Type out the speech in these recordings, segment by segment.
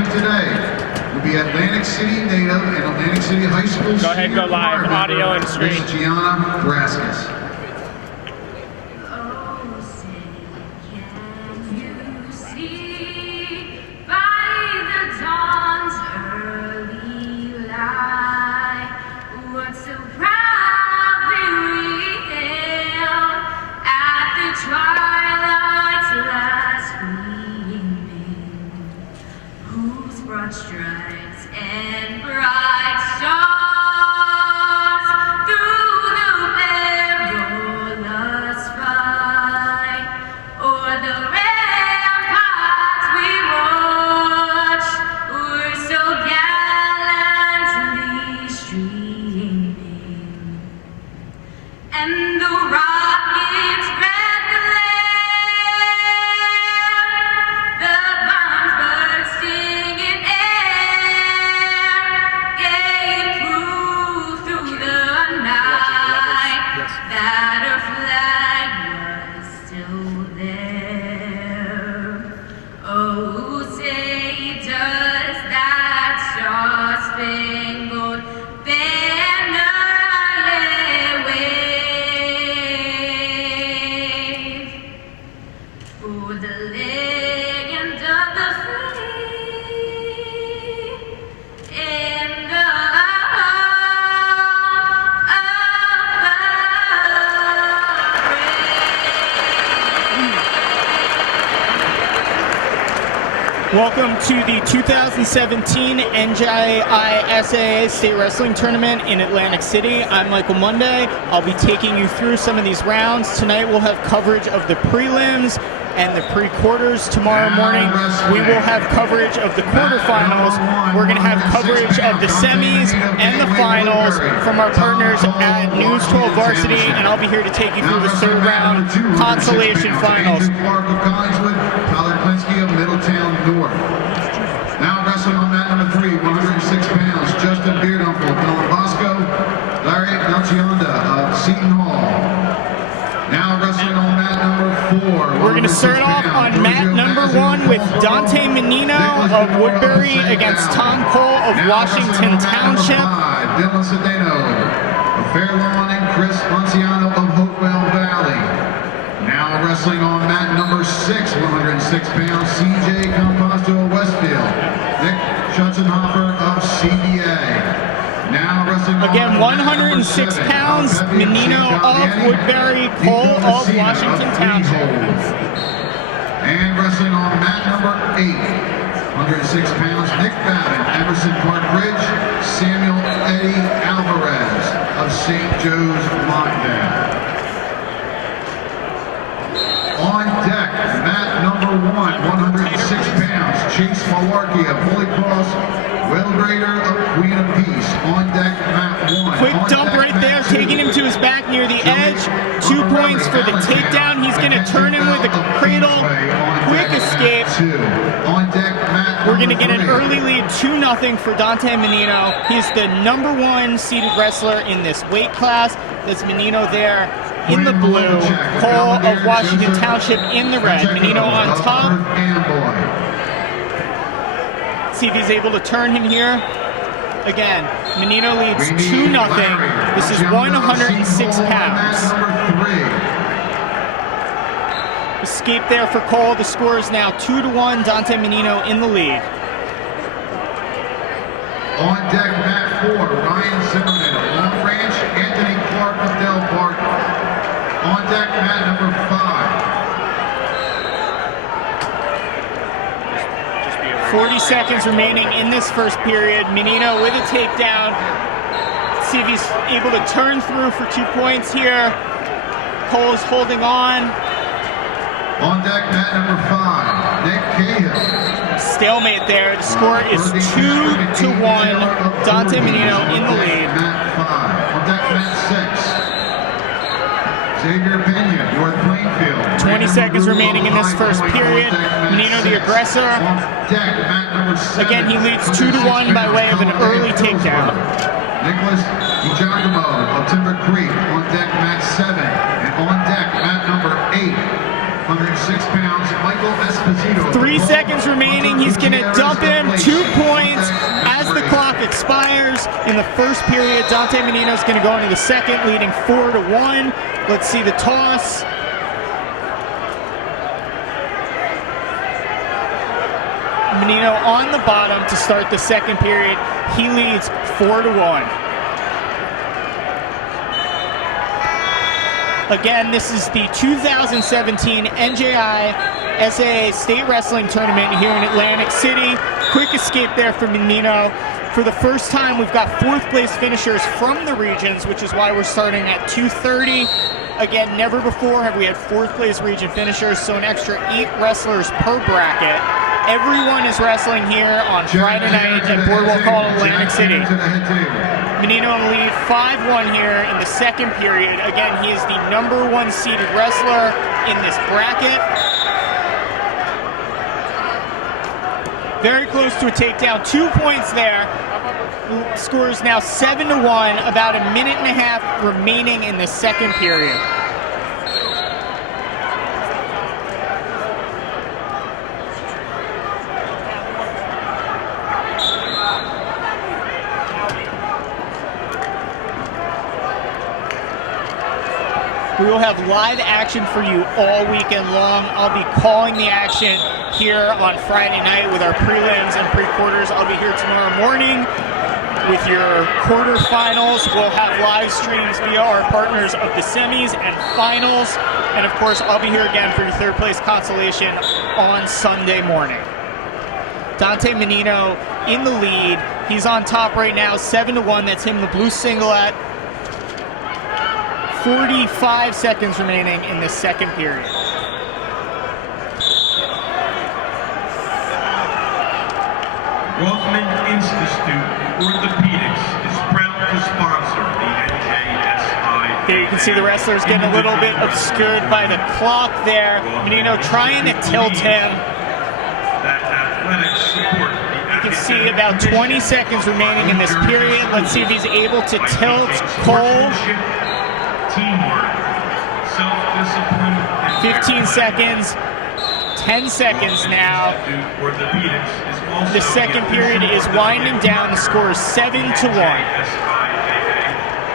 of today will be Atlantic City native and Atlantic City High School. Go ahead, go live, audio and screen. Gianna Braskus. Stripes and bright stars through the perilous fight, o'er the ramparts we watched were so gallantly streaming, and the rockets red glare, the bombs bursting in that our flag was still there. Oh, say does that star-spangled banner wave for the land of the free and the Welcome to the 2017 NJSIAA State Wrestling Tournament in Atlantic City. I'm Michael Monday. I'll be taking you through some of these rounds. Tonight we'll have coverage of the prelims and the pre-quarters. Tomorrow morning we will have coverage of the quarterfinals. We're going to have coverage of the semis and the finals from our partners at News 12 Varsity, and I'll be here to take you through the third round consolation finals. Now wrestling on mat number 3, 106 pounds, Justin Beardumple of Don Bosco, Larry Alcionda of Seton Hall. Now wrestling on mat number 4. We're going to start off on mat number 1 with Dante Menino of Woodbury against Tom Cole of Washington Township. Dylan Cedeno of Fairlawn and Chris Ponciano of Hopewell Valley. Now wrestling on mat number 6, 106 pounds, CJ Composto of Westfield, Nick Schutzenhofer of CBA. Now wrestling again, 106 pounds, Menino of Woodbury, Cole of Washington Township. And wrestling on mat number 8, 106 pounds, Nick Babin, Emerson Park Ridge, Samuel Eddie Alvarez of St. Joe's, Montvale. On deck, mat number 1, 106 pounds, Chase Malarkey of Holy Cross, Will Grader of Queen of Peace. On deck, mat 1. Quick dump right there, taking him to his back near the edge. 2 points for the takedown. He's going to turn him with a cradle. Quick escape. On deck, mat We're going to get an early lead, 2-0 for Dante Menino. He's the number 1 seeded wrestler in this weight class. That's Menino there in the blue, Cole of Washington Township in the red. Menino on top. See if he's able to turn him here. Again, Menino leads 2-0. This is 106 pounds. Escape there for Cole. The score is now 2-1. Dante Menino in the lead. On deck, mat 4, Ryan Zimmerman of Long Branch, Anthony Clark of Del Park. On deck, mat number 5. 40 seconds remaining in this first period. Menino with a takedown. Let's see if he's able to turn through for 2 points here. Cole's holding on. On deck, mat number 5, Nick Cahill. Stalemate there. The score is 2-1. Dante Menino in the lead. Mat 5. On deck, mat 6, Xavier Pena, North Plainfield. 20 seconds remaining in this first period. Menino the aggressor. Again, he leads 2-1 by way of an early takedown. Nicholas DiGiacomo of Timber Creek on deck mat 7. And on deck mat number 8, 106 pounds, Michael Esposito. 3 seconds remaining. He's going to dump him 2 points as the clock expires in the first period. Dante Menino's going to go into the second, leading 4-1. Let's see the toss. Menino on the bottom to start the second period. He leads 4-1. Again, this is the 2017 NJSIAA State Wrestling Tournament here in Atlantic City. Quick escape there for Menino. For the first time, we've got fourth place finishers from the regions, which is why we're starting at 2:30. Again, never before have we had fourth place region finishers, so an extra 8 wrestlers per bracket. Everyone is wrestling here on Friday night at Boardwalk Hall, Atlantic City. Menino in the lead 5-1 here in the second period. Again, he is the #1 seeded wrestler in this bracket. Very close to a takedown, 2 points there. Score is now 7-1, about a minute and a half remaining in the second period. We will have live action for you all weekend long. I'll be calling the action here on Friday night with our prelims and pre-quarters. I'll be here tomorrow morning with your quarterfinals. We'll have live streams via our partners of the semis and finals. And of course, I'll be here again for your third place consolation on Sunday morning. Dante Menino in the lead. He's on top right now, 7-1. That's him, the blue singlet. 45 seconds remaining in the second period. Rothman Institute Orthopedics is proud to sponsor the NJSIAA. There you can see the wrestlers getting a little bit obscured by the clock there. Menino trying to tilt him. That athletics support the You can see about 20 seconds remaining in this period. Let's see if he's able to tilt Cole. Teamwork, self-discipline, and 15 seconds, 10 seconds now. The second period is winding down. The score is 7-1.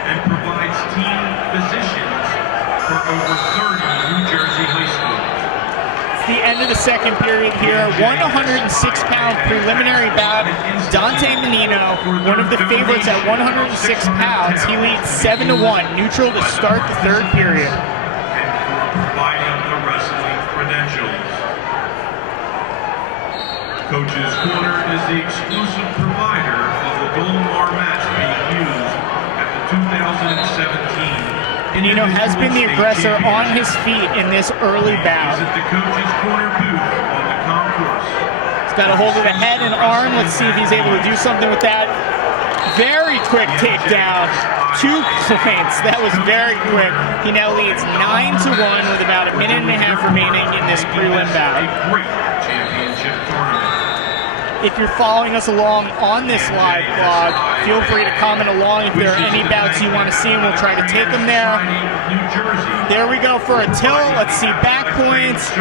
And provides team positions for over 30 New Jersey high schools. It's the end of the second period here. 106-pound preliminary bout. Dante Menino, one of the favorites at 106 pounds. He leads 7-1, neutral to start the third period. And for providing the wrestling credentials. Coach's Corner is the exclusive provider of the Dolomar match being used at the 2017 Menino has been the aggressor on his feet in this early bout. Visit the Coach's Corner booth on the concourse. He's got a hold of the head and arm. Let's see if he's able to do something with that. Very quick takedown. 2 points. That was very quick. He now leads 9-1 with about a minute and a half remaining in this prelim bout. A great championship tournament. If you're following us along on this live blog, feel free to comment along if there are any bouts you want to see, and we'll try to take them there. There we go for a tilt. Let's see back points.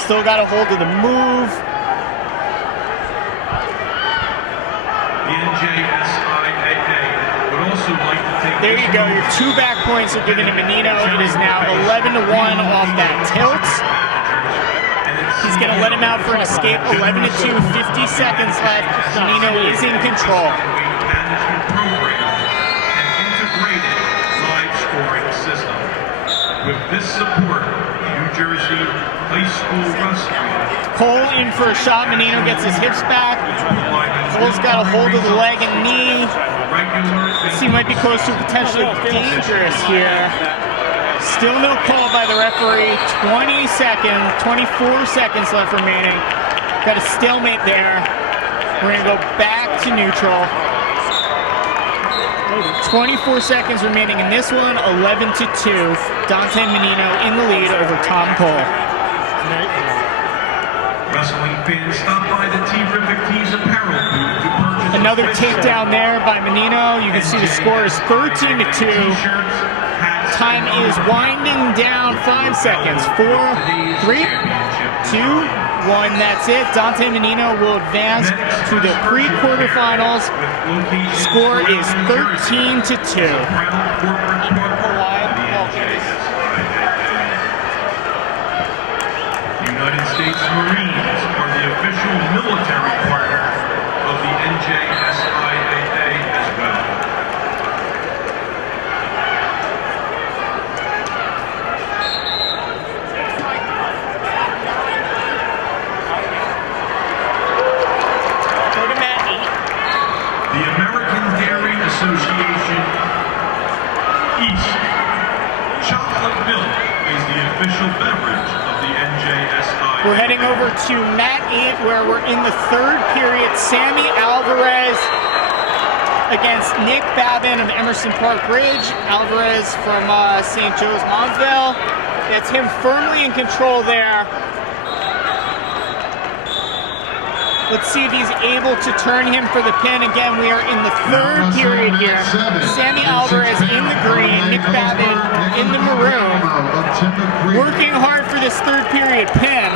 Still got a hold of the move. The NJSIAA would also like to take. There you go. Your 2 back points are given to Menino. It is now 11-1 off that tilt. He's going to let him out for an escape. 11-2, 50 seconds left. Menino is in control. Management program and integrated live scoring system. With this support, New Jersey high school wrestling. Cole in for a shot. Menino gets his hips back. Cole's got a hold of the leg and knee. He might be close to potentially dangerous here. Still no call by the referee. 24 seconds left remaining. Got a stalemate there. We're going to go back to neutral. 24 seconds remaining in this one. 11-2. Dante Menino in the lead over Tom Cole. Wrestling fans, stop by the Terrific Tees apparel booth to purchase Another takedown there by Menino. You can see the score is 13-2. Time is winding down. 5 seconds. 4, 3, 2, 1. That's it. Dante Menino will advance to the pre-quarterfinals. Score is 13-2. United States Marines are the official military partner of the NJSIAA as well. Go to Mat 8. The American Dairy Association East chocolate milk is the official beverage of the NJSIAA. We're heading over to Mat 8 where we're in the third period. Sammy Alvarez against Nick Babin of Emerson Park Ridge. Alvarez from St. Joe's Monsville. That's him firmly in control there. Let's see if he's able to turn him for the pin. Again, we are in the third period here. Sammy Alvarez in the green, Nick Babin in the maroon. Working hard for this third period pin.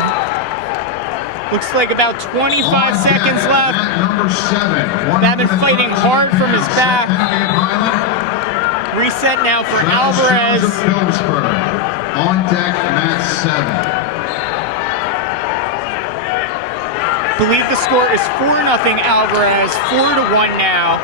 Looks like about 25 seconds left. Babin fighting hard from his back. Reset now for Alvarez. On deck, Mat 7. Believe the score is 4-0 Alvarez, 4-1 now.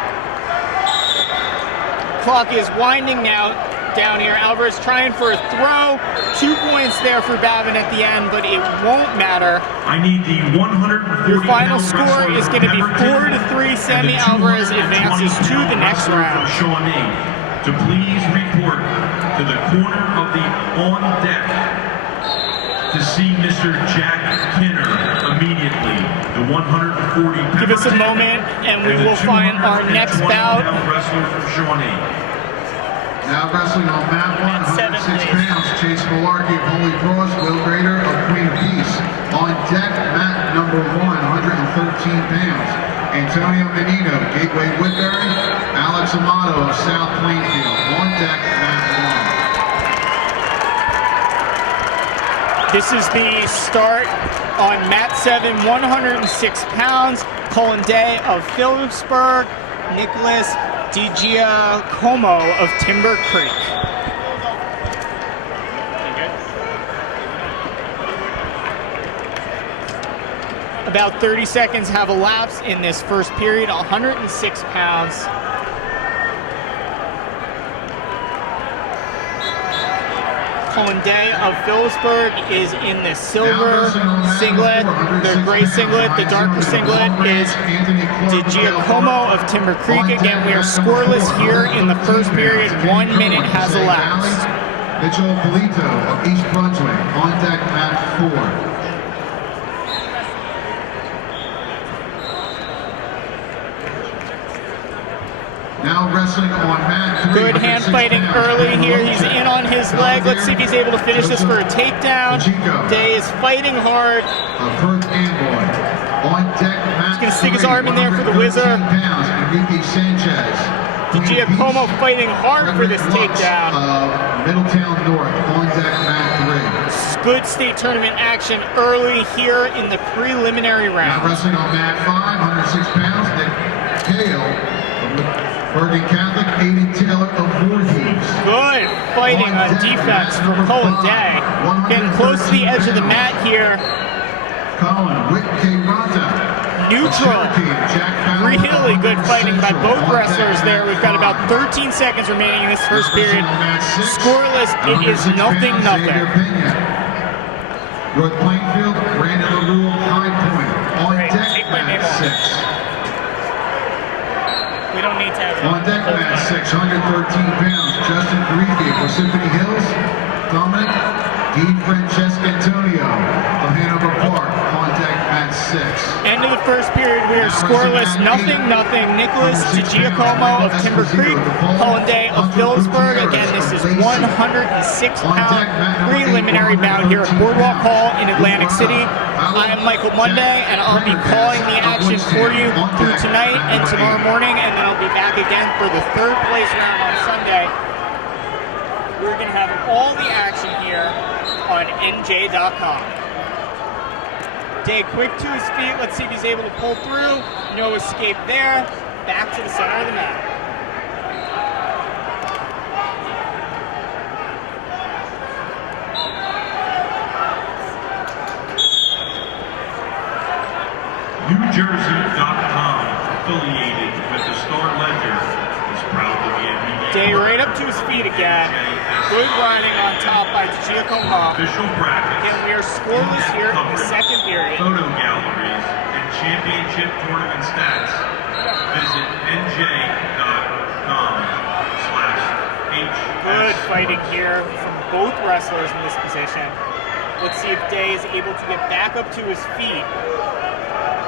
Clock is winding now down here. Alvarez trying for a throw. 2 points there for Babin at the end, but it won't matter. I need the 140. Your final score is going to be 4-3. Sammy Alvarez advances to the next round. Shawnee to please report to the corner of the on deck to see Mr. Jack Kinner immediately. The 140. Give us a moment, and we will find our next bout. Wrestler from Shawnee. Now wrestling on mat 1, 106 pounds, Chase Malarkey of Holy Cross, Will Grader of Queen of Peace. On deck, mat number 1, 113 pounds, Antonio Menino, Gateway Woodbury, Alex Amato of South Plainfield. On deck, mat 1. This is the start on mat 7, 106 pounds. Colin Day of Phillipsburg, Nicholas DiGiacomo of Timber Creek. About 30 seconds have elapsed in this first period, 106 pounds. Colin Day of Phillipsburg is in the silver singlet, the gray singlet. The darker singlet is DiGiacomo of Timber Creek. Again, we are scoreless here in the first period. 1 minute has elapsed. Mitchell Polito of East Brunswick. On deck, mat 4. Now wrestling on mat 3. Good hand fighting early here. He's in on his leg. Let's see if he's able to finish this for a takedown. Day is fighting hard. Perth Amboy. On deck, mat 3. He's going to stick his arm in there for the whizzer. Enrique Sanchez. DiGiacomo fighting hard for this takedown. Middletown North. On deck, mat 3. Good state tournament action early here in the preliminary Now round. wrestling on mat 5, 106 pounds. Nick Hale of Bergen Catholic, Aiden Taylor of Voorhees. Good fighting on defense from Colin Day. Getting close to the edge of the mat here. Colin Whitke-Ranta. Neutral. Really good fighting by both wrestlers there. We've got about 13 seconds remaining in this first period. Scoreless, it is 0-0. North Plainfield, Brandon LaRue, High Point. On deck, mat 6. We don't need to have it. On deck, mat 6, 113 pounds. Justin Greevy of Parsippany Hills. Dominic DiFrancesco Antonio of Hanover Park. On deck, mat 6. End of the first period, we are scoreless, 0-0. Nicholas DiGiacomo of Timber Creek, Colin Day of Phillipsburg. Again, this is 106-pound preliminary bout here at Boardwalk Hall in Atlantic City. I am Michael Monday, and I'll be calling the action for you through tonight and tomorrow morning, and then I'll be back again for the third place round on Sunday. We're going to have all the action here on NJ.com. Day quick to his feet. Let's see if he's able to pull through. No escape there. Back to the center of the mat. NJ.com, affiliated with the Star Ledger, is proud to be a media Day right up to his feet again. Good riding on top by Giacomo. official brackets. Again, we are scoreless here in the second period. Photo galleries and championship tournament stats. Visit NJ.com/H. Good fighting here from both wrestlers in this position. Let's see if Day is able to get back up to his feet.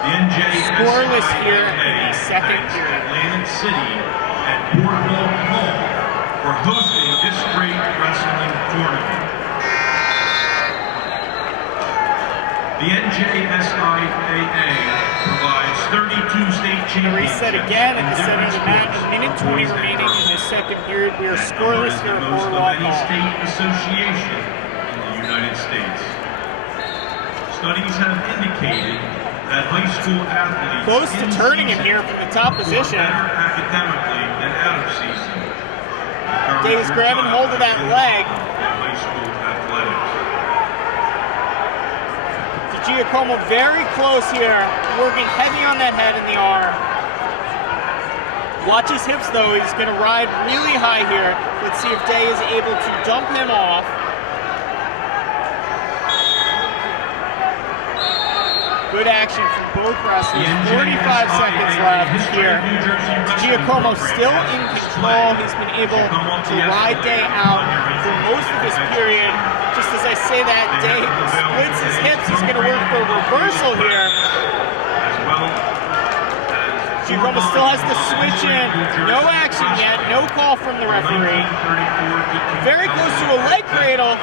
The NJSIAA Scoreless here in the second period. Atlantic City and Boardwalk Hall for hosting this great wrestling tournament. The NJSIAA provides 32 state championships. Reset again at the center of the mat. A minute 20 remaining in this second period. We are scoreless here at Boardwalk Any Hall. state association in the United States. Studies have indicated that high school athletes Close to in turning him season here from the top do position. better academically than out of season. Day is grabbing hold of that leg. High school athletics. Giacomo very close here, working heavy on that head and the arm. Watch his hips though, he's going to ride really high here. Let's see if Day is able to dump him off. Good action from both wrestlers. 45 seconds left here. Giacomo still in control. He's been able to ride Day out for most of this period. Just as I say that, Day splits his hips. He's going to work for a reversal here. Giacomo still has to switch in. No action yet. No call from the referee. Very close to a leg cradle.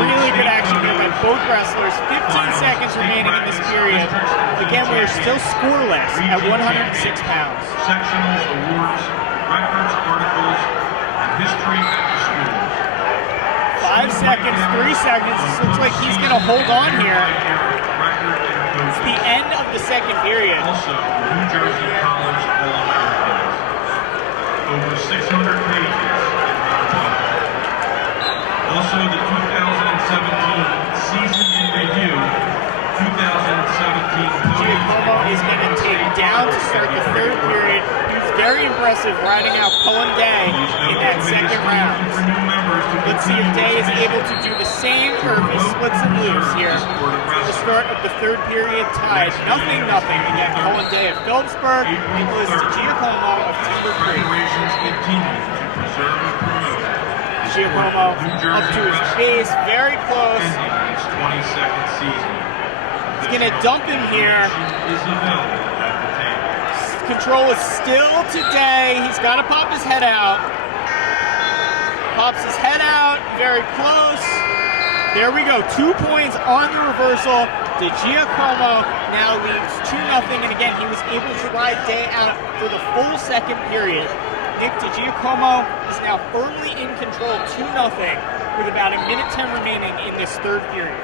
Really good action here by both wrestlers. 15 seconds remaining in this period. Again, we are still scoreless at 106 pounds. Sectionals, awards, records, articles, and history at the schools. 5 seconds, 3 seconds. This looks like he's going to hold on here. It's the end of the second period. Also, New Jersey College All-Americans. Over 600 pages in their book. Also, the 2017 season in review. 2017 Giacomo is going to take down to start the third period. He was very impressive riding out Cullen Day in that second round. Let's see if Day is able to do the same or if he splits and loses here. The start of the third period tied. Nothing. Again, Cullen Day of Phillipsburg. Nicholas Giacomo of Timber Creek. Preparations continue to preserve and promote. Giacomo up to his base, very close. Ending its 22nd season. He's going to dump him here. Is available at the table. Control is still today. He's got to pop his head out. Pops his head out, very close. There we go, 2 points on the reversal. De Giacomo now leads 2-0, and again, he was able to ride Day out for the full second period. Nick De Giacomo is now firmly in control, 2-0, with about a minute 10 remaining in this third period.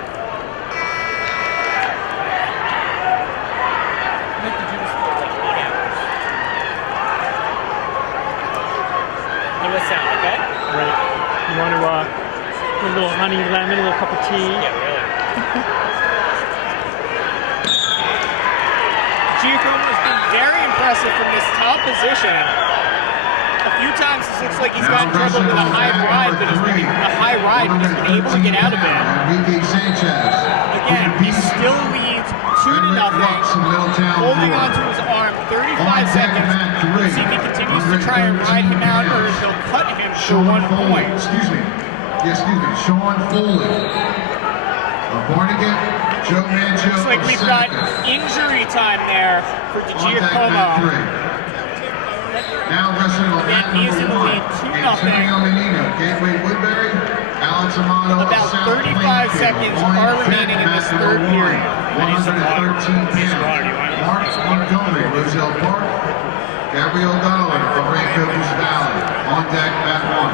Okay? Right. You want to put a little honey, lemon, a little cup of tea? Yeah, really. Giacomo has been very impressive from this top position. A few times it looks like he's gotten trouble with a high ride, but he's been able to get out of it. Again, he still leads 2-0, holding onto his arm, 35 seconds. Let's see if he continues to try and ride him out, or if he'll cut him for 1 point. Sean Foley. Barnegat, Joe Mancho. Looks like we've got injury time there for De Giacomo. Now wrestling on mat He's in the number 1. lead, 2-0. Gateway Woodbury, Alex Amato. About 35 seconds are remaining in this third period. 113 pounds. Mark Montgomery, Roselle Park. Gabriel Dollar of Rancho Goose Valley. On deck, mat 1.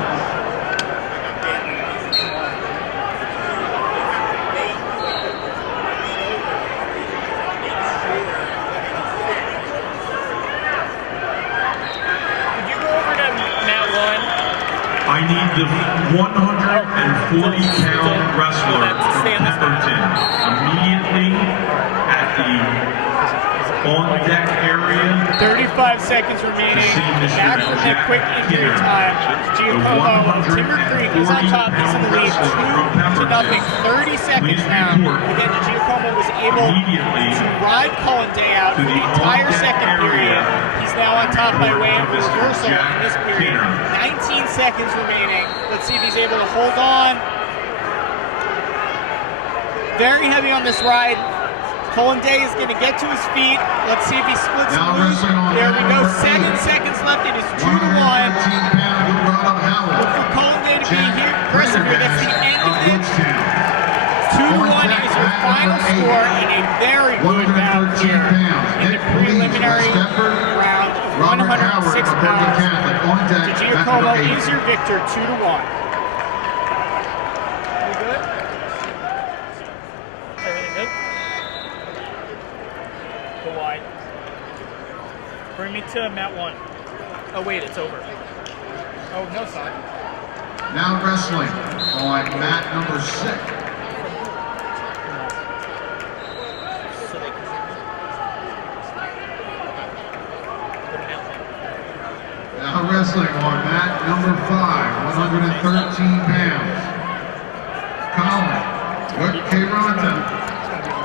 I need the 140-pound wrestler from Pemberton immediately at the on-deck area. 35 seconds remaining. Back from that quick injury time. Giacomo of Timber Creek is on top. He's in the lead 2-0. 30 seconds now. Again, Giacomo was able to ride Colin Day out for the entire second period. He's now on top by way of reversal in this period. 19 seconds remaining. Let's see if he's able to hold on. Very heavy on this ride. Colin Day is going to get to his feet. Let's see if he splits Now loose. wrestling on There we mat go. number 7 8. seconds left. It is 2-1. 113-pound Colorado Howell. Look for Colin Day to be Jack here aggressive here. That's the end of it. Woodstown. 2-1 is your final score in a very good bout 113 here pounds. in the Nick Please, preliminary West Stepford. round of Robert 106 Howard of Bergen pounds. Catholic. On deck, mat Giacomo number 8. is your victor, 2-1. You good? Everything good? Go wide. Bring me to mat 1. Oh wait, it's over. Oh, no, sorry. Now wrestling on mat number 6. Now wrestling on mat number 5, 113 pounds. Colin Quiranta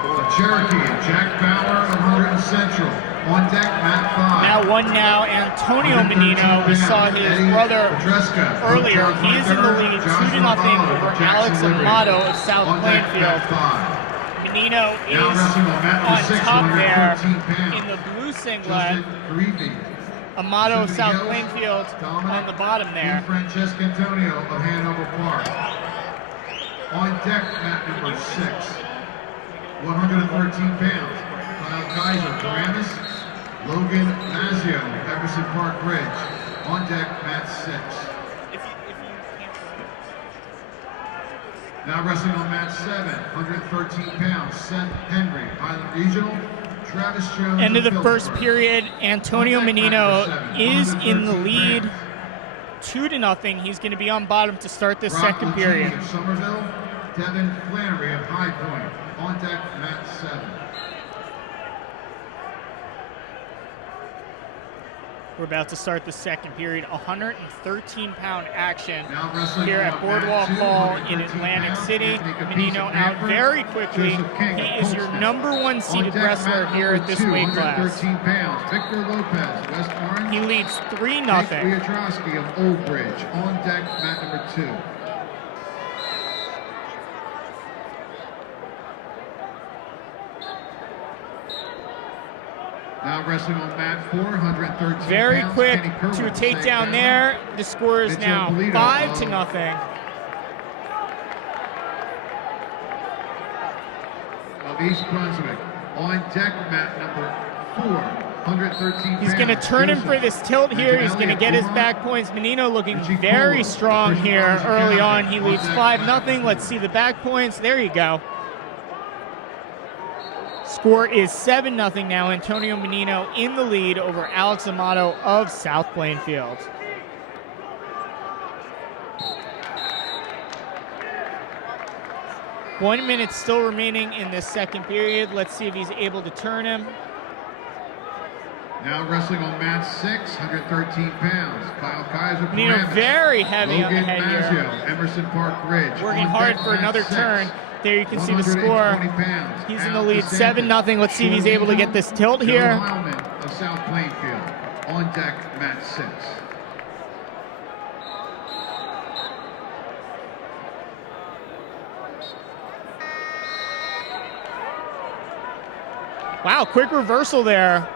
of Cherokee and Jack Bauer of Hunterdon Central. On deck, mat 5. Mat 1 now, Antonio Menino. We saw his brother earlier. He is in the lead, 2-0 over Alex Amato of South Plainfield. Menino is on top there in the blue singlet. Amato of South Plainfield on the bottom there. Francesco Antonio of Hanover Park. On deck, mat number 6. 113 pounds. Kyle Kaiser, Paramus. Logan Mazio, Everson Park Bridge. On deck, mat 6. Now wrestling on mat 7, 113 pounds. Seth Henry, Highland Regional. Travis Jones. End of the first Phillipsburg. period, Antonio On deck, mat Menino number 7, is in the 113 lead, pounds. 2-0. He's going to be on bottom to start this Brock second Legine period. of Somerville. Devin Flannery of High Point. On deck, mat 7. We're about to start the second period. 113-pound action Now wrestling here on at Boardwalk mat 2, Hall in 113 Atlantic pounds. City. Anthony Capisa Menino out Bamford, very quickly. Joseph King He of is your Colston. #1 seeded On deck, wrestler mat here number at this 2, weight class. 113 pounds. Victor Lopez, West Orange. He leads Jake 3-0. Wiatrowski of Old Bridge. On deck, mat number 2. Now wrestling on mat 4, 113 Very pounds. quick Kenny Kerwin to a of St. takedown Anna. there. The score is Mitchell now Polito 5-0. Of East Brunswick. On deck, mat number 4, 113 He's going to pounds. turn him for Joseph this tilt here. He's going to get his back points. Menino looking very strong here early on. He leads 5-0. Let's see the back points. There you go. Score is 7-0 now. Antonio Menino in the lead over Alex Amato of South Plainfield. One minute still remaining in this second period. Let's see if he's able to turn him. Now wrestling on mat 6, 113 pounds. Kyle Kaiser, Menino Paramus. very heavy on the Logan head here. Mazzio, Emerson Park Ridge. Working On hard deck, for mat another 6, turn. There you can see the 120 score. pounds. He's in the Al lead, DeSantis. 7-0. Let's see if he's able to get this tilt Joe here. Heilman of South Plainfield. On deck, mat 6. Wow, quick reversal there.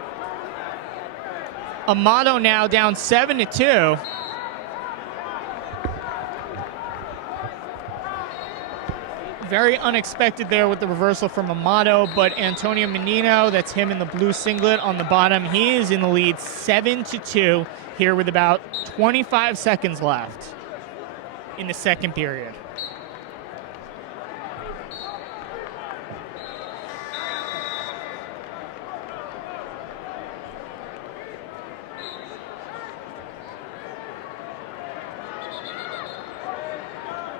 Amato now down 7-2. Very unexpected there with the reversal from Amato, but Antonio Menino, that's him in the blue singlet on the bottom, he is in the lead 7-2 here with about 25 seconds left in the second period.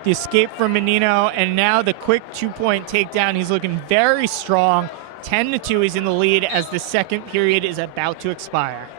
The escape from Menino, and now the quick 2-point takedown. He's looking very strong. 10-2, he's in the lead as the second period is about to expire.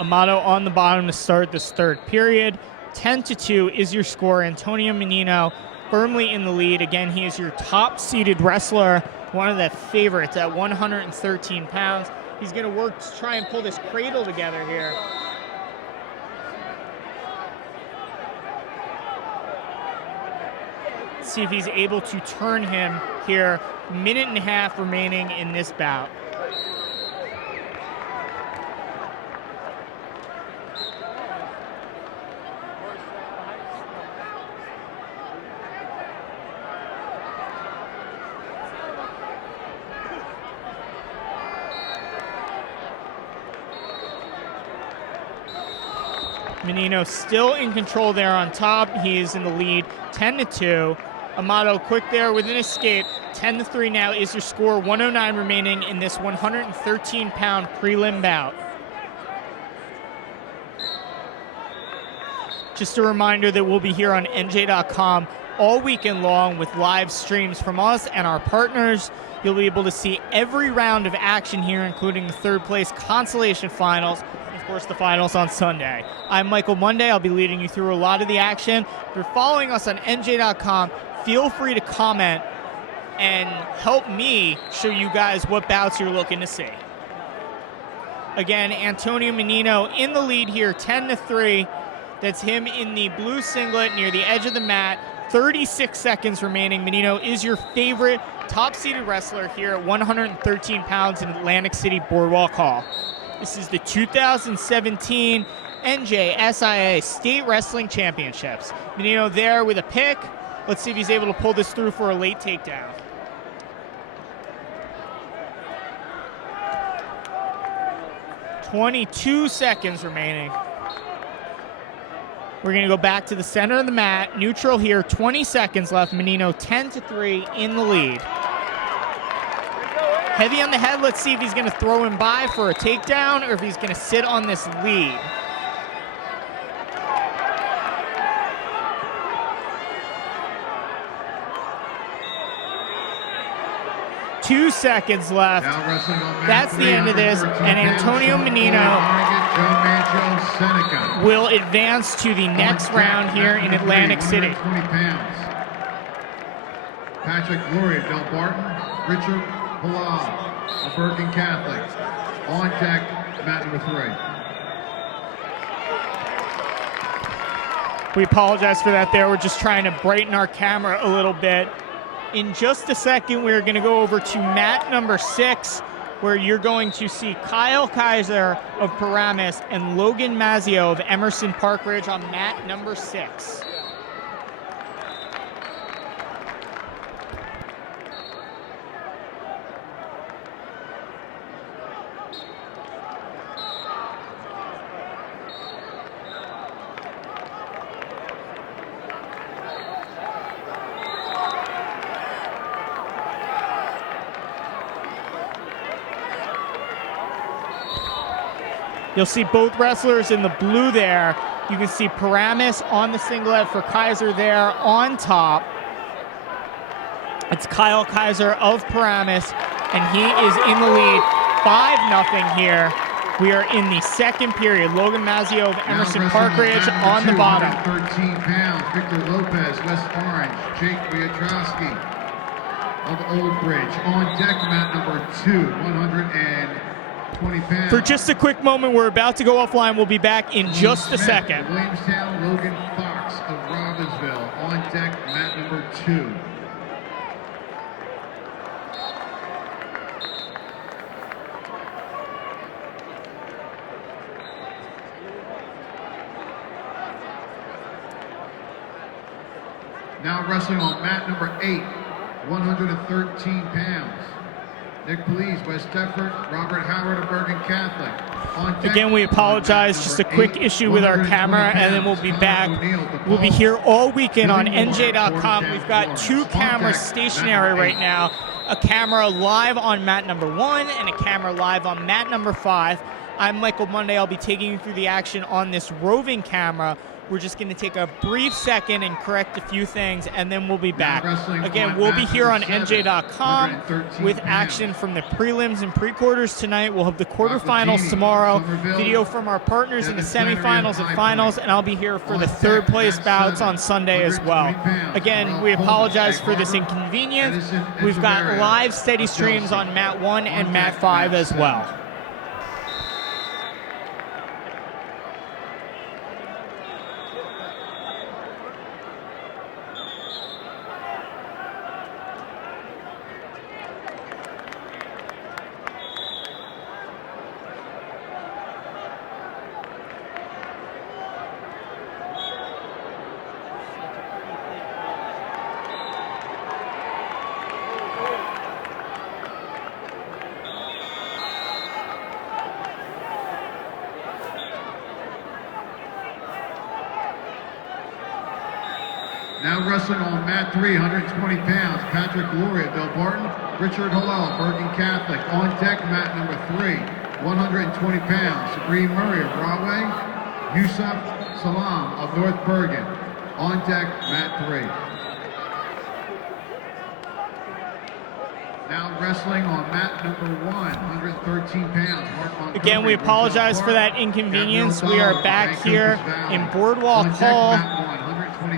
Amato on the bottom to start this third period. 10-2 is your score. Antonio Menino firmly in the lead. Again, he is your top-seeded wrestler, one of the favorites at 113 pounds. He's going to work to try and pull this cradle together here. See if he's able to turn him here. Minute and a half remaining in this bout. Menino still in control there on top. He is in the lead 10-2. Amato quick there with an escape. 10-3 now is your score. 109 remaining in this 113-pound prelim bout. Just a reminder that we'll be here on NJ.com all weekend long with live streams from us and our partners. You'll be able to see every round of action here, including the third place consolation finals, and of course the finals on Sunday. I'm Michael Monday. I'll be leading you through a lot of the action. If you're following us on NJ.com, feel free to comment and help me show you guys what bouts you're looking to see. Again, Antonio Menino in the lead here, 10-3. That's him in the blue singlet near the edge of the mat. 36 seconds remaining. Menino is your favorite top-seeded wrestler here at 113 pounds in Atlantic City Boardwalk Hall. This is the 2017 NJSIAA State Wrestling Championships. Menino there with a pick. Let's see if he's able to pull this through for a late takedown. "22 seconds remaining. We're going to go back to the center of the mat. Neutral here, 20 seconds left. Menino 10-3 in the lead. Heavy on the head. Let's see if he's going to throw him by for a takedown or if he's going to sit on this lead. Two seconds left. That's the end of this. And Antonio Menino will advance to the next round here in Atlantic City. Patrick Glory of Del Barton, Richard Halal of Bergen Catholic. On deck, mat number 3. We apologize for that there. We're just trying to brighten our camera a little bit. In just a second, we're going to go over to mat number 6, where you're going to see Kyle Kaiser of Paramus and Logan Mazzio of Emerson Park Ridge on mat number 6. You'll see both wrestlers in the blue there. You can see Paramus on the singlet for Kaiser there on top. It's Kyle Kaiser of Paramus, and he is in the lead 5-0 here. We are in the second period. Logan Mazzio of Emerson Park Ridge on the bottom. 13 pounds, Victor Lopez, West Orange, Jake Wiatrowski of Old Bridge. On deck, mat number 2, 120 pounds. For just a quick moment, we're about to go offline. We'll be back in just a Smith, second. Williamstown, Logan Fox of Robbinsville. On deck, mat number 2. Now wrestling on mat number 8, 113 pounds. Nick Police, West Deptford, Robert Howard of Bergen Catholic. On deck, Again, we apologize, on mat just a number quick 8, issue with our 120 camera, and then we'll be pounds, back. Connor O'Neill, We'll be here all weekend on Billy Moore, NJ.com. Fort We've got Florence. 2 On cameras deck, stationary mat right number 8. now. A camera live on mat number 1 and a camera live on mat number 5. I'm Michael Monday. I'll be taking you through the action on this roving camera. We're just going to take a brief second and correct a few things, and then we'll be back. Again, we'll be here on NJ.com with action from the prelims and pre-quarters tonight. We'll have the quarterfinals tomorrow, video from our partners in the semifinals and finals, and I'll be here for the third place bouts on Sunday as well. Again, we apologize for this inconvenience. We've got live steady streams on mat 1 and mat 5 as well. Now wrestling on mat 3, 120 pounds, Patrick Glory of Delbarton, Richard Halal, Bergen Catholic. On deck, mat number 3, 120 pounds, Sabrine Murray of Broadway, Yusuf Salam of North Bergen. On deck, mat 3. Now wrestling on mat number 1, 113 pounds, Mark Montgomery. Again, we apologize for that inconvenience. We are back here in Boardwalk Hall.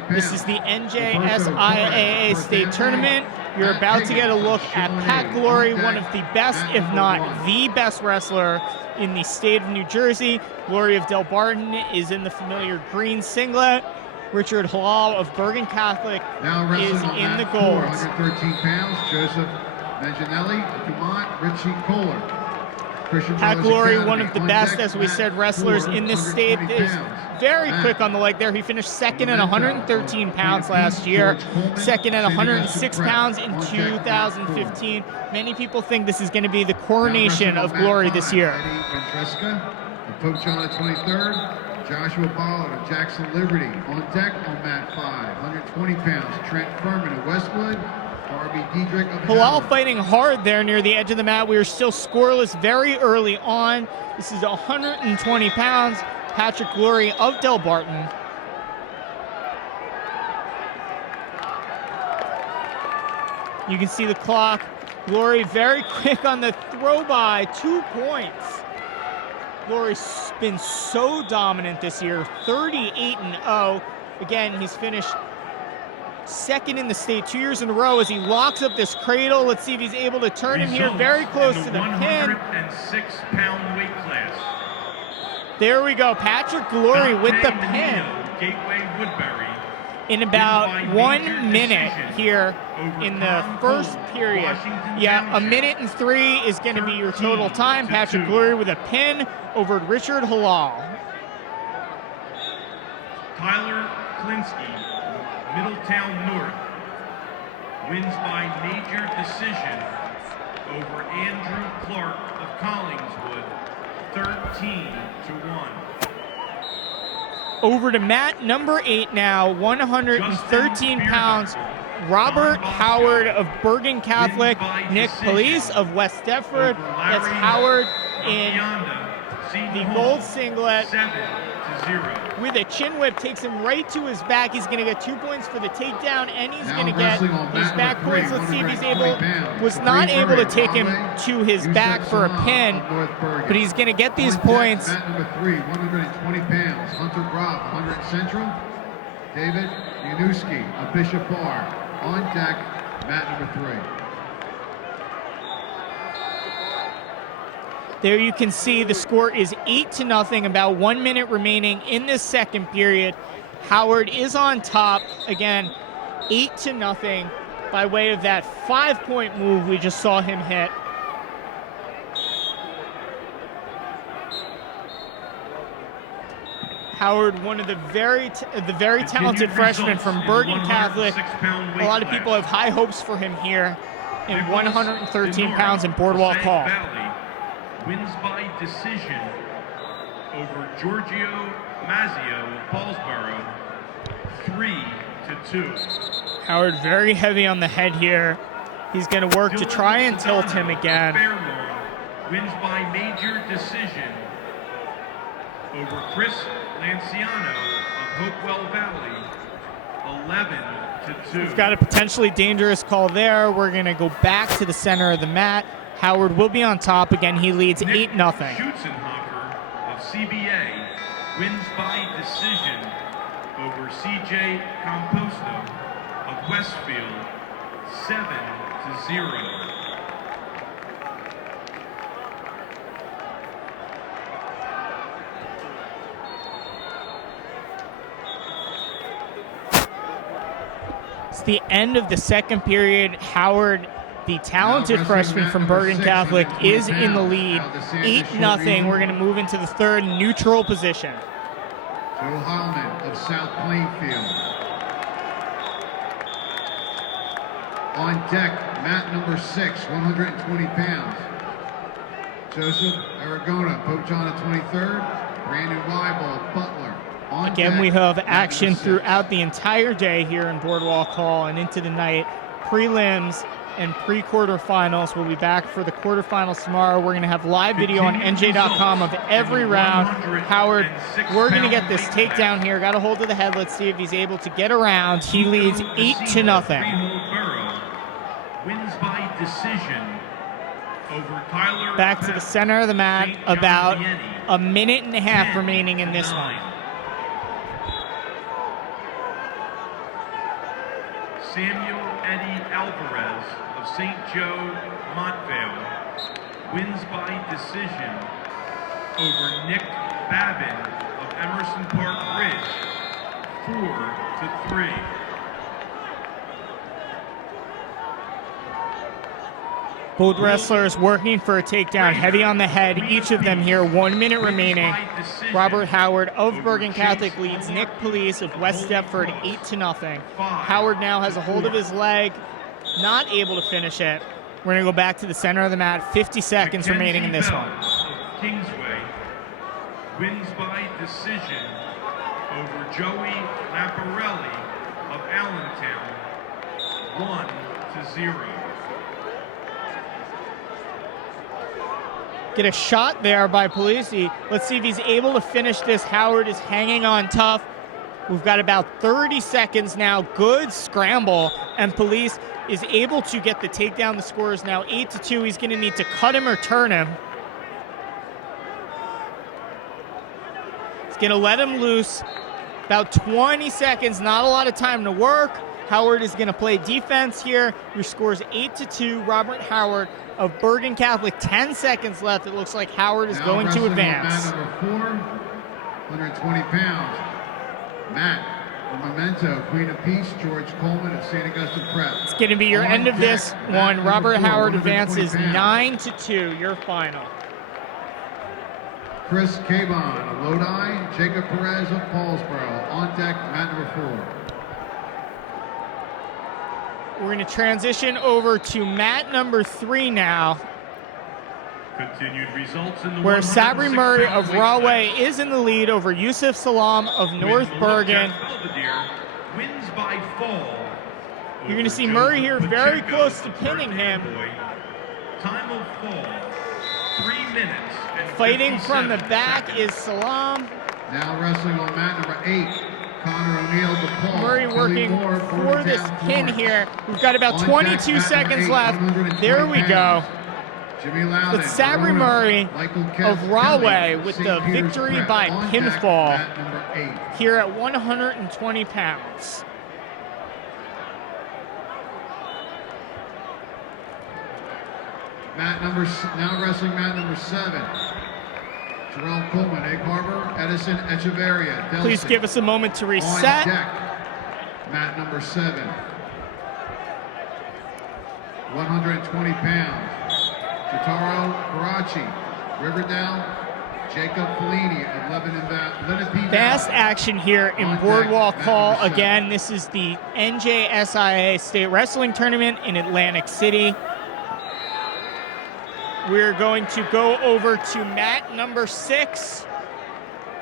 This is the NJSIAA State Tournament. You're about to get a look at Pat Glory, one of the best, if not the best wrestler in the state of New Jersey. Glory of Delbarton is in the familiar green singlet. Richard Halal of Bergen Catholic is in the gold. 113 pounds, Joseph Manginelli, Dumont, Richie Kohler. Pat Glory, one of the best, as we said, wrestlers in this state, is very quick on the leg there. He finished second at 113 pounds last year, second at 106 pounds in 2015. Many people think this is going to be the coronation of Glory this year. Eddie Ventresca, the Pope John the 23rd, Joshua Ballard of Jackson Liberty. On deck on mat 5, 120 pounds, Trent Furman of Westwood, Barbie Diedrich of Halal Howard. fighting hard there near the edge of the mat. We are still scoreless very early on. This is 120 pounds. Patrick Glory of Delbarton. You can see the clock. Glory very quick on the throw by, 2 points. Glory's been so dominant this year, 38-0. Again, he's finished second in the state 2 years in a row as he locks up this cradle. Let's see if he's able to turn him here. Very close to the pin. 106-pound weight class. There we go. Patrick Glory with the pin. Gateway Woodbury. In about 1 minute here in the first period. Yeah, 1:03 is going to be your total time. Patrick Glory with a pin over Richard Halal. Tyler Klinsky, Middletown North, wins by major decision over Andrew Clark of Collingswood, 13-1. Over to mat number 8 now, 113 pounds. Robert Howard of Bergen Catholic, Nick Police of West Deptford. That's Howard in the gold singlet. 7-0. With a chin whip, takes him right to his back. He's going to get 2 points for the takedown, and he's going to get his back points. Let's see if he's able. Was not able to take him to his back for a pin, but he's going to get these points. Mat number 3, 120 pounds, Hunter Groff, 100 Central, David Yanuski of Bishop Bar. On deck, mat number 3. There you can see the score is 8-0, about 1 minute remaining in this second period. Howard is on top, again, 8-0 by way of that 5-point move we just saw him hit. Howard, one of the very talented freshmen from Bergen Catholic. A lot of people have high hopes for him here in 113 pounds in Boardwalk Hall. Wins by decision over Giorgio Mazzio of Paulsboro, 3-2. Howard very heavy on the head here. He's going to work to try and tilt him again. Wins by major decision over Chris Lanciano of Hopewell Valley, 11-2. We've got a potentially dangerous call there. We're going to go back to the center of the mat. Howard will be on top again. He leads 8-0. Schutzenhofer of CBA wins by decision over CJ Composto of Westfield, 7-0. It's the end of the second period. Howard, the talented freshman from Bergen Catholic, is in the lead, 8-0. We're going to move into the third neutral position. Joe Heilman of South Plainfield. On deck, mat number 6, 120 pounds. Joseph Aragona, Pope John of 23rd. Brandon Weibel of Butler. On Again, deck, we have mat action number 6. throughout the entire day here in Boardwalk Hall and into the night. Prelims and pre-quarterfinals. We'll be back for the quarterfinals tomorrow. We're going to have live video on NJ.com of every round. Howard, we're going to get this takedown here. Got a hold of the head. Let's see if he's able to get around. He leads 8-0. Wins by decision over Tyler. Back to the center of the mat. About a minute and a half remaining in this one. Samuel Eddie Alvarez of St. Joe Montvale wins by decision over Nick Babin of Emerson Park Ridge, 4-3. Both wrestlers working for a takedown, heavy on the head, each of them here, 1 minute remaining. Robert Howard of Bergen Catholic leads Nick Police of West Deptford 8-0. Howard now has a hold of his leg, not able to finish it. We're going to go back to the center of the mat, 50 seconds remaining in this one. Kingsway wins by decision over Joey Lamparelli of Allentown, 1-0. Get a shot there by Polisi. Let's see if he's able to finish this. Howard is hanging on tough. We've got about 30 seconds now. Good scramble. And Police is able to get the takedown. The score is now 8-2. He's going to need to cut him or turn him. He's going to let him loose. About 20 seconds. Not a lot of time to work. Howard is going to play defense here. Your score is 8-2. Robert Howard of Bergen Catholic, 10 seconds left. It looks like Howard is going to advance. Mat number 4, 120 pounds. Matt, the Memento, Queen of Peace, George Coleman of St. Augustine Prep. It's going to be your end of this one. Robert Howard advances 9-2, your final. Chris Cabon of Lodi, Jacob Perez of Paulsboro. On deck, mat number 4. We're going to transition over to mat number 3 now, Continued results in the where Sabri Murray 106-pound of weight Rahway class. is in the lead over Yusuf Salam of North Bergen. Belvedere wins by fall. You're going to see Murray here very close to pinning him. Time of fall, 3 minutes and Fighting 57 from the back seconds. is Salam. Now wrestling on mat number 8, Connor O'Neill DePaul. Murray Billy working Moore, for this Bordentown, pin Florence. here. We've got about On 22 deck, mat number seconds 8, left. 120 There we go. pounds. Jimmy Loudon, It's Sabri Verona, Murray Michael of Rahway Kelly, with St. the Peter's victory Prep. by On deck, pinfall mat number 8. here at 120 pounds. Now wrestling mat number 7. Terrell Coleman, Egg Harbor, Edison Echeverria, Delcy. Please give us a moment to On reset. deck, mat number 7. 120 pounds. Jotaro Karachi, Riverdale, Jacob Fellini of Lebanon. Fast action here in Boardwalk Hall. Again, this is the NJSIAA State Wrestling Tournament in Atlantic City. We're going to go over to mat number 6.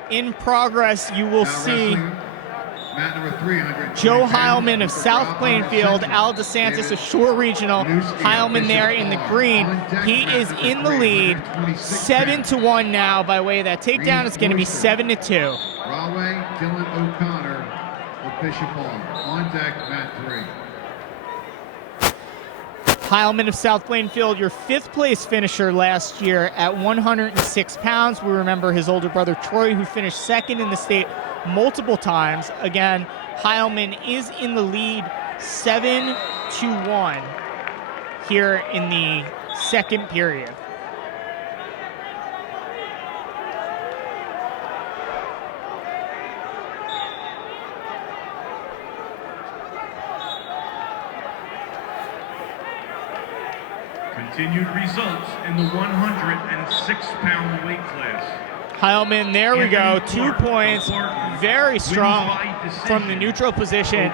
In progress, you will see mat number 300. Joe Heilman of South Plainfield, Al DeSantis of Shore Regional. Heilman there in the green. He is in the lead, 7-1 now by way of that takedown. It's going to be 7-2. Rahway, Dylan O'Connor of Bishop Hall. On deck, mat 3. Heilman of South Plainfield, your 5th place finisher last year at 106 pounds. We remember his older brother Troy, who finished 2nd in the state multiple times. Again, Heilman is in the lead 7-1 here in the 2nd period. Continued results in the 106-pound weight class. Heilman, there we go, 2 points, very strong from the neutral position.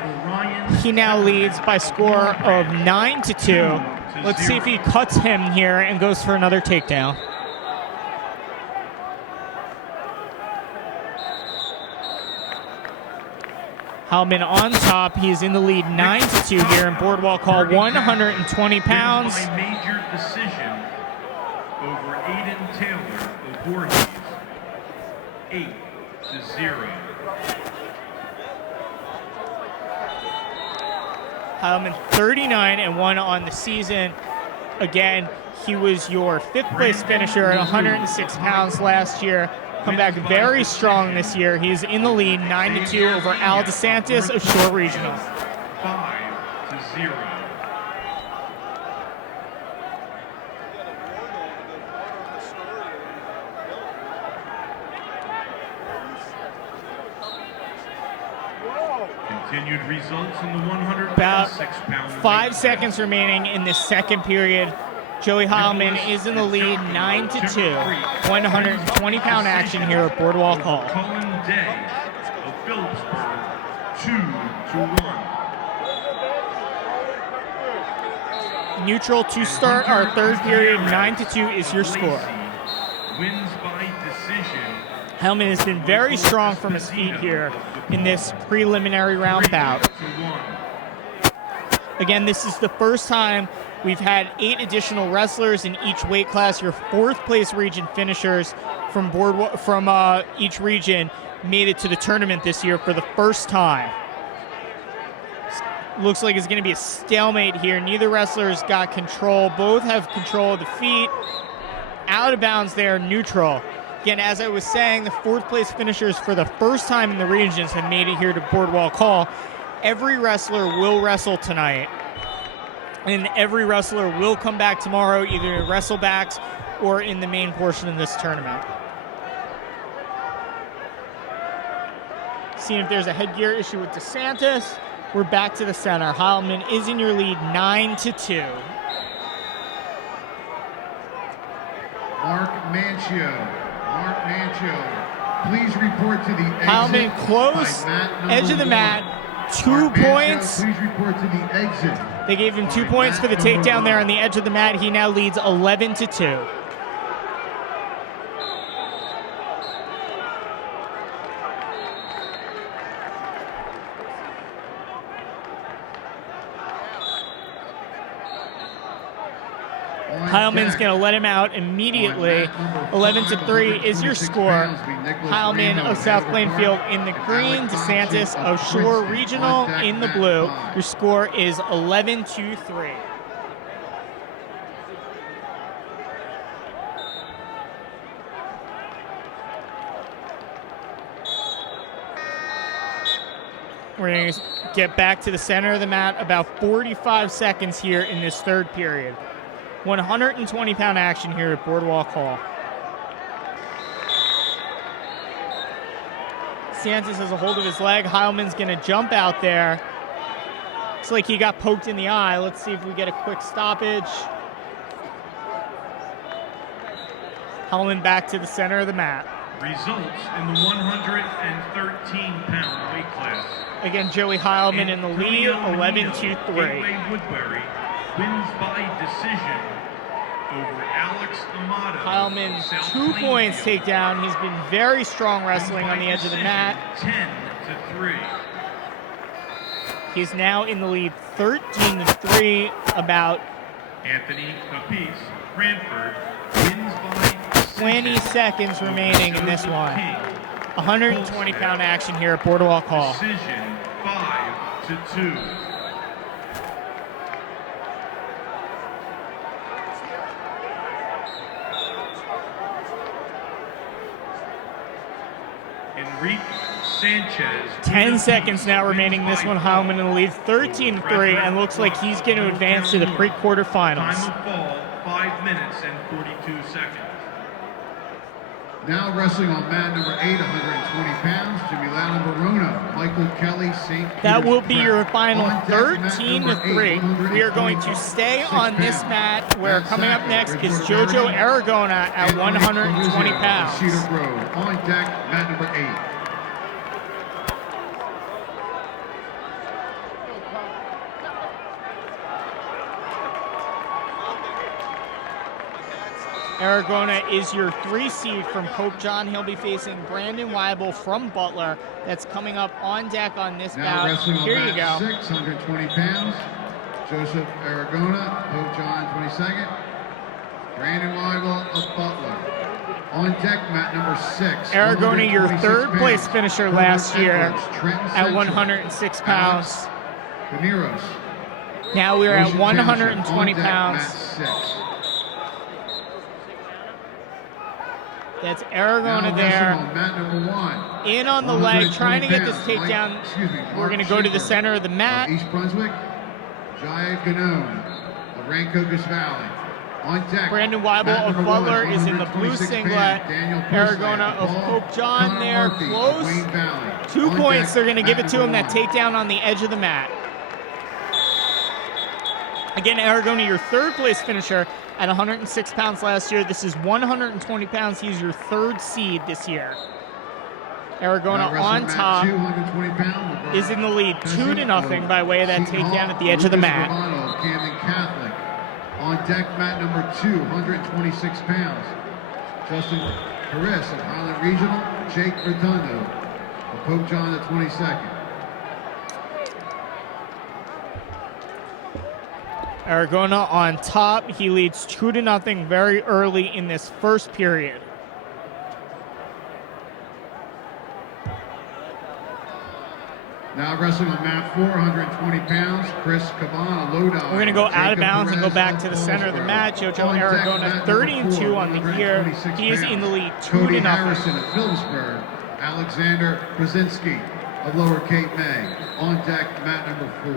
He now leads by score of 9-2. Let's see if he cuts him here and goes for another takedown. Heilman on top. He is in the lead 9-2 here in Boardwalk Hall, 120 pounds. By major decision over Aiden Taylor of Voorhees, 8-0. Heilman 39-1 on the season. Again, he was your 5th place finisher at 106 pounds last year. Come back very strong this year. He's in the lead 9-2 over Al DeSantis of Shore Regional. 5-0. Continued results in the 106-pound. 5 seconds remaining in this 2nd period. Joey Heilman is in the lead 9-2. 120-pound action here at Boardwalk Hall. Cullen Day of Phillipsburg, 2-1. Neutral to start our 3rd period. 9-2 is your score. Wins by decision. Heilman has been very strong from his feet here in this preliminary round bout. Again, this is the first time we've had 8 additional wrestlers in each weight class. Your 4th place region finishers from each region made it to the tournament this year for the first time. Looks like it's going to be a stalemate here. Neither wrestler's got control. Both have control of the feet. Out of bounds there, neutral. Again, as I was saying, the 4th place finishers for the first time in the regions have made it here to Boardwalk Hall. Every wrestler will wrestle tonight, and every wrestler will come back tomorrow, either in wrestlebacks or in the main portion of this tournament. Seeing if there's a headgear issue with DeSantis. We're back to the center. Heilman is in your lead 9-2. Mark Manchio, please report to the exit. Heilman close, edge of the mat, 2 points. Please report to the exit. They gave him 2 points for the takedown there on the edge of the mat. He now leads 11-2. Heilman's going to let him out immediately. 11-3 is your score. Heilman of South Plainfield in the green, DeSantis of Shore Regional in the blue. Your score is 11-3. We're going to get back to the center of the mat. About 45 seconds here in this 3rd period. 120-pound action here at Boardwalk Hall. Santos has a hold of his leg. Heilman's going to jump out there. Looks like he got poked in the eye. Let's see if we get a quick stoppage. Heilman back to the center of the mat. Results in the 113-pound weight class. Again, Joey Heilman in the lead, 11-3. Woodbury wins by decision over Alex Amato. Heilman, South 2 points Plainfield. takedown. He's been very strong wrestling on the edge of the mat. 10-3. He's now in the lead, 13-3. About Anthony Capiz, Cranford, wins by 20 seconds remaining in this one. 120-pound action here at Boardwalk Hall. Decision 5-2. Enrique Sanchez. 10 seconds now remaining in this one. Heilman in the lead, 13-3, and looks like he's going to advance to the pre-quarterfinals. Time of fall, 5 minutes and 42 seconds. Now wrestling on mat number 8, 120 pounds, Jimmy Lana Verona, Michael Kelly, St. That will Peter's be Prep. your final, On deck, mat number 8, 13-3. We are going to stay on this mat, where coming up next is Jojo Aragona at 120 pounds. Cedar Grove. On deck, mat number 8. Aragona is your 3 seed from Pope John. He'll be facing Brandon Weibel from Butler. That's coming up on deck on this Now bout. wrestling on Here you mat go. 6, 120 pounds, Joseph Aragona, Pope John 22nd, Brandon Weibel of Butler. On deck, mat number 6. Aragona, your 126 third place pounds, finisher Herbert last year Edwards, Trenton at Central, 106 pounds. Caneros. Now we're at Ocean 120 Township. On deck, pounds. mat 6. That's Now Aragona wrestling there. on mat number 1. In on the leg, 120 trying to get this pounds, takedown. We're going to Mark go to the Schaefer center of the mat. of East Brunswick, Jaya Ganone of Rancocas Valley. On deck, Brandon Weibel mat of number Butler 1, is in the blue 126 singlet. pounds, Daniel Persley Aragona of Paul Pope John Connor there, Murphy of close. Wayne Valley. 2 On points, deck, they're going to give mat it to him. That number 1. takedown on the edge of the mat. Again, Aragona, your third place finisher at 106 pounds last year. This is 120 pounds. He's your 3rd seed this year. Aragona Now wrestling on mat top 2, 120 pounds, is in the lead, Pesci 2-0 by way of that Seton takedown Hall, at the edge of the Lucas mat. Romano of Camden Catholic. On deck, mat number 2, 126 pounds. Justin Harris of Highland Regional, Jake Redondo of Pope John the 22nd. Aragona on top. He leads 2-0 very early in this first period. Now wrestling on mat 4, 120 pounds, Chris Cabana, Lodi. We're going to go out of bounds and go back to the center of the mat. Jojo Aragona 30-2 on the year. He is in the lead, 2-0. Cody Harrison of Phillipsburg, Alexander Brzezinski of Lower Cape May. On deck, mat number 4.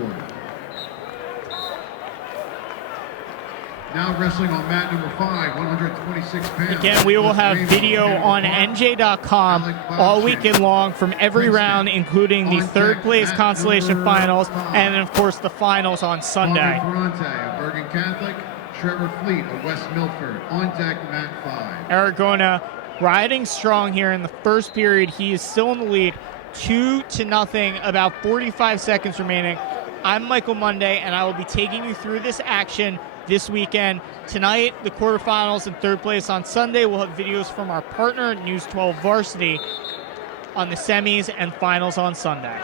Now wrestling on mat number 5, 126 pounds. Again, we will have video on NJ.com all weekend long from every round, including the third place consolation finals and, of course, the finals on Sunday. Ferrante of Bergen Catholic, Trevor Fleet of West Milford. On deck, mat 5. Aragona riding strong here in the first period. He is still in the lead, 2-0, about 45 seconds remaining. I'm Michael Monday, and I will be taking you through this action this weekend. Tonight, the quarterfinals and third place on Sunday. We'll have videos from our partner, News 12 Varsity, on the semis and finals on Sunday.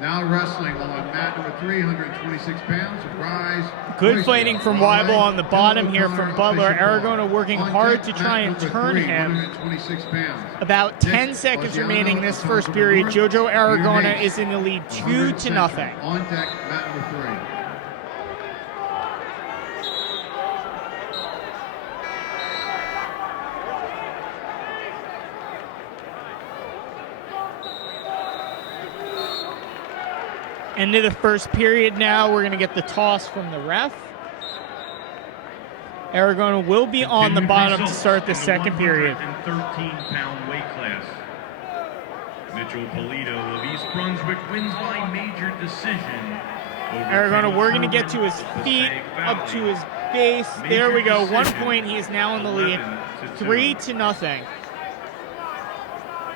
Now wrestling on mat number 3, 126 pounds. Rise. Good Royce, fighting from Rye, Weibel on the bottom here O'Connor, from Butler. Bishop Hall. Aragona working On hard deck, to try and mat number turn 3, him. 126 pounds. About 10 Nick seconds Marciano remaining this of first Concord period. North, Jojo Aragona Peter Hayes, is in the lead, 100 2-0. Central. On deck, mat number 3. End of the first period now. We're going to get the toss from the ref. Aragona will be on the bottom to start the second period. 113-pound weight class. Mitchell Polito of East Brunswick wins by major decision. Aragona, we're going to get to his feet, up to his base. There we go. 1 point. He is now in the lead. 3-0.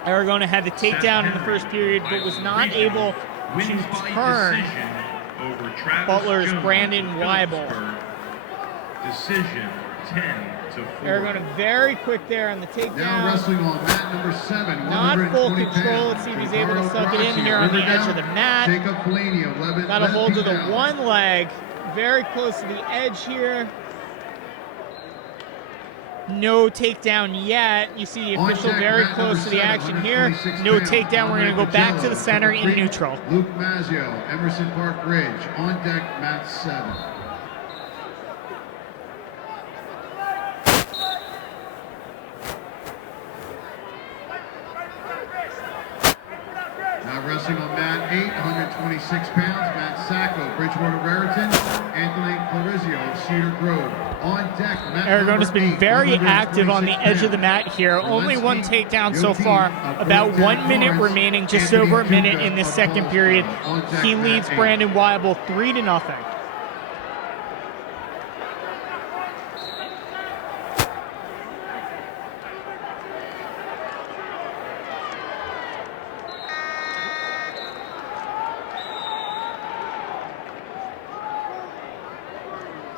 Aragona had the takedown in the first period, but was not able to turn Butler's Brandon Weibel. Decision 10-4. Aragona very quick there on the takedown. Now wrestling on mat number 7. Not full control. Let's see if he's able to suck it in here on the edge of the mat. Got a hold of the one leg. Very close to the edge here. No takedown yet. You see the official very close to the action here. No takedown. We're going to go back to the center in neutral. Luke Mazzio, Emerson Park Ridge. On deck, mat 7. Now wrestling on mat 8, 126 pounds, Matt Sacco, Bridgewater Raritan, Anthony Clarizio of Cedar Grove. On deck, Matt Aragona's been very active on the edge of the mat here. Only one takedown so far. About 1 minute remaining, just over a minute in this second period. He leads Brandon Weibel 3-0.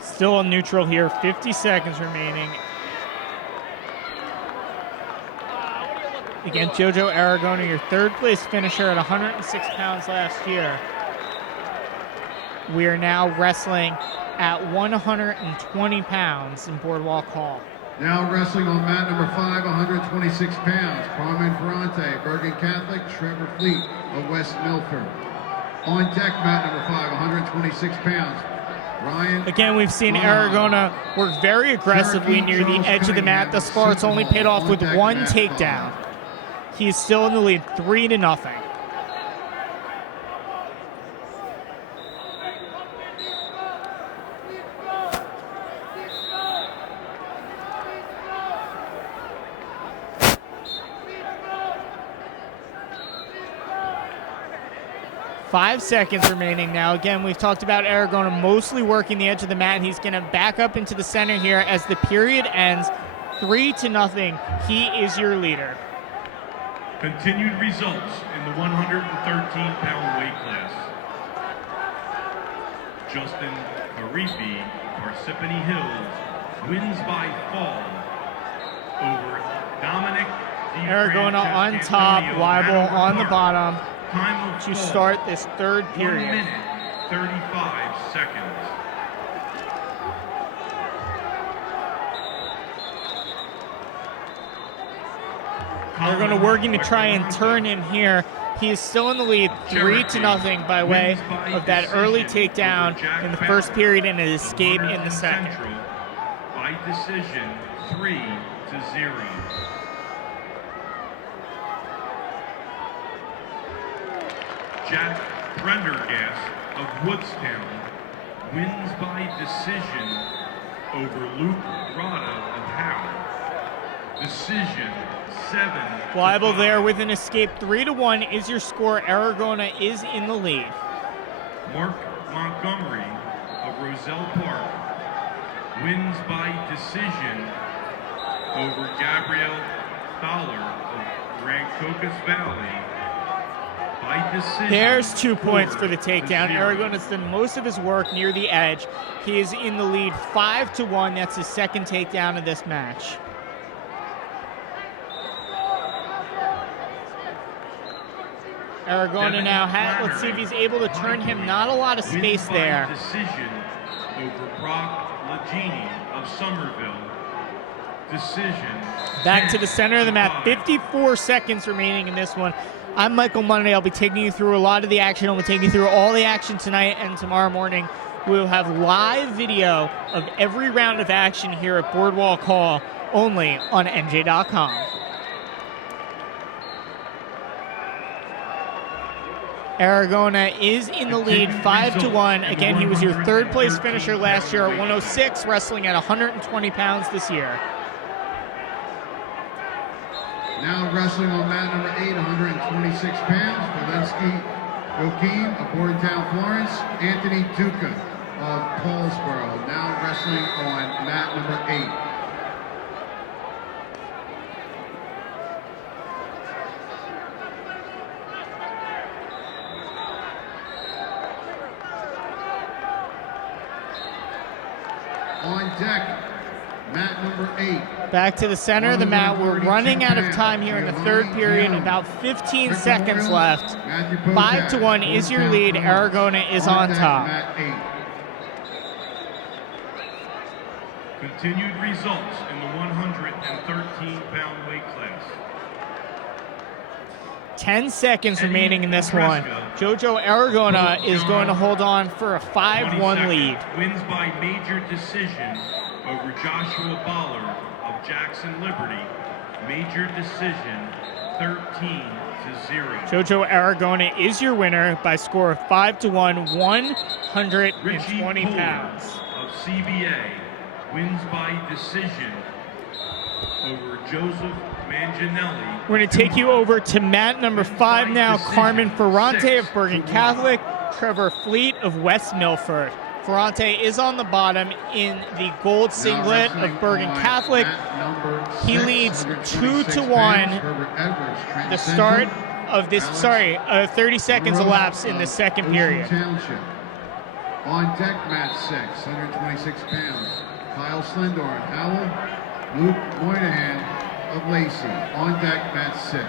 Still in neutral here, 50 seconds remaining. Again, Jojo Aragona, your third place finisher at 106 pounds last year. We are now wrestling at 120 pounds in Boardwalk Hall. Now wrestling on mat number 5, 126 pounds, Carmen Ferrante, Bergen Catholic, Trevor Fleet of West Milford. On deck, mat number 5, 126 pounds, Ryan. Again, we've seen Aragona work very aggressively near the edge of the mat. Thus far, it's only paid off with one takedown. He is still in the lead, 3-0. 5 seconds remaining now. Again, we've talked about Aragona mostly working the edge of the mat. He's going to back up into the center here as the period ends. 3-0. He is your leader. Continued results in the 113-pound weight class. Justin Carifi, Parsippany Hills, wins by fall over Dominic Aragona on top, Weibel on the bottom to start this third period. 1 minute, 35 seconds. Aragona working to try and turn him here. He is still in the lead, 3-0 by way of that early takedown in the first period and an escape in the second. By decision, 3-0. Jack Prendergast of Woodstown wins by decision over Luke Rada of Howe. Decision 7-5. Weibel there with an escape, 3-1 is your score. Aragona is in the lead. Mark Montgomery of Roselle Park wins by decision over Gabrielle Fowler of Grand Cocos Valley. By decision, There's 2 points for the takedown. Aragona's done most of his work near the edge. He is in the lead 5-1. That's his second takedown of this match. Aragona now let's see if he's able to turn him. Not a lot of space there. Decision over Brock Legini of Somerville. Decision. Back to the center of the mat. 54 seconds remaining in this one. I'm Michael Monday. I'll be taking you through a lot of the action. I'll be taking you through all the action tonight and tomorrow morning. We'll have live video of every round of action here at Boardwalk Hall, only on NJ.com. Aragona is in the lead 5-1. Again, he was your third place finisher last year at 106, wrestling at 120 pounds this year. Now wrestling on mat number 8, 126 pounds, Valensky Joachim of Bordentown, Florence, Anthony Duca of Paulsboro. Now wrestling on mat number 8. On deck, mat number 8. Back to the center of the mat. We're running out of time here in the third period. About 15 seconds left. 5-1 is your lead. Aragona is on top. Continued results in the 113-pound weight class. 10 seconds remaining in this one. Jojo Aragona is going to hold on for a 5-1 lead. Wins by major decision over Joshua Baller of Jackson Liberty. Major decision, 13-0. Jojo Aragona is your winner by score of 5-1, 120 Richie pounds. of CBA wins by decision over Joseph Manginelli. We're going to take you over to mat number 5 now. Carmen Ferrante of Bergen Catholic, Trevor Fleet of West Milford. Ferrante is on the bottom in the gold singlet of Bergen Catholic. He leads 2-1. The start of this, 30 seconds elapsed in the second period. On deck, mat 6, 126 pounds. Kyle Slendorn, Howell, Luke Moynihan of Lacey. On deck, mat 6.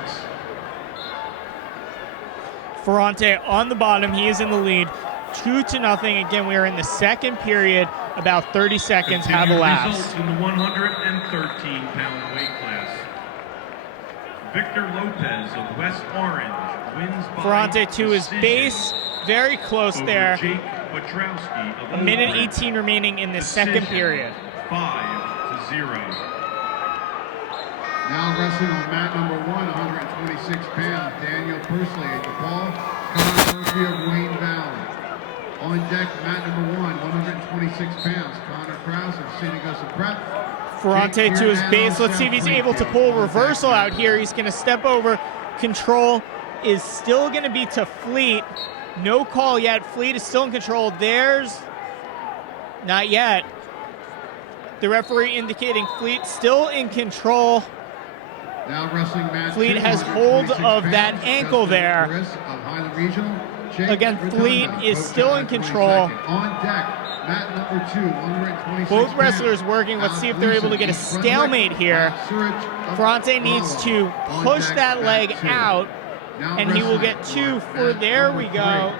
Ferrante on the bottom. He is in the lead. 2-0. Again, we are in the second period. About 30 seconds have elapsed. Results in the 113-pound weight class. Victor Lopez of West Orange wins by Ferrante to his decision base. Very close over there. Jake Wachowski of A minute Oakland. 18 remaining in the second period. 5-0. Now wrestling on mat number 1, 126 pounds. Daniel Pursley at DePaul, Connor Murphy of Wayne Valley. On deck, mat number 1, 126 pounds. Connor Krause of St. Augusta Prep. Ferrante to his base. Let's see if he's able to pull a reversal out here. He's going to step over. Control is still going to be to Fleet. No call yet. Fleet is still in control. There's not yet. The referee indicating Fleet still in control. Now wrestling mat Fleet 2, has hold 126 of that pounds. ankle Justin there. Chris of Highland Regional. Jake Again, Fleet Rotunda, is coach still in at control. 22nd. On deck, mat number 2, 126 Both wrestlers pounds. working. Let's see if they're able to get a stalemate here. Ferrante needs to push that leg out, and he will get 2 for, there we go.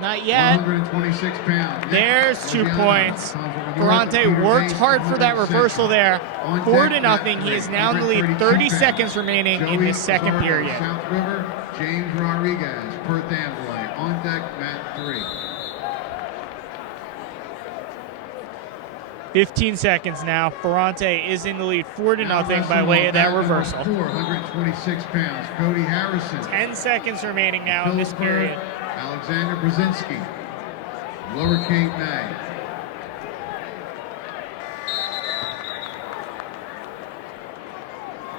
Not yet. 126 pounds. There's 2 points. Ferrante worked hard for that reversal there. 4-0. He is now in the lead. 30 seconds remaining in this second period. South River, James Rodriguez, Perth Amboy. On deck, mat 3. 15 seconds now. Ferrante is in the lead. 4-0 by way of that reversal. 126 pounds. Cody Harrison. 10 seconds remaining now in this period. Alexander Brzezinski, Lower Cape May.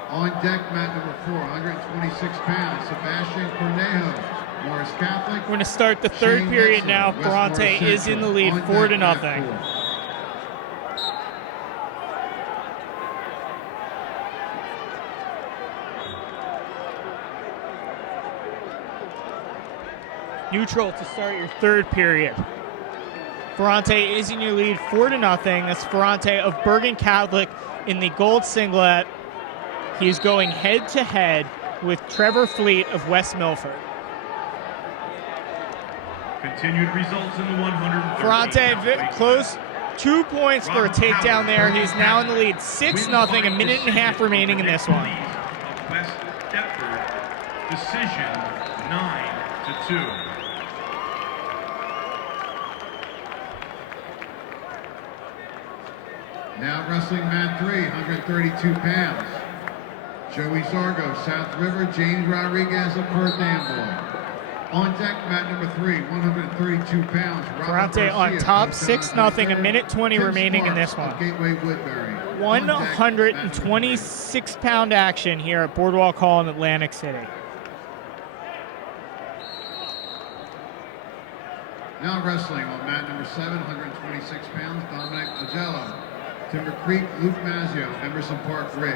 On deck, mat number 4, 126 pounds, Sebastian Cornejo, Morris Catholic. We're going to start the third Shane period Metzel, now. West Ferrante Morris is in the Central. lead, On deck, 4-0. mat 4. Neutral to start your third period. Ferrante is in your lead, 4-0. That's Ferrante of Bergen Catholic in the gold singlet. He's going head-to-head with Trevor Fleet of West Milford. Continued results in the 113. Ferrante close, 2 points for a takedown there. He's now in the lead, 6-0, a minute and a half remaining in this one. West Deptford, decision 9-2. Now wrestling mat 3, 132 pounds. Joey Zargo, South River, James Rodriguez of Perth Amboy. On deck, mat number 3, 132 pounds. Ferrante on top, 6-0, a minute 20 remaining in this one. Gateway Woodbury. 126-pound action here at Boardwalk Hall in Atlantic City. Now wrestling on mat number 7, 126 pounds, Dominic Agello. Timber Creek, Luke Mazzio, Emerson Park Ridge.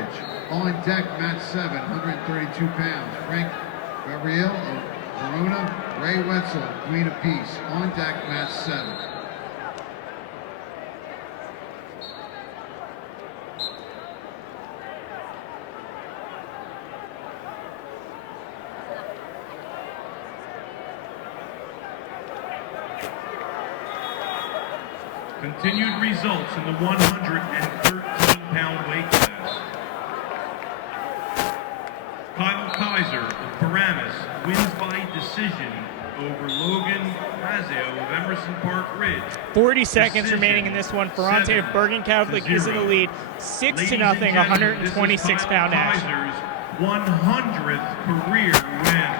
On deck, mat 7, 132 pounds, Frank Gabriel of Verona, Ray Wetzel, Queen of Peace. On deck, mat 7. Continued results in the 113-pound weight class. Kyle Kaiser of Paramus wins by decision over Logan Mazzeo of Emerson Park Ridge. 40 seconds remaining in this one. Ferrante of Bergen Catholic is in the lead. 6-0, 126-pound action. Kaiser's 100th career win.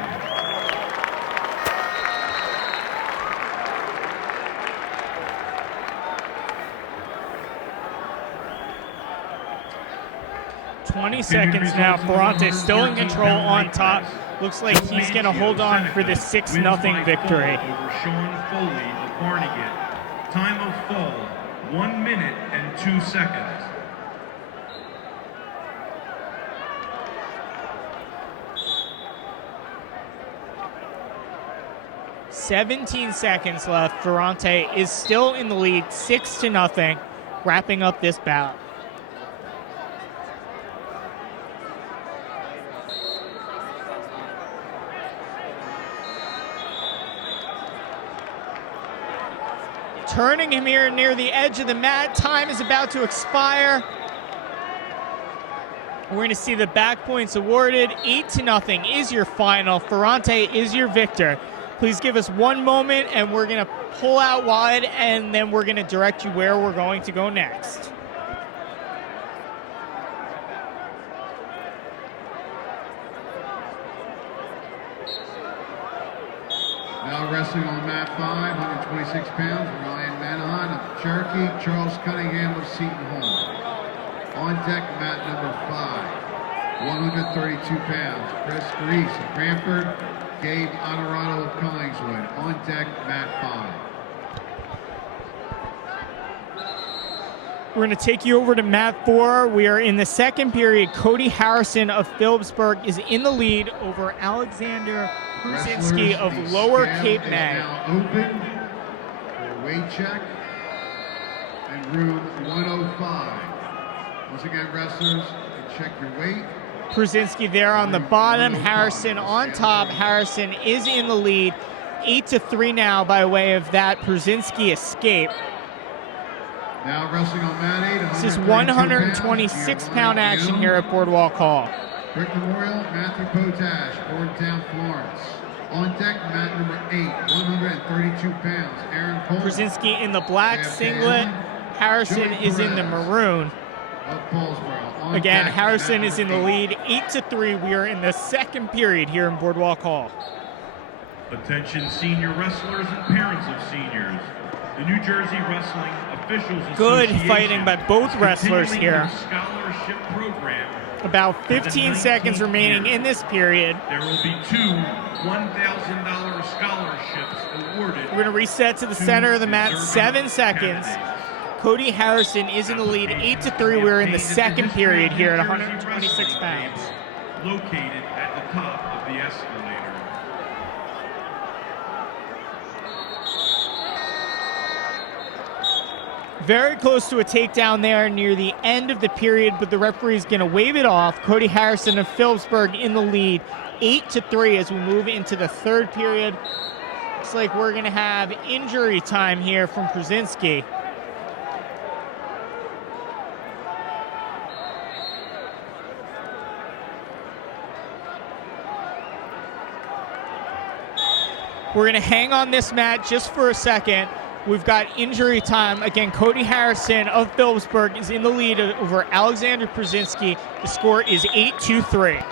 Seconds now. Ferrante still in control on top. Looks like he's going to hold on for the 6-0 victory. Over Sean Foley of Barnegat. Time of fall, 1 minute and 2 seconds. "17 seconds left. Ferrante is still in the lead, 6-0, wrapping up this bout. Turning him here near the edge of the mat. Time is about to expire. We're going to see the back points awarded. 8-0 is your final. Ferrante is your victor. Please give us one moment, and we're going to pull out wide, and then we're going to direct you where we're going to go next. Now wrestling on mat 5, 126 pounds, Ryan Manahan of Cherokee, Charles Cunningham of Seton Hall. On deck, mat number 5, 132 pounds, Chris Grease of Cranford, Gabe Honorado of Collingswood. On deck, mat 5. We're going to take you over to mat 4. We are in the second period. Cody Harrison of Phillipsburg is in the lead over Alexander Brzezinski of Lower Cape May. Now open for weight check in room 105. Once again, wrestlers, check your weight. Brzezinski there on the bottom, Harrison on top. Harrison is in the lead, 8-3 now by way of that Brzezinski escape. Now wrestling on mat 8. This is 126-pound action here at Boardwalk Hall. Brick Memorial, Matthew Potash, Bordentown, Florence. On deck, mat number 8, 132 pounds, Aaron Cole. Brzezinski in the black singlet. Harrison is in the maroon. Of Paulsboro. On Again, deck, Harrison mat is in the number 8. lead, 8-3. We are in the second period here in Boardwalk Hall. Attention senior wrestlers and parents of seniors. The New Jersey Wrestling Officials Good Association fighting by both is wrestlers continuing here. their scholarship program. About 15 seconds remaining in this period. There will be 2 $1,000 scholarships awarded. We're going to reset to the center of the mat, 7 seconds. Cody Harrison is in the lead, 8-3. We're in the second period here at 126 pounds. Located at the top of the escalator. Very close to a takedown there near the end of the period, but the referee is going to wave it off. Cody Harrison of Phillipsburg in the lead, 8-3 as we move into the third period. Looks like we're going to have injury time here from Brzezinski. We're going to hang on this mat just for a second. We've got injury time. Again, Cody Harrison of Phillipsburg is in the lead over Alexander Brzezinski. The score is 8-3.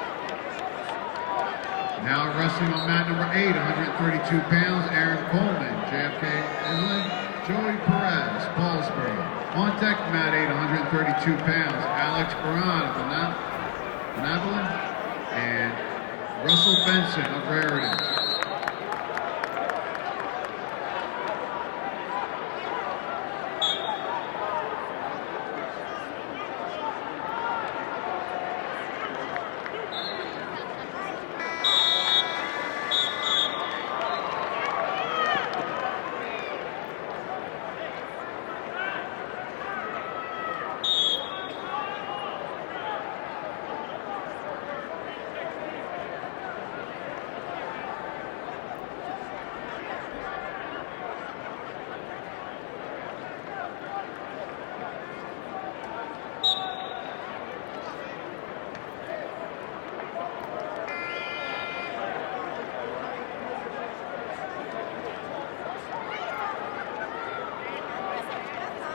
Now wrestling on mat number 8, 132 pounds, Aaron Coleman, JFK Inland, Joey Perez, Paulsboro. On deck, mat 8, 132 pounds, Alex Baran of Benevolent, and Russell Benson of Raritan.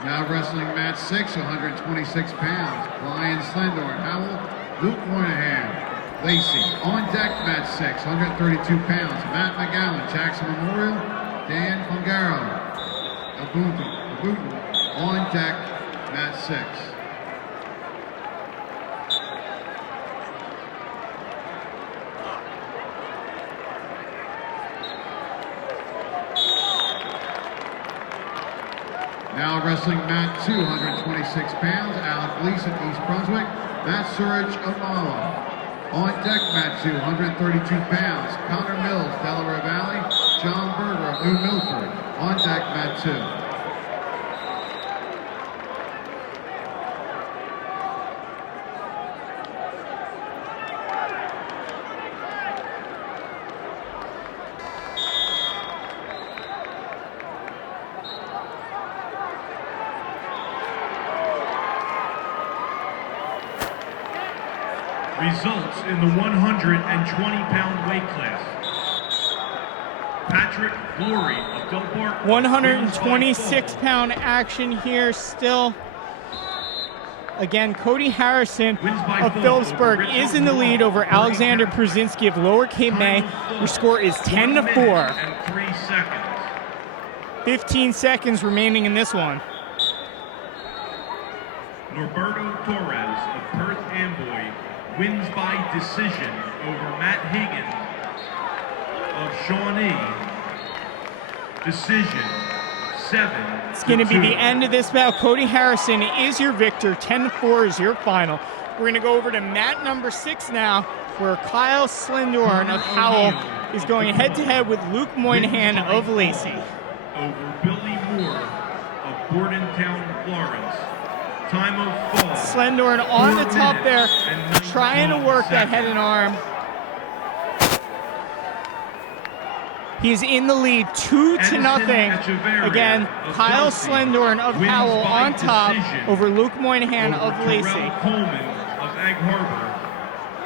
Now wrestling mat 6, 126 pounds, Brian Slendorn, Howell, Luke Moynihan, Lacey. On deck, mat 6, 132 pounds, Matt McGowan, Jackson Memorial, Dan Fungaro, Ubuntu. On deck, mat 6. Now wrestling mat 2, 126 pounds, Alec Gleason, East Brunswick, Matt Surridge of Marlow. On deck mat 2, 132 pounds, Connor Mills, Delaware Valley, John Berger of New Milford. On deck mat 2. Results in the 120-pound weight class. Patrick Glory of Del Park. 126-pound action here still. Again, Cody Harrison of Phillipsburg is in the lead over Alexander Brzezinski of Lower Cape May. Your score is 10-4. 3 seconds. 15 seconds remaining in this one. Norberto Torres of Perth Amboy wins by decision over Matt Hagan of Shawnee. Decision 7-2. It's going to be the end of this bout. Cody Harrison is your victor. 10-4 is your final. We're going to go over to mat number 6 now, where Kyle Slendorn of Howell is going head-to-head with Luke Moynihan of Lacey. Over Billy Moore of Bordentown, Florence. Time of fall. Slendorn on the top there, trying to work that head and arm. He's in the lead 2-0. Again, Kyle Slendorn of Howell on top over Luke Moynihan of Lacey. Coleman of Egg Harbor.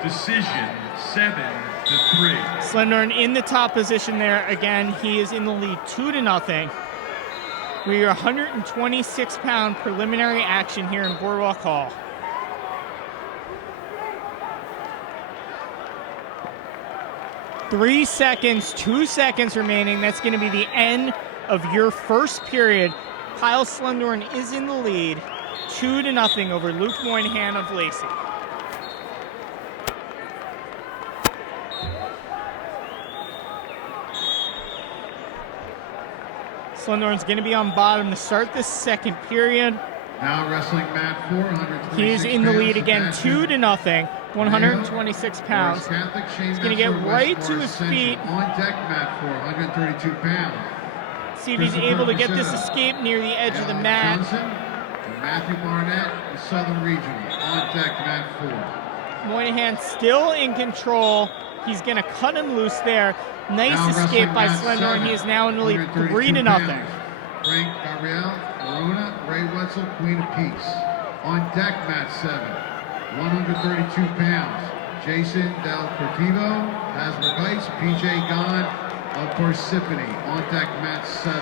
Decision 7-3. Slendorn in the top position there. Again, he is in the lead 2-0. We are 126-pound preliminary action here in Boardwalk Hall. Three seconds, 2 seconds remaining. That's going to be the end of your first period. Kyle Slendorn is in the lead, 2-0 over Luke Moynihan of Lacey. Slendorn's going to be on bottom to start this second period. Now wrestling mat 4, 126 He's in the lead pounds, again, 2-0, 126 pounds. He's going to get right to his feet. On deck mat 4, 132 pounds. See if he's able to get this escape near the edge of the mat. Johnson and Matthew Barnett, the Southern Regional. On deck mat 4. Moynihan still in control. He's going to cut him loose there. Nice Now escape by wrestling mat Slendorn. 7, He is now in the lead 132 3-0. pounds. Frank Gabriel, Verona, Ray Wetzel, Queen of Peace. On deck mat 7, 132 pounds. Jason Del Cortivo, Hasbro Geis, PJ Gahn of Parsippany. On deck mat 7.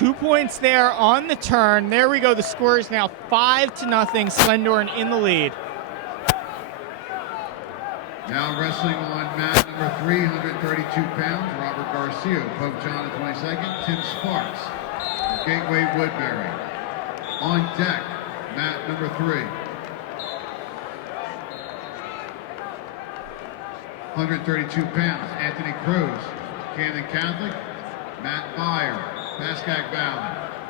2 points there on the turn. There we go. The score is now 5-0. Slendorn in the lead. Now wrestling on mat number 3, 132 pounds, Robert Garcia, Pope John the 22nd, Tim Sparks, Gateway Woodbury. On deck, mat number 3. 132 pounds, Anthony Cruz, Camden Catholic, Matt Byer, Pascack Valley.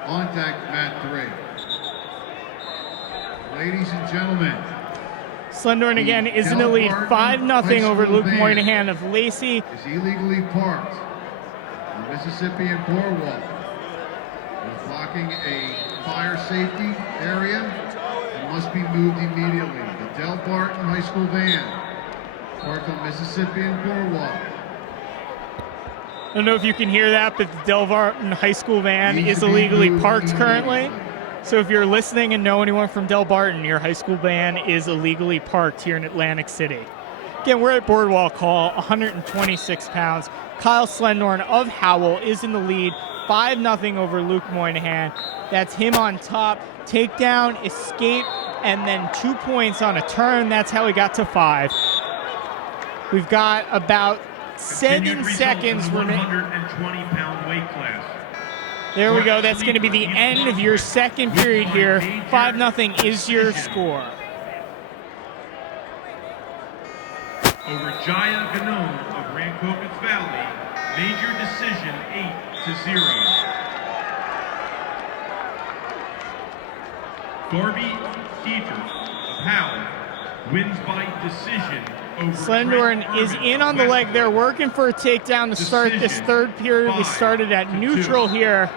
On deck, mat 3. Ladies and gentlemen, Slendorn again is in the lead, 5-0 over Luke Moynihan of Lacey. Is illegally parked on Mississippi and Boardwalk. Is blocking a fire safety area and must be moved immediately. The Del Barton High School van parked on Mississippi and Boardwalk. I don't know if you can hear that, but the Del Barton High School van is illegally parked currently. So if you're listening and know anyone from Del Barton, your high school van is illegally parked here in Atlantic City. Again, we're at Boardwalk Hall, 126 pounds. Kyle Slendorn of Howell is in the lead, 5-0 over Luke Moynihan. That's him on top. Takedown, escape, and then 2 points on a turn. That's how he got to 5. We've got about 7 seconds remaining. 120-pound weight class. There we go. That's going to be the end of your second period here. 5-0 is your score. Over Jaya Ganon of Rancocas Valley, major decision 8-0. Darby Dieter of Howell wins by decision over Slendorn is in on the leg there, working for a takedown to start this third period. We started at neutral here.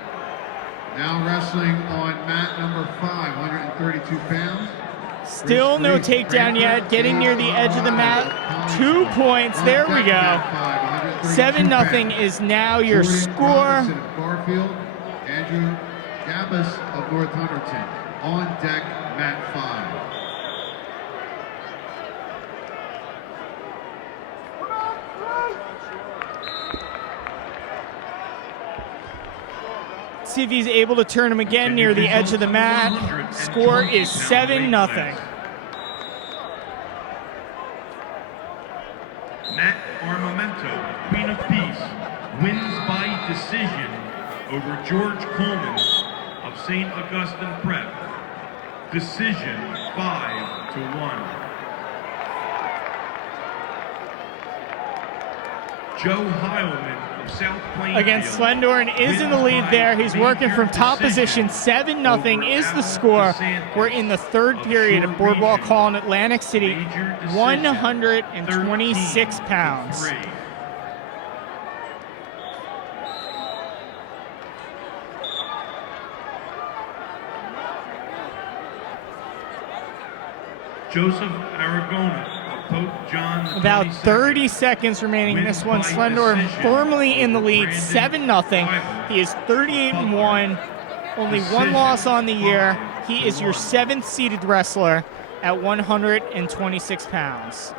Now wrestling on mat number 5, 132 pounds. Still no takedown yet, getting near the edge of the mat. 2 points, there we go. 7-0 is now your score. Garfield, Andrew Gabus of Northumbерton. On deck, mat 5. See if he's able to turn him again near the edge of the mat. Score is 7-0. Matt Armamento, Queen of Peace, wins by decision over George Coleman of St. Augustine Prep. Decision 5-1. Joe Heilman of South Plainfield. Again, Slendorn is in the lead there. He's working from top position. 7-0 is the score. We're in the third period at Boardwalk Hall in Atlantic City. 126 pounds. 13-3. Joseph Aragona of Pope John the About 22nd. 30 seconds remaining in this one. Slendorn firmly in the lead, 7-0. He is 38-1, only one loss on the year. He is your 7th seeded wrestler at 126 pounds.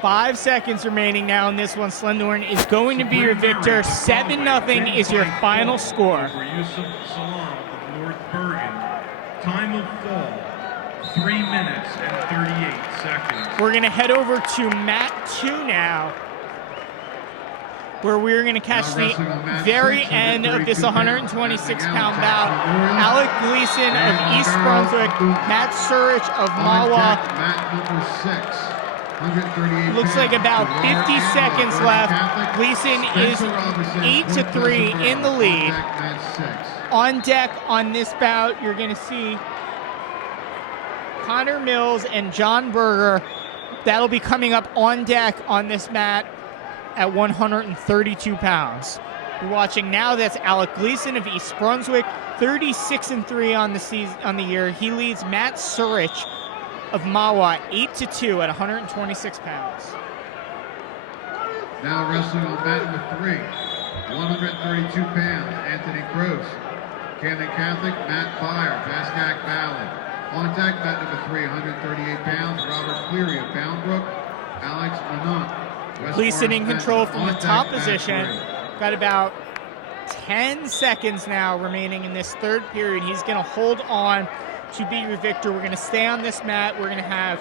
Five seconds remaining now in this one. Slendorn is going to be your victor. 7-0 is your final score. Over Yusuf Salam of North Bergen. Time of fall, 3 minutes and 38 seconds. We're going to head over to mat 2 now, where we're going to catch the very end of this 126-pound bout. Alec Gleason of East Brunswick, Matt Surich of Mawa. Mat number 6. 138 Looks like about 50 seconds left. Gleason is Spencer Robertson, 8-3 in the lead. Mat 6. On deck on this bout, you're going to see Connor Mills and John Berger. That'll be coming up on deck on this mat at 132 pounds. You're watching now, that's Alec Gleason of East Brunswick, 36-3 on the season, on the year. He leads Matt Surich of Mawa 8-2 at 126 pounds. Now wrestling on mat number 3, 132 pounds, Anthony Gross, Camden Catholic, Matt Byer, Pascack Valley. On deck, mat number 3, 138 pounds, Robert Cleary of Boundbrook, Alex Anant. Gleason in control from the top position. 3. Got about 10 seconds now remaining in this third period. He's going to hold on to be your victor. We're going to stay on this mat. We're going to have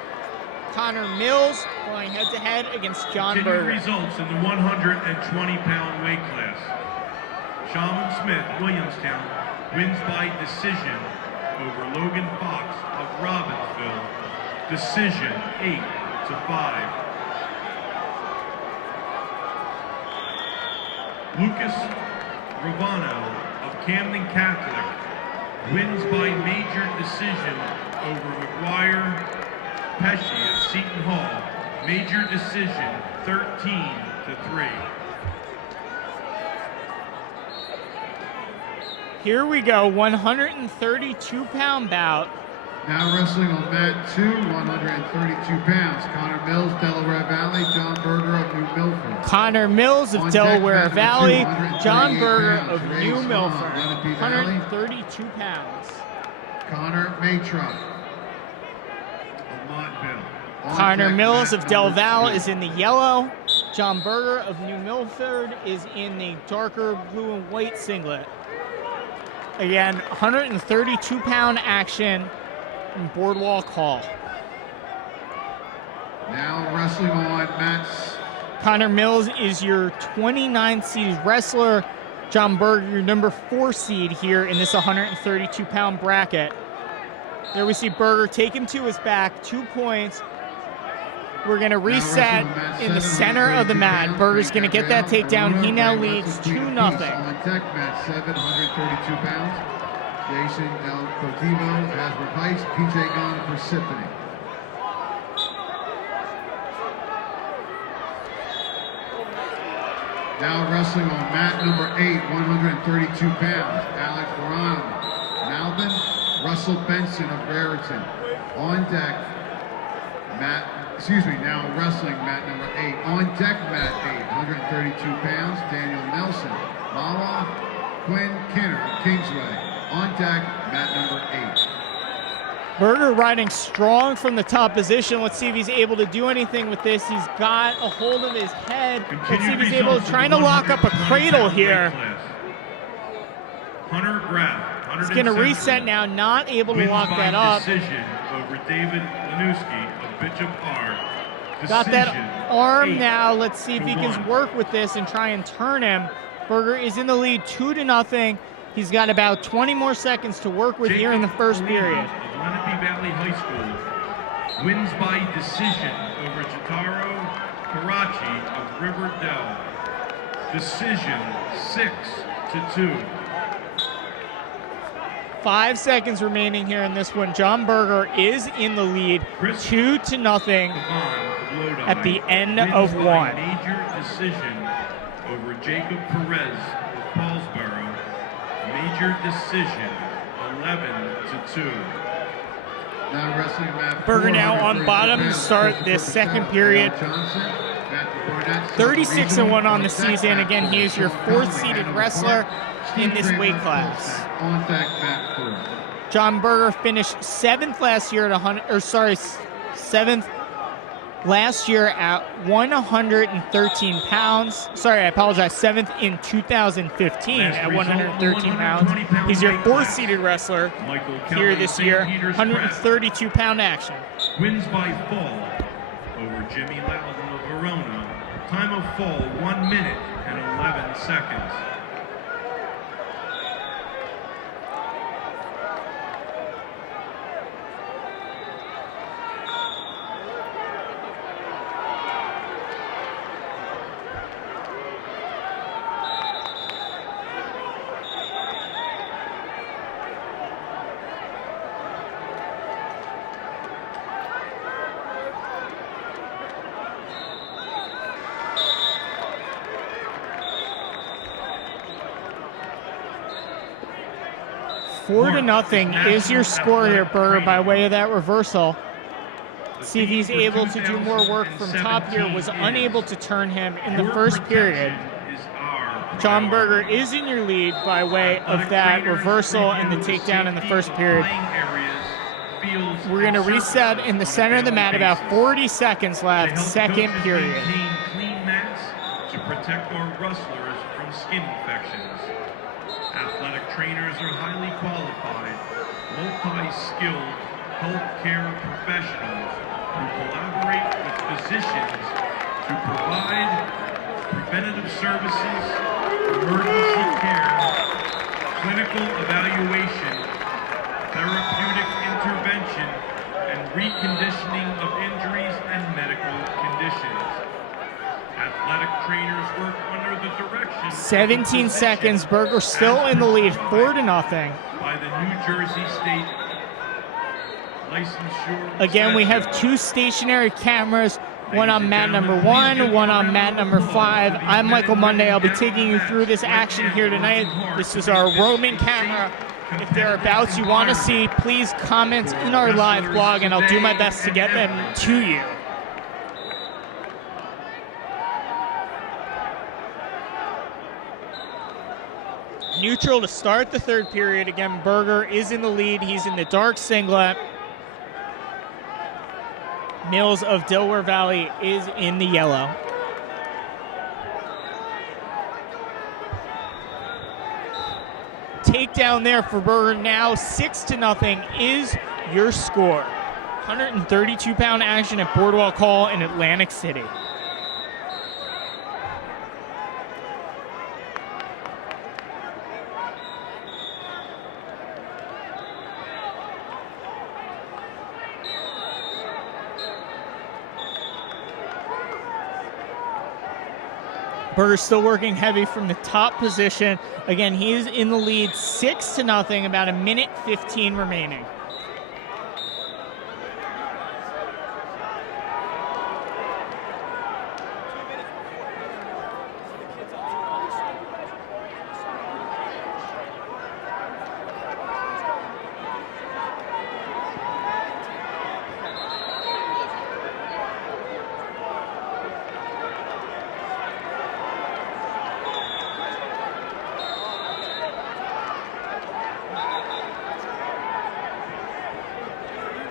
Connor Mills going head-to-head against John Continued Berger. results in the 120-pound weight class. Shaman Smith, Williamstown, wins by decision over Logan Fox of Robbinsville. Decision 8-5. Lucas Ravano of Camden Catholic wins by major decision over McGuire Pesci of Seton Hall. Major decision 13-3. Here we go, 132-pound bout. Now wrestling on mat 2, 132 pounds. Connor Mills, Delaware Valley, John Berger of New Milford. Connor Mills of On deck, Delaware mat Valley, number 2, John 138 Berger pounds. of Ray New Swan, Milford, Lenape Valley. 132 pounds. Connor Matra of Montville. On Connor deck, Mills mat of Del number Val 2. is in the yellow. John Berger of New Milford is in the darker blue and white singlet. Again, 132-pound action in Boardwalk Hall. Now wrestling on mats. Connor Mills is your 29th seeded wrestler. John Berger, your number 4 seed here in this 132-pound bracket. There we see Berger take him to his back, 2 points. We're going to reset in the center of the mat. Berger's going to get that takedown. He now leads 2-0. On deck, mat 7, 132 pounds. Jason Del Cotivo, Asper Heights, PJ Gunn, Parsippany. Now wrestling on mat number 8, 132 pounds. Alex Verano, Malvin, Russell Benson of Raritan. On deck, now wrestling mat number 8. On deck, mat 8, 132 pounds. Daniel Nelson, Mawa, Quinn Kinner of Kingsway. On deck, mat number 8. Berger riding strong from the top position. Let's see if he's able to do anything with this. He's got a hold of his head. Let's see if he's able to, trying to lock up a cradle here. Hunter Graff, He's going to reset now, not able to lock that up. Decision over David Lanuski of Bishop R. Got that arm 8 now. Let's see if he to can 1. work with this and try and turn him. Berger is in the lead 2-0. He's got about 20 more seconds to work with here in the first period. Of Lenape Valley High School wins by decision over Jotaro Karachi of Riverdale. Decision 6-2. 5 seconds remaining here in this one. John Berger is in the lead 2-0 at the end of Wins by one. Major decision over Jacob Perez of Paulsboro. Major decision 11-2. Now wrestling mat 4, Berger now on 132 bottom to pounds. start Christopher this second Patel, period. Al Johnson, Matthew Barnett, 36-1 on the South Regional. season. On Again, deck, he is your Sean 4th Conley, seeded Hanover wrestler Park, in Steve this Kramer, weight class. Colstead. On deck, mat 4. John Berger finished 7th last year at 7th last year at 113 pounds. Sorry, I apologize. 7th in 2015 at 113 pounds. He's your 4th seeded wrestler here this year. 132-pound action. Wins by fall over Jimmy Loudon of Verona. Time of fall 1 minute and 11 seconds. Four to nothing is your score here, Berger, by way of that reversal. See if he's able to do more work from top here. Was unable to turn him in the first period. John Berger is in your lead by way of that reversal and the takedown in the first period. fields. We're going to reset in the center of the mat, about 40 seconds left, second period. Maintain clean mats to protect our wrestlers from skin infections. Athletic trainers are highly qualified, multi-skilled healthcare professionals who collaborate with physicians to provide preventative services, emergency care, clinical evaluation, therapeutic intervention, and reconditioning of injuries and medical conditions. Athletic trainers work under the direction 17 of seconds. physicians Berger still as in the lead, prescribed 4-0. by the New Jersey State Licensure. Again, we have two stationary cameras, one on mat number 1, one on mat number 5. I'm Michael Monday. I'll be taking you through this action here tonight. This is our roaming camera. If there are bouts you want to see, please comment in our live blog, and I'll do my best to get them to you. Neutral to start the third period. Again, Berger is in the lead. He's in the dark singlet. Mills of Delaware Valley is in the yellow. Takedown there for Berger now. 6-0 is your score. 132-pound action at Boardwalk Hall in Atlantic City. Berger's still working heavy from the top position. Again, he is in the lead 6-0, about 1:15 remaining.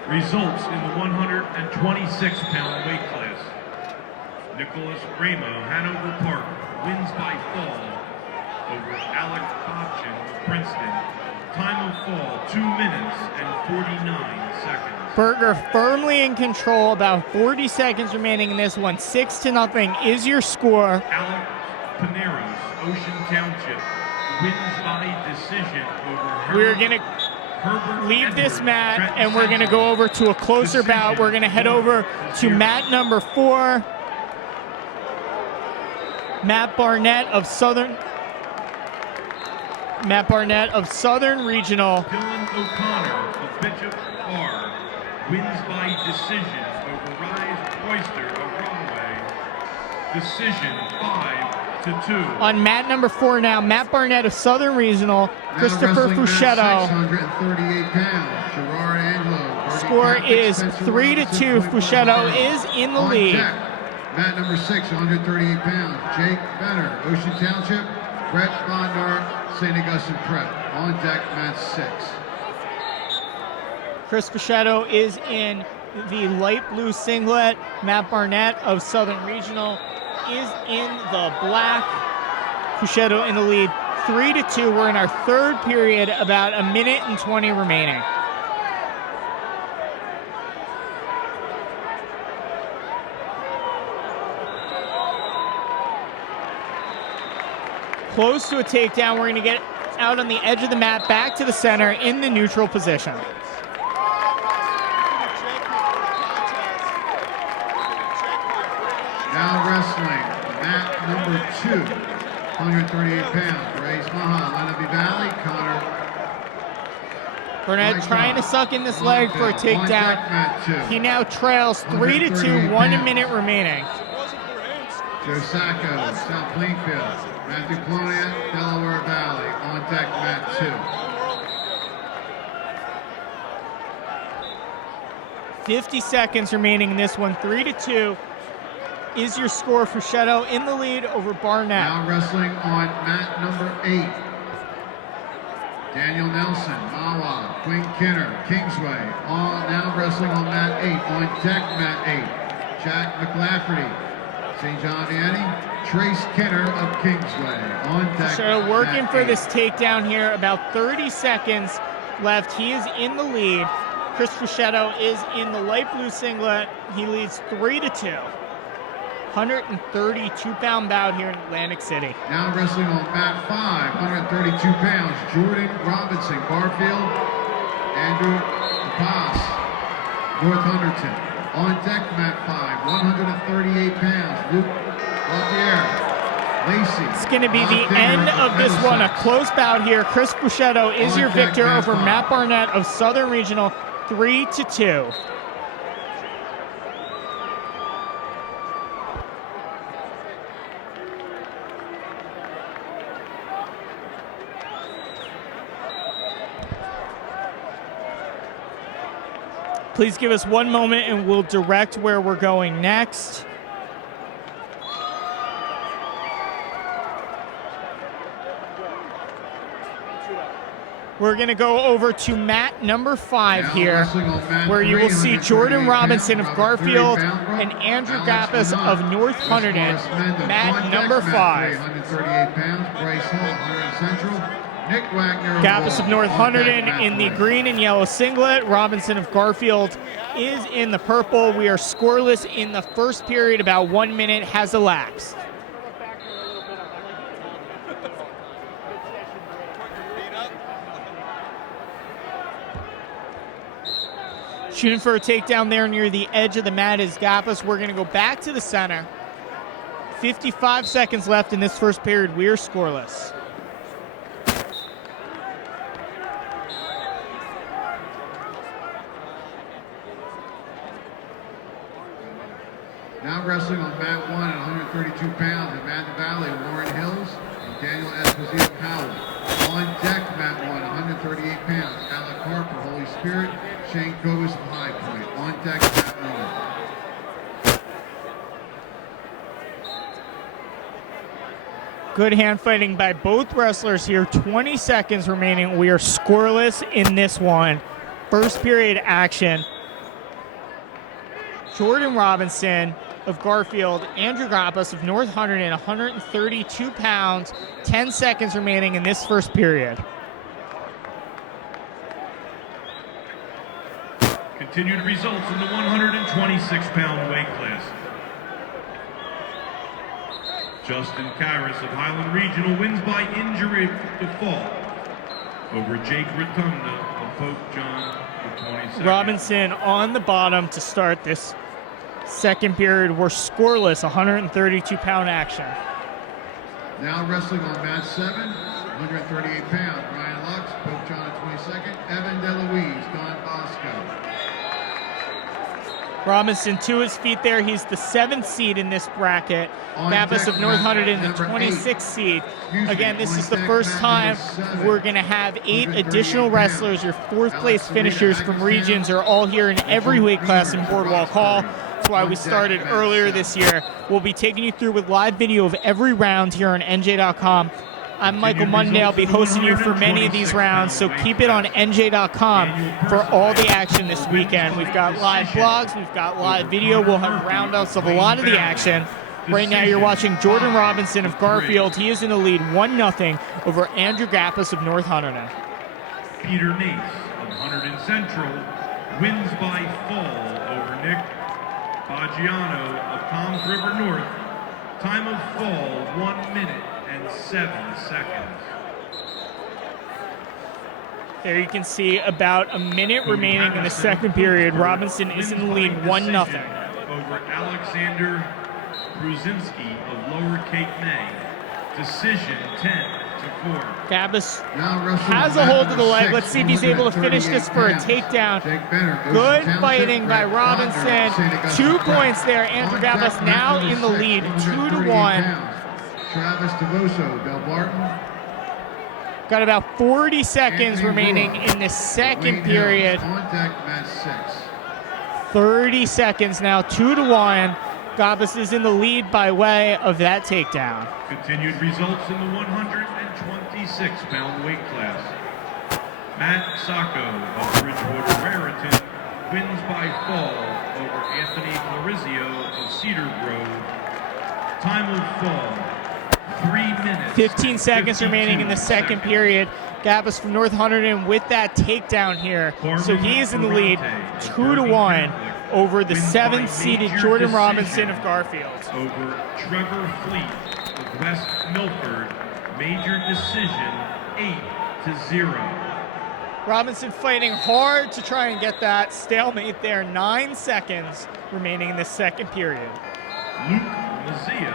Results in the 126-pound weight class. Nicholas Ramo, Hanover Park, wins by fall over Alec Bobchin of Princeton. Time of fall, 2 minutes and 49 seconds. Berger firmly in control, about 40 seconds remaining in this one. 6-0 is your score. Alec Pineros, Ocean Township, wins by decision over We're going to leave this mat, and we're going to go over to a closer bout. We're going to head over to mat number 4. Matt Barnett of Southern Regional. Dylan O'Connor of Bishop Bar wins by decision over Rise Royster of Rahway. Decision 5-2. On mat number 4 now, Matt Barnett of Southern Regional. Christopher Fuchetto. 138 pounds. Gerard Anglo. Score is 3-2. Fuchetto is in the lead. Mat number 6, 138 pounds. Jake Benner, Ocean Township. Brett Bondar, St. Augustine Prep. On deck, mat 6. Chris Fuchetto is in the light blue singlet. Matt Barnett of Southern Regional is in the black. Fuchetto in the lead, 3-2. We're in our third period, about 1:20 remaining. Close to a takedown. We're going to get out on the edge of the mat, back to the center in the neutral position. Now wrestling, mat number 2, 138 pounds. Ray's Maha, Lenape Valley, Connor. Burnett trying to suck in this leg for a takedown. He now trails 3-2, 1 minute remaining. Joe Sacco, South Plainfield. Matthew Clonia, Delaware Valley. On deck, mat 2. 50 seconds remaining in this one. 3-2 is your score. Fuchetto in the lead over Barnett. Now wrestling on mat number 8. Daniel Nelson, Mawa, Quinn Kinner, Kingsway, now wrestling on mat 8, on deck mat 8, Jack McLafferty, St. John Vianney, Trace Kinner of Kingsway, on deck So working mat for 8. this takedown here, about 30 seconds left. He is in the lead. Chris Fruscietto is in the light blue singlet. He leads 3-2. 132-pound bout here in Atlantic City. Now wrestling on mat 5, 132 pounds, Jordan Robinson, Garfield, Andrew Pass, North Hunterton. On deck mat 5, 138 pounds, Luke LaPierre, Lacey. It's going to be the end of this one. A close bout here. Chris Fruscietto is your victor over Matt Barnett of Southern Regional, 3-2. Please give us one moment and we'll direct where we're going next. We're going to go over to mat number 5 here, where you will see Jordan Robinson of Garfield and Andrew Gappas of North Hunterdon. Mat number 5. 138 pounds, Bryce Hall, 100 Central. Nick Wagner Gappas of North Hunterdon in the green and yellow singlet. Robinson of Garfield is in the purple. We are scoreless in the first period. About 1 minute has elapsed. Shooting for a takedown there near the edge of the mat is Gappas. We're going to go back to the center. 55 seconds left in this first period. We are scoreless. Now wrestling on mat 1 at 132 pounds, Amanda Valley, Warren Hills, and Daniel Esposito Powell. On deck, mat 1, 138 pounds, Alec Harper, Holy Spirit, Shane Kovas of High Point. On deck, mat 1. Good hand fighting by both wrestlers here. 20 seconds remaining. We are scoreless in this one. First period action. Jordan Robinson of Garfield, Andrew Gappas of North Hunterdon, 132 pounds, 10 seconds remaining in this first period. Continued results in the 126-pound weight class. Justin Kairos of Highland Regional wins by injury default over Jake Rotunda of Pope John the 22nd. Robinson on the bottom to start this second period. We're scoreless, 132-pound action. Now wrestling on mat 7, 138 pounds, Ryan Lux, Pope John the 22nd, Evan DeLuise, Don Bosco. Robinson to his feet there. He's the 7th seed in this bracket. Gappas of North Hunterdon, the 26th seed. Again, this is the first time we're going to have 8 additional wrestlers. Your 4th place finishers from regions are all here in every weight class in Boardwalk Hall. That's why we started earlier this year. We'll be taking you through with live video of every round here on NJ.com. I'm Michael Monday. I'll be hosting you for many of these rounds, so keep it on NJ.com for all the action this weekend. We've got live blogs, we've got live video, we'll have roundouts of a lot of the action. Right now you're watching Jordan Robinson of Garfield. He is in the lead 1-0 over Andrew Gappas of North Hunterdon. Peter Nace of Hunterdon Central wins by fall over Nick Baggiano of Toms River North. Time of fall, 1 minute and 7 seconds. There you can see about a minute remaining in the second period. Robinson is in the lead 1-0. Over Alexander Brzezinski of Lower Cape May. Decision 10-4. Gappas has a hold of the leg. Let's see if he's able to finish this for a takedown. Good fighting by Robinson. 2 points there. Andrew Gappas now in the lead, 2-1. Travis DeVoso, Del Barton. Got about 40 seconds remaining in the second period. 30 seconds now, 2-1. Gappas is in the lead by way of that takedown. Continued results in the 126-pound weight class. Matt Sacco of Bridgewater Raritan wins by fall over Anthony Florizio of Cedar Grove. Time of fall, 3 minutes. 15 seconds remaining in the second period. Gabus from North Hunterdon with that takedown here. So he is in the lead 2-1 over the 7th seeded Jordan Robinson of Garfield. Over Trevor Fleet of West Milford, major decision 8-0. Robinson fighting hard to try and get that stalemate there. 9 seconds remaining in the second period. Luke Mazzio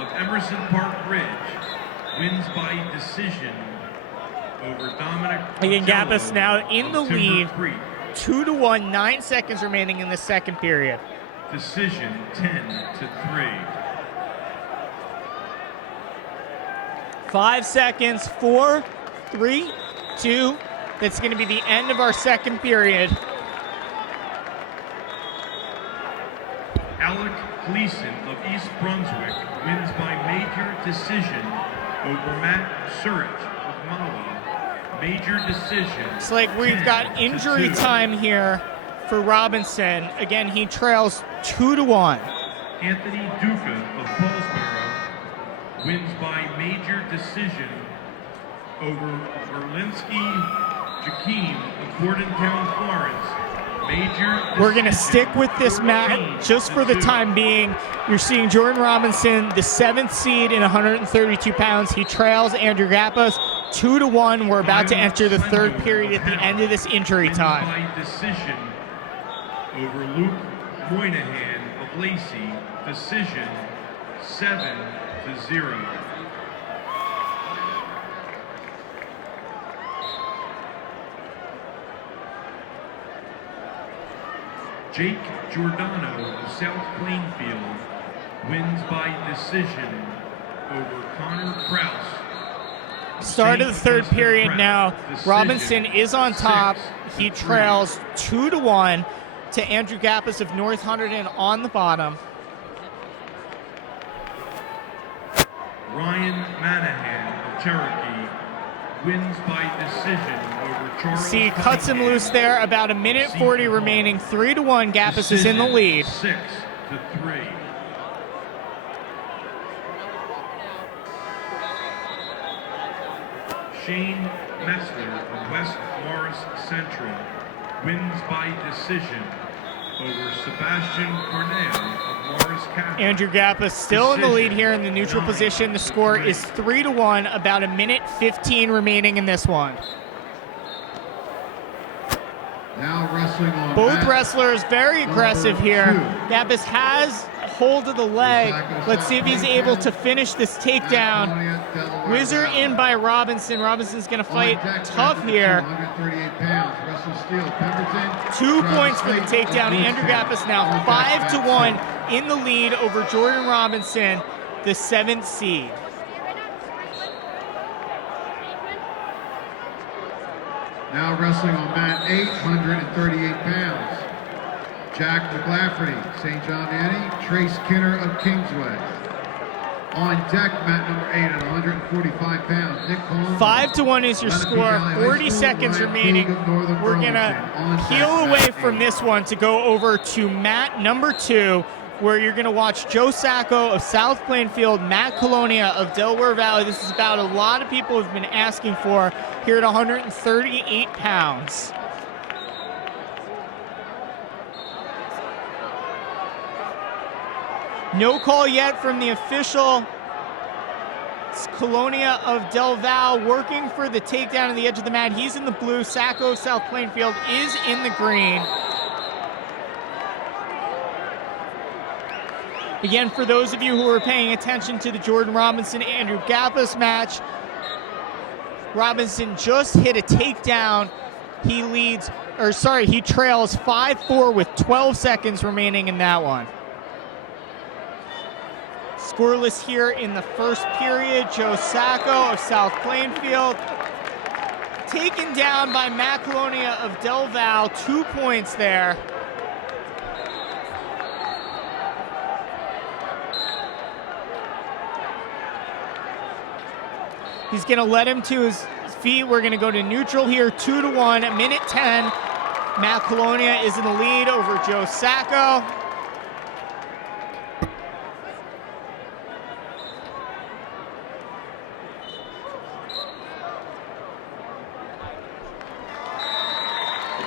of Emerson Park Ridge wins by decision over Dominic Again, Costello Gabus now in the of Timber lead, Creek. 2-1, 9 seconds remaining in the second period. Decision 10-3. 5 seconds, 4, 3, 2. That's going to be the end of our second period. Alec Gleason of East Brunswick wins by major decision over Matt Surich of Mawa. Major decision. It's like we've got injury 10-2. time here for Robinson. Again, he trails 2-1. Anthony Duca of Paulsboro wins by major decision over Berlinski Jakeem of Bordentown, Florence. Major We're going to decision, stick with this match just for the 13-2. time being. You're seeing Jordan Robinson, the 7th seed in 132 pounds. He trails Andrew Gapos 2-1. We're about to enter the third period at the end of this injury Wins time. by decision over Luke Moynihan of Lacey. Decision 7-0. Jake Giordano of South Plainfield wins by decision over Connor Kraus. Start of the third St. period Preston now. Prep. Decision Robinson is on top. He 6-3. trails 2-1 to Andrew Gapos of North Hunterdon on the bottom. Ryan Manahan of Cherokee wins by decision over Charles. See, cuts him Cunningham. loose there. About a minute 40 remaining. 3-1. Gapos is in the Decision lead. 6-3. Shane Messler of West Morris Central wins by decision over Sebastian Cornell of Morris Catholic. Andrew Gapos still in the lead here in the neutral 9-3. position. The score is 3-1. About a minute 15 remaining in this one. Now wrestling on Both mat wrestlers very aggressive here. Gapos has hold of the leg. Let's see if he's able to finish this takedown. Whizzer in by Robinson. Robinson's going to fight tough here. 138 pounds. Wrestle steel. Pemberton. 2 points for the takedown. Andrew Gapos now 5-1 in the lead over Jordan Robinson, the 7th seed. Now wrestling on mat 8, 138 pounds. Jack McLafferty, St. John Annie, Trace Kinner of Kingsway. On deck, mat number 8 at 145 pounds. Nick Coleman. 5-1 is your Lenape score. Valley High 40 School, seconds Ryan remaining. Teague of Northern We're going Burlington. On to deck, peel mat away 8. from this one to go over to mat number 2, where you're going to watch Joe Sacco of South Plainfield, Matt Colonia of Delaware Valley. This is about a lot of people have been asking for here at 138 pounds. No call yet from the official. It's Colonia of Del Val working for the takedown on the edge of the mat. He's in the blue. Sacco of South Plainfield is in the green. Again, for those of you who are paying attention to the Jordan Robinson-Andrew Gapos match, Robinson just hit a takedown. He trails 5-4 with 12 seconds remaining in that one. Scoreless here in the first period. Joe Sacco of South Plainfield taken down by Matt Colonia of Del Val. 2 points there. He's going to let him to his feet. We're going to go to neutral here, 2-1, at minute 10. Matt Colonia is in the lead over Joe Sacco.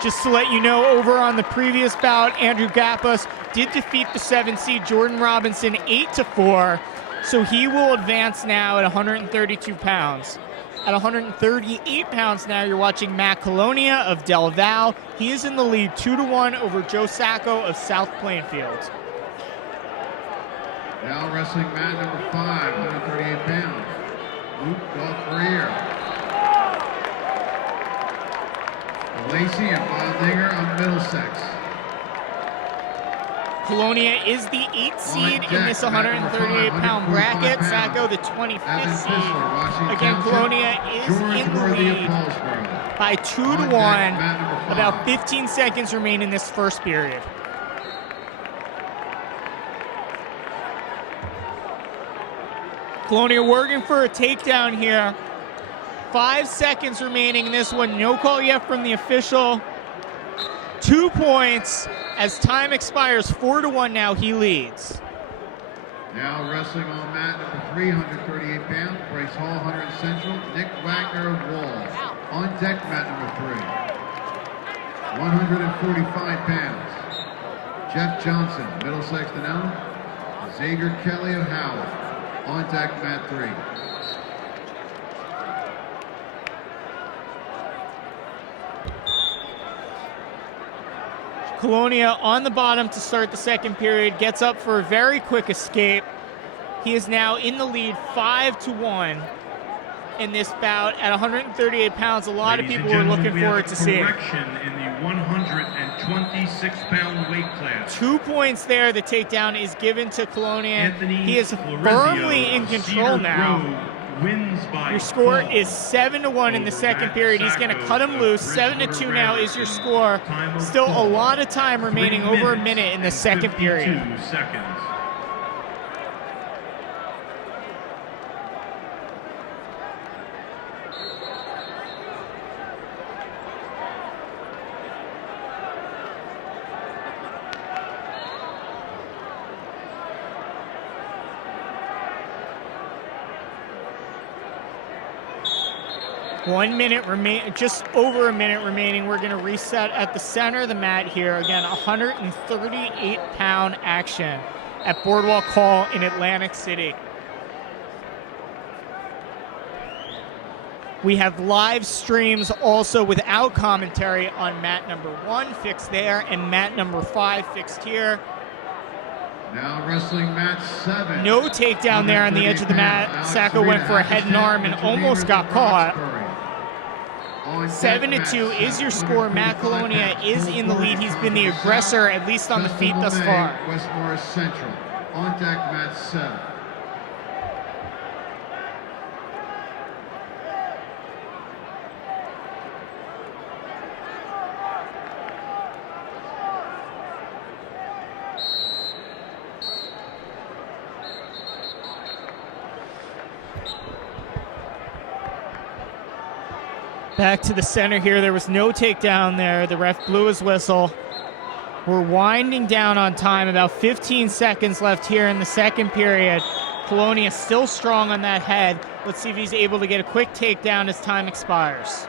Just to let you know, over on the previous bout, Andrew Gapos did defeat the 7 seed Jordan Robinson 8-4, so he will advance now at 132 pounds. At 138 pounds now, you're watching Matt Colonia of Del Val. He is in the lead 2-1 over Joe Sacco of South Plainfield. Now wrestling mat number 5, 138 pounds. Luke Goff-Freer. Lacey and Bondinger of Middlesex. Colonia is the 8th seed in this 138-pound bracket. Sacco, the 25th seed. Again, Colonia is in the lead by 2-1. About 15 seconds remain in this first period. Colonia working for a takedown here. 5 seconds remaining in this one. No call yet from the official. 2 points as time expires. 4-1 now. He leads. Now wrestling on mat number 3, 138 pounds. Bryce Hall, 100 Central. Nick Wagner of Wall. On deck mat number 3, 145 pounds. Jeff Johnson, Middlesex Denellen. Xavier Kelly of Howard. On deck mat 3. Colonia on the bottom to start the second period, gets up for a very quick escape. He is now in the lead 5-1 in this bout at 138 pounds. A lot of people were looking forward to seeing. Correction in the 126-pound weight class. 2 points there. The takedown is given to Colonia. Anthony He is Florizio firmly in of control Cedar now. Grove wins by Your score fall is 7-1 in the over second Matt period. He's going to Sacco cut him of loose. Bridgewater 7-2 now is your score. Time of Still a fall, lot of time remaining, 3 over a minutes minute in the and second 52 period. seconds. Just over a minute remaining. We're going to reset at the center of the mat here. Again, 138-pound action at Boardwalk Hall in Atlantic City. We have live streams also without commentary on mat number 1 fixed there and mat number 5 fixed here. Now wrestling mat 7. No takedown there on the edge of the mat. Sacco went for a head and arm and almost got caught. 7-2 is your score. Matt Colonia is in the lead. He's been the aggressor, at least on the feet thus far. West Morris Central. On deck mat 7. Back to the center here. There was no takedown there. The ref blew his whistle. We're winding down on time. About 15 seconds left here in the second period. Colonia still strong on that head. Let's see if he's able to get a quick takedown as time expires.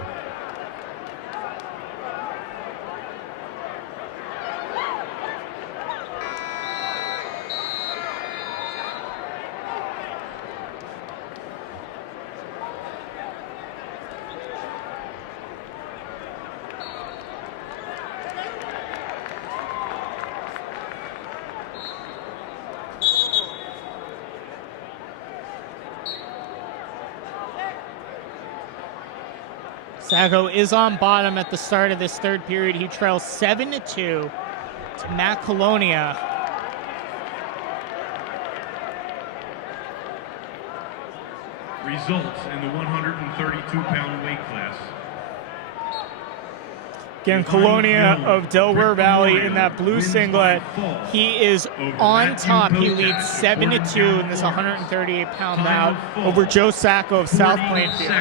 Sacco is on bottom at the start of this third period. He trails 7-2 to Matt Colonia. Results in the 132-pound weight class. Again, Colonia of Delaware Valley in that blue singlet. He is on top. He leads 7-2 in this 138-pound bout over Joe Sacco of South Plainfield.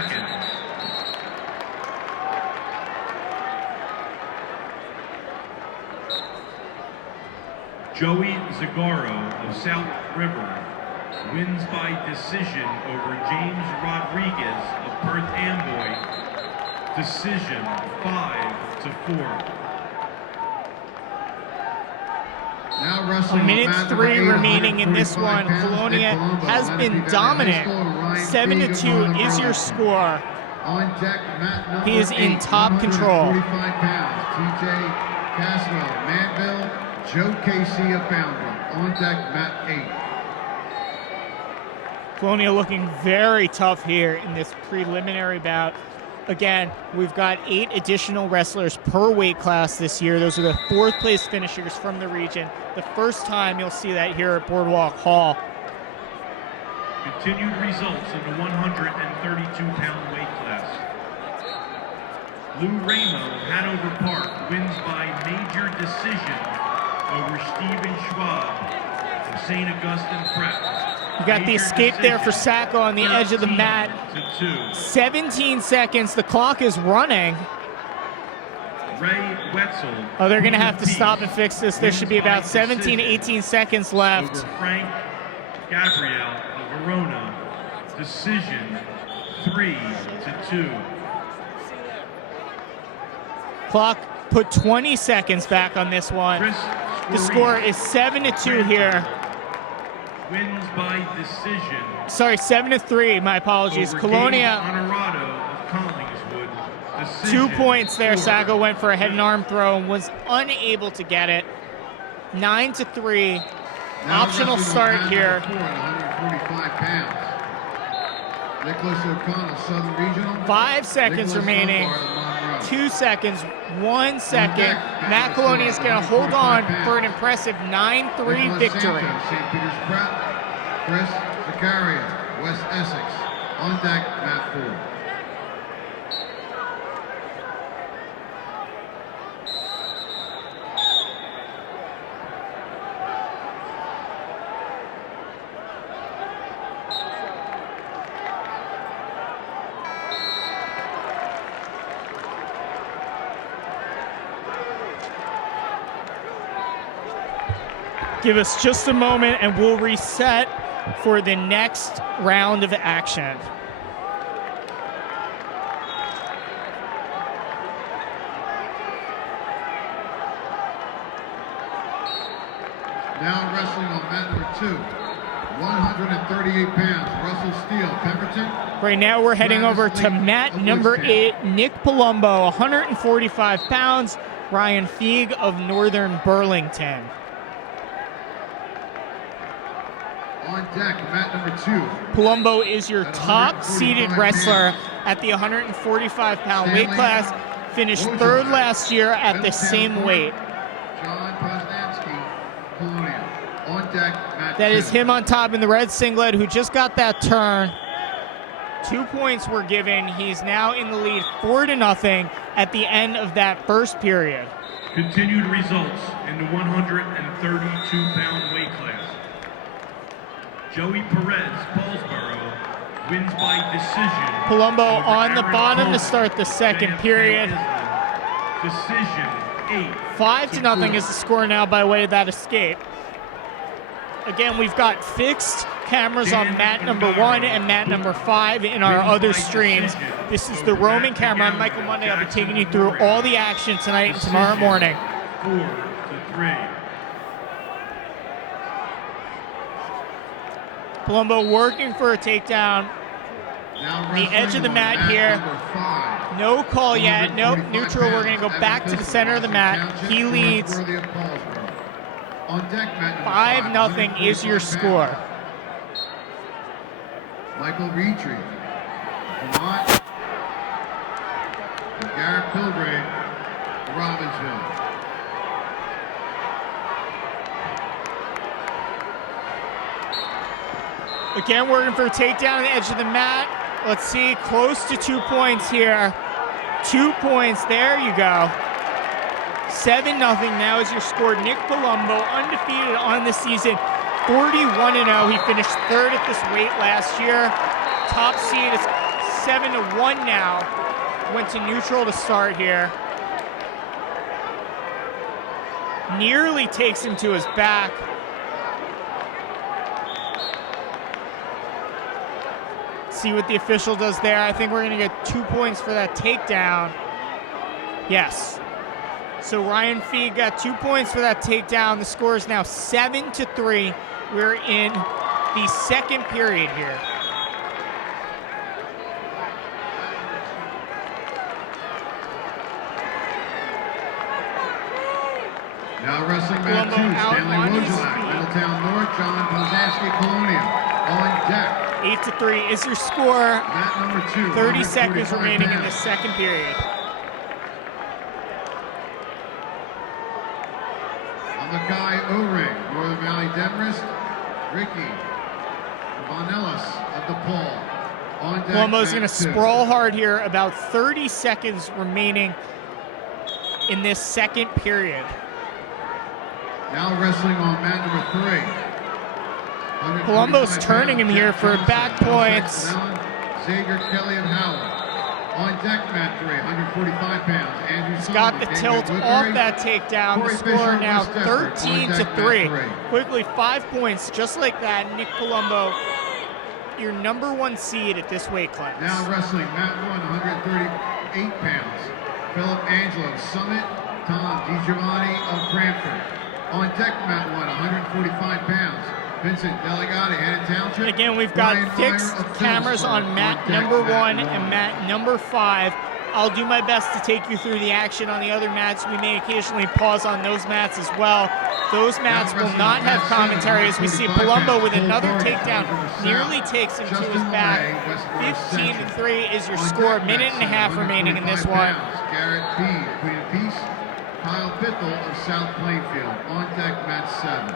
Joey Zagaro of South River wins by decision over James Rodriguez of Perth Amboy. Decision 5-4. Now wrestling. Minutes 3 remaining in this one. Colonia has been dominant. 7-2 is your score. On deck, Matt number He is in 8, top control. 145 pounds. TJ Caswell, Manville, Joe Casey of Boundbrook. On deck, Matt 8. Colonia looking very tough here in this preliminary bout. Again, we've got 8 additional wrestlers per weight class this year. Those are the 4th place finishers from the region. The first time you'll see that here at Boardwalk Hall. Continued results in the 132-pound weight class. Lou Ramo of Hanover Park wins by major decision over Stephen Schwab of St. Augustine Prep. You got the escape there for Sacco on the edge of the mat. 17 seconds. The clock is running. Ray Wetzel. Oh, they're going to have to stop and fix this. There should be about 17 to 18 seconds left. Over Frank Gabriel of Verona. Decision 3-2. Clock put 20 seconds back on this one. The score is 7-2 here. Wins by decision. Sorry, 7-3. My apologies. Over Colonia. Dave Honorado of Collingswood. 2 points there. Sacco went for a head and arm throw and was unable to get it. 9-3. Optional start here. 145 pounds. Nicholas O'Connell, Southern Regional. 5 seconds remaining. 2 seconds. 1 second. Matt Colonia is going to hold on for an impressive 9-3 victory. St. Peter's Prep. Chris Zakaria, West Essex. On deck, Matt Ford. Give us just a moment and we'll reset for the next round of action. Now wrestling on mat number 2, 138 pounds, Russell Steele, Pemberton. Right now we're heading over to mat number 8, Nick Palumbo, 145 pounds, Ryan Feig of Northern Burlington. On deck, mat number 2. Palumbo is your top-seeded wrestler at the 145-pound weight class. Finished 3rd last year at the same weight. John Poznansky, Colonia. On deck, mat 2. That is him on top in the red singlet who just got that turn. 2 points were given. He's now in the lead 4-0 at the end of that first period. Continued results in the 132-pound weight class. Joey Perez, Paulsboro, wins by decision. Palumbo over on the Aaron bottom to Coleman, start the second Van period. Decision 5-0 is the score now by way of that escape. Again, we've got fixed cameras on mat number 1 and mat number 5 in our other streams. This is the roaming camera. I'm Michael Monday. I'll be taking you through all the action tonight and tomorrow morning. 4-3. Palumbo working for a takedown. The edge of the mat here. No call yet. Nope, neutral. We're going to go back to the center of the mat. He leads 5-0 is your score. Michael Retrie, Vermont. And Garrett Pilgrave, Robbinsville. Again, working for a takedown on the edge of the mat. Let's see, close to 2 points here. 2 points, there you go. 7-0 now is your score. Nick Palumbo, undefeated on the season, 41-0. He finished third at this weight last year. Top seed is 7-1 now. Went to neutral to start here. Nearly takes him to his back. See what the official does there. I think we're going to get 2 points for that takedown. Yes. So Ryan Feig got 2 points for that takedown. The score is now 7-3. We're in the second period here. Now wrestling mat Palumbo 2, out Stanley on his Wojciech, feet. Middletown North, John Bozaski, Colonial. On deck, 8-3 is your score. mat number 2. 30 seconds 145 remaining in pounds. this second period. On the Guy O-Ring, Northern Valley Demarest, Ricky Vanellis of DePaul. On deck, Palumbo's going to mat 2. sprawl hard here. About 30 seconds remaining in this second period. Now wrestling on mat number 3. Palumbo's turning him here for back points. Xavier Kelly of Howard. On deck mat 3, 145 pounds. Andrew He's got the tilt off that takedown. The score now 13-3. Quickly 5 points, just like that. Nick Palumbo, your number 1 seed at this weight class. Now wrestling mat 1, 138 pounds. Philip Angelo, Summit. Tom DiGiovanni of Cranford. On deck mat 1, 145 pounds. Vincent Delegati, Hannah Township. Again, we've got Ryan fixed Meyer of cameras on Phillipsburg. mat deck, number mat 1 and mat number 5. I'll do my best to take you through the action on the other mats. We may occasionally pause on those mats as well. Those mats will not have commentary as we see Palumbo with another takedown. Nearly takes him to his back. 15-3 is your score. Minute and a half remaining in this one. Garrett B, Queen of Peace. Kyle Bithell of South Plainfield. On deck mat 7.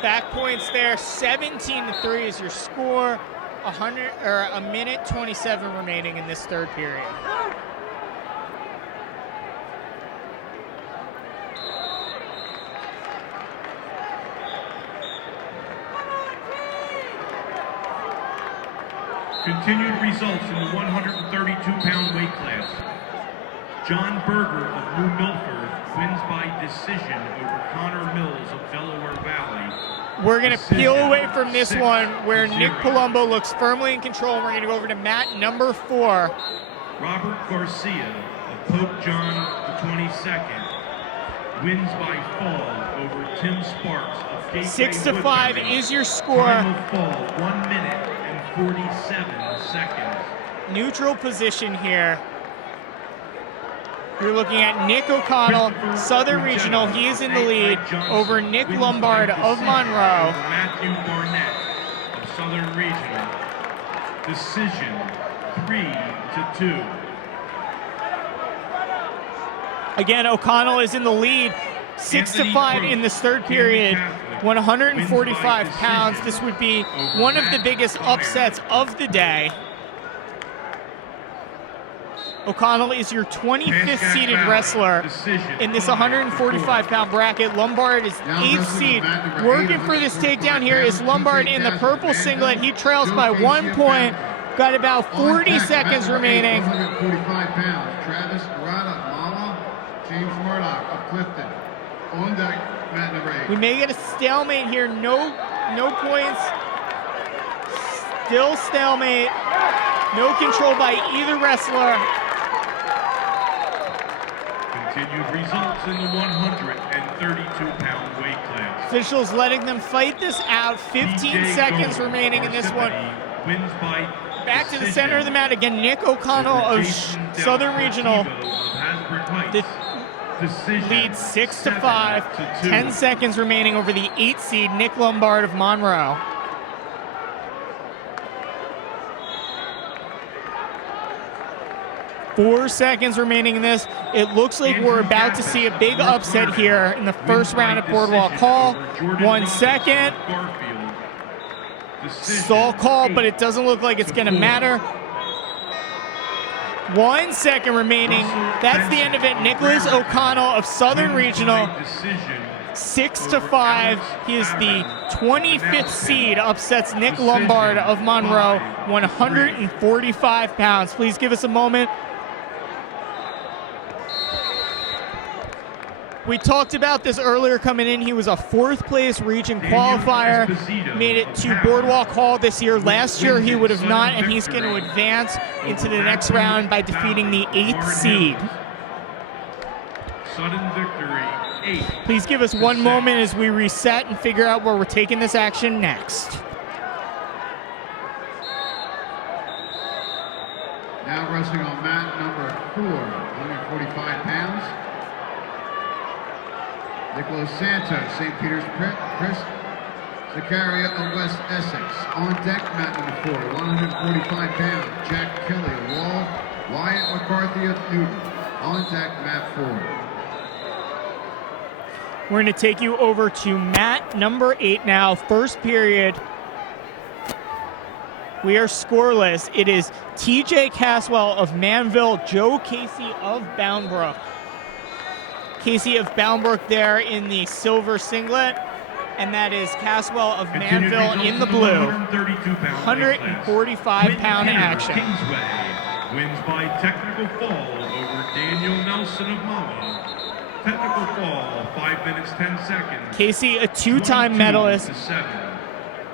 Back points there. 17-3 is your score. A minute 27 remaining in this third period. Continued results in the 132-pound weight class. John Berger of New Milford wins by decision over Connor Mills of Delaware Valley. We're going to peel away from this 6-0. one where Nick Palumbo looks firmly in control. And we're going to go over to mat number 4. Robert Garcia of Pope John the 22nd wins by fall over Tim Sparks of Gateway 6-5 Woodbury. is your score. Final fall, 1 minute and 47 seconds. Neutral position here. You're looking at Nick O'Connell, Southern Regional. He is in the lead over Nick Lombard of Monroe. Matthew Barnett of Southern Regional. Decision 3-2. Again, O'Connell is in the lead, 6-5 in this third period. 145 pounds. This would be one of the biggest upsets of the day. O'Connell is your 25th seeded wrestler in this 145-pound bracket. Lombard is 8th seed. Working for this takedown here is Lombard in the purple singlet. He trails by 1 point. Got about 40 seconds remaining. 145 pounds. Travis Rada, Mama, James Murdoch of Clifton. On deck, mat number 8. We may get a stalemate here. No points. Still stalemate. No control by either wrestler. Continued results in the 132-pound weight class. Officials letting them fight this out. 15 seconds remaining in this one. Wins by Back to the center of the mat again. Nick O'Connell of Southern Regional leads 6-5. 10 seconds remaining over the 8th seed Nick Lombard of Monroe. Four seconds remaining in this. It looks like we're about to see a big upset here in the first round at Boardwalk Hall. 1 second. Stall call, but it doesn't look like it's going to matter. 1 second remaining. That's the end of it. Nicholas O'Connell of Southern Regional, 6-5. He is the 25th seed, upsets Nick Lombard of Monroe, 145 pounds. Please give us a moment. We talked about this earlier coming in. He was a 4th place region qualifier, made it to Boardwalk Hall this year. Last year he would have not, and he's going to advance into the next round by defeating the 8th seed. Sudden victory, 8. Please give us 1 moment as we reset and figure out where we're taking this action next. Now wrestling on mat number 4, 145 pounds. Nicholas Santos, St. Peter's Chris Zakaria of West Essex. On deck, mat number 4, 145 pounds. Jack Kelly of Wall. Wyatt McCarthy of Newton. On deck, mat 4. We're going to take you over to mat number 8 now. First period. We are scoreless. It is TJ Caswell of Manville, Joe Casey of Boundbrook. Casey of Boundbrook there in the silver singlet, and that is Caswell of Manville in the blue. 145-pound action. Kingsway wins by technical fall over Daniel Nelson of Mama. Technical fall, 5 minutes, 10 seconds. Casey, a 2-time medalist,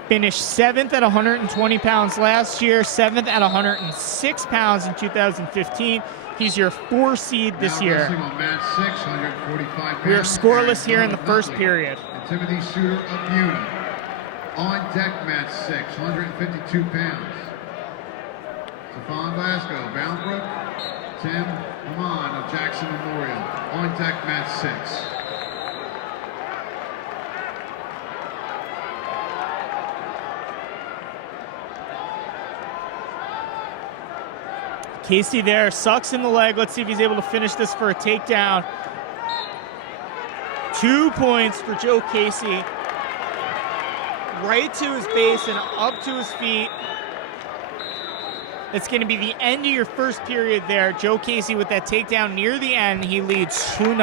finished 7th at 120 pounds last year, 7th at 106 pounds in 2015. He's your 4 seed this year. On mat 6, 145 pounds. We are scoreless here in the first period. And Timothy Suter of Muna. On deck, mat 6, 152 pounds. Stefan Vasco, Boundbrook. Tim Haman of Jackson Memorial. On deck, mat 6. Casey there, sucks in the leg. Let's see if he's able to finish this for a takedown. 2 points for Joe Casey. Right to his base and up to his feet. It's going to be the end of your first period there. Joe Casey with that takedown near the end. He leads 2-0.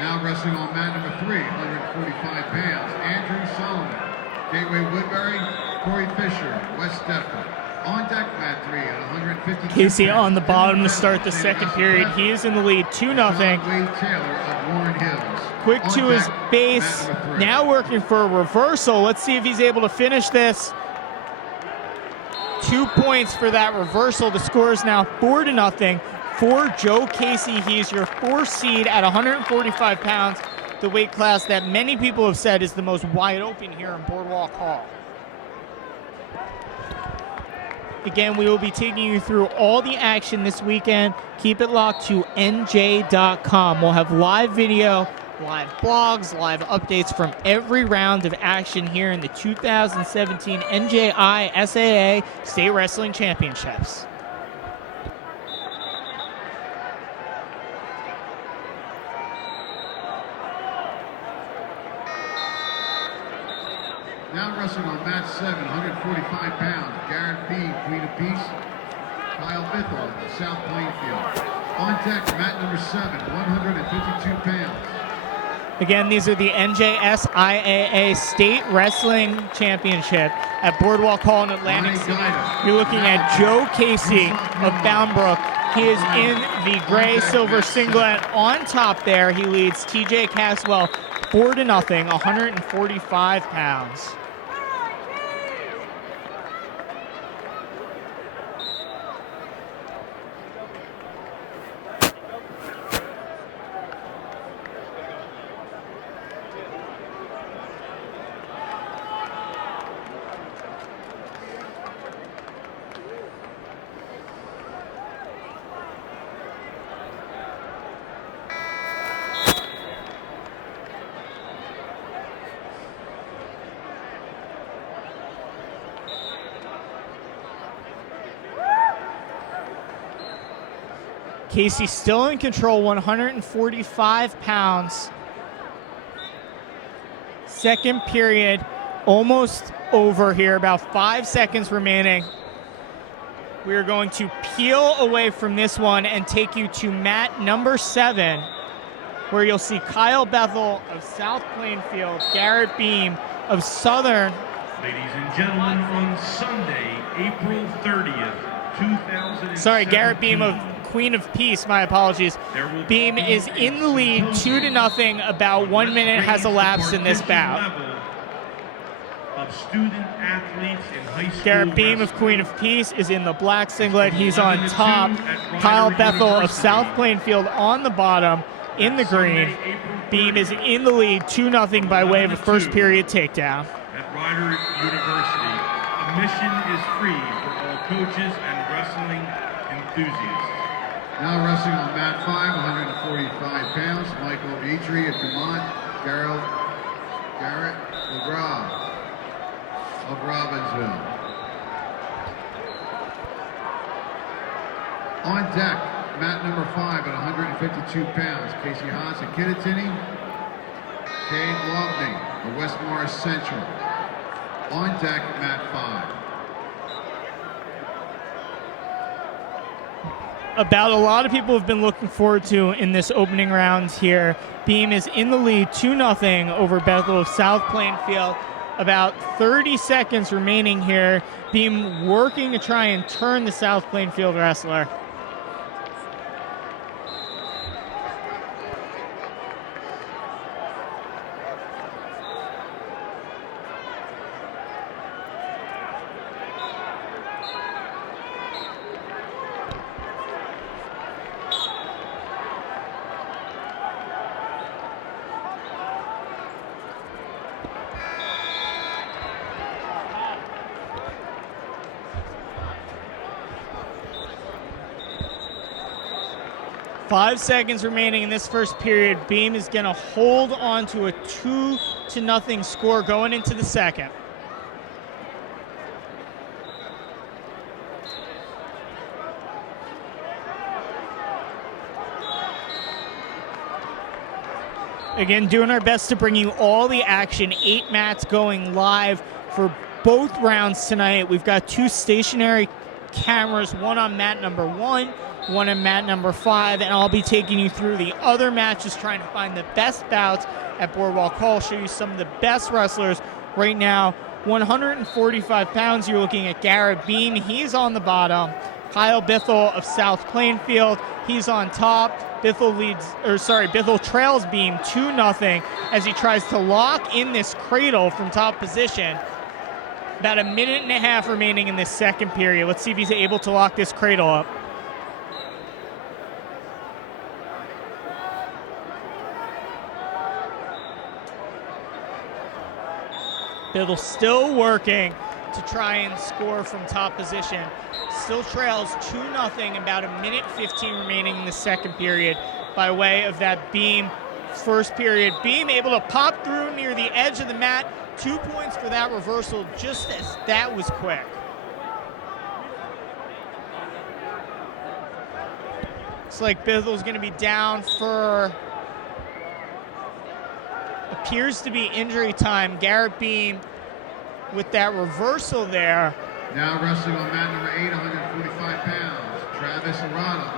Now wrestling on mat number 3, 145 pounds. Andrew Solomon, Gateway Woodbury, Corey Fisher, West Deptford. On deck, mat 3 at 150. Casey on the bottom to start the second period. He is in the lead, 2-0. Wade Taylor of Warren Hills. Quick On to his deck, base, mat number 3. now working for a reversal. Let's see if he's able to finish this. 2 points for that reversal. The score is now 4-0 for Joe Casey. He's your 4th seed at 145 pounds, the weight class that many people have said is the most wide open here in Boardwalk Hall. Again, we will be taking you through all the action this weekend. Keep it locked to NJ.com. We'll have live video, live blogs, live updates from every round of action here in the 2017 NJSIAA State Wrestling Championships. Now wrestling on mat 7, 145 pounds. Garrett Bean, Queen of Peace. Kyle Bithell, South Plainfield. On deck, mat number 7, 152 pounds. Again, these are the NJSIAA State Wrestling Championship at Boardwalk Hall in Atlantic City. You're looking at Joe Casey of Boundbrook. He is in the gray-silver singlet. On top there, he leads TJ Caswell 4-0, 145 pounds. Casey still in control, 145 pounds. Second period, almost over here, about 5 seconds remaining. We are going to peel away from this one and take you to mat number 7, where you'll see Kyle Bethel of South Plainfield, Garrett Beam of Southern. Ladies and gentlemen, on Sunday, April 30th, 2017. Sorry, Garrett Beam of Queen of Peace, my apologies. Beam is in the lead 2-0. About 1 minute has elapsed in this bout. Of student athletes in high school Garrett Beam of Queen of Peace is in the black singlet. He's on top. Kyle Bethel of South Plainfield on the bottom in the green. Beam is in the lead 2-0 by way of a first period takedown. At Rider University, admission is free for all coaches and wrestling enthusiasts. Now wrestling on mat 5, 145 pounds, Michael Eitri of Dumont, Garrett McGraw of Robbinsville. On deck, mat number 5 at 152 pounds, Casey Haas of Kittatinny, Kane Lovney of West Morris Central. On deck, mat 5. About a lot of people have been looking forward to in this opening round here. Beam is in the lead 2-0 over Bethel of South Plainfield. About 30 seconds remaining here. Beam working to try and turn the South Plainfield wrestler. Five seconds remaining in this first period. Beam is going to hold on to a 2-0 score going into the second. Again, doing our best to bring you all the action. 8 mats going live for both rounds tonight. We've got 2 stationary cameras, one on mat number 1, one on mat number 5, and I'll be taking you through the other matches, trying to find the best bouts at Boardwalk Hall, show you some of the best wrestlers right now. 145 pounds, you're looking at Garrett Beam. He's on the bottom. Kyle Bethel of South Plainfield, he's on top. Bethel trails Beam 2-0 as he tries to lock in this cradle from top position. About a minute and a half remaining in this second period. Let's see if he's able to lock this cradle up. Bethel still working to try and score from top position. Still trails 2-0, about a minute 15 remaining in the second period by way of that Beam first period. Beam able to pop through near the edge of the mat. 2 points for that reversal, just as that was quick. Looks like Bethel's going to be down for, appears to be injury time. Garrett Beam with that reversal there. Now wrestling on mat number 8, 145 pounds, Travis Arata,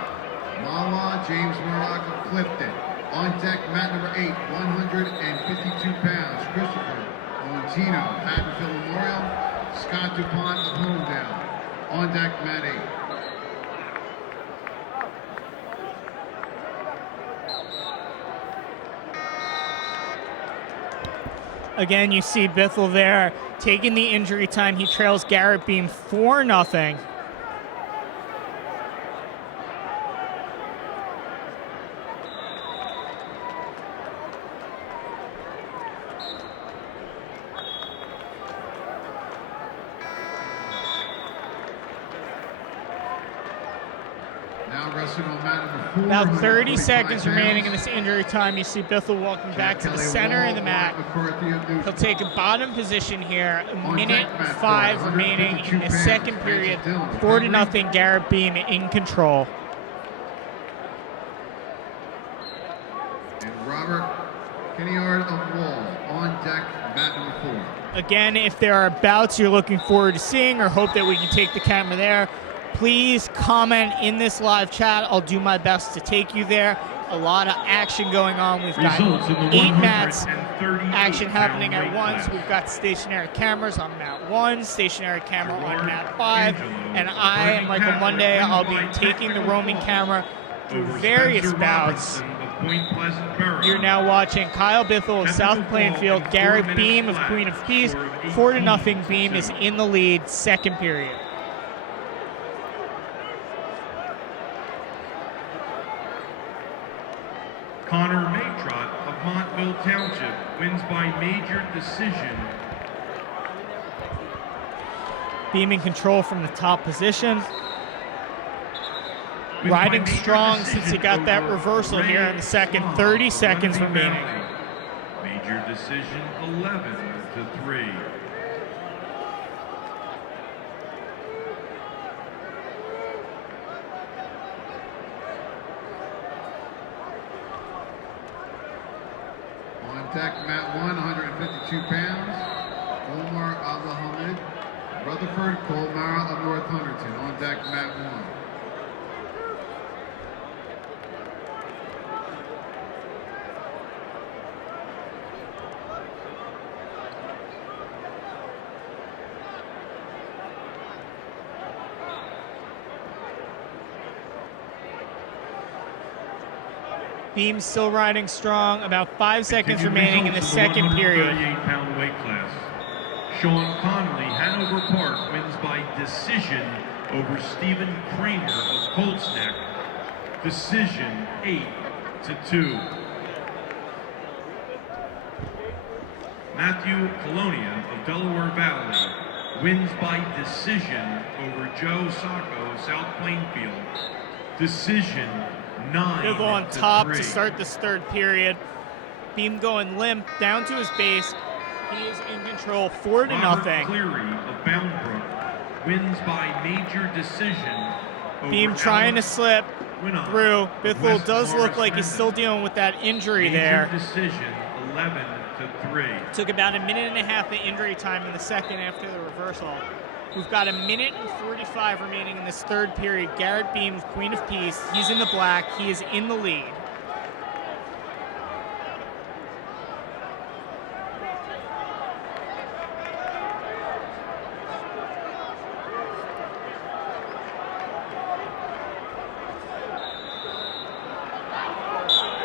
Lala James Murdoch of Clifton. On deck, mat number 8, 152 pounds, Christopher Valentino, Haddonfield Memorial, Scott DuPont of Homedale. On deck, mat 8. Again, you see Bethel there taking the injury time. He trails Garrett Beam 4-0. Now wrestling on mat number 4. About 30 seconds 145 remaining in pounds. this injury time. You see Bethel walking back to the center of the mat. He'll take a bottom position here. A minute 5 remaining in the second period. 4-0, Garrett Beam in control. And Robert Kennyard of Walls on deck, mat number 4. Again, if there are bouts you're looking forward to seeing or hope that we can take the camera there, please comment in this live chat. I'll do my best to take you there. A lot of action going on. We've got Results in the 8 mats 138 action happening at weight once. class. We've got stationary cameras on mat 1, stationary camera on Gerard mat 5, Angelo, and I am Michael Catholic, Monday. I'll be wins by taking the technical roaming fault camera through over various Spencer bouts. Robertson of Point Pleasant Borough. You're now watching Kyle Bithell of Technical South Plainfield, fault in Garrett 4 Beam of minutes Queen of flat, Peace. score of 4-0. Beam 18-2. is in the lead, second period. Connor Matrot of Montville Township wins by major decision. Beam in control from the top position. Wins by Riding major strong decision since he got that over reversal Ray here in the second. Swan 30 of seconds Lenape remaining. Valley. Major decision 11-3. On deck, mat 1, 152 pounds. Omar Abdulhamid, Rutherford Colmara of North Hunterton. On deck, mat 1. Beam still riding strong. About 5 seconds Continued remaining in the results second period. 138-pound weight class. Sean Connolly, Hanover Park, wins by decision over Stephen Kramer of Colts Neck. Decision 8-2. Matthew Colonia of Delaware Valley wins by decision over Joe Sacco of South Plainfield. Decision 9-3. He'll go on top to start this third period. Beam going limp down to his base. He is in control, 4-0. Robert Cleary of Boundbrook wins by major decision over Beam trying to Alex slip Winnock through. of Bithell West does look Morris like he's still Mendon. dealing with that injury Major there. decision 11-3. Took about a minute and a half of injury time in the second after the reversal. We've got a minute and 45 remaining in this third period. Garrett Beam, Queen of Peace. He's in the black. He is in the lead.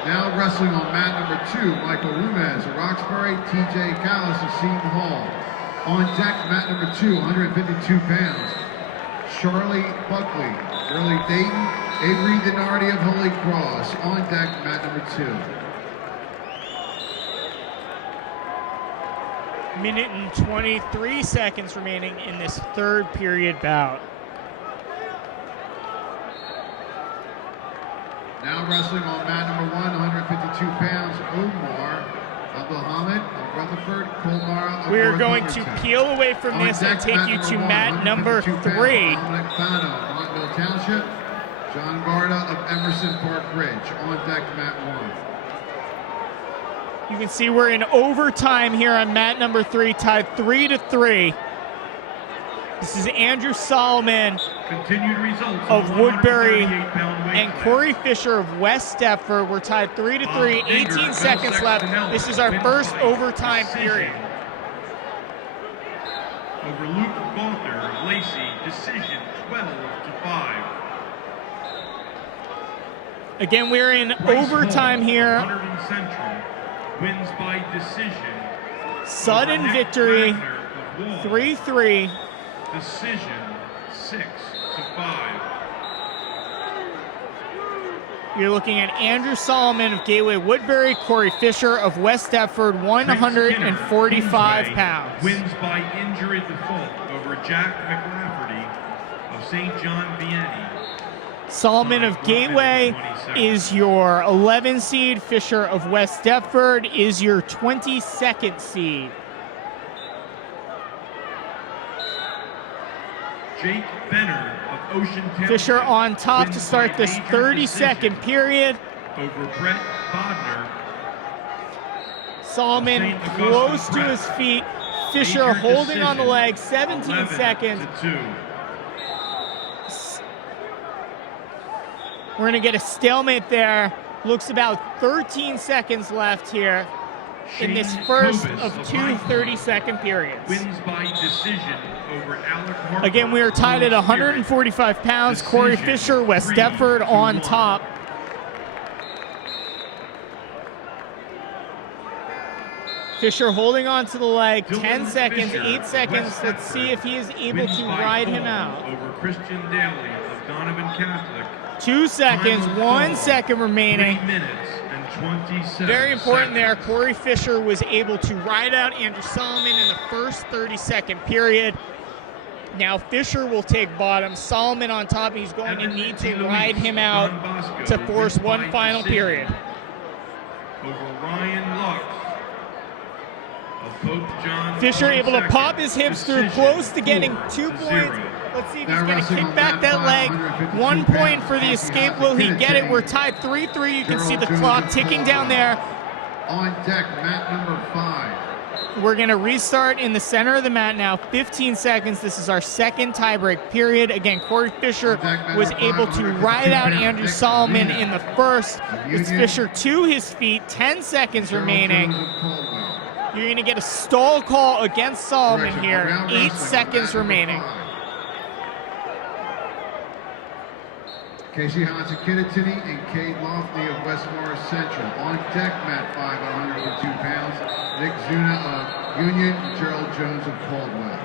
Now wrestling on mat number 2, Michael Rumez of Roxbury, TJ Callis of Seton Hall. On deck, mat number 2, 152 pounds, Charlie Buckley, Shirley Dayton, Avery Denardi of Holy Cross. On deck, mat number 2. Minute and 23 seconds remaining in this third period bout. Now wrestling on mat number 1, 152 pounds, Omar Abdulhamid of Rutherford, Colmara of We are North going to Hunterton. peel away from On this and deck, take you to one, mat number 152 pounds, 3. Dominic Fano of Montville Township, John Garda of Emerson Park Ridge. On deck, mat 1. You can see we're in overtime here on mat number 3, tied 3-3. This is Andrew Solomon Continued results of in the Woodbury 138-pound weight and class. Corey Fisher of West Deptford. We're tied 3-3, 18 seconds left. This is our first overtime period. Over Luke Gauther of Lacey, decision 12-5. Again, we're in Bryce overtime Hall of here. Hunterdon Central wins by decision. Sudden over Nick victory, Wagner of Wall. 3-3. Decision 6-5. You're looking at Andrew Solomon of Gateway Woodbury, Corey Fisher of West Deptford, 145 pounds. Wins by injury default over Jack McLafferty of St. John Vianney. Solomon of Gateway is your 11 seed. Fisher of West Deptford is your 22nd seed. Jake Benner of Ocean Township. Fisher on top to wins start by this major 30-second decision period. over Brett Bodner. Solomon St. Augustine close to Prep. his feet, Fisher Major holding on the decision, leg, 17 11 seconds. to 2. We're going to get a stalemate there. Looks about 13 seconds left here in this Shane first Kobus of two High 30-second periods. Wins by decision over Alec Harper. Again, we are tied at 145 pounds. Corey Decision, Fisher, West 3 Deptford to on 1. top. Fisher holding on to the leg, 10 Dylan seconds, Fisher, 8 seconds. West Let's see if he is able wins to by ride him fall out. Over Christian Daly of Donovan Catholic. 2 seconds, Time of 1 fall, second remaining. 3 minutes and 27 Very important there. seconds. Corey Fisher was able to ride out Andrew Solomon in the first 30-second period. Now Fisher will take bottom. Solomon on top. He's going to need to ride him out to force one final period. Over Ryan Lux of Pope John Fisher able to II. pop his hips through, Decision, close to getting 2 4 to points. 0. Let's see if he's Now going to wrestling kick on back mat that leg. 552 1 point for the pounds. escape. Will he get it? We're tied 3-3. You can see the clock ticking down there. On deck, mat number 5. We're going to restart in the center of the mat now. 15 seconds. This is our second tiebreak period. Again, Corey Fisher was able to ride out Andrew Solomon in the first. It's Fisher to his feet. 10 seconds remaining. You're going to get a stall call against Solomon here. 8 seconds remaining. Casey Hansen Kinnitty and Kate Lofty of Westmore Central. On deck, mat 5 at 102 pounds. Nick Zuna of Union, Gerald Jones of Caldwell.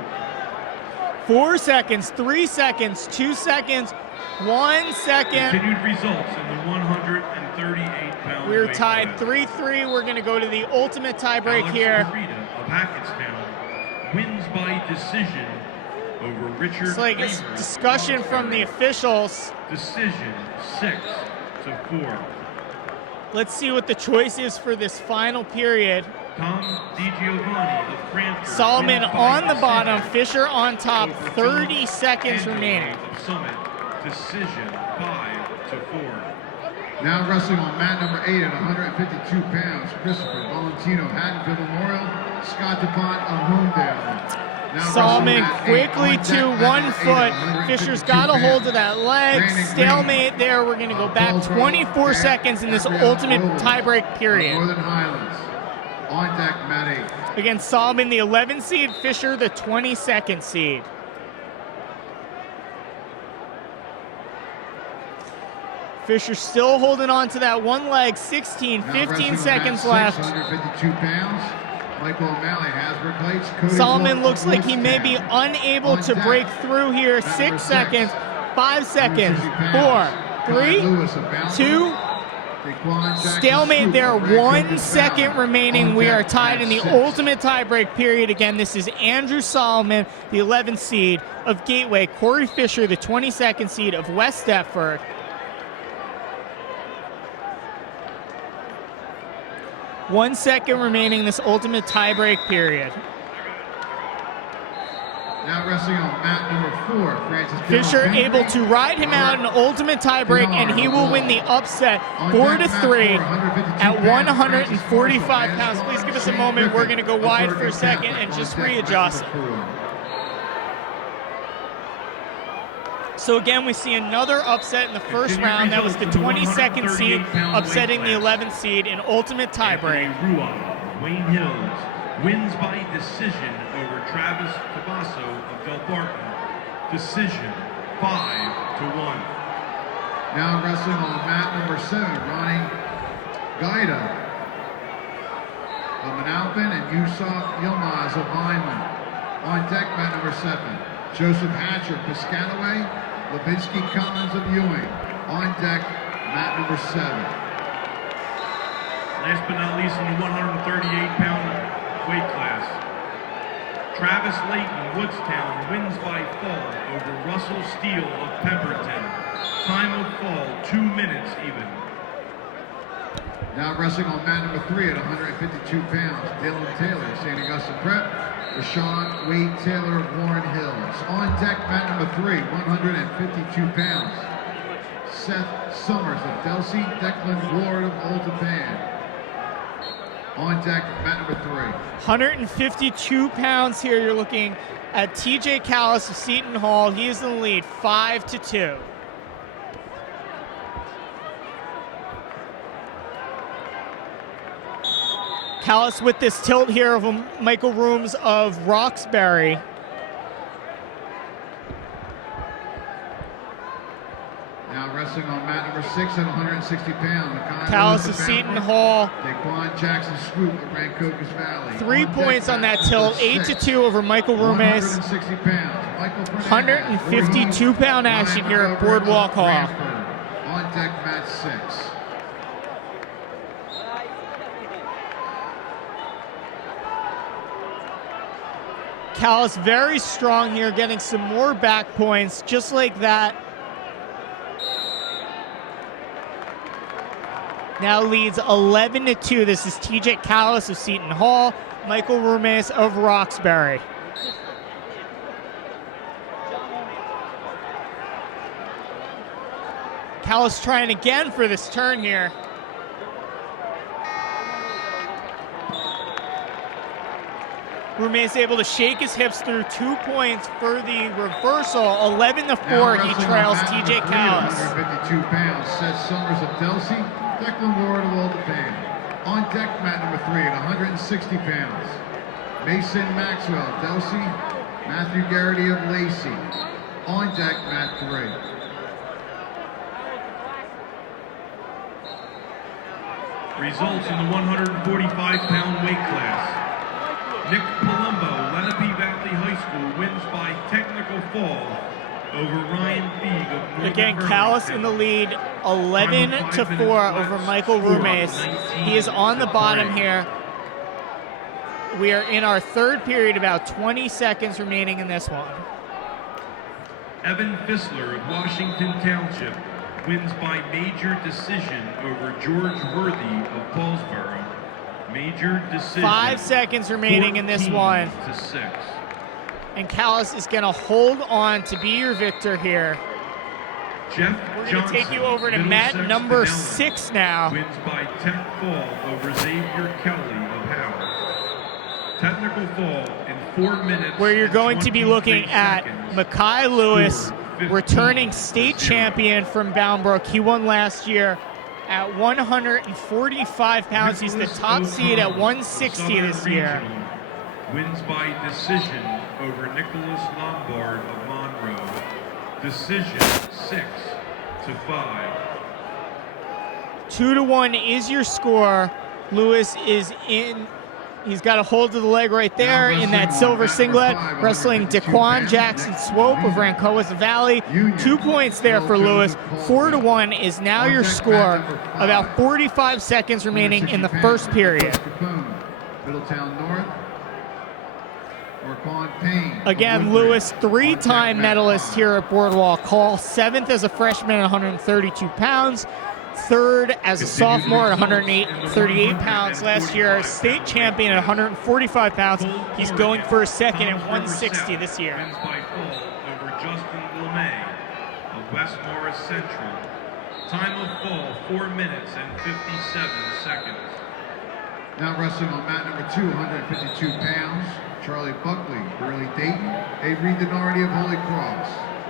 4 seconds, 3 seconds, 2 seconds, 1 second. Continued results in the 138-pound We're weight tied class. 3-3. We're going to go to the ultimate tiebreak Alex here. Marita of Hackettstown wins by decision over Richard It's like a Reaver of discussion from the officials. Decision 6 to 4. Let's see what the choice is for this final period. Tom DiGiovanni of Cranford. Solomon wins by on the decision bottom, Fisher on top, over 30 Philip seconds Angelo remaining. of Summit. Decision 5 to 4. Now wrestling on mat number 8 at 152 pounds. Christopher Valentino, Haddonfield Memorial. Scott DuPont of Homedale. Now Solomon wrestling mat 8, quickly on deck, to mat 1 number 8 foot. at Fisher's 152 got a hold pounds. of that leg. Brandon Stalemate there. We're going to go back 24 seconds in this ultimate tiebreak period. Northern Highlands. On deck, mat 8. Again, Solomon, the 11 seed, Fisher, the 22nd seed. Fisher still holding on to that one leg, 16, Now 15 wrestling on seconds mat 6, left. 152 pounds. Michael O'Malley, Hasbrook Heights. Cody Solomon Wolf looks of like he may be Woodstown. unable On to deck, break through here. mat 6 number 6, seconds, 5 seconds, 150 4, pounds. 3, Todd Lewis of Ballard. 2, Daquan Jackson stalemate Scoop there, of Red 1 Coast second Valley. remaining. On We are deck, tied in the mat 6. ultimate tiebreak period. Again, this is Andrew Solomon, the 11th seed of Gateway, Corey Fisher, the 22nd seed of West Deptford. One second remaining this ultimate tiebreak period. Now wrestling on mat number 4, Francis Fisher Dillon able Pingree. to ride him out in the ultimate tiebreak, and he will win the upset 4-3 at 145 pounds. Please give us a moment. We're going to go wide for a second and just readjust. So again, we see another upset in the first round. That was the 22nd seed upsetting the 11th seed in ultimate tiebreak. Ruah, Wayne Hills wins by decision over Travis Cabasso of Del Barton. Decision 5 to 1. Now wrestling on mat number 7, Ronnie Gaida of Manalapan and Yusuf Yilmaz of Lyman. On deck, mat number 7, Joseph Hatcher of Piscataway, Levinsky Collins of Ewing. On deck, mat number 7. Last but not least, in the 138-pound weight class, Travis Layton, Woodstown, wins by fall over Russell Steele of Pemberton. Time of fall, 2 minutes even. Now wrestling on mat number 3 at 152 pounds, Dylan Taylor, St. Augustine Prep, Rashawn Wade Taylor of Warren Hills. On deck, mat number 3, 152 pounds, Seth Summers of Delsey, Declan Ward of Old Japan. On deck, mat number 3. 152 pounds here. You're looking at TJ Callis of Seton Hall. He is in the lead, 5-2. Callis with this tilt here of Michael Rooms of Roxbury. Now wrestling on mat number 6 at 160 pounds. Callis of Seton Hall. Daquan Jackson Swoop of Rancocas Valley. 3 points on that tilt, 8-2 over Michael Rooms. 160 pounds. Michael Burnett, 152 pound action here at Boardwalk Hall. On deck, mat 6. Callis very strong here, getting some more back points, just like that. Now leads 11-2. This is TJ Callis of Seton Hall, Michael Roomes of Roxbury. Callis trying again for this turn here. Roomes able to shake his hips through 2 points for the reversal. 11-4, he trails TJ Callis. 152 pounds, Seth Summers of Delsey, Declan Ward of Old Japan. On deck, mat number 3 at 160 pounds. Mason Maxwell of Delsey, Matthew Garrity of Lacey. On deck, mat 3. Results in the 145-pound weight class. Nick Palumbo, Lenape Valley High School, wins by technical fall over Ryan Feig of Northern Again, Callis in the lead, 11-4 over Michael Roomes. He is on the bottom here. We are in our third period, about 20 seconds remaining in this one. Evan Fissler of Washington Township wins by major decision over George Worthy of Paulsboro. Major decision. 5 seconds remaining in this one. 14-6. And Callis is going to hold on to be your victor here. Jeff We're going to take you over to mat number 6 now. Wins by tech fall over Xavier Kelly of Howard. Technical fall in 4 minutes. Where you're going to be looking at Makai Lewis, returning state champion from Bound Brook. He won last year at 145 pounds. He's the top seed at 160 this year. Wins by decision over Nicholas Lombard of Monroe. Decision 6-5. 2-1 is your score. Lewis is in. He's got a hold of the leg right there in that silver singlet. Wrestling Daquan Jackson Swope of Rancocas Valley. 2 points there for Lewis. 4-1 is now your score. About 45 seconds remaining in the first period. Middletown North. Payne. Again, Lewis, 3-time medalist here at Boardwalk Hall. 7th as a freshman at 132 pounds. 3rd as a sophomore at 138 pounds last year. State champion at 145 pounds. He's going for a second at 160 this year. Wins by fall over Justin LeMay of West Morris Central. Time of fall, 4 minutes and 57 seconds. Now wrestling on mat number 2, 152 pounds. Charlie Buckley, Burley Dayton, Avery Denardi of Holy Cross.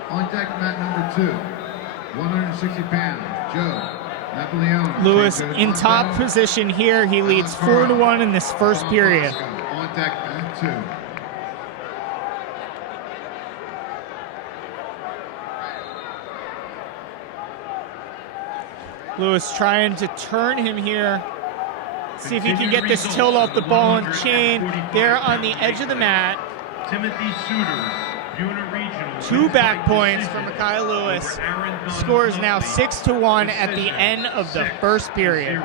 On deck, mat number 2, 160 pounds. Joe Napoleon. Lewis in top position here. He leads 4-1 in this first period. On deck, mat 2. Lewis trying to turn him here. See if he can get this tilt off the ball and chain. There on the edge of the mat. Timothy Suter, Buena Regional. 2 back points for Makai Lewis. Score is now 6-1 at the end of the first period.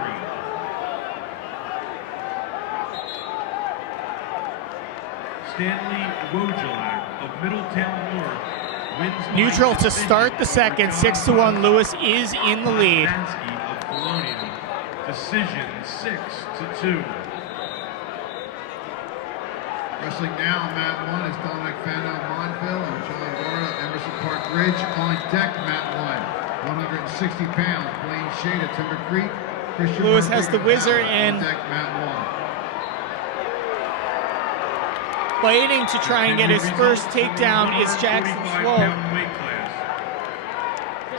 Stanley Wojciech of Middletown North wins by Neutral to decision start the second. 6-1. Lewis is in the lead. Mansky of Colonial. Decision 6-2. Wrestling now, mat 1 is Dominic Fano of Montville and John Gora of Emerson Park Ridge. On deck, mat 1, 160 pounds. Blaine Shade of Timber Creek. Christian Lewis has Murphy the of whizzer Howard. and On deck, mat fighting to try and get his first takedown is Jackson Swope. 145-pound weight class.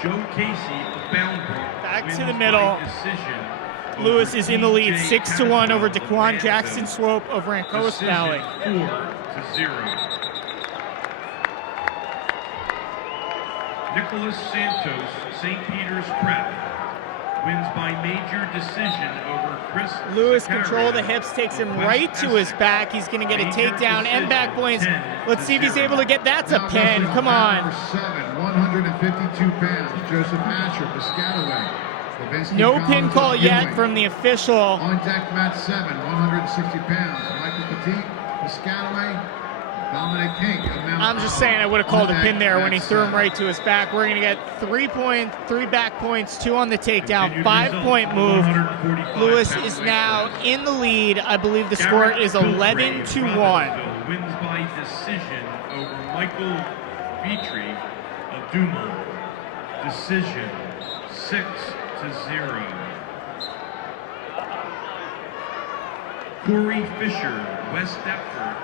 Joe Casey of Boundbrook Back to wins the middle. by decision Lewis over is in the lead, TJ 6-1 over Caswell of Daquan Ransom. Jackson Swope of Rancoast Decision Valley. 4-0. Nicholas Santos, St. Peter's Prep, wins by major decision over Chris Lewis Zakaria control the hips, takes him of right West to his Essex. back. He's going to get a Major takedown and back points. 10-0. Let's see if he's able to get that to Now pin. wrestling Come mat on. number 7, 152 pounds, Joseph Asher, Piscataway. Levinsky No Collins pin of call yet Ewing. from the official. On deck, mat 7, 160 pounds, Michael Petit, Piscataway, Dominic King of Mount I'm just Olive. saying I would have called a On pin deck, there mat when he threw him 7. right to his back. We're going to get 3 back points, 2 on the takedown, Continued 5-point results, move. 145 Lewis pound is weight now class. in the lead. I believe the score Garrett is Bilgrave, 11-1. Robbinsville, wins by decision over Michael Vitry of Dumont. Decision 6-0. Corey Fisher, West Deptford,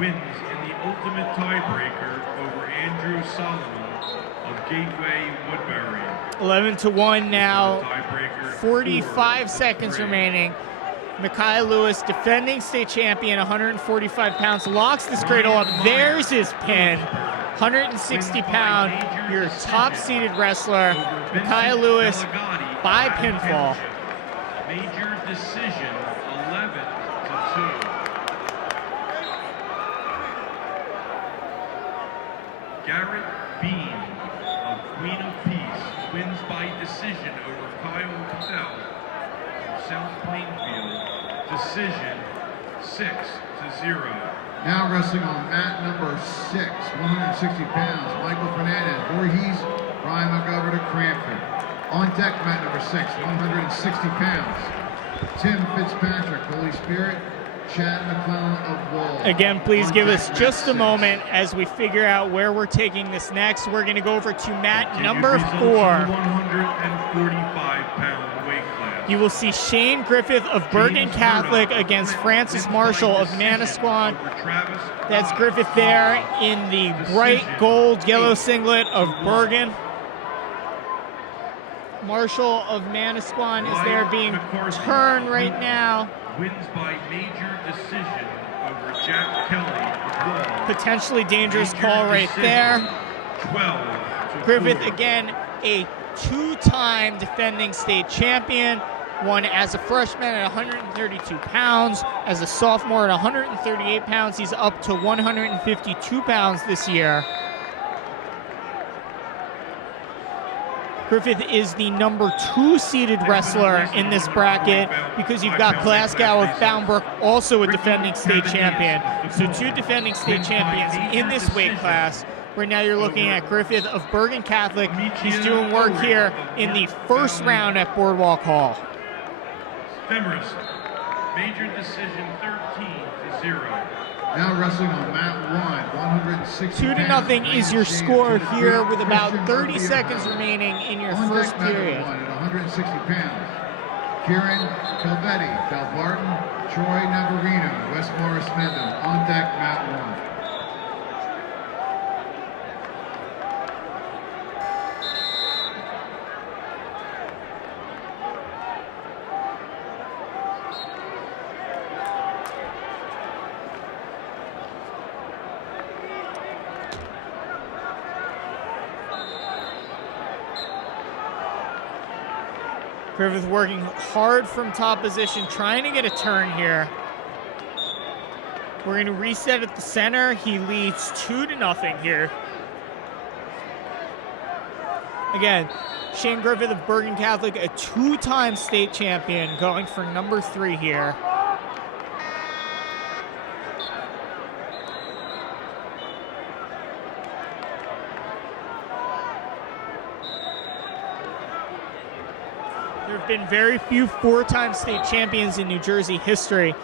wins in the ultimate tiebreaker over Andrew Solomon of Gateway Woodbury. 11-1 now. Tiebreaker 45 seconds 4-3. remaining. Mekhi Lewis, defending state champion, 145 pounds, locks this cradle up. There's his pin. 160-pound, your top-seeded wrestler, Mekhi Lewis, by pinfall. Major decision 11-2. Garrett Bean of Queen of Peace wins by decision over Kyle Patel of South Plainfield. Decision 6-0. Now wrestling on mat number 6, 160 pounds, Michael Fernandez, Voorhees, Brian McGovern of Cranford. On deck, mat number 6, 160 pounds, Tim Fitzpatrick, Holy Spirit, Chad McClellan of Wall. Again, please On give deck, us mat just a 6. moment as we figure out where we're taking this next. We're going to go over to mat number Results in the 4. 145-pound weight class. You will see Shane Griffith of Bergen James Catholic Murdoch against wins Francis by Marshall of decision Manasquan. over Travis That's Cobb Griffith there in the bright gold yellow singlet of Bergen. Marshall of Manasquan is there being turned right now. Wins by major decision over Jack Kelly of Wall. Potentially dangerous Major call right decision, there. 12-4. Griffith, again, a 2-time defending state champion. Won as a freshman at 132 pounds. As a sophomore at 138 pounds. He's up to 152 pounds this year. Griffith is the number 2 seeded wrestler in this bracket because you've got Glasgow of Boundbrook, also a defending state champion. So 2 defending state champions in this weight class. Right now you're looking at Griffith of Bergen Catholic. He's doing work here in the first round at Boardwalk Hall. Demarest, major decision 13-0. Now wrestling on mat 1, 160 2-0 is your score here with about 30 seconds remaining in your on first deck, mat period. 1 at 160 pounds, Kieran Calvetti, Dalbarton, Troy Navarino, West Morris Mendham. On deck, mat 1. Griffith working hard from top position, trying to get a turn here. We're going to reset at the center. He leads 2-0 here. Again, Shane Griffith of Bergen Catholic, a 2-time state champion, going for number 3 here. There have been very few 4-time state champions in New Jersey history.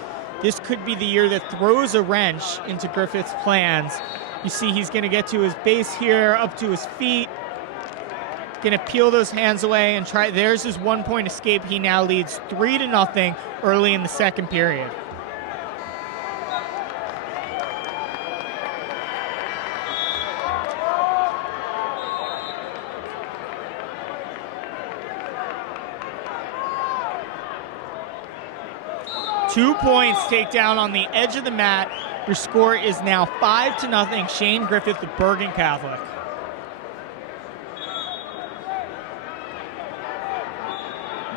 This could be the year that throws a wrench into Griffith's plans. You see he's going to get to his base here, up to his feet. Going to peel those hands away and try. There's his 1-point escape. He now leads 3-0 early in the second period. 2 points takedown on the edge of the mat. Your score is now 5-0. Shane Griffith of Bergen Catholic.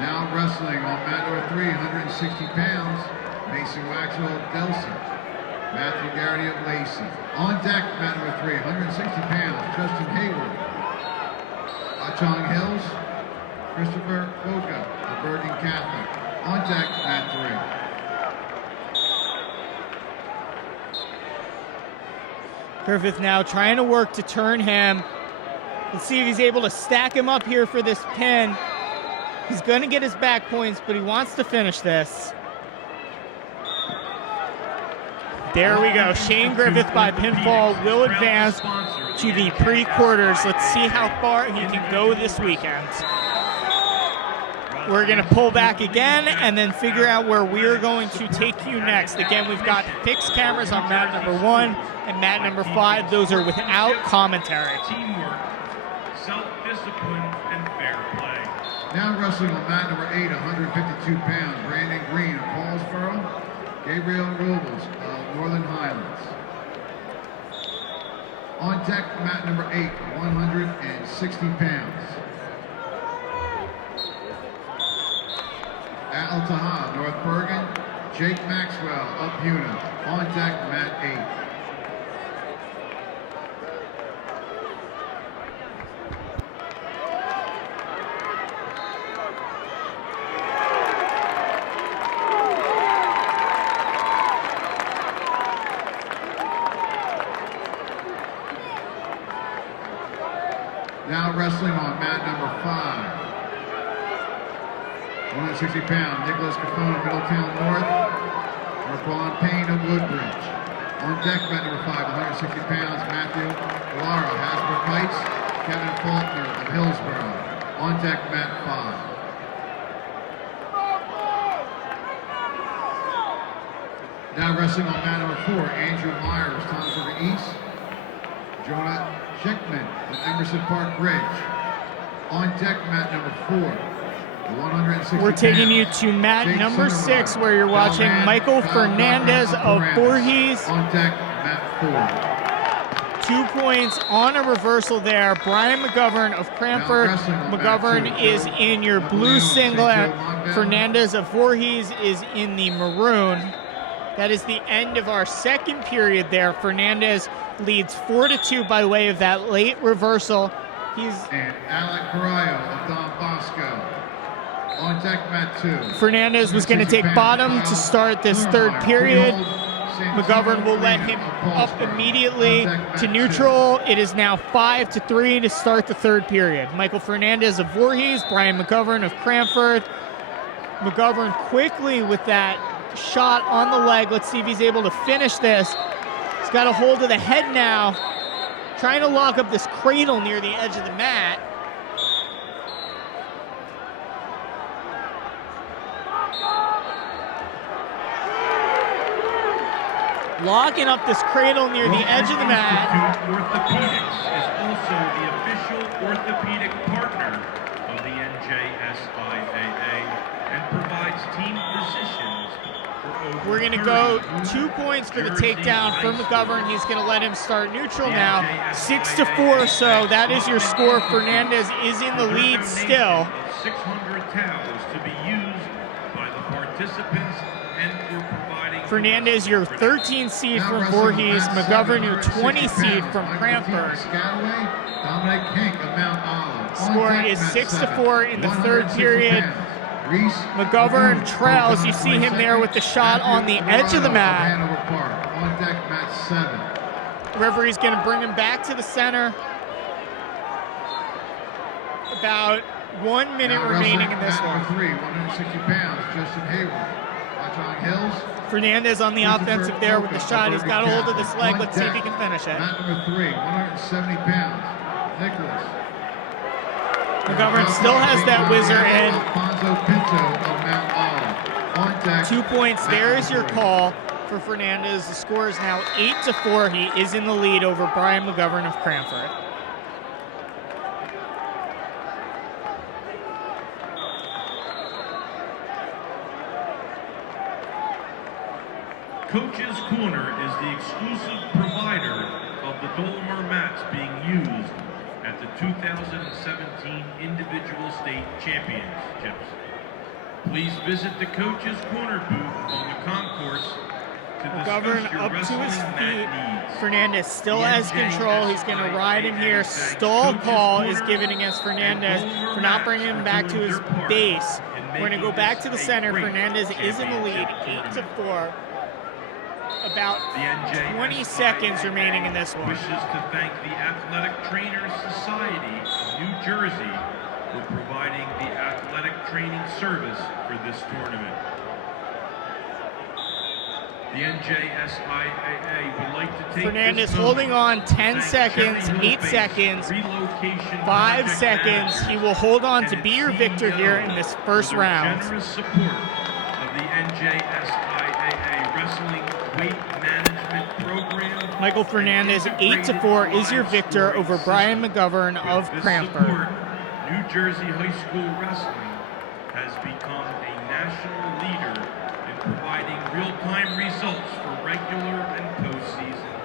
Now wrestling on mat number 3, 160 pounds, Mason Waxwell of Delson, Matthew Garrity of Lacey. On deck, mat number 3, 160 pounds, Justin Hayward, Watchung Hills, Christopher Boca of Bergen Catholic. On deck, mat 3. Griffith now trying to work to turn him. Let's see if he's able to stack him up here for this pin. He's going to get his back points, but he wants to finish this. There we go. Shane Griffith by pinfall will advance to the pre-quarters. Let's see how far he can go this weekend. We're going to pull back again and then figure out where we're going to take you next. Again, we've got fixed cameras on mat number 1 and mat number 5. Those are without commentary. Teamwork, self-discipline, and fair play. Now wrestling on mat number 8, 152 pounds, Brandon Green of Paulsboro, Gabriel Robles of Northern Highlands. On deck, mat number 8, 160 pounds. At Al Taha, North Bergen, Jake Maxwell of Buna. On deck, mat 8. Now wrestling on mat number 5. 160 pounds, Nicholas Cafone of Middletown North, Marquand Payne of Woodbridge. On deck, mat number 5, 160 pounds, Matthew Gallara, Hasbrook Heights, Kevin Faulkner of Hillsborough. On deck, mat 5. Now wrestling on mat number 4, Andrew Myers, Toms River East, Jonah Schickman of Emerson Park Ridge. On deck, mat number 4. We're taking you to mat number 6, where you're watching Michael Fernandez of Voorhees. On deck, mat 2 points on a reversal there. Brian McGovern of Cranford. McGovern is in your blue singlet. Fernandez of Voorhees is in the maroon. That is the end of our second period there. Fernandez leads 4-2 by way of that late reversal. And Alec Carrillo of Don Bosco. On deck, mat 2. Fernandez was going to take bottom to start this third period. McGovern will let him up immediately to neutral. It is now 5-3 to start the third period. Michael Fernandez of Voorhees, Brian McGovern of Cranford. McGovern quickly with that shot on the leg. Let's see if he's able to finish this. He's got a hold of the head now, trying to lock up this cradle near the edge of the mat. Locking up this cradle near the edge of the mat. Orthopedics is also the official orthopedic partner of the NJSIAA and provides team physicians for over We're going to go 2 points for the takedown for McGovern. He's going to let him start neutral now. 6-4, so that is your score. Fernandez is in the lead still. 600 towels to be used by the participants and for providing Fernandez, your 13 seed from Voorhees. McGovern, your 20 seed from Cranford. Dominic King of Mount Olive. Score is 6-4 in the third period. McGovern trails. You see him there with the shot on the edge of the mat. On deck, mat 7. Referee's going to bring him back to the center. About 1 minute remaining in this one. 3, 160 pounds, Justin Hayward. Watchung Hills. Fernandez on the offensive there with the shot. He's got a hold of this leg. Let's see if he can finish it. Mat number 3, 170 pounds, Nicholas. McGovern still has that whizzer in. Alfonso Pinto of Mount Olive. On deck. 2 points. There is your call for Fernandez. The score is now 8-4. He is in the lead over Brian McGovern of Cranford. Coach's Corner is the exclusive provider of the Dolomer mats being used at the 2017 Individual State Championships. Please visit the Coach's Corner booth on the concourse to Govern discuss your up to his wrestling feet. mat needs. Fernandez still has control. He's going to ride in here. Stall call is given against Fernandez for not bringing him back to his base. We're going to go back to the center. Fernandez is in the lead, 8-4. About 20 seconds remaining in this one. Wishes to thank the Athletic Trainers Society of New Jersey for providing the athletic training service for this tournament. The NJSIAA would like to take Fernandez this holding on, moment to 10 thank seconds, Cherry 8 Hill-based seconds, relocation 5 project seconds. managers He will hold on to and be its your victor CEO here in this first for their round. generous support of the NJSIAA Wrestling Weight Management Program. Michael Fernandez, 8-4, is your victor over Brian McGovern of With this Cranford. support, New Jersey High School Wrestling has become a national leader in providing real-time results for regular and postseason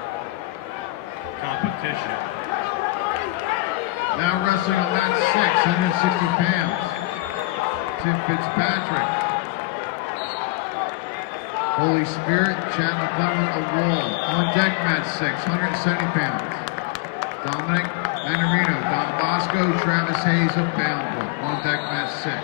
competition. Now wrestling on mat 6, 160 pounds. Tim Fitzpatrick. Holy Spirit, Chad McClellan of Wall. On deck mat 6, 170 pounds. Dominic Manarino, Don Bosco, Travis Hayes of Boundbrook. On deck mat 6.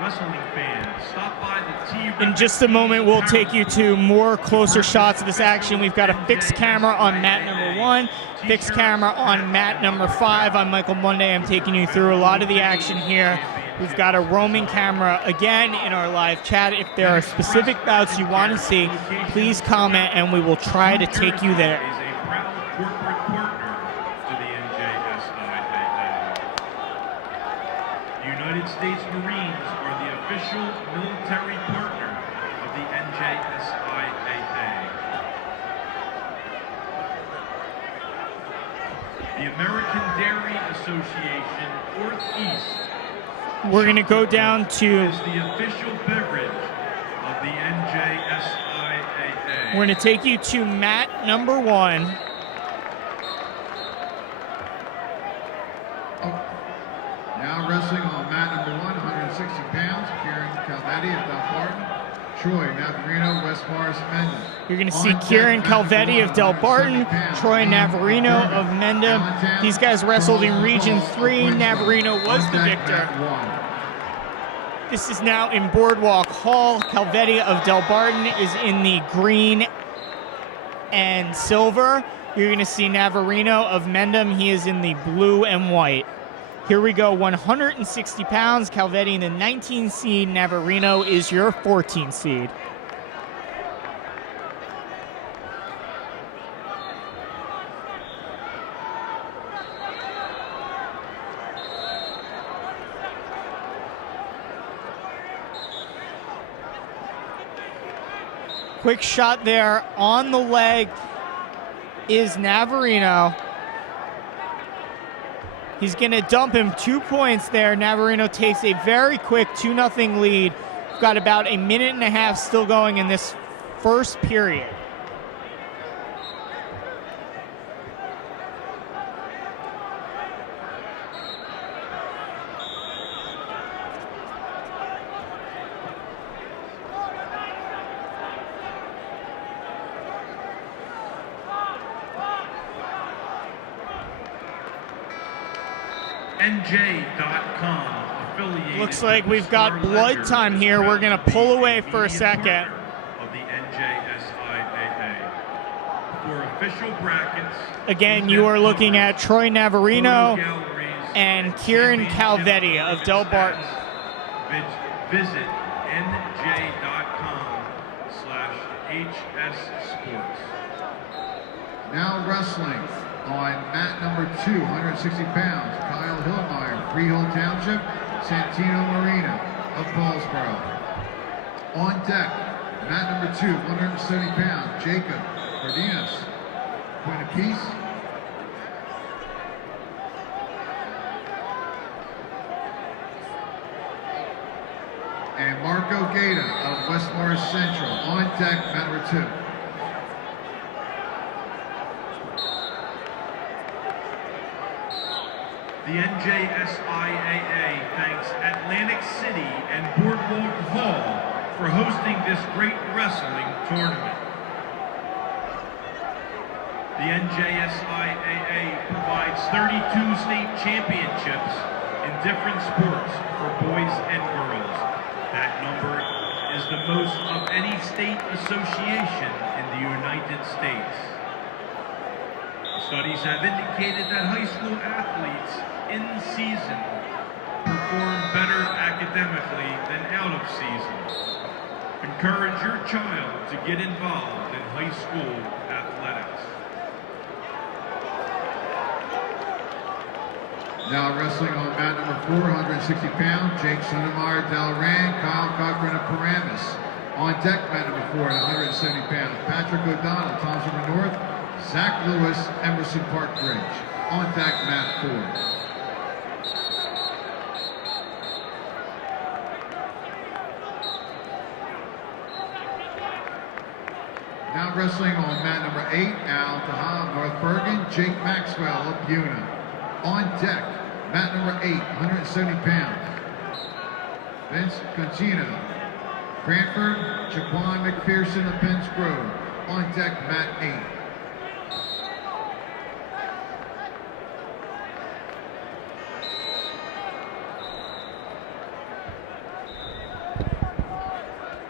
Wrestling fans, stop by the T. In just a moment, we'll take you to more closer shots of this action. We've got a fixed camera on mat number 1, fixed camera on mat number 5. I'm Michael Monday. I'm taking you through a lot of the action here. We've got a roaming camera again in our live chat. If there are specific bouts you want to see, please comment and we will try to take you there. Is a proud corporate partner to the NJSIAA. United States Marines are the official military partner of the NJSIAA. The American Dairy Association Northeast We're going to go down to, is the official beverage of the NJSIAA. we're going to take you to mat number 1. Now wrestling on mat number 1, 160 pounds. Kieran Calvetti of Delbarton. Troy Navarino, West Morris, Mendon. You're going to see On deck, Kieran mat Calvetti number of Del 1, Barton, 170 pounds. Troy Ian Navarino McDermott, of Mendham. Allentown, These guys wrestled in Charles Region McCall of 3. Winslow. Navarino was On the deck, victor. mat 1. This is now in Boardwalk Hall. Calvetti of Del Barton is in the green and silver. You're going to see Navarino of Mendham. He is in the blue and white. Here we go, 160 pounds. Calvetti in the 19 seed. Navarino is your 14 seed. Quick shot there on the leg is Navarino. He's going to dump him 2 points there. Navarino takes a very quick 2-0 lead. We've got about a minute and a half still going in this first period. NJ.com affiliated. Looks like with we've got Star blood Ledger time is here. We're proud gonna to be pull away a for a media second. partner of the NJSIAA. For official brackets, Again, in-depth you are looking coverage, at Troy Navarino photo galleries, and Kieran championship Calvetti of Del Barton. Visit NJ.com/HSSports. Now wrestling on mat number 2, 160 pounds. Kyle Hillmeyer, Freehold Township, Santino Marina of Paulsboro. On deck, mat number 2, 170 pounds, Jacob Cardenas. Point of peace. And Marco Gaeta of West Morris Central. On deck, mat number 2. The NJSIAA thanks Atlantic City and Boardwalk Hall for hosting this great wrestling tournament. The NJSIAA provides 32 state championships in different sports for boys and girls. That number is the most of any state association in the United States. Studies have indicated that high school athletes in season perform better academically than out of season. Encourage your child to get involved in high school athletics. Now wrestling on mat number 4, 160 pounds, Jake Sotomayor, Delran, Kyle Cochran of Paramus. On deck, mat number 4 at 170 pounds, Patrick O'Donnell, Thompson North, Zach Lewis, Emerson Park Ridge. On deck, mat 4. Now wrestling on mat number 8, Al Taha, North Bergen, Jake Maxwell of Buna. On deck, mat number 8, 170 pounds, Vince Concino, Cranford, Jaquan McPherson of Penns Grove. On deck, mat 8.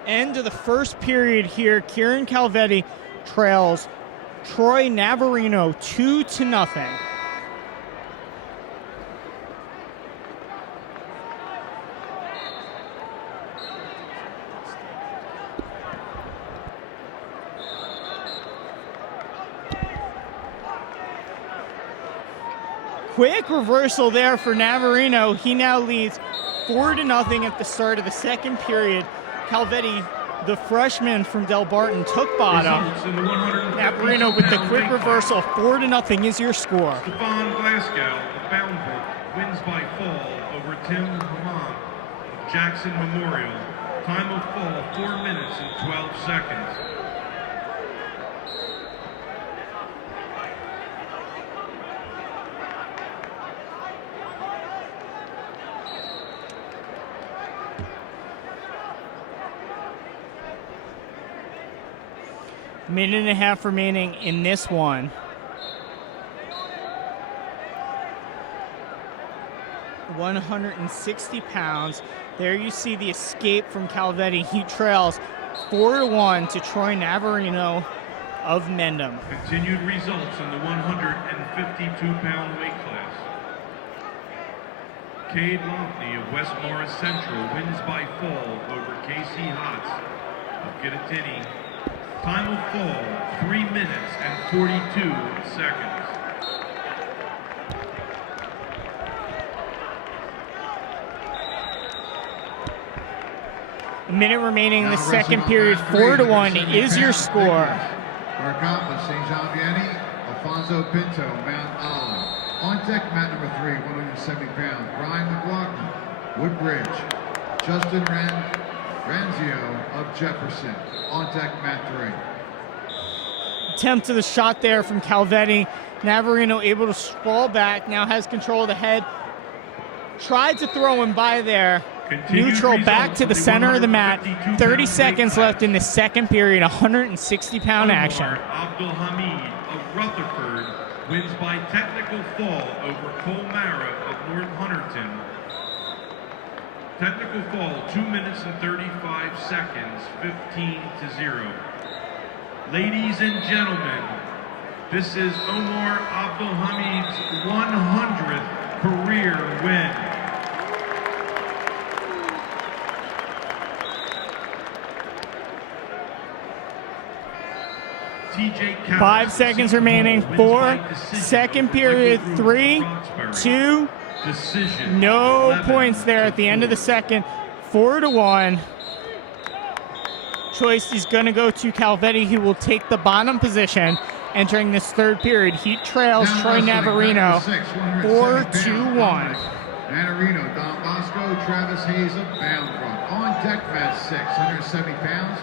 End of the first period here. Kieran Calvetti trails Troy Navarino 2-0. Quick reversal there for Navarino. He now leads 4-0 at the start of the second period. Calvetti, the freshman from Del Barton, took bottom. Navarino with the quick reversal. 4-0 is your score. Stefan Glasgow of Boundbrook wins by fall over Tim Haman of Jackson Memorial. Time of fall, 4 minutes and 12 seconds. Minute and a half remaining in this one. $160. There you see the escape from Calvetti. He trails 4-1 to Troy Navarino of Mendham. Continued results in the 152-pound weight class. Cade Lonkney of West Morris Central wins by fall over Casey Hotz of Kittatinny. Time of fall, 3 minutes and 42 seconds. A minute remaining in the second period. 4-1 is your score. Marcapa, St. John Vianney, Alfonso Pinto, Mount Olive. On deck, mat number 3, 170 pounds, Brian McLaughlin, Woodbridge, Justin Ranzio of Jefferson. On deck, mat 3. Attempt to the shot there from Calvetti. Navarino able to sprawl back, now has control of the head. Tried to throw him by there. Neutral back to the center of the mat. 30 seconds left in the second period. 160-pound action. Abdul Hamid of Rutherford wins by technical fall over Cole Mara of North Hunterton. Technical fall, 2 minutes and 35 seconds, 15-0. Ladies and gentlemen, this is Omar Abdul Hamid's 100th career win. TJ 5 seconds remaining. 4, second period. 3, 2. Decision. No points there at the end of the second. 4-1. choice is going to go to Calvetti, who will take the bottom position entering this third period. He trails Troy Navarino 4-1. Navarino, Don Bosco, Travis Hayes of Boundbrook. On deck, match 6, 170 pounds.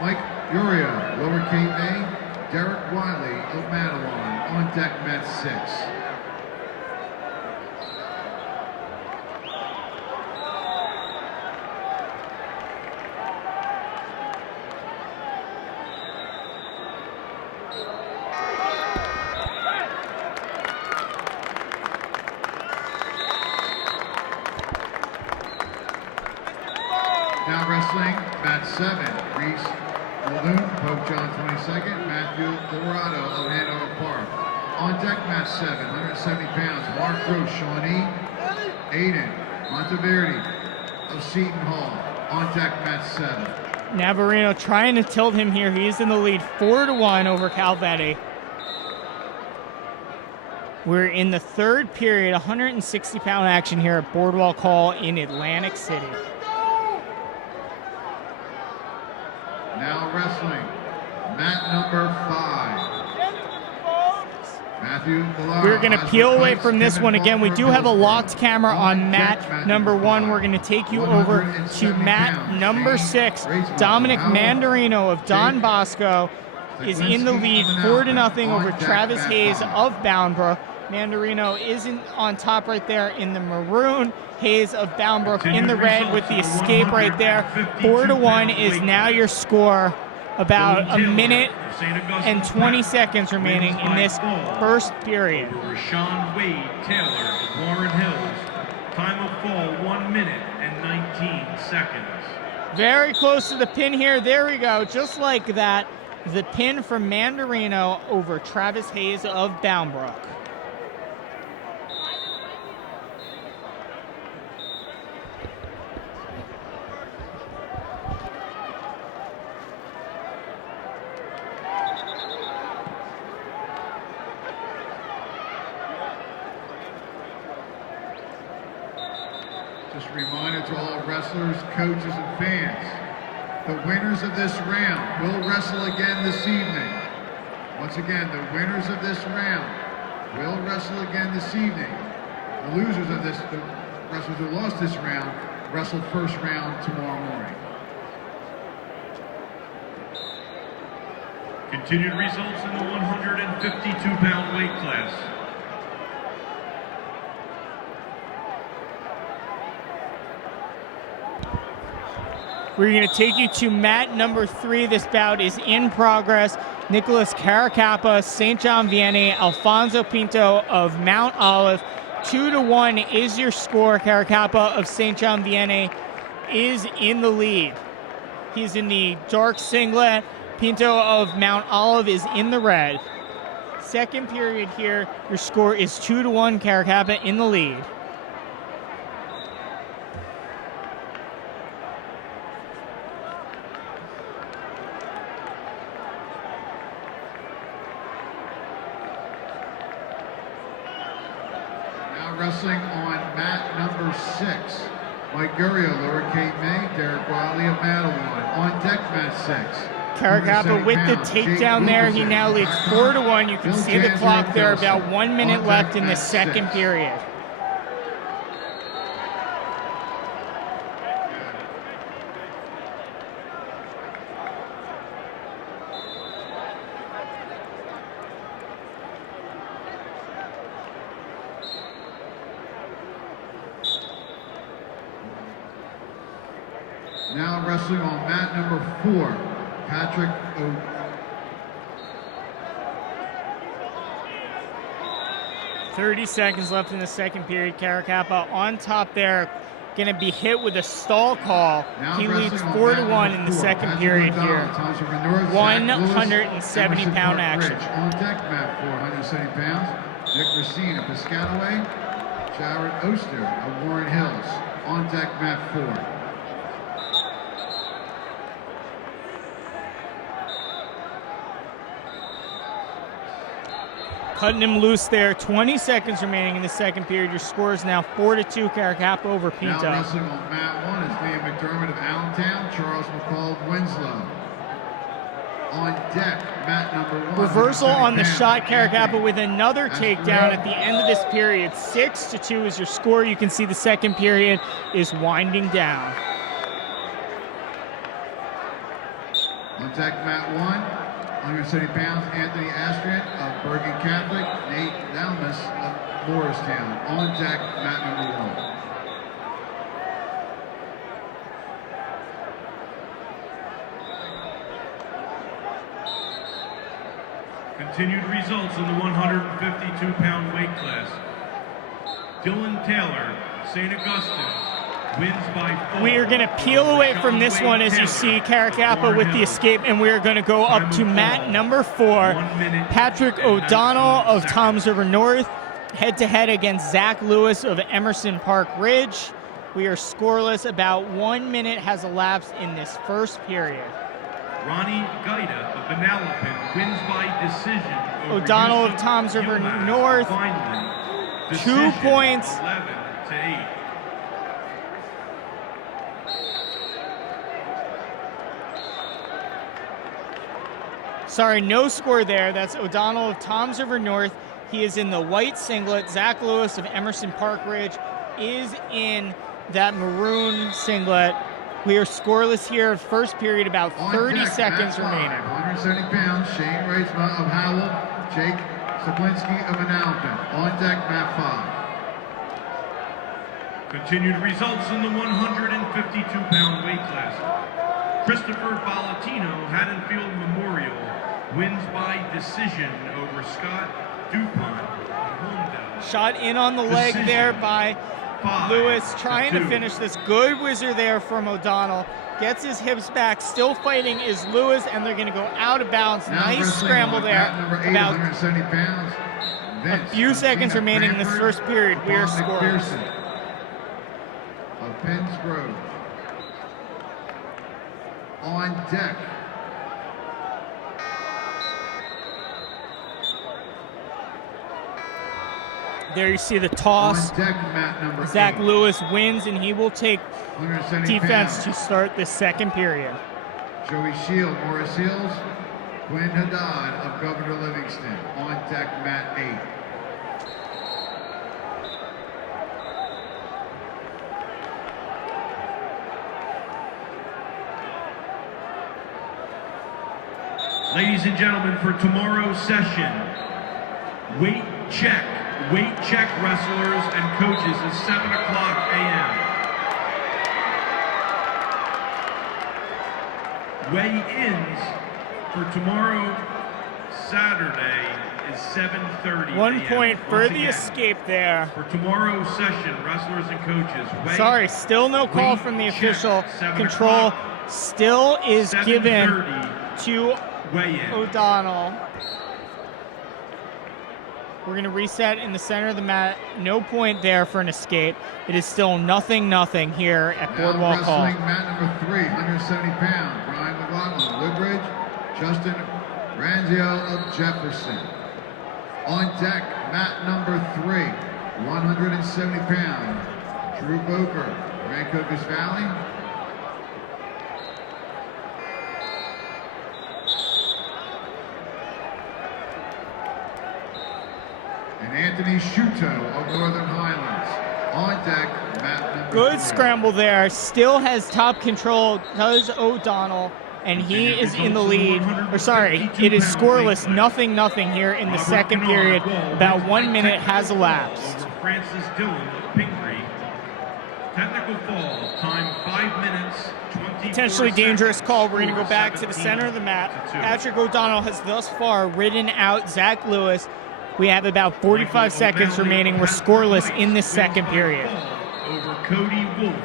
Mike Urio, Lower Cape May. Derek Wiley of Matawan. On deck, match 6. Now wrestling, match 7, Reese Muldoon, Pope John 22nd, Matthew Dorado of Hanover Park. On deck, match 7, 170 pounds, Mark Roach, Shawnee, Aiden Monteverdi of Seton Hall. On deck, match 7. Navarino trying to tilt him here. He is in the lead 4-1 over Calvetti. We're in the third period, 160-pound action here at Boardwalk Hall in Atlantic City. Now wrestling, mat number 5. Matthew Millar. We're going to peel away from this one again. We do have a locked camera on mat number 1. We're going to take you over to mat number 6. Dominic Mandarino of Don Bosco is in the lead 4-0 over Travis Hayes of Boundbrook. Mandarino isn't on top right there in the maroon. Hayes of Boundbrook in the red with the escape right there. 4-1 is now your score. About a minute and 20 seconds remaining in this first period. Rashawn Wade Taylor of Warren Hills. Time of fall 1 minute and 19 seconds. Very close to the pin here. There we go. Just like that. The pin from Mandarino over Travis Hayes of Boundbrook. Just a reminder to all wrestlers, coaches, and fans. The winners of this round will wrestle again this evening. Once again, the winners of this round will wrestle again this evening. The losers of this, the wrestlers who lost this round, wrestle first round tomorrow morning. Continued results in the 152-pound weight class. We're going to take you to mat number 3. This bout is in progress. Nicholas Caracappa, St. John Vianney, Alfonso Pinto of Mount Olive. 2-1 is your score. Caracappa of St. John Vianney is in the lead. He's in the dark singlet. Pinto of Mount Olive is in the red. Second period here, your score is 2-1. Caracappa in the lead. Wrestling on mat number 6. Mike Gurio, Lower Cape May, Derek Wiley of Matawan. On deck, mat 6. Caracappa with the takedown there. He now leads 4-1. You can see the clock there. About 1 minute left in the second period. Now wrestling on mat number 4, Patrick O. 30 seconds left in the second period. Caracappa on top there, going to be hit with a stall call. He leads 4-1 in the second period here. 170-pound action. On deck, mat 4, 170 pounds. Nick Racine of Piscataway. Jared Oster of Warren Hills. On deck, mat 4. Cutting him loose there. 20 seconds remaining in the second period. Your score is now 4-2. Caracappa over Pinto. Now wrestling on mat 1 is Liam McDermott of Allentown, Charles McCall of Winslow. On deck, mat number 1. Reversal on the 170 shot. pounds, Caracappa with another takedown at the end of this period. 6-2 is your score. You can see the second period is winding down. On deck, mat 1, 170 pounds, Anthony Astrian of Bergen Catholic, Nate Dalmas of Morristown. On deck, mat number 1. Continued results in the 152-pound weight class. Dylan Taylor, St. Augustine, wins by 4. We are going to peel away from this one as you see Caracappa with the escape, and we are going to go up to mat number 4. Patrick O'Donnell of Toms River North, head-to-head against Zach Lewis of Emerson Park Ridge. We are scoreless. About 1 minute has elapsed in this first period. Ronnie Gaida of Vanalpin wins by decision over O'Donnell of Yusuf Toms River Yilmaz North, of Vineland. 2 Decision, points. 11-8. Sorry, no score there. That's O'Donnell of Toms River North. He is in the white singlet. Zach Lewis of Emerson Park Ridge is in that maroon singlet. We are scoreless here. First period, about 30 seconds remaining. 170 pounds, Shane Reitzma of Howell, Jake Saplinski of Manalapan. On deck, mat 5. Continued results in the 152-pound weight class. Christopher Ballatino, Haddonfield Memorial, wins by decision over Scott DuPont of Holmdel. Shot in on the leg Decision. there by 5 Lewis, trying to 2. finish this. Good whizzer there from O'Donnell. Gets his hips back. Still fighting is Lewis, and they're going to go out of bounds. Now Nice wrestling scramble on there. mat number 8, About 170 pounds. a Vince few seconds Tina remaining in this Cranford first period. We are of scoreless. McPherson of Penns Grove. On deck, There you see the toss. on deck, mat number 8. Zach Lewis wins, and he will take 170 defense to pounds. start the second period. Joey Shield, Morris Hills. Quinn Haddad of Governor Livingston. On deck, mat 8. Ladies and gentlemen, for tomorrow's session, weight check wrestlers and coaches is 7 o'clock a.m. Weigh-ins for tomorrow, Saturday, is 7:30 1 a.m. point for Once the again, escape there. For tomorrow's session, wrestlers and coaches, Sorry, still no call weight from the check, official. 7 Control o'clock, still is given 7:30 to weigh-in. O'Donnell. We're going to reset in the center of the mat. No point there for an escape. It is still 0-0 here at Now Boardwalk Hall. wrestling mat number 3, 170 pounds. Brian McLaughlin, Woodbridge. Justin Ranzio of Jefferson. On deck, mat number 3, 170 pounds. Drew Boker, Rancocas Valley. And Anthony Shuto of Northern Highlands. On deck, mat number 3. Good scramble there. Still has top control, does O'Donnell, and he is in the lead. Or sorry, it is scoreless, 0-0 here in the second period. About 1 minute has elapsed. Over Francis Dillon of Pingree. Technical fall, time 5 minutes, 24 Potentially dangerous seconds. call. We're going to go Score back to the center of the mat. 17-2. Patrick O'Donnell has thus far ridden out Zach Lewis. We have about 45 seconds remaining. We're scoreless in this second period. Over Cody Wolf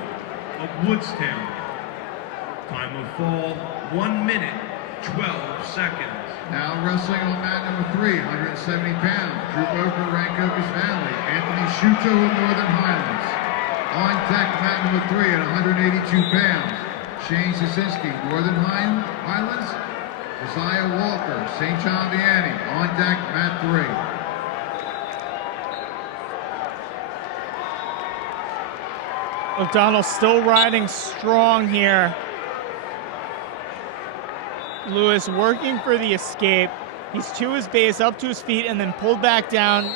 of Woodstown. Time of fall, 1 minute, 12 seconds. Now wrestling on mat number 3, 170 pounds. Drew Boker, Rancocas Valley. Anthony Shuto of Northern Highlands. On deck, mat number 3 at 182 pounds. Shane Sasinski, Northern Highlands. Josiah Walker, St. John Vianney. On deck, mat 3. O'Donnell still riding strong here. Lewis working for the escape. He's to his base, up to his feet, and then pulled back down.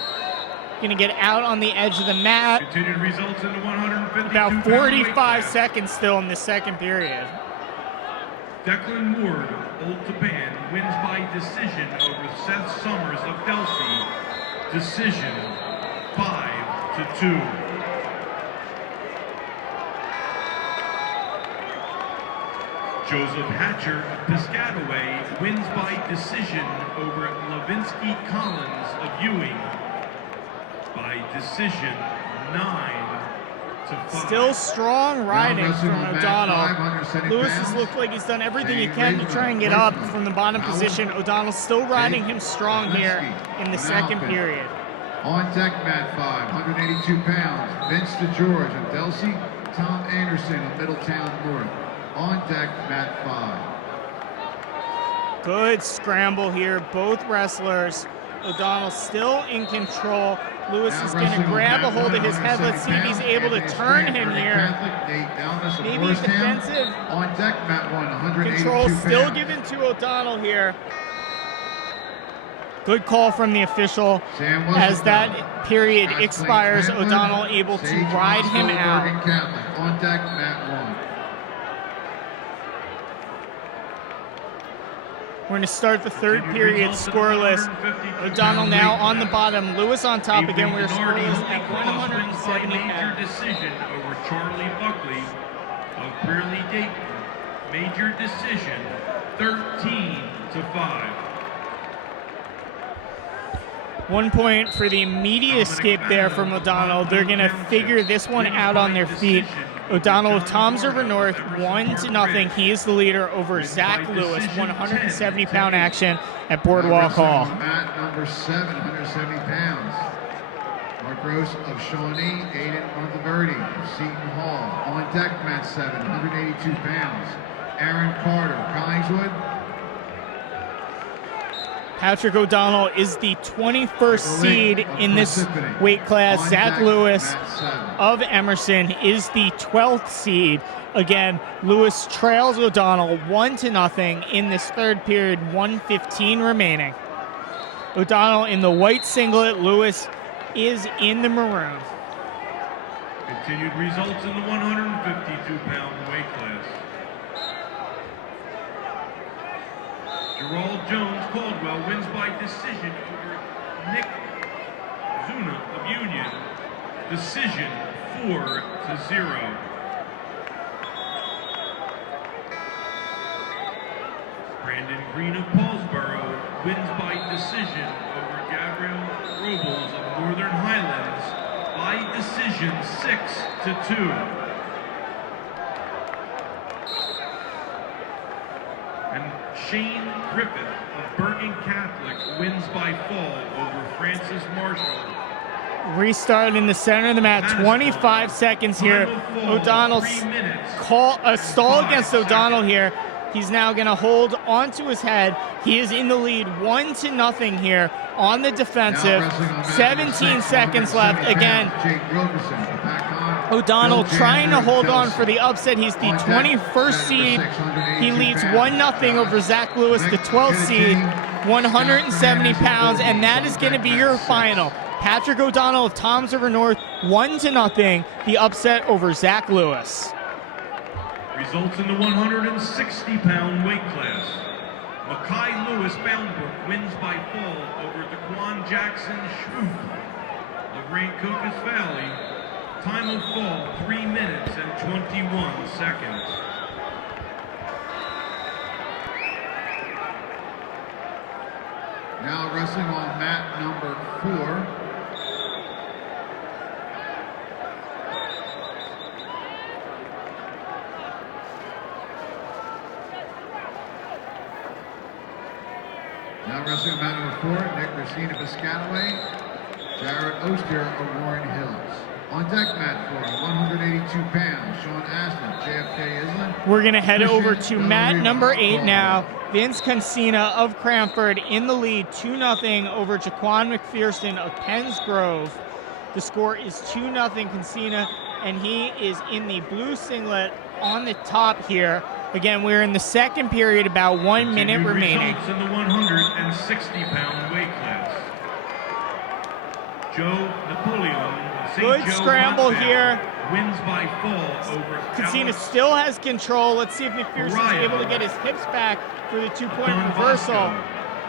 Gonna get out on the edge of the mat. Continued results in the 152 About 45 seconds still in the second period. Declan Ward of Old Japan wins by decision over Seth Summers of Delsey. Decision 5-2. Joseph Hatcher of Piscataway wins by decision over Levinsky Collins of Ewing by decision 9-5. Still strong riding wrestling from on mat O'Donnell. 570 Lewis has pounds. looked like he's done everything he Jay can to try and get up Raven, from the bottom Howell, position. O'Donnell's still riding him strong here in the second Malkin. period. On deck, mat 5, 182 pounds. Vince DeGeorge of Delsey. Tom Anderson of Middletown North. On deck, mat 5. Good scramble here, both wrestlers. O'Donnell still in control. Lewis Now is going to wrestling on grab a mat hold of 1, his head. Let's see if he's 170 able to pounds. turn Anthony him Stanford, here. Catholic, Nate Dalmas of Maybe Morristown. defensive. On deck, mat 1, 182 Control still pounds. given to O'Donnell here. Good call from the official. Sam As Wesselfeld. that period Scotch expires, Plains, O'Donnell able to Sage ride him Moscow, out. Bergen Catholic. On deck, mat 1. We're going to start the third period scoreless. O'Donnell now on the bottom. Lewis on top again. We're scoreless at 170 major pounds. decision over Charlie Buckley of Burley Dayton. Major decision 13-5. 1 point for the immediate escape there from O'Donnell. They're going to figure this one out on their feet. O'Donnell of Toms River North, 1-0. He is the leader over Zach Lewis, 170-pound action at Boardwalk Hall. Mat number 7, 170 pounds. Mark Gross of Shawnee, Aiden Monteverdi of Seton Hall. On deck, mat 7, 182 pounds. Aaron Carter, Collingswood. Patrick O'Donnell is the 21st seed in this weight class. On Zach deck, Lewis mat 7. of Emerson is the 12th seed. Again, Lewis trails O'Donnell 1-0 in this third period, 1:15 remaining. O'Donnell in the white singlet, Lewis is in the maroon. Continued results in the 152-pound weight class. Gerald Jones Caldwell wins by decision over Nick Zuna of Union. Decision 4-0. Brandon Green of Paulsboro wins by decision over Gabriel Robles of Northern Highlands by decision 6-2. And Shane Griffith of Bergen Catholic wins by fall over Francis Marshall. Restart in the center of the mat, 25 seconds here. O'Donnell's stall against O'Donnell here. He's now going to hold onto his head. He is in the lead, 1-0 here on the defensive. 17 seconds left. Again, O'Donnell trying to hold on for the upset. He's the 21st seed. He leads 1-0 over Zach Lewis, the 12th seed, 170 pounds, and that is going to be your final. Patrick O'Donnell of Toms River North, 1-0, the upset over Zach Lewis. Results in the 160-pound weight class. Mackay Lewis Boundbrook wins by fall over Daquan Jackson Schroop of Rancocas Valley. Time of fall, 3 minutes and 21 seconds. Now wrestling on mat number 4. Now wrestling on mat number 4, Nick Racine of Piscataway, Jared Oster of Warren Hills. On deck mat 4, 182 pounds, Sean Aston, JFK Island. We're going to head over to Christian mat Valerie number 8 Caldwell. now. Vince Consina of Cranford in the lead, 2-0 over Jaquan McPherson of Penns Grove. The score is 2-0 Consina, and he is in the blue singlet on the top here. Again, we're in the second period, about 1 minute Continued remaining. results in the 160-pound weight class. Joe Napoleon, St. Good Joe scramble Rockville, here. wins by fall over Cassina Alex still has control. Let's see if McPherson's able to get his hips back for the 2-point Don reversal. Bosco.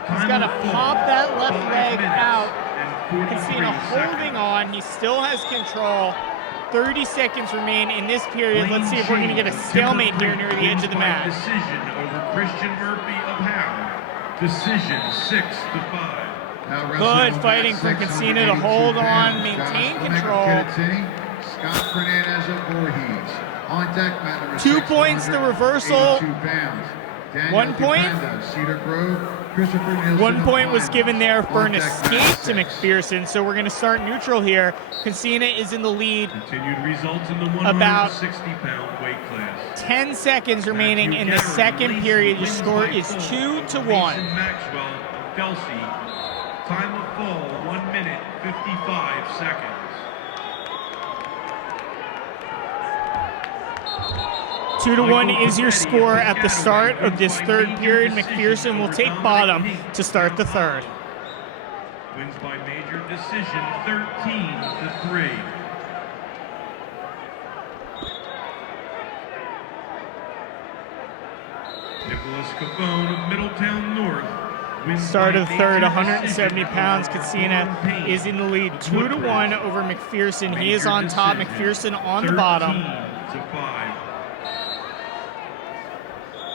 He's Time got to of fall, pop that left 5 leg minutes out. and 43 Cassina holding seconds. on. He still has control. 30 seconds remain in this period. Let's see if we're going to get a stalemate here near the edge of the mat. Decision over Christian Murphy of Howe. Decision 6-5. Now wrestling Good on fighting mat from 6, Cassina to 182 hold on, pounds. maintain Josh control. Kittini, Scott Fernandez of Voorhees. On deck, mat number 2 6, points, the reversal. 182 pounds. Daniel 1 point. DePrenda, Cedar Grove, Christopher Nielsen 1 of point was Lyman. given there for On an deck, escape mat to 6. McPherson, so we're going to start neutral here. Cassina is in the lead. Continued results in the About 160-pound weight class. 10 seconds remaining in the Matthew second Garrett period. Your wins score by is fall 2-1. Mason Maxwell of Delsey. Time of fall 1 minute 55 seconds. 2-1 is your score at the start of this third period. McPherson will take bottom to start the third. Wins by major decision 13-3. Nicholas Capone of Middletown North wins Start by of the third, major 170 decision pounds. over Cassina Warren Payne is in the lead, of 2-1 over McPherson. He is Major on top. decision, McPherson on the bottom. 13-5.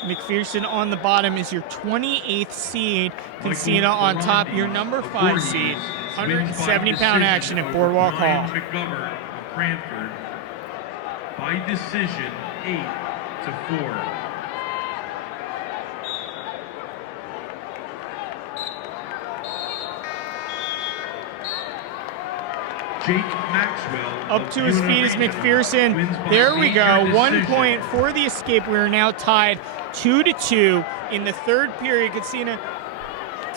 McPherson on the bottom is your 28th seed. Cassina on top, your number 5 seed. 170-pound action at Boardwalk Hall. McGovern of Cranford by decision 8-4. Jake Maxwell Up to his feet is McPherson. There we go. 1 point for the escape. We are now tied 2-2 in the third period. Cassina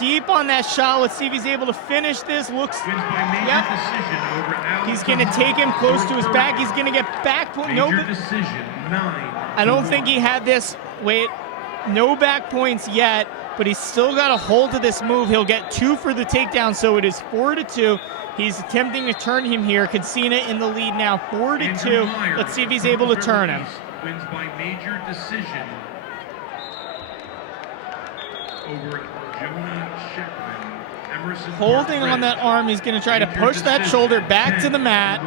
deep on that shot. Let's see if he's able to finish this. Looks, Wins by major yep. decision over Alex He's going to take him close to his back. He's going to get back point. No, Major decision 9. I don't think he had this. Wait, no back points yet, but he's still got a hold of this move. He'll get 2 for the takedown, so it is 4-2. He's attempting to turn him here. Cassina in the lead now, 4-2. Let's see if he's able to turn him. Wins by major decision over Jonah Shepard. Emerson Holding on that arm, he's going to try to Major push that decision, shoulder back to the mat.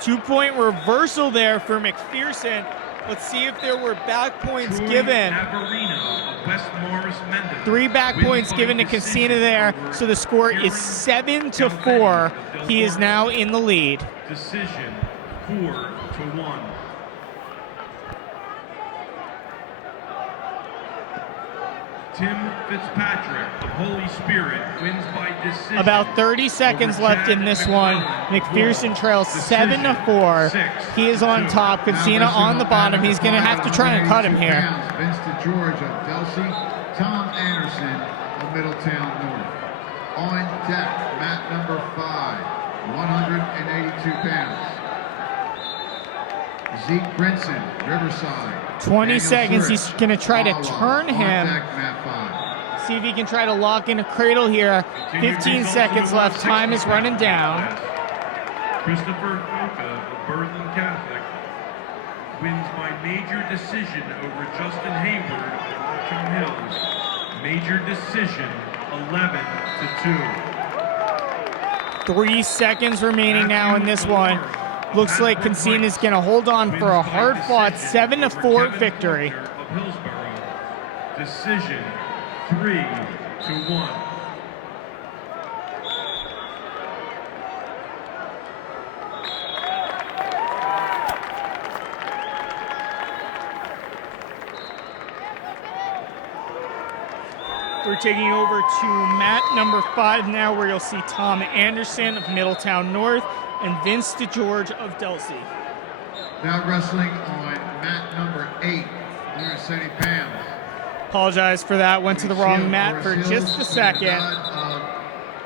10-1. 2-point reversal there for McPherson. Let's see if there were back points Troy given. Navarino of West Morris Mendon 3 back wins points by given to decision Cassina there, over so the score is Kieran 7-4. Galvetti He is now in the lead. Decision 4-1. Tim Fitzpatrick of Holy Spirit wins by decision. About 30 seconds over left in Chad this one. McClellan. McPherson trails Decision 7-4. He is on 6-2. top. Cassina on the bottom. He's going to have to try and cut him here. Vince DeGeorge of Delsey, Tom Anderson of Middletown North. On deck, mat number 5, 182 pounds. Zeke Brinson, Riverside. 20 Daniel seconds. Zurich, He's going to try to Wawa. turn him. On deck, mat 5. See if he can try to lock in a cradle here. 15 seconds left. Time is running down. Christopher Foka of Berlin Catholic wins by major decision over Justin Hayward of Orchard Hills. Major decision 11-2. 3 seconds remaining now in this one. Looks like Cassina is going to hold on for a hard-fought 7-4 victory. Of Hillsborough. Decision 3-1. We're taking over to mat number 5 now, where you'll see Tom Anderson of Middletown North and Vince DeGeorge of Delsey. Now wrestling on mat number 8, 170 pounds. Apologize for that. Went to the wrong mat for just a second.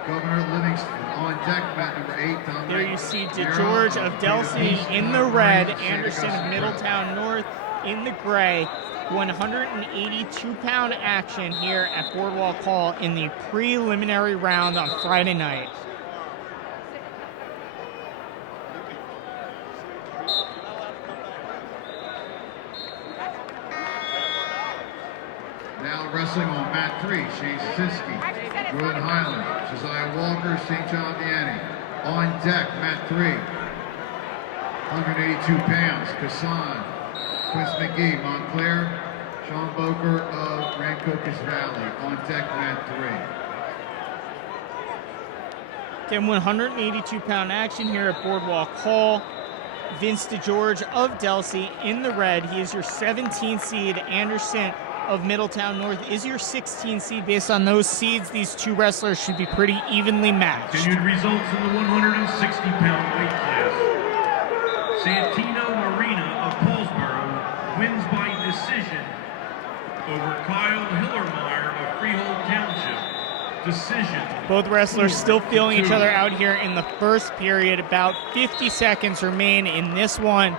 Governor Livingston on deck, mat number 8, Dominic. There you see Guerrero DeGeorge of Delsey Peter in East, the red, State Anderson of Wrestling Middletown North in the gray. 182-pound action here at Boardwalk Hall in the preliminary round on Friday night. Now wrestling on mat 3, Shane Siski, Jordan Highland, Josiah Walker, St. John Vianney. On deck, mat 3, 182 pounds, Kassan, Quince McGee, Montclair, Sean Boker of Rancocas Valley. On deck, mat 3. Then 182-pound action here at Boardwalk Hall. Vince DeGeorge of Delsey in the red. He is your 17th seed. Anderson of Middletown North is your 16th seed. Based on those seeds, these two wrestlers should be pretty evenly matched. Continued results in the 160-pound weight class. Santino Marina of Paulsboro wins by decision over Kyle Hillermeyer of Freehold Township. Decision. Both wrestlers still feeling each other out here in the first period. About 50 seconds remain in this one.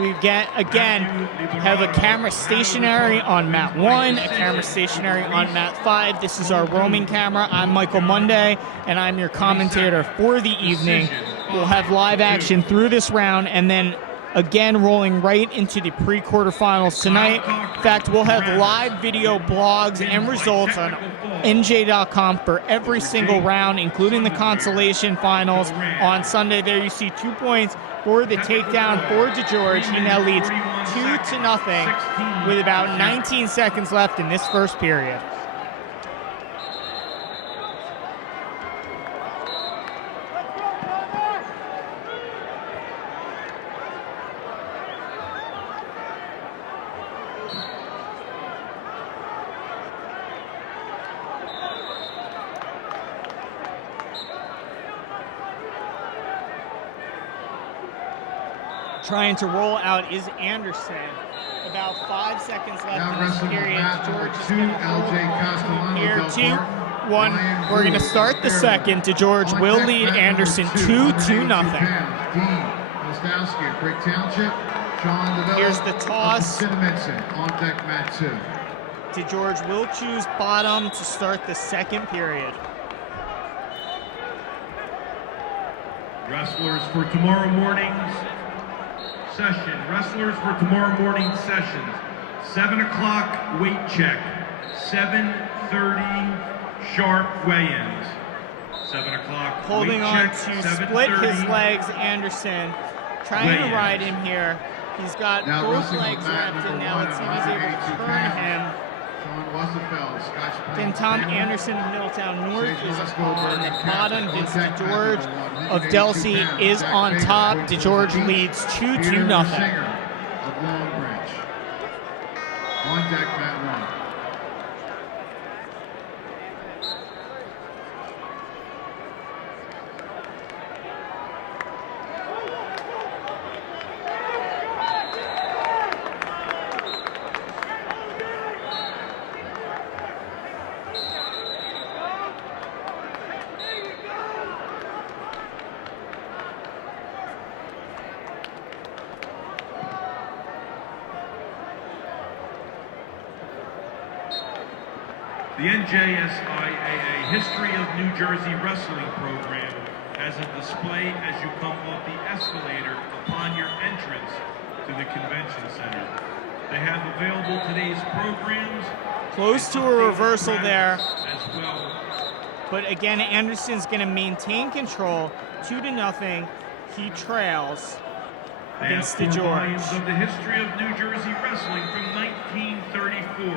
We have a camera stationary on mat 1, a camera stationary on mat 5. This is our roaming camera. I'm Michael Monday, and I'm your commentator for the evening. We'll have live action through this round, and then again rolling right into the pre-quarterfinals tonight. In fact, we'll have live video blogs and results on NJ.com for every single round, including the consolation finals on Sunday. There you see 2 points for the takedown for DeGeorge. He now leads 2-0 with about 19 seconds left in this first period. Trying to roll out is Anderson. About 5 seconds left Now in this wrestling period. mat George number is 2, going to LJ Castellano. here, Del 2, Park. 1. Ryan We're going to Gould, start the Fairlawn. second. DeGeorge On will deck, lead mat number Anderson 2, 2-0. 182 pounds, Dean Mostowski of Brick Township. Sean DeVille Here's the toss. of Cinnaminson. On deck, mat 2. DeGeorge will choose bottom to start the second period. Wrestlers for tomorrow morning's session. Wrestlers for tomorrow morning's sessions. 7 o'clock weight check. 7:30 sharp weigh-ins. 7 o'clock Holding weight on check, to split 7:30 his legs, Anderson. Trying to weigh-ins. ride him here. He's got Now both wrestling legs on mat wrapped in number now. 1 Let's see at if he's able to 182 turn pounds. him. Sean Westerfeld, Scotch Then Tom Anderson of Middletown North is on the bottom. Vince DeGeorge of Delsey is on top. DeGeorge leads 2-0. Singer of Long Branch. On deck, mat 1. The NJSIAA History of New Jersey Wrestling program has a display as you come off the escalator upon your entrance to the convention center. They have available today's programs. Close to a reversal there. As well. But again, Anderson's going to maintain control. 2-0. He trails They Vince have 4 volumes DeGeorge. of the history of New Jersey wrestling from 1934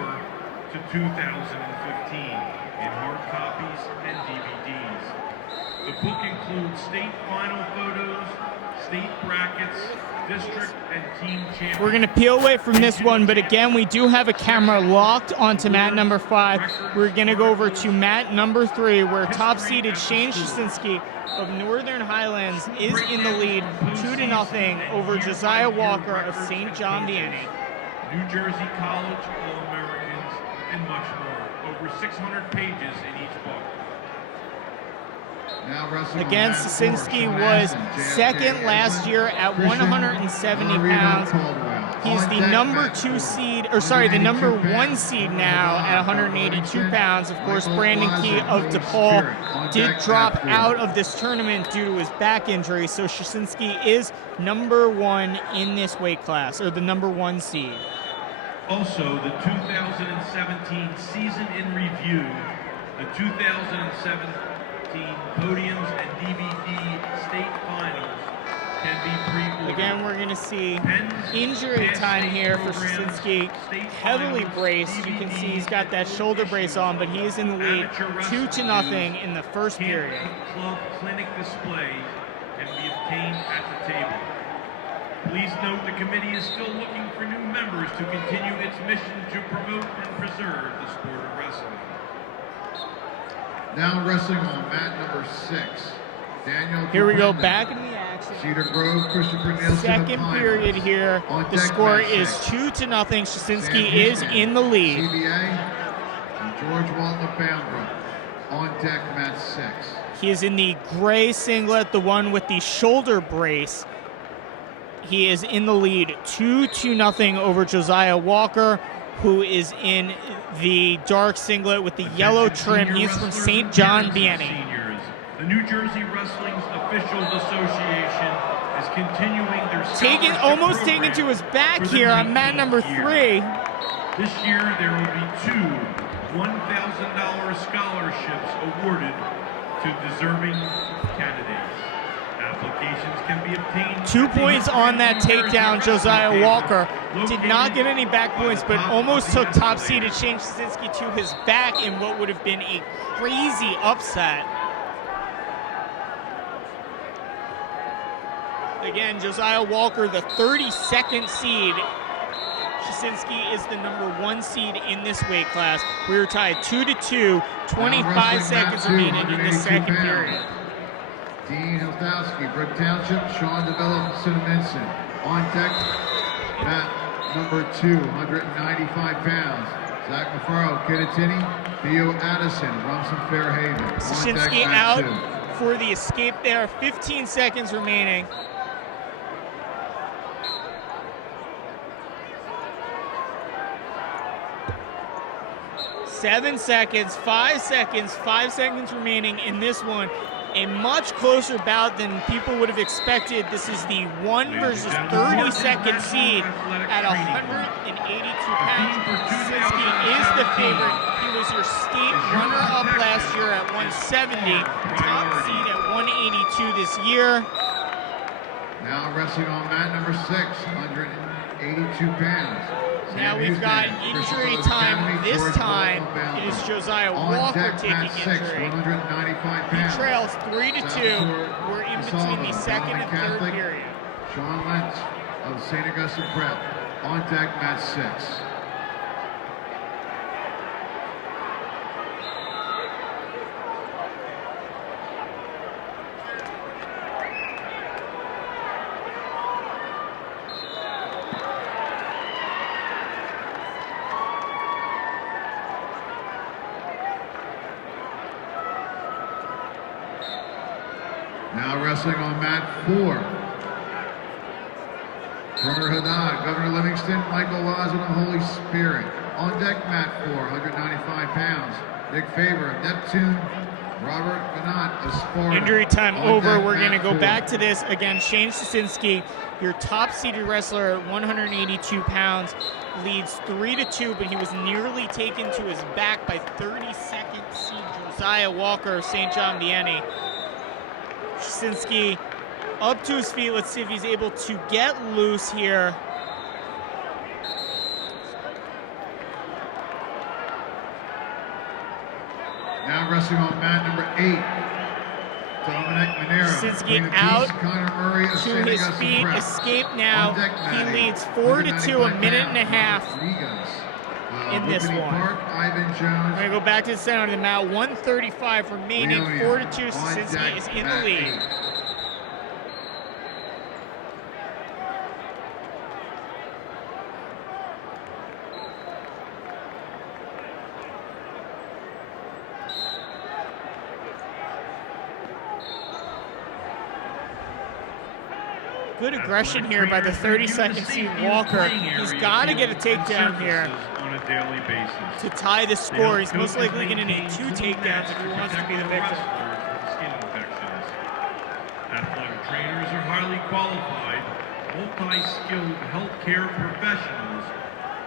to 2015 in hard copies and DVDs. The book includes state final photos, state brackets, district and team champions. We're going to peel away from this one, but again, we do have a camera locked onto mat number 5. We're going to go over to mat number 3, where top-seeded Shane Shasinski of Northern Highlands is in the lead, 2-0 over Josiah Walker of St. John Vianney. New Jersey College All-Americans and much more. Over 600 pages in each book. Now wrestling on Again, mat 4, Sosinski Sean was Hansen, JFK second last Edmund, year at Christian 170 Marino pounds. Caldwell. He's On the deck, number mat 2 4, seed, or sorry, the number 182 1 pounds. seed Corner now Devon, at 182 Livingston, pounds. Of course, Michael Brandon Plaza, Key of Holy DePaul Spirit. On did deck, drop mat 4. out of this tournament due to his back injury, so Sosinski is number 1 in this weight class, or the number 1 seed. Also, the 2017 season in review, the 2017 podiums and DVD state finals can be pre-ordered. Again, we're going to see Pens, injury past time state here for programs, Sosinski. state Heavily finals, braced. You can see he's got that shoulder brace on, but he is in the lead Amateur 2-0 in the first Camp period. Club clinic display can be obtained at the table. Please note the committee is still looking for new members to continue its mission to promote and preserve the sport of wrestling. Now wrestling on mat number 6. Daniel Here we go, Kapenda, back in the action. Cedar Grove, Christopher Nielsen of Second Pinehurst. period here. On The deck, score mat is 6. 2-0. Sosinski Sam is Houston, in the lead. CBA, and George Walton of Boundbrook. On deck, mat 6. He is in the gray singlet, the one with the shoulder brace. He is in the lead 2-0 over Josiah Walker, who is in the dark singlet with the yellow trim. Senior He's from wrestlers St. and John parents of Vianney. seniors. The New Jersey Wrestling's Officials Association is continuing their scholarship Almost program taken to his back for the here on mat 19th number year. 3. This year, there will be 2 $1,000 scholarships awarded to deserving candidates. Applications can be obtained. 2 at the points on that New Jersey takedown. Wrestling Josiah Table, Walker did located not get any back by points, the but top almost of the took top seeded escalator. Shane Sosinski to his back in what would have been a crazy upset. Again, Josiah Walker, the 32nd seed. Sosinski is the number 1 seed in this weight class. We are tied 2-2, 25 seconds remaining in the second period. Dean Hiltowski, Brook Township, Sean DeVille, Cinnamon. On deck, mat number 2, 195 pounds. Zach Mafaro, Kittatinny, Theo Addison, Rumson Fairhaven. On deck, Sosinski mat out 2. for the escape there. 15 seconds remaining. Seven seconds, 5 seconds, 5 seconds remaining in this one. A much closer bout than people would have expected. This is the 1 versus 32nd seed at 182 pounds. Sosinski is the favorite. He was your state runner-up last year at 170, top seed at 182 this year. Now wrestling on mat number 6, 182 pounds. Now Sam we've got Houston, injury Christopher time. Academy, This George time Walton of it is Boundbrook. Josiah On Walker deck, taking mat 6, injury. 195 He pounds. trails 3-2. We're in between the second and third Catholic, period. Sean Lentz of St. Augustine Prep. On deck, mat 6. Now wrestling on mat 4. Governor Haddad, Governor Livingston, Michael Lazen of Holy Spirit. On deck, mat 4, 195 pounds. Nick Faber of Neptune, Robert Ganat of Sparta. Injury time On over. deck, We're going to mat go 4. back to this. Again, Shane Sosinski, your top-seeded wrestler at 182 pounds, leads 3-2, but he was nearly taken to his back by 32nd seed Josiah Walker of St. John Vianney. Sosinski up to his feet. Let's see if he's able to get loose here. Now wrestling on mat number 8. Dominic Monero. Sosinski out Connor Murray of to St. his Augustine feet, Prep. escape now. On deck, He mat 8, leads 4-2, a minute and a 195 half. Rodriguez, in this Whippany one. Park, Ivan We're Jones. going to go back to the center of the mat. 135 remaining. Leonia. 4-2. On Sosinski deck, is in the mat lead. 8. Good aggression here by the 32nd seed Walker. He's got to get a takedown here on a daily basis. to tie the score. He's most likely going to need 2 takedowns if he wants to be the victor. Skin infections. Athletic trainers are highly qualified, multi-skilled healthcare professionals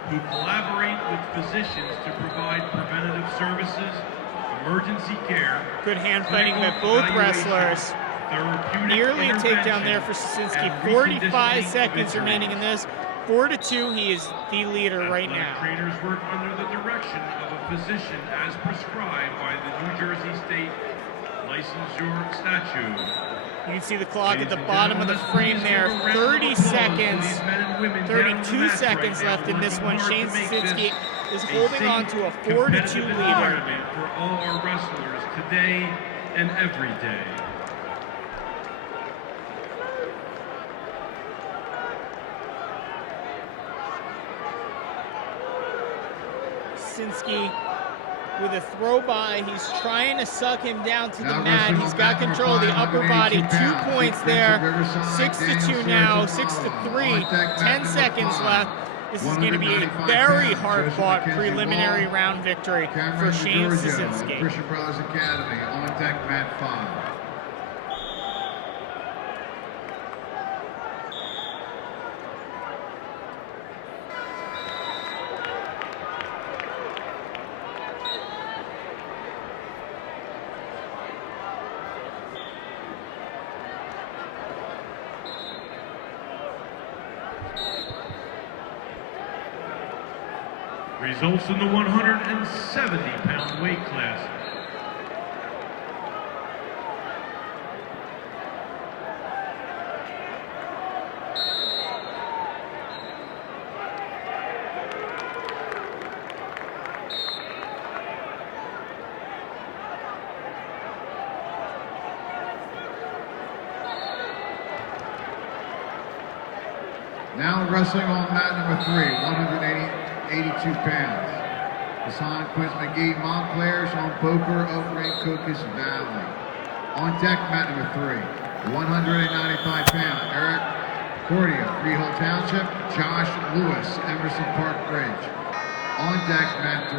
who collaborate with physicians to provide preventative services, emergency care, Good hand fighting by both wrestlers. Nearly a takedown there for Sosinski. 45 seconds remaining in this. 4-2, he is the leader right now. Trainers work under the direction of a physician as prescribed by the New Jersey State Licensure Statute. You can see the clock at the bottom of the frame there. 30 seconds, 32 seconds left in this one. Shane Sosinski is holding on to a 4-2 lead. For all our wrestlers today and every day. Sosinski with a throw by. He's trying to suck him down to the mat. He's got control of the upper body. 2 points there. 6-2 now. 6-3. 10 seconds left. This is going to be a very hard-fought preliminary round victory for Shane Sosinski. Christian Brothers Academy on deck, mat 5. Results in the 170-pound weight class. Now wrestling on mat number 3, 182 pounds. Hassan Quiz McGee, Montclair, Sean Poker of Rancocas Valley. On deck, mat number 3, 195 pound. Eric Cordia, Freehold Township. Josh Lewis, Emerson Park Bridge. On deck, mat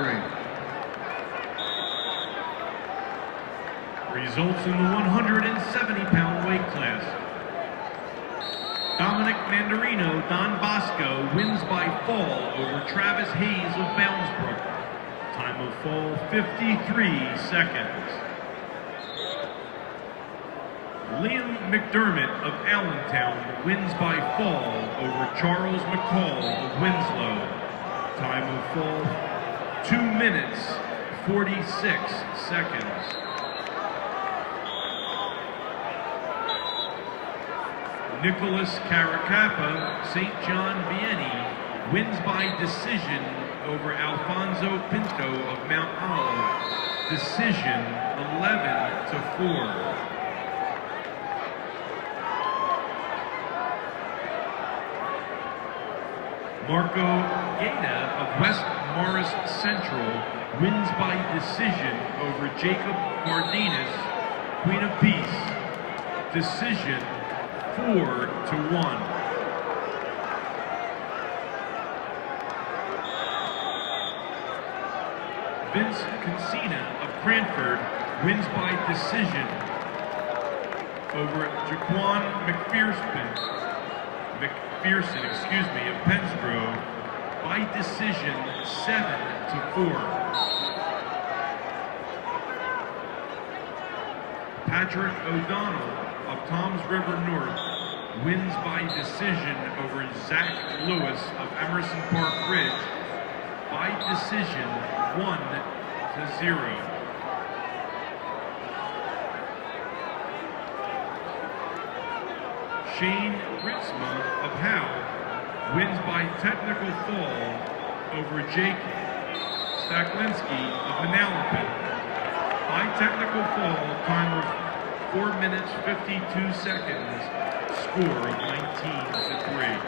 3. Results in the 170-pound weight class. Dominic Mandarino, Don Bosco, wins by fall over Travis Hayes of Boundsbrook. Time of fall, 53 seconds. Liam McDermott of Allentown wins by fall over Charles McCall of Winslow. Time of fall, 2 minutes, 46 seconds. Nicholas Caracappa, St. John Vianney, wins by decision over Alfonso Pinto of Mount Olive. Decision 11-4. Marco Gaeta of West Morris Central wins by decision over Jacob Cardenas, Queen of Peace. Decision 4-1. Vince Consina of Cranford wins by decision over Jaquan McPherson, of Pennsboro by decision 7-4. Patrick O'Donnell of Toms River North wins by decision over Zach Lewis of Emerson Park Ridge by decision 1-0. Shane Ritzma of Howe wins by technical fall over Jake Staklinski of Manalapan by technical fall, time of 4 minutes 52 seconds, score of 19-3.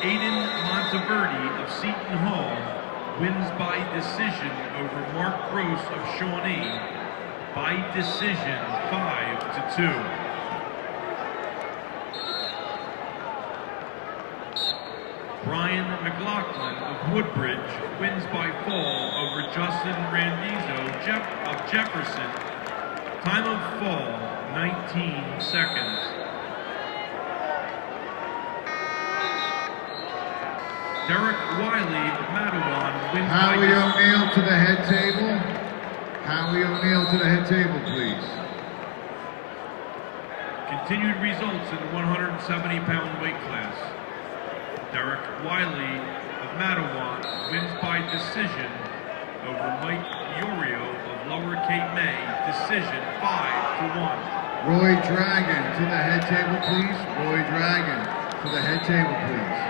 Aiden Monteverdi of Seton Hall wins by decision over Mark Gross of Shawnee by decision 5-2. Brian McLaughlin of Woodbridge wins by fall over Justin Randizo of Jefferson. Time of fall, 19 seconds. Derek Wiley of Matawan wins Howie by O'Neill to the head table. Howie O'Neill to the head table, please. Continued results in the 170-pound weight class. Derek Wiley of Matawan wins by decision over Mike Yorio of Lower Cape May. Decision 5-1. Roy Dragon to the head table, please. Roy Dragon to the head table, please.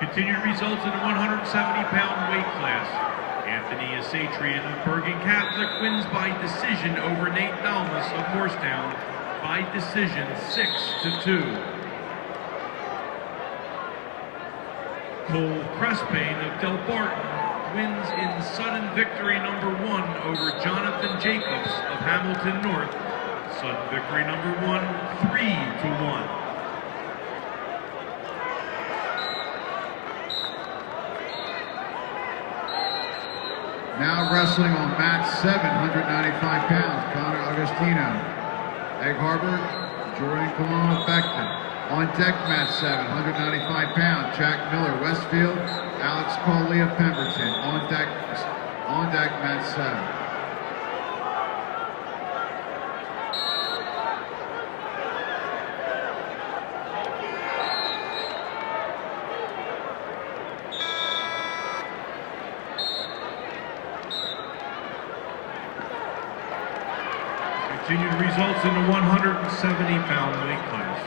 Continued results in the 170-pound weight class. Anthony Asatrian of Bergen Catholic wins by decision over Nate Dalmas of Morristown by decision 6-2. Cole Crespane of Del Barton wins in sudden victory number 1 over Jonathan Jacobs of Hamilton North. Sudden victory number 1, 3-1. Now wrestling on mat 7, 195 pounds, Connor Agostino. Egg Harbor, Jordan Colon Beckman. On deck mat 7, 195 pounds, Jack Miller, Westfield. Alex Coley of Pemberton. On deck mat 7. Continued results in the 170-pound weight class.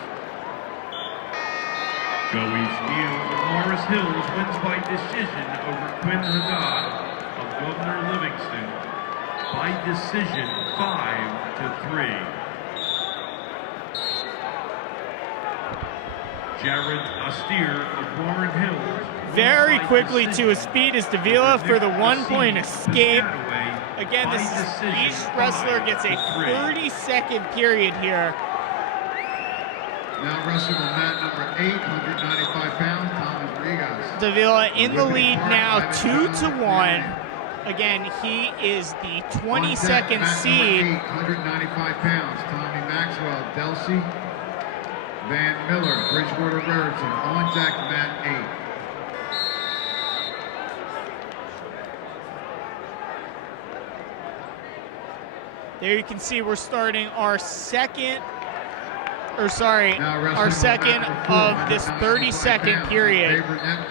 Joey Steele of Morris Hills wins by decision over Quinn Haddad of Governor Livingston by decision 5-3. Jared Austere of Warren Hills Very quickly to his feet is Davila for the 1-point escape. Again, each wrestler gets a 30-second period here. Now wrestling on mat number 8, 195 pounds, Thomas Rigas. Davila in the lead now, 2-1. Again, he is the 22nd seed. 195 pounds, Tommy Maxwell, Delsey, Van Miller, Bridgewater Raritan. On deck mat 8. There you can see we're starting our second of this 30-second period.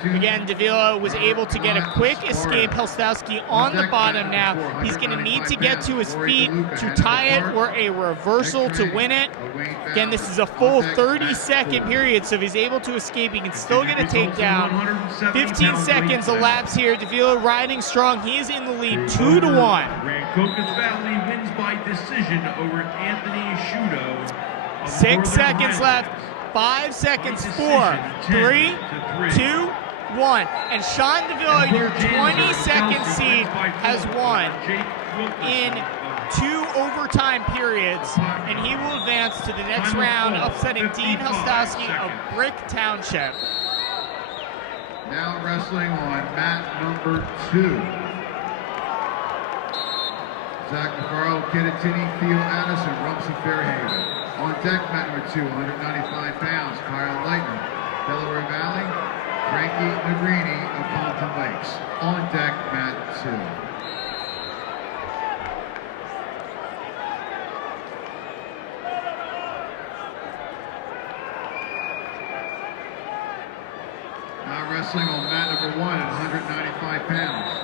Again, Davila was able to get a quick escape. Helstowski on the bottom now. He's going to need to get to his feet to tie it or a reversal to win it. Again, this is a full 30-second period, so if he's able to escape, he can still get a takedown. 15 seconds elapsed here. Davila riding strong. He is in the lead, 2-1. Rancocas Valley wins by decision over Anthony Shudo. 6 seconds left. 5 seconds. 4, 3, 2, 1. And Sean Davila, your 22nd seed, has won in 2 overtime periods, and he will advance to the next round, upsetting Dean Helstowski of Brick Township. Now wrestling on mat number 2. Zach Navarro, Kittatinny, Theo Addison, Rumson Fairhaven. On deck mat number 2, 195 pounds, Kyle Leitner, Delaware Valley, Frankie Negrini of Compton Lakes. On deck mat 2. wrestling on mat number 1 at 195 pounds.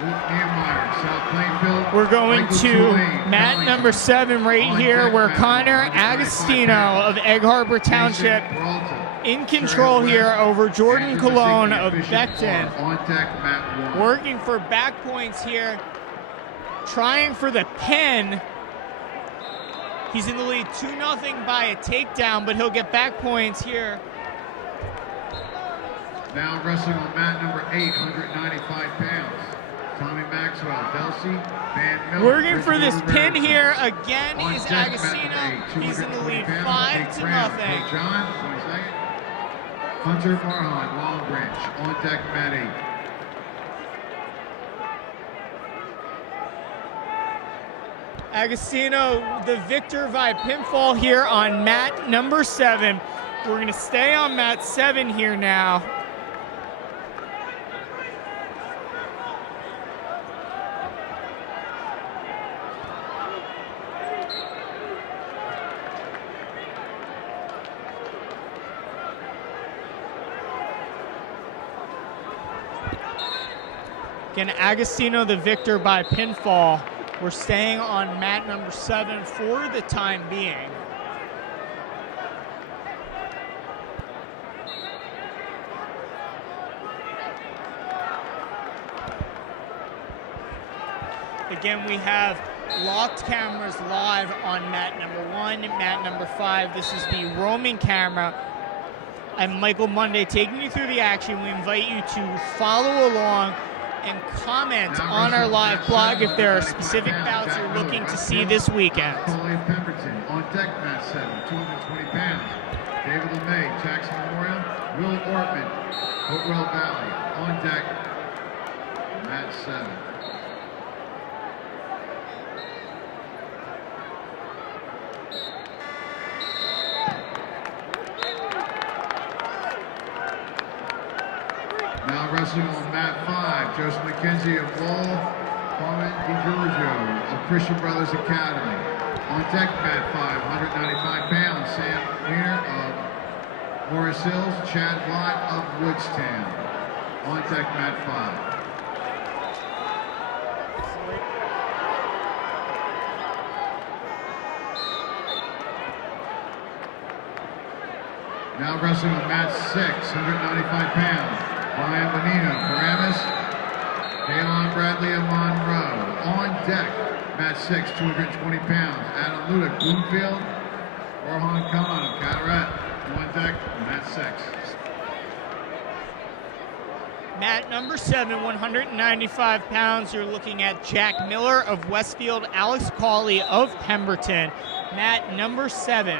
Luke Nehemiah, South Plainfield. We're going Michael to Tulane, mat Collington. number 7 right On here, deck, where mat Connor 195 Agostino pounds. of Egg Harbor Jason Township Peralta. in control here over Jordan Andrew Cologne Mazzicchi of Bishop Beckton. Park. On deck, mat 1. Working for back points here, trying for the pin. He's in the lead 2-0 by a takedown, but he'll get back points here. Now wrestling on mat number 8, 195 pounds. Tommy Maxwell, Delsey, Van Miller. Working for this Bridgewater, pin here again On is deck, mat Agostino. number 8, He's in the 220 lead pounds. Jake 5-0. Brown, Coach John, 22nd. Hunter Farhan, Long Branch. On deck, mat 8. Agostino, the victor via pinfall here on mat number 7. We're going to stay on mat 7 here now. Again, Agostino, the victor by pinfall. We're staying on mat number 7 for the time being. Again, we have locked cameras live on mat number 1, mat number 5. This is the roaming camera. I'm Michael Monday taking you through the action. We invite you to follow along and comment on our live blog if there are specific bouts you're looking to see this weekend. Coley of Pemberton. On deck, mat 7, 220 pounds. David LeMay, Jackson Memorial. Will Ortman, Hopewell Valley. On deck, mat 7. Now wrestling on mat 5, Joseph McKenzie of Wall, Carmen DiGiorgio of Christian Brothers Academy. On deck, mat 5, 195 pounds, Sam Wiener of Morris Hills, Chad Watt of Woodstown. On deck, mat 5. Now wrestling on mat 6, 195 pounds. Brian Bonino, Paramus, Kalon Bradley of Monroe. On deck, mat 6, 220 pounds. Adam Ludick, Bloomfield, Orhan Khan of Cataract. On deck, mat 6. Mat number 7, 195 pounds. You're looking at Jack Miller of Westfield, Alex Cawley of Pemberton. Mat number 7.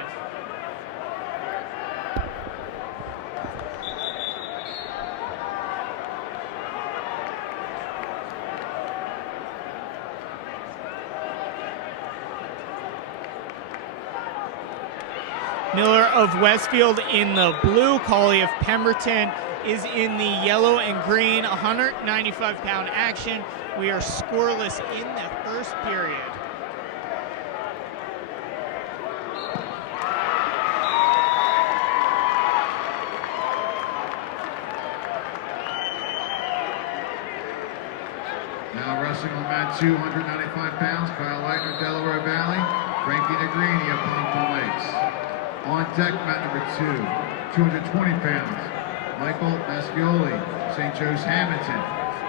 Miller of Westfield in the blue. Cawley of Pemberton is in the yellow and green. 195-pound action. We are scoreless in the first period. Now wrestling on mat 2, 195 pounds. Kyle Leitner, Delaware Valley. Frankie Negrini of Palm Lakes. On deck, mat number 2, 220 pounds. Michael Mascioli, St. Joe's Hamilton.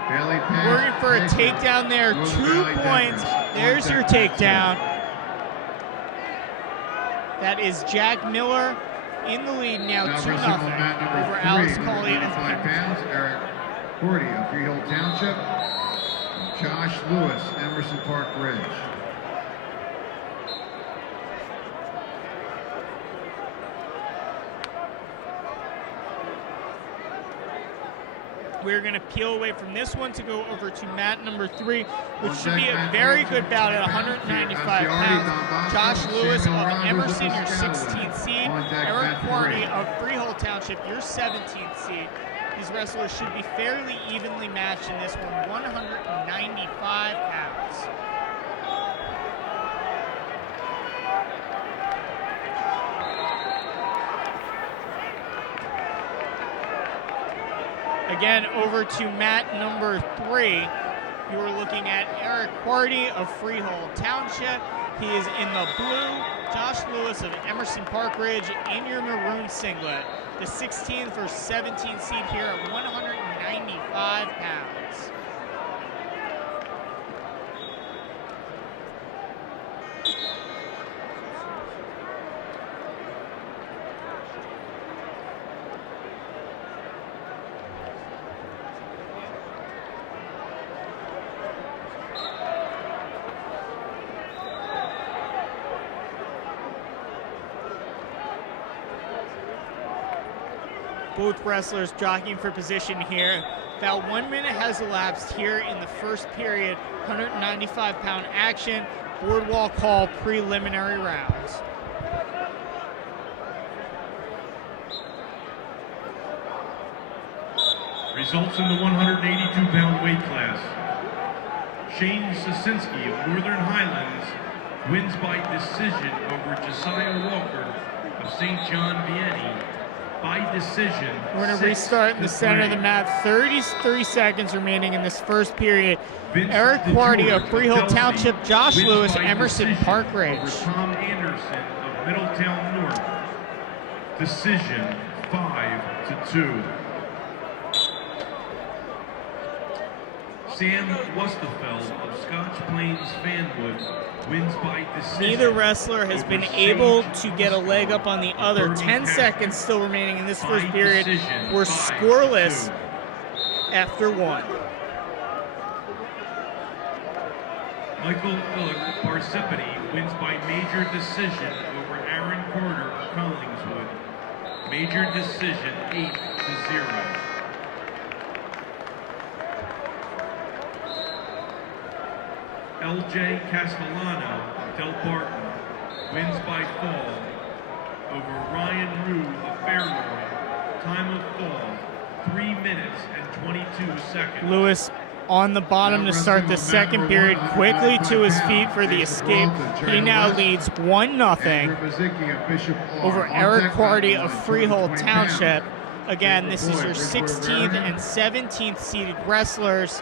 Bailey Pass. Working for a takedown there. 2 points. There's your takedown. That is Jack Miller in the lead now, 2-0 over Alex Cawley of 195 pounds. Eric Cordy of Freehold Township. Josh Lewis, Emerson Park Ridge. We're going to peel away from this one to go over to mat number 3, which should be a very good bout at 195 pounds. Josh Lewis of Emerson, your 16th seed. Eric Corney of Freehold Township, your 17th seed. These wrestlers should be fairly evenly matched in this one, 195 pounds. Again, over to mat number 3. You are looking at Eric Quarty of Freehold Township. He is in the blue. Josh Lewis of Emerson Park Ridge in your maroon singlet. The 16th or 17th seed here at 195 pounds. Both wrestlers jockeying for position here. About 1 minute has elapsed here in the first period. 195-pound action. Boardwalk Hall preliminary rounds. Results in the 182-pound weight class. Shane Sosinski of Northern Highlands wins by decision over Josiah Walker of St. John Vianney by decision. We're going to restart in the center of the mat. 33 seconds remaining in this first period. Eric Quarty of Freehold Township, Josh Lewis, Emerson Park Ridge. Over Tom Anderson of Middletown North. Decision 5-2. Sam Wustafeld of Scotch Plains Fanwood wins by decision. Neither wrestler has been able to get a leg up on the other. 10 seconds still remaining in this first period. We're scoreless after 1. Michael Philip Parsipany wins by major decision over Aaron Carter of Collingswood. Major decision 8-0. LJ Castellano of Del Barton wins by fall over Ryan Rue of Fairlawn. Time of fall, 3 minutes and 22 seconds. Lewis on the bottom to start the second period, quickly to his feet for the escape. He now leads 1-0 over Eric Quarty of Freehold Township. Again, this is your 16th and 17th seeded wrestlers.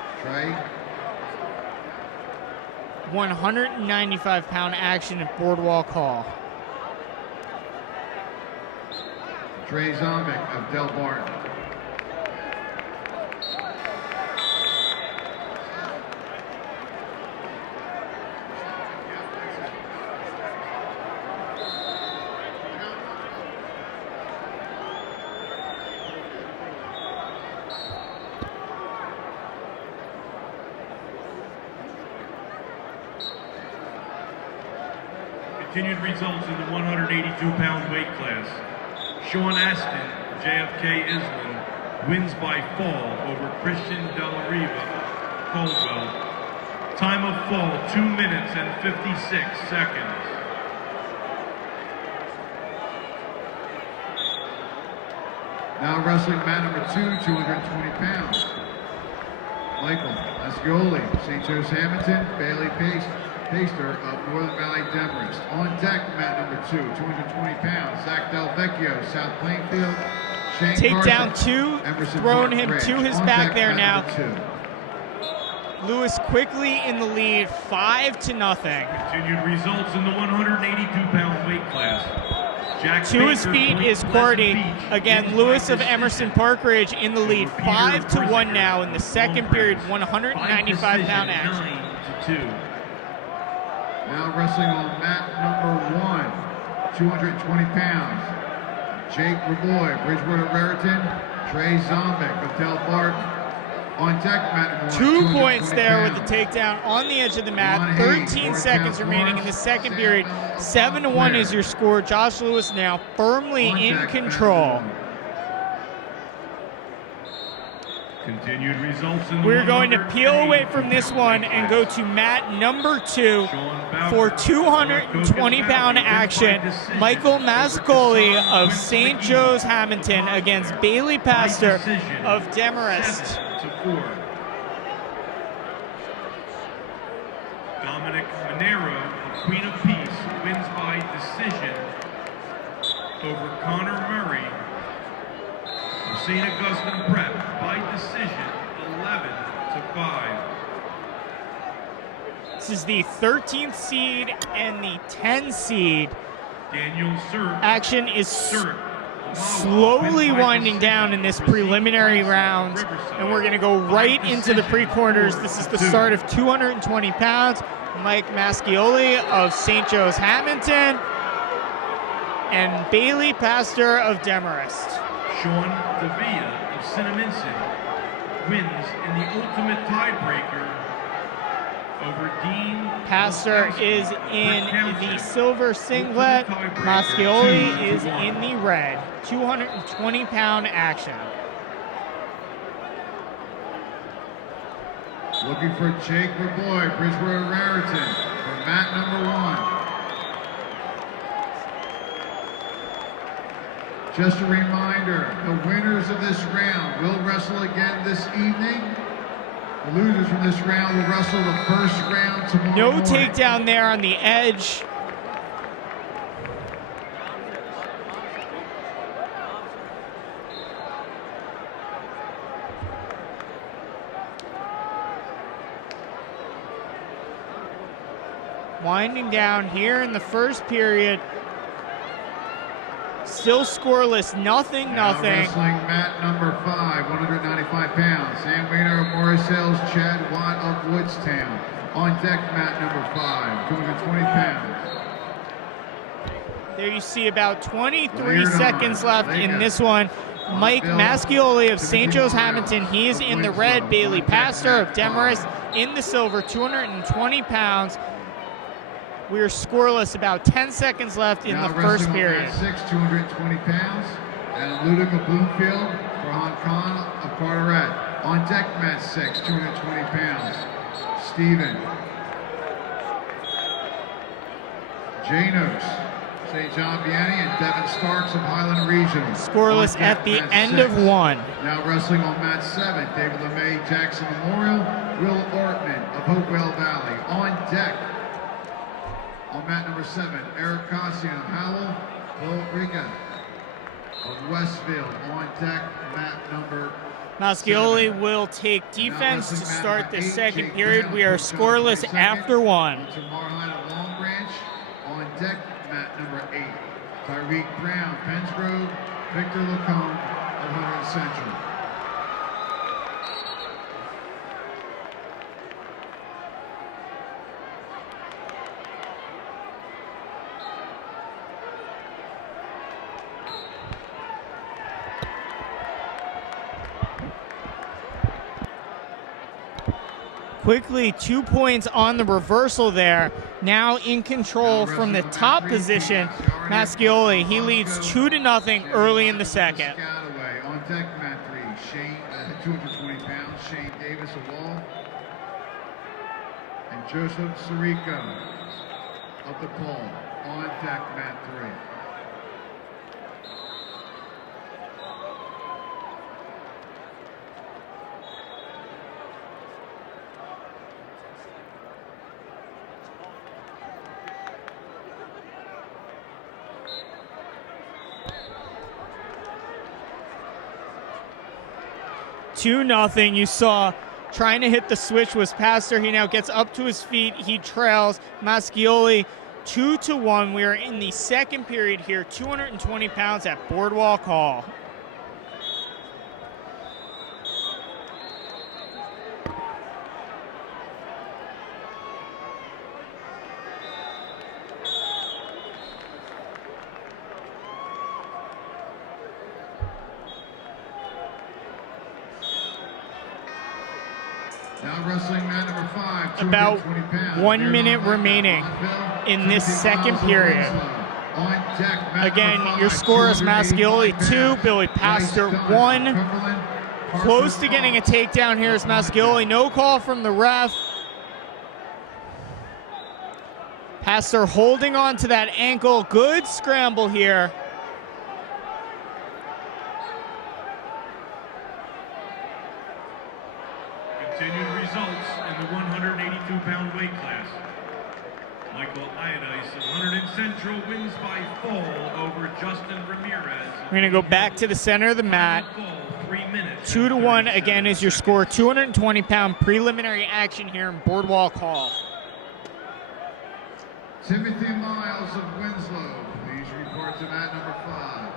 195-pound action at Boardwalk Hall. Trey Zombek of Del Barton. Continued results in the 182-pound weight class. Sean Aston, JFK Island, wins by fall over Christian Del Riva, Caldwell. Time of fall, 2 minutes and 56 seconds. Now wrestling mat number 2, 220 pounds. Michael Ascioli, St. Joe's Hamilton, Bailey Paster of Northern Valley Demarest. On deck, mat number 2, 220 pounds. Zach Del Vecchio, South Plainfield. Shane Takedown Carson, 2, Emerson thrown Park him Ridge. to his On back deck, there mat now. number 2. Lewis quickly in the lead, 5-0. Continued results in the 182-pound weight class. Jack To his Baker, feet Point is Pleasant Quarty. Beach, Again, wins Lewis by of Emerson decision. Park Ridge in the lead, Over 5-1 now in the Peter second Brisinger, period, Long Bridge. 195-pound By action. decision, 9-2. Now wrestling on mat number 1, 220 pounds. Jake Raboy, Bridgewater Raritan. Trey Zombek of Del Barton. On deck, mat number 1, 2 220 points there with the pounds. takedown on the edge of the mat. Ron 13 Hayes, seconds North remaining in the Forest, second Sam period. Bell, 7-1 is your score. Josh Lewis now firmly On in deck, mat control. number 1. Continued results in the We're going to peel away 182 from this one and go to mat number 2 for 220-pound action. Michael Mascoli of St. Joe's Hamilton against Bailey Pastor of Demarest. 7-4. Dominic Monero of Queen of Peace wins by decision over Connor Murray of St. Augustine Prep by decision, 11-5. This is the 13th seed and the 10 seed. Daniel Sir. Action is slowly winding down in this preliminary round, and we're going to go right into the pre-quarters. This is the start of 220 pounds. Mike Mascioli of St. Joe's Hamilton and Bailey Pastor of Demarest. Sean Davia of Cinnaminson wins in the ultimate tiebreaker over Dean Pastor is in the silver singlet. Mascioli is in the red. 220-pound action. Looking for Jake Raboy, Bridgewater Raritan, for mat number 1. Just a reminder, the winners of this round will wrestle again this evening. The losers from this round will wrestle the first round tomorrow No morning. takedown there on the edge. Winding down here in the first period. Still scoreless, nothing. Wrestling mat number 5, 195 pounds. Sam Weiner of Morris Hills, Chad Watt of Woodstown. On deck mat number 5, 220 pounds. There you see about 23 Layered seconds arm. left in this one. Mike Mascioli of St. Joe's Hamilton, he is in the red. Bailey Pastor of Demarest in the silver, 220 pounds. We are scoreless, about 10 seconds left in the first period. 6, 220 pounds. And Ludica Bloomfield for Hong Kong of Carteret. On deck mat 6, 220 pounds. Steven. Janos, St. John Vianney, and Devin Starks of Highland Regional. Scoreless On at deck the mat end 6. of one. Now wrestling on mat 7, David LeMay, Jackson Memorial, Will Ortman of Hopewell Valley. On deck, on mat number 7, Eric Cossian of Howell, Will Riga of Westfield. On deck, mat number Mascioli 7. will take defense to wrestling mat start number the 8, second Jake period. Brown We are from John scoreless 22nd. after one. Tamar Hyde of Long Branch. On deck, mat number 8, Tyreek Brown, Pensgrove, Victor Lacombe of Hunter Central. Quickly, 2 points on the reversal there. Now in control from the top position, Mascioli. He leads 2-0 early in the second. Scataway. On deck, mat 3, Shane, 220 pounds, Shane Davis of Wall, and Joseph Sirico of the Pole. On deck, mat 3. Two nothing. You saw trying to hit the switch was Pastor. He now gets up to his feet. He trails Mascioli 2-1. We are in the second period here. 220 pounds at Boardwalk Hall. Now wrestling mat number 5, About 220 pounds. 1 minute remaining in this second period. On deck, mat Again, number 5, your score is 285 Mascioli 2, pounds. Billy Pastor Bryce Dunn 1. from Cumberland, Close Harper to getting a Hall. takedown here is Mascioli. No call from the ref. Pastor holding on to that ankle. Good scramble here. Continued results in the 182-pound weight class. Michael Iodice of Hunterdon Central wins by fall over Justin Ramirez. We're going to go back to the center of the mat. Fall, 3 minutes. 2-1 again is your score. 220-pound preliminary action here in Boardwalk Hall. Timothy Miles of Winslow, please report to mat number 5.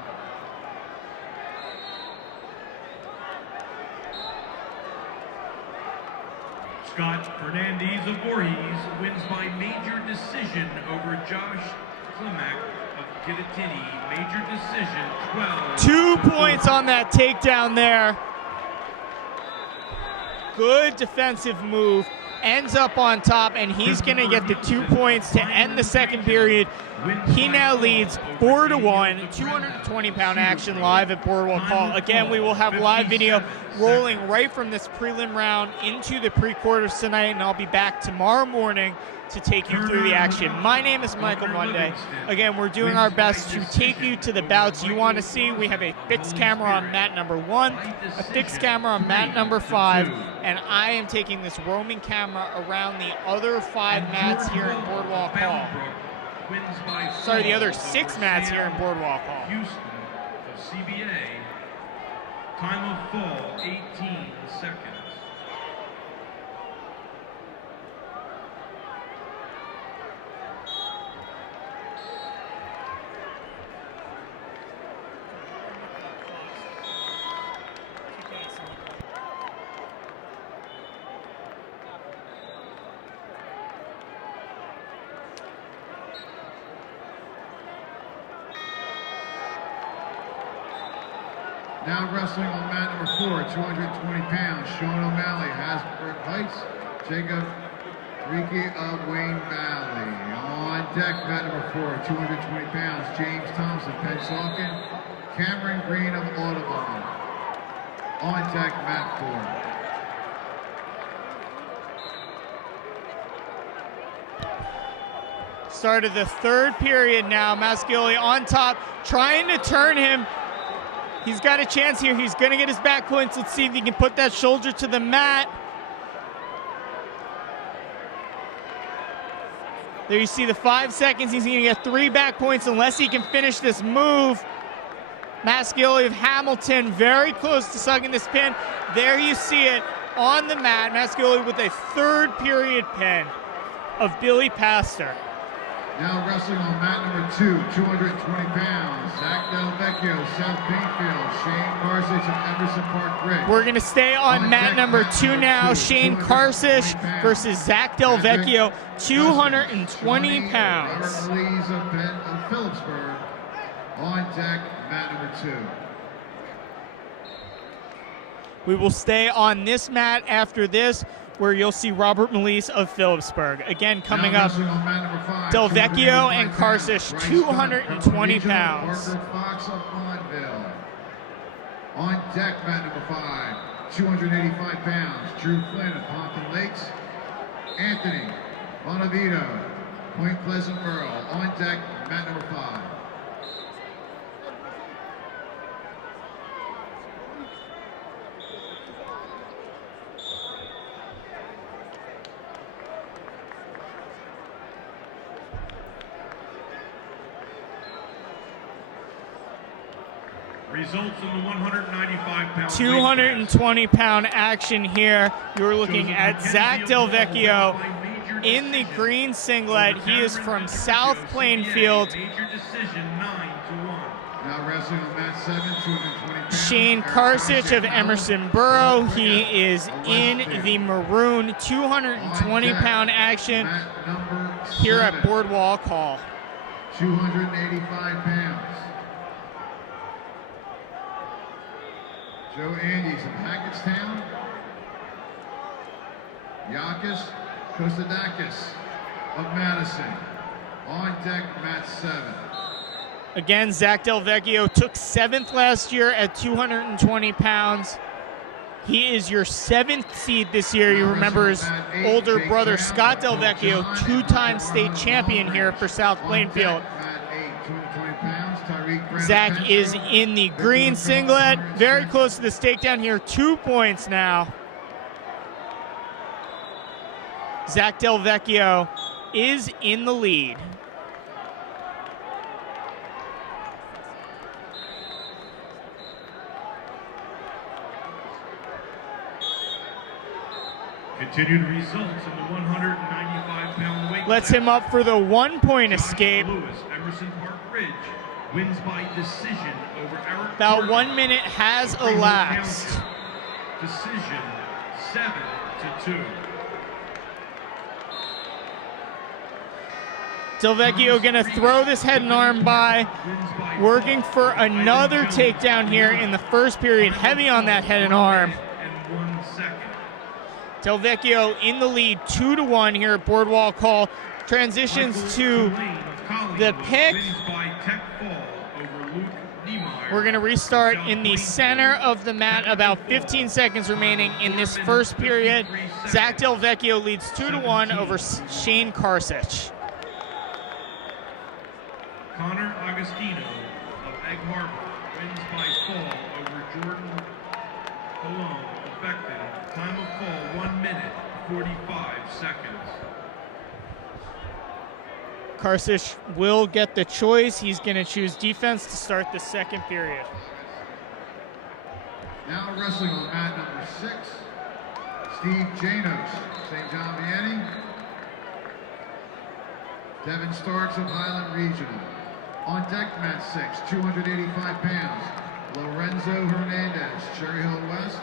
Scott Fernandez of Voorhees wins by major decision over Josh Klimek of Kittatinny. Major decision, 12. 2 points on that takedown there. Good defensive move. Ends up on top, and he's going to get the 2 points to end the second period. He now leads 4-1, 220-pound action live at Boardwalk Hall. Again, we will have live video rolling right from this prelim round into the pre-quarters tonight, and I'll be back tomorrow morning to take you through the action. My name is Michael Monday. Again, we're doing our best to take you to the bouts you want to see. We have a fixed camera on mat number 1, a fixed camera on mat number 5, and I am taking this roaming camera around the other 5 mats here in Boardwalk Hall. Sorry, the other 6 mats here in Boardwalk Hall. Houston of CBA. Time of fall, 18 seconds. Now wrestling on mat number 4, 220 pounds, Sean O'Malley, Hasbrook Heights, Jacob Ricky of Wayne Valley. On deck, mat number 4, 220 pounds, James Thompson, Pennsauken, Cameron Green of Audubon. On deck, mat 4. Start of the third period now. Mascoli on top, trying to turn him. He's got a chance here. He's going to get his back points. Let's see if he can put that shoulder to the mat. There you see the 5 seconds. He's going to get 3 back points unless he can finish this move. Mascoli of Hamilton very close to sucking this pin. There you see it on the mat. Mascoli with a third period pin of Billy Pastor. Now wrestling on mat number 2, 220 pounds, Zach Del Vecchio, South Painfield, Shane Carsish of Emerson Park Ridge. We're going to stay on mat number 2 now. Shane Carsish versus Zach Del Vecchio, 220 pounds. Robert Lees of Phillipsburg. On deck, mat number 2. We will stay on this mat after this, where you'll see Robert Melise of Phillipsburg. Again, coming up, Del Vecchio and Carsish, 220 pounds. Parker Fox of Bonneville. On deck, mat number 5, 285 pounds, Drew Flynn of Pompton Lakes. Anthony Bonavito, Point Pleasant Borough. On deck, mat number 5. Results in the 195-pound. 220-pound action here. You're looking at Zach Del Vecchio in the green singlet. He is from South Plainfield. Major decision, 9-1. Now wrestling on mat 7, 220 pounds. Shane Carsish of Emerson Borough. He is in the maroon. 220-pound action here at Boardwalk Hall. 285 pounds. Joe Andes of Hackettstown. Yakis Kostadakis of Madison. On deck, mat 7. Again, Zach Del Vecchio took 7th last year at 220 pounds. He is your 7th seed this year. You remember his older brother, Scott Del Vecchio, 2-time state champion here for South Plainfield. Zach is in the green singlet, very close to this takedown here, 2 points now. Zach Del Vecchio is in the lead. Continued results in the 195-pound weight Lets class. him up for the 1-point escape. Lewis, Emerson Park Ridge, wins by decision over Eric About Gordon. 1 minute has Freehold elapsed. Township. Decision 7-2. Delvecchio gonna throw this head and arm by, working for another takedown here in the first period, heavy on that head and arm. And 1 second. Delvecchio in the lead, 2-1 here at Boardwalk Hall. Transitions to the pick. We're going to restart in the center of the mat, about 15 seconds remaining in this first period. Zach Delvecchio leads 2-1 over Shane Karsich. Connor Agostino of Egg Harbor wins by fall over Jordan Colon, affected. Time of fall 1 minute 45 seconds. Karsich will get the choice. He's going to choose defense to start the second period. Now wrestling on mat number 6, Steve Janos, St. John Vianney. Devin Starks of Highland Regional. On deck mat 6, 285 pounds, Lorenzo Hernandez, Cherry Hill West.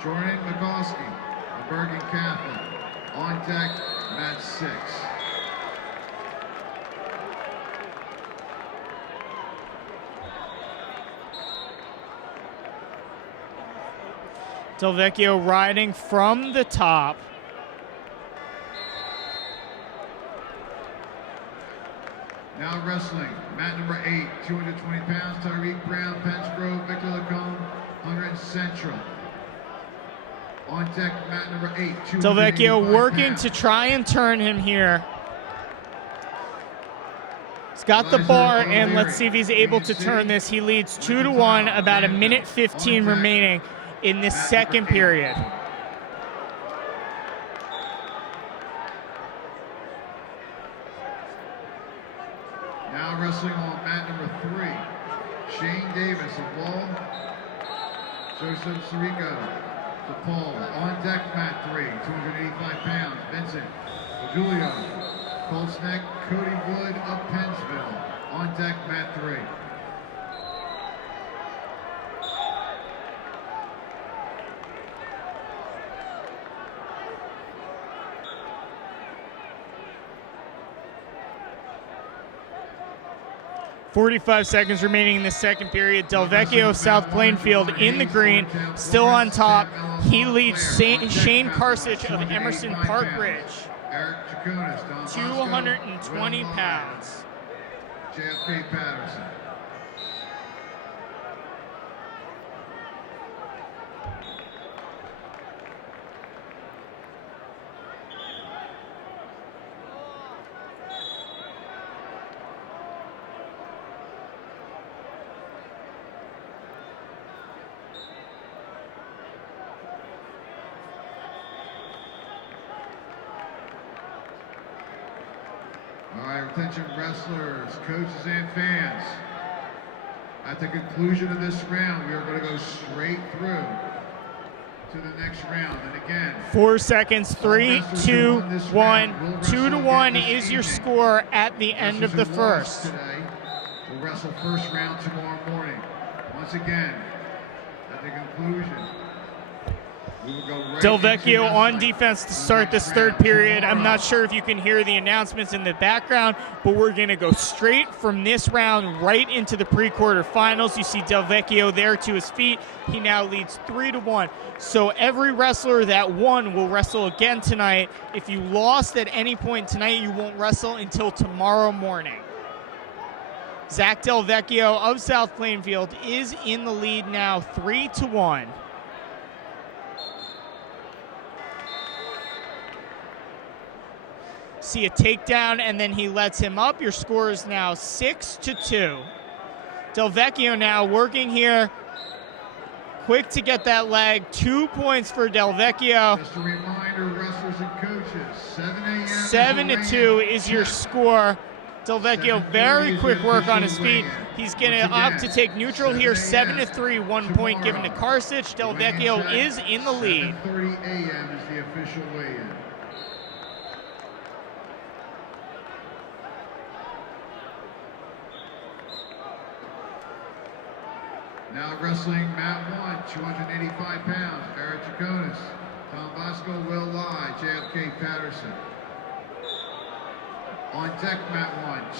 Jordan McCoskey of Bergen Catholic. On deck mat 6. Delvecchio riding from the top. Now wrestling, mat number 8, 220 pounds, Tyreek Brown, Pence Grove, Victor Lacombe, 100 Central. On deck, mat number 8, Delvecchio working pounds. to try and turn him here. He's got the bar, and let's see if he's able to turn this. He leads 2-1, about a minute 15 remaining in this second period. Now wrestling on mat number 3, Shane Davis of Wall, Joseph Sirico to Paul. On deck mat 3, 285 pounds, Vincent Julio, Colts Neck, Cody Wood of Pennsville. On deck mat 3. .45 seconds remaining in the second period. Delvecchio, South Plainfield in the green, still on top. He leads Shane Karsich of Emerson Park Ridge, Eric Chacunas, Don Bosco, 220 Will pounds. JFK Patterson. All right, attention wrestlers, coaches, and fans. At the conclusion of this round, we are going to go straight through to the next round. And again, 4 seconds, 3, 2, 1. 2-1 is your score at the end of the first. Today will wrestle first round tomorrow morning. Once again, at the conclusion, we will go right Delvecchio into on wrestling defense to for the start next this third round. period. I'm not Tomorrow, sure if you can hear the announcements in the background, but we're going to go straight from this round right into the pre-quarterfinals. You see Delvecchio there to his feet. He now leads 3-1. So every wrestler that won will wrestle again tonight. If you lost at any point tonight, you won't wrestle until tomorrow morning. Zach Delvecchio of South Plainfield is in the lead now, 3-1. See a takedown, and then he lets him up. Your score is now 6-2. Delvecchio now working here. Quick to get that leg. 2 points for Delvecchio. just a reminder, wrestlers and coaches, coaches. 7 a.m. 7-2 is your score. Del Vecchio, very quick work on his feet. He's going to opt to take neutral here. 7-3, 1 point given to Karsich. Del Vecchio is in the lead. 7:30 a.m. is the official weigh-in. Now wrestling mat 1, 285 pounds, Eric Chaconis, Tom Bosco, Will Lai, JFK Patterson. On deck mat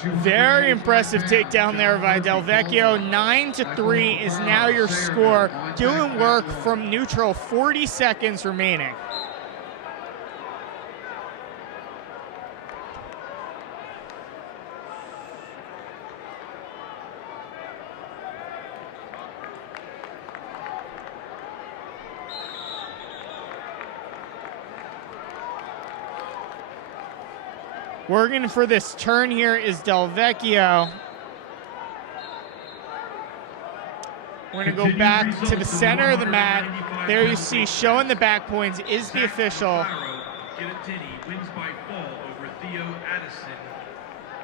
1, Very impressive takedown there by Del Vecchio. 9-3 is now your score. Doing work from neutral, 40 seconds remaining. Working for this turn here is Del Vecchio. We're going to go back to the center of the mat. There you see, showing the back points is the official. Gittini wins by fall over Theo Addison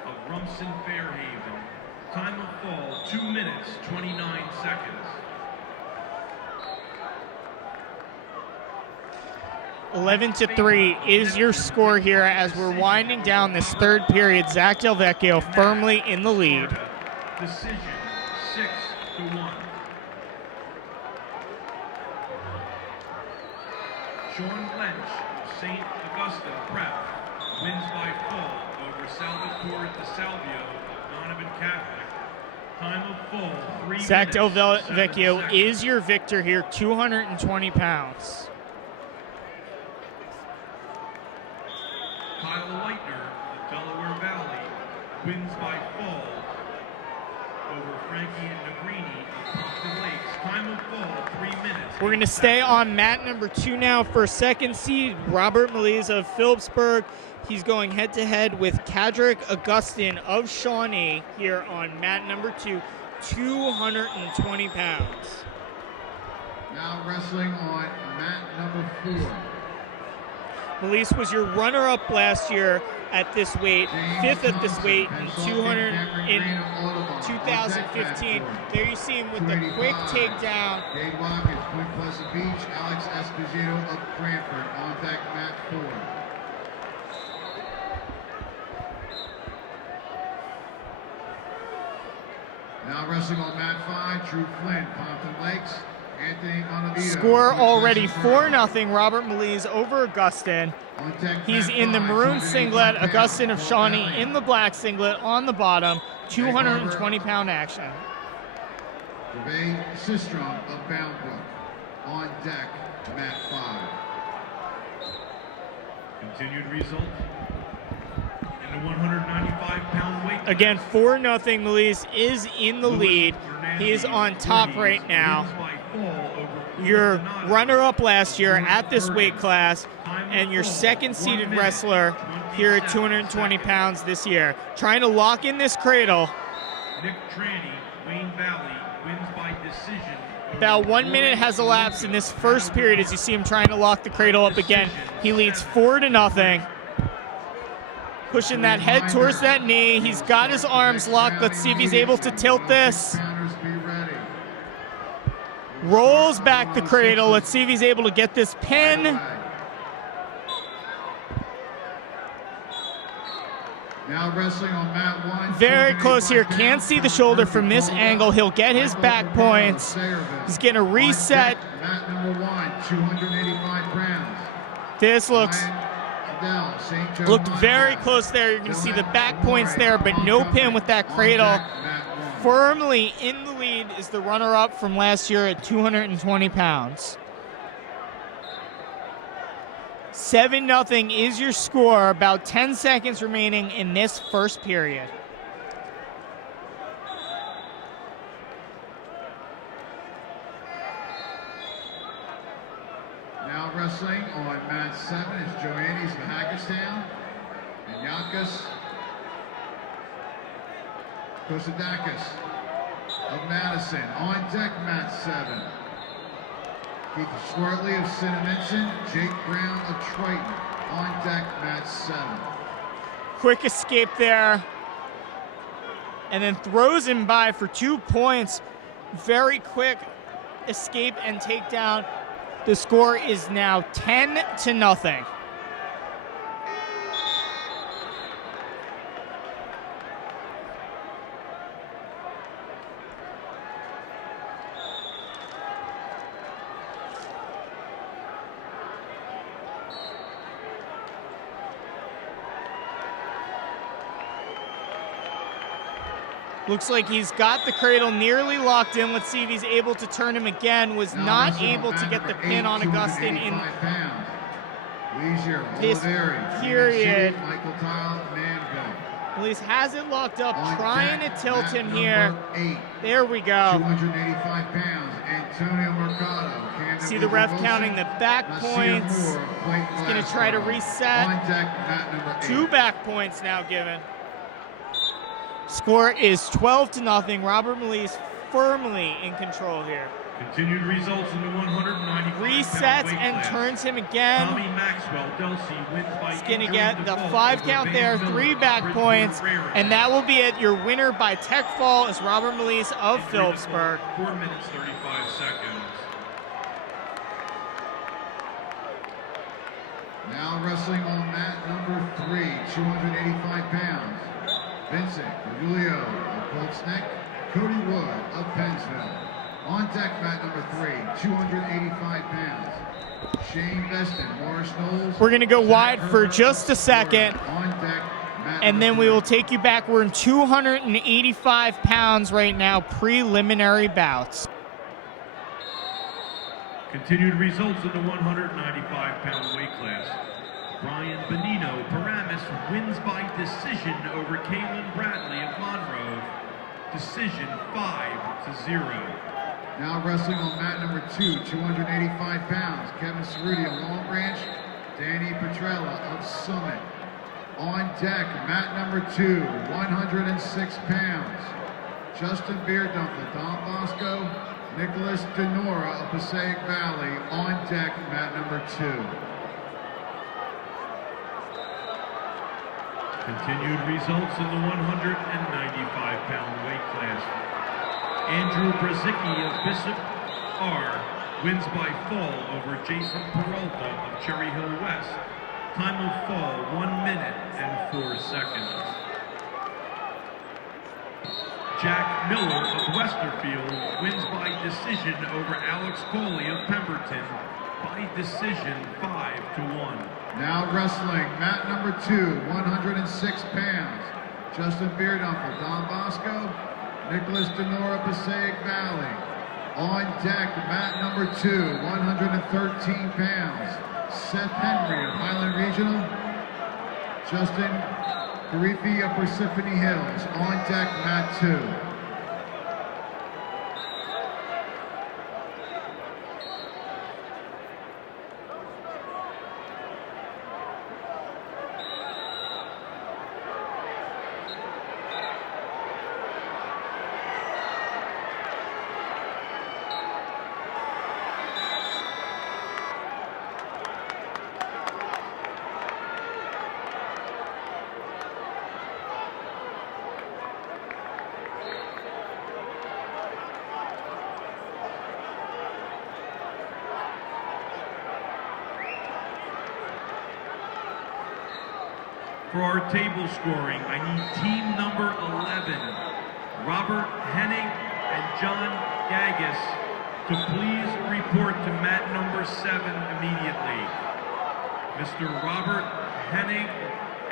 of Rumson Fairhaven. Time of fall, 2 minutes, 29 seconds. 11-3 is your score here as we're winding down this third period. Zach Del Vecchio firmly in the lead. Decision, 6-1. Sean Lynch of St. Augustine Prep wins by fall over Salvatore DeSalvio of Donovan Catholic. Time of fall, 3 Zach Del minutes, Vecchio 7 is your victor here, 220 pounds. Kyle Leitner of Delaware Valley wins by fall over Frankie Negrini of Compton Lakes. Time of fall, 3 minutes. We're going to stay on mat number 2 now for second seed, Robert Meliz of Phillipsburg. He's going head-to-head with Kadrick Augustin of Shawnee here on mat number 2, 220 pounds. Now wrestling on mat number 4. Meliz was your runner-up last year at this weight, 5th at this weight in 2015. There you see him with the quick takedown. Dave Watkins, Point Pleasant Beach, Alex Esposito of Cranford, on deck mat 4. Now wrestling on mat 5, Drew Flynn, Compton Lakes, Anthony Bonavito. Score already 4-0, Robert Meliz over Augustin. He's in the maroon singlet, Augustin of Shawnee in the black singlet on the bottom, 220-pound action. Gervais Sistrom of Boundbrook, on deck mat 5. Continued result in the 195-pound weight. Again, 4-0, Meliz is in the lead. He is on top right now. Your runner-up last year at this weight class, and your second-seeded wrestler here at 220 pounds this year. Trying to lock in this cradle. Nick Tranny, Wayne Valley, wins by decision. About 1 minute has elapsed in this first period as you see him trying to lock the cradle up again. He leads 4-0. Pushing that head towards that knee. He's got his arms locked. Let's see if he's able to tilt this. Rolls back the cradle. Let's see if he's able to get this pin. Now wrestling on mat 1. Very close here. Can't see the shoulder from this angle. He'll get his back points. He's going to reset. Mat number 1, 285 pounds. This looked very close there. You're going to see the back points there, but no pin with that cradle. Firmly in the lead is the runner-up from last year at 220 pounds. 7-0 is your score. About 10 seconds remaining in this first period. Now wrestling on mat 7 is Joannis of Hackettstown and Yankas Kosadakis of Madison. On deck mat 7. Keith Swartley of Cinnaminson, Jake Brown of Triton. On deck, mat 7. Quick escape there. And then throws him by for 2 points. Very quick escape and takedown. The score is now 10-0. Looks like he's got the cradle nearly locked in. Let's see if he's able to turn him again. Was not able to get the pin on Augustin in this period. At least has it locked up, trying to tilt him here. There we go. 285 pounds, Antonio Mercado. See the ref counting the back points. He's going to try to reset. 2 back points now given. Score is 12-0. Robert Melise firmly in control here. Continued results in the 195 Resets and turns him again. Tommy Maxwell Delsey wins by He's going to injury get the default 5 over count Van there, Miller 3 of back Bridgewater points, Railroad. and that will be it. Your winner by tech fall is Robert Melise of Injury Phillipsburg. default, 4 minutes 35 seconds. Now wrestling on mat number 3, 285 pounds. Vincent Julio of Colts Neck, Cody Wood of Pennsville. On deck mat number 3, 285 pounds. Shane Beston, Morris Knowles. We're going to go wide for just a second, On deck mat and then number we will 3. take you back. We're in 285 pounds right now, preliminary bouts. Continued results in the 195-pound weight class. Brian Benino Paramus wins by decision over Kalen Bradley of Monroe. Decision 5-0. Now wrestling on mat number 2, 285 pounds. Kevin Cerruti of Long Branch, Danny Petrella of Summit. On deck, mat number 2, 106 pounds. Justin Beardumper, Don Bosco, Nicholas Denora of Passaic Valley. On deck, mat number 2. Continued results in the 195-pound weight class. Andrew Brzezicki of Bishop R wins by fall over Jason Peralta of Cherry Hill West. Time of fall, 1 minute and 4 seconds. Jack Miller of Westerfield wins by decision over Alex Coley of Pemberton by decision 5-1. Now wrestling, mat number 2, 106 pounds. Justin Beardumper, Don Bosco, Nicholas Denora, Passaic Valley. On deck, mat number 2, 113 pounds. Seth Henry of Highland Regional. Justin Garifi of Persephone Hills. On deck, mat 2. For our table scoring, I need team number 11, Robert Henning and John Gagas, to please report to mat number 7 immediately. Mr. Robert Henning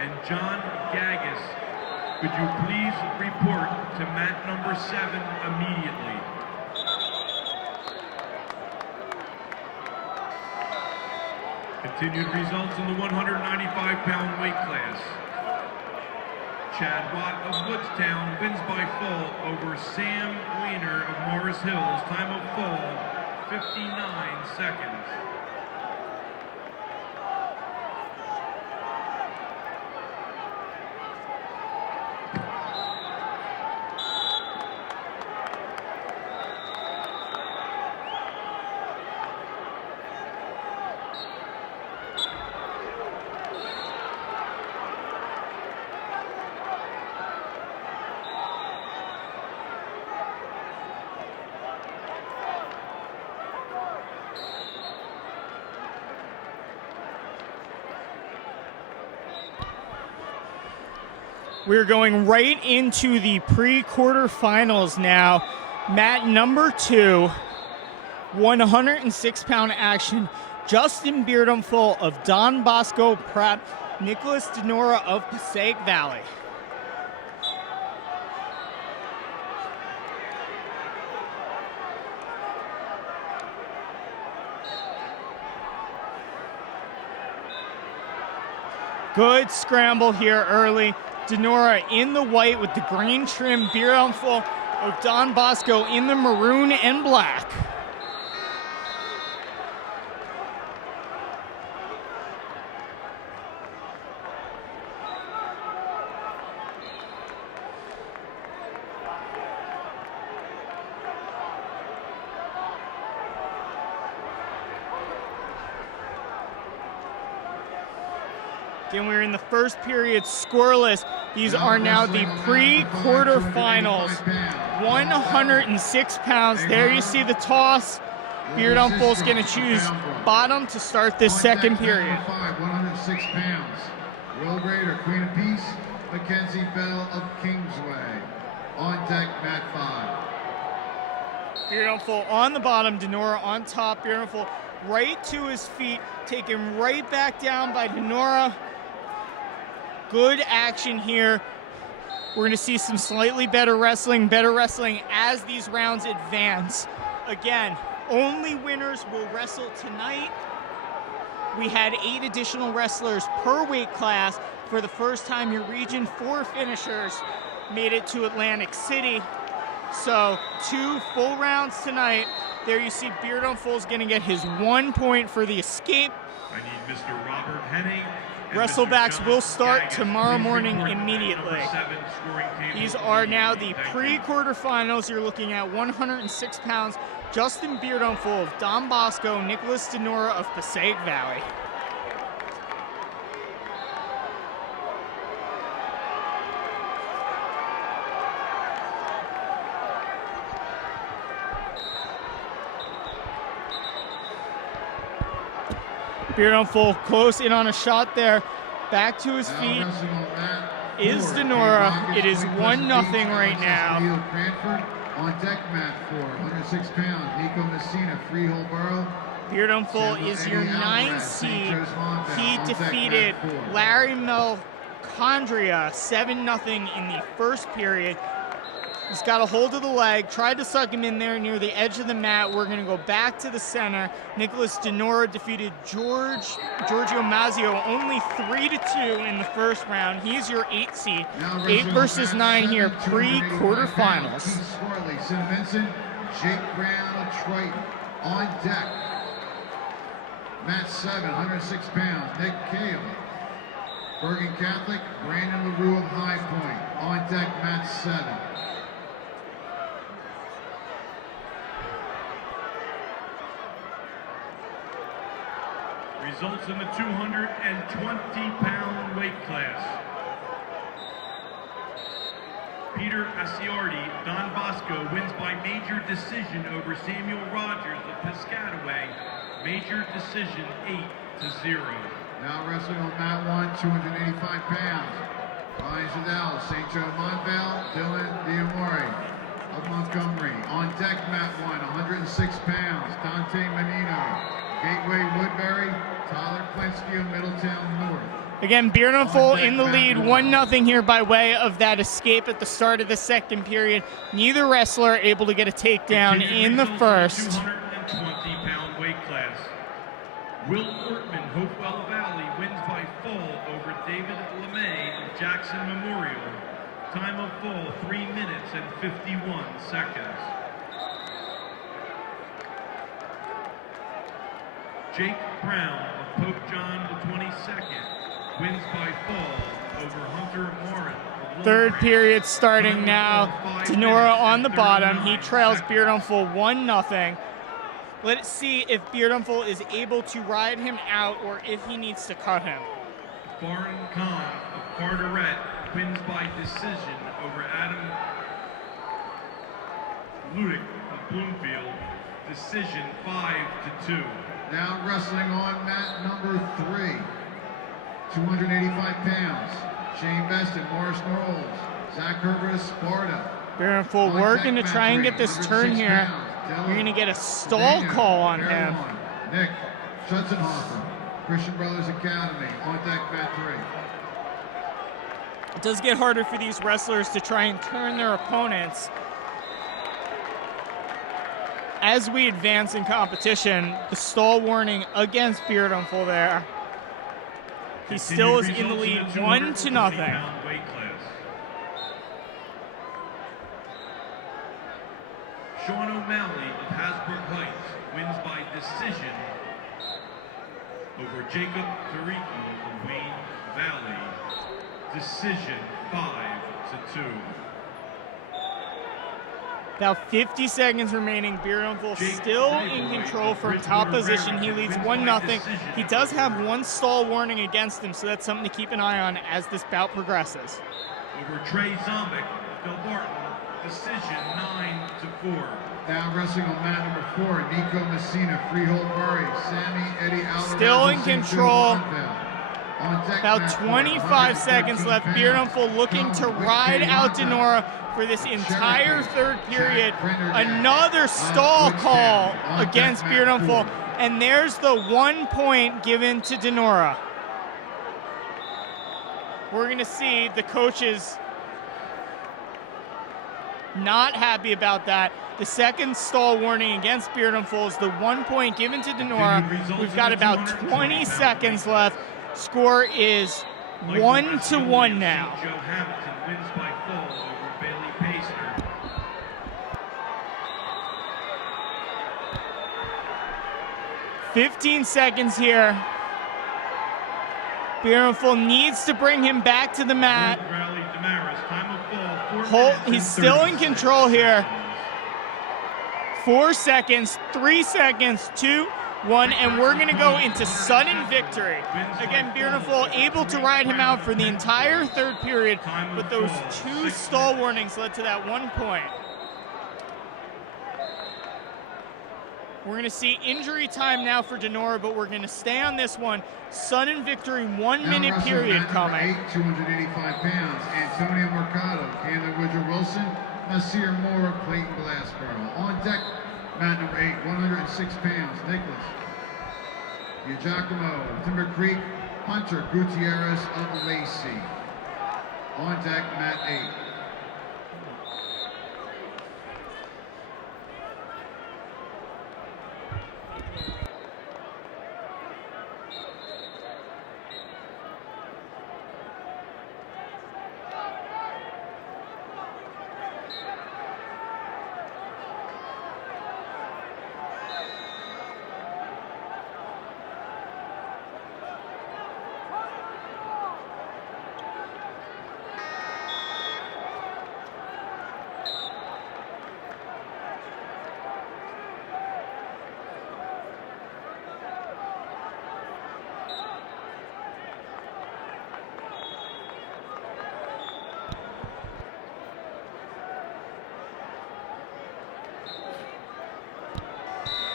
and John Gagas, could you please report to mat number 7 immediately? Continued results in the 195-pound weight class. Chad Watt of Woodstown wins by fall over Sam Weiner of Morris Hills. Time of fall, 59 seconds. We're going right into the pre-quarterfinals now. Mat number 2, 106-pound action. Justin Beardenful of Don Bosco Prep, Nicholas Denora of Passaic Valley. Good scramble here early. Denora in the white with the green trim. Beardenful of Don Bosco in the maroon and black. Again, we're in the first period scoreless. These are now the pre-quarterfinals. 106 pounds. There you see the toss. Beardenful's going to choose bottom to start this second period. 106 pounds. World Raider, Queen of Peace, Mackenzie Bell of Kingsway. On deck, mat 5. Beardenful on the bottom, Denora on top. Beardenful right to his feet, taken right back down by Denora. Good action here. We're going to see some slightly better wrestling as these rounds advance. Again, only winners will wrestle tonight. We had 8 additional wrestlers per weight class. For the first time, your Region 4 finishers made it to Atlantic City. So 2 full rounds tonight. There you see Beardenful's going to get his 1 point for the escape. I need Mr. Robert Henning. Wrestlebacks will start tomorrow morning immediately. These are now the pre-quarterfinals. You're looking at 106 pounds. Justin Beardenful of Don Bosco, Nicholas Denora of Passaic Valley. Beardenful close in on a shot there. Back to his feet is Denora. It is 1-0 right now. On deck, mat 4, 106 pounds. Nico Messina, Freehold Borough. Beardenful is your 9 seed. He defeated Larry Melchondria 7-0 in the first period. He's got a hold of the leg, tried to suck him in there near the edge of the mat. We're going to go back to the center. Nicholas Denora defeated Giorgio Mazzio only 3-2 in the first round. He's your 8 seed. 8 versus 9 here, pre-quarterfinals. St. Vincent, Jake Brown of Triton. On deck, mat 7, 106 pounds. Nick Cale. Bergen Catholic, Brandon LaRue of High Point. On deck, mat 7. Results in the 220-pound weight class. Peter Asiardi, Don Bosco, wins by major decision over Samuel Rogers of Piscataway. Major decision 8-0. Now wrestling on mat 1, 285 pounds. Ryan Zadell, St. Joe Montvale, Dylan Diamore of Montgomery. On deck, mat 1, 106 pounds. Dante Menino, Gateway Woodbury, Tyler Plinsky of Middletown North. Again, Beardenful in the lead, 1-0 here by way of that escape at the start of the second period. Neither wrestler able to get a takedown in the first. 220-pound weight class. Will Ortman, Hopewell Valley, wins by fall over David LeMay of Jackson Memorial. Time of fall, 3 minutes and 51 seconds. Jake Brown of Pope John the 22nd wins by fall over Hunter Warren. Third period starting now. Denora on the bottom. He trails Beardenful 1-0. Let's see if Beardenful is able to ride him out or if he needs to cut him. Baron Khan of Carteret wins by decision over Adam Ludick of Bloomfield. Decision 5-2. Now wrestling on mat number 3, 285 pounds. Shane Beston, Morris Knowles, Zach Herbert, Sparta. Beautiful, working to try and get this turn here. You're going to get a stall call on him. Nick Schutzenhofer, Christian Brothers Academy, on deck mat 3. It does get harder for these wrestlers to try and turn their opponents. As we advance in competition, the stall warning against Beardenful there. He still is in the lead, 1-0. Sean O'Malley of Hasbrook Heights wins by decision over Jacob Tariki of Wayne Valley. Decision 5-2. About 50 seconds remaining. Beardenful still in control from top position. He leads 1-0. He does have one stall warning against him, so that's something to keep an eye on as this bout progresses. Over Trey Zombek, Del Barton, decision 9-4. Now wrestling on mat number 4, Nico Messina, Freehold Murray, Sammy Eddie Alvarez. Still in control. About 25 seconds left. Beardenful looking to ride out Denora for this entire third period. Another stall call against Beardenful, and there's the 1 point given to Denora. We're going to see the coaches not happy about that. The second stall warning against Beardenful is the 1 point given to Denora. We've got about 20 seconds left. Score is 1-1 now. Joe Hamilton wins by fall over Bailey Pacer. "15 seconds here. Beardenful needs to bring him back to the mat. He's still in control here. 4 seconds, 3 seconds, 2, 1, and we're going to go into sudden victory. Again, Beardenful able to ride him out for the entire third period, but those 2 stall warnings led to that 1 point. We're going to see injury time now for Denora, but we're going to stay on this one. Sudden victory, 1 minute period coming. 285 pounds, Antonio Mercado, Chandler Woodrow Wilson, Nasir Moore, Clayton Glassboro. On deck, mat number 8, 106 pounds, Nicholas Giacomo, Timber Creek, Hunter Gutierrez of Lacey. On deck, mat 8.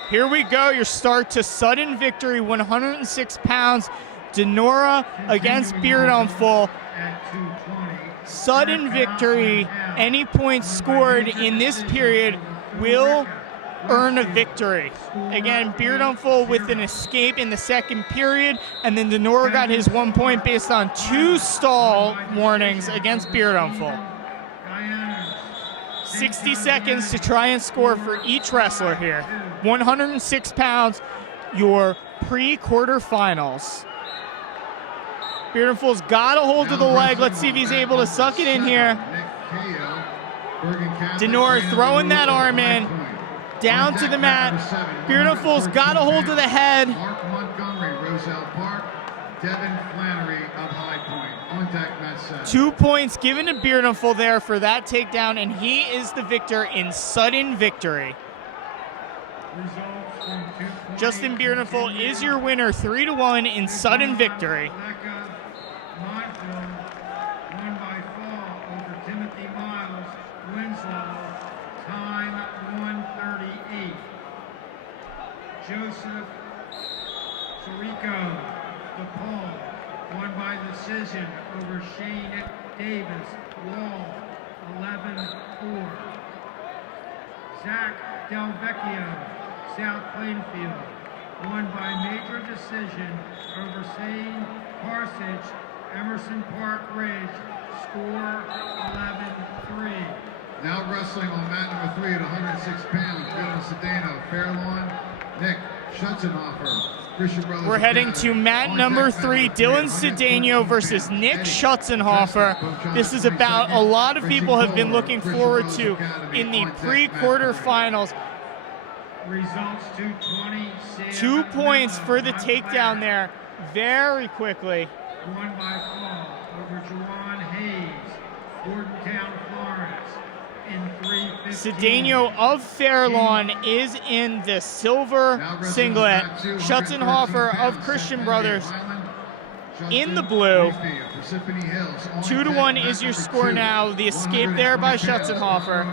Here we go, your start to sudden victory, 106 pounds. Denora against Beardenful. Sudden victory, any points scored in this period will earn a victory. Again, Beardenful with an escape in the second period, and then Denora got his 1 point based on 2 stall warnings against Beardenful. 60 seconds to try and score for each wrestler here. 106 pounds, your pre-quarterfinals. Beardenful's got a hold of the leg. Let's see if he's able to suck it in here. Denora throwing that arm in, down to the mat. Beardenful's got a hold of the head. Mark Montgomery, Roselle Park, Devin Flannery of High Point. On deck, mat 7. 2 points given to Beardenful there for that takedown, and he is the victor in sudden victory. Justin Beardenful is your winner, 3-1 in sudden victory. Won by fall over Timothy Miles, Winslow, time 1:38. Joseph Sirico, DePaul, won by decision over Shane Davis. Wall, 11-4. Zach Del Vecchio, South Plainfield, won by major decision over Shane Parsage, Emerson Park Ridge, score 11-3. Now wrestling on mat number 3 at 106 pounds, Dylan Sedano, Fairlawn, Nick Schutzenhofer, Christian Brothers. We're heading to Academy. mat On number deck, 3, Dylan Sedano versus Nick Schutzenhofer. This is about a lot of people have been looking forward to in the pre-quarterfinals. Results 220. 2 points for the takedown there very quickly. Won by fall over Juwan Hayes, Bordentown, Florence, in 3:15. Sedano of Fairlawn is in the silver singlet. Schutzenhofer of Christian Brothers in the blue. 2-1 is your score now. The escape there by Schutzenhofer.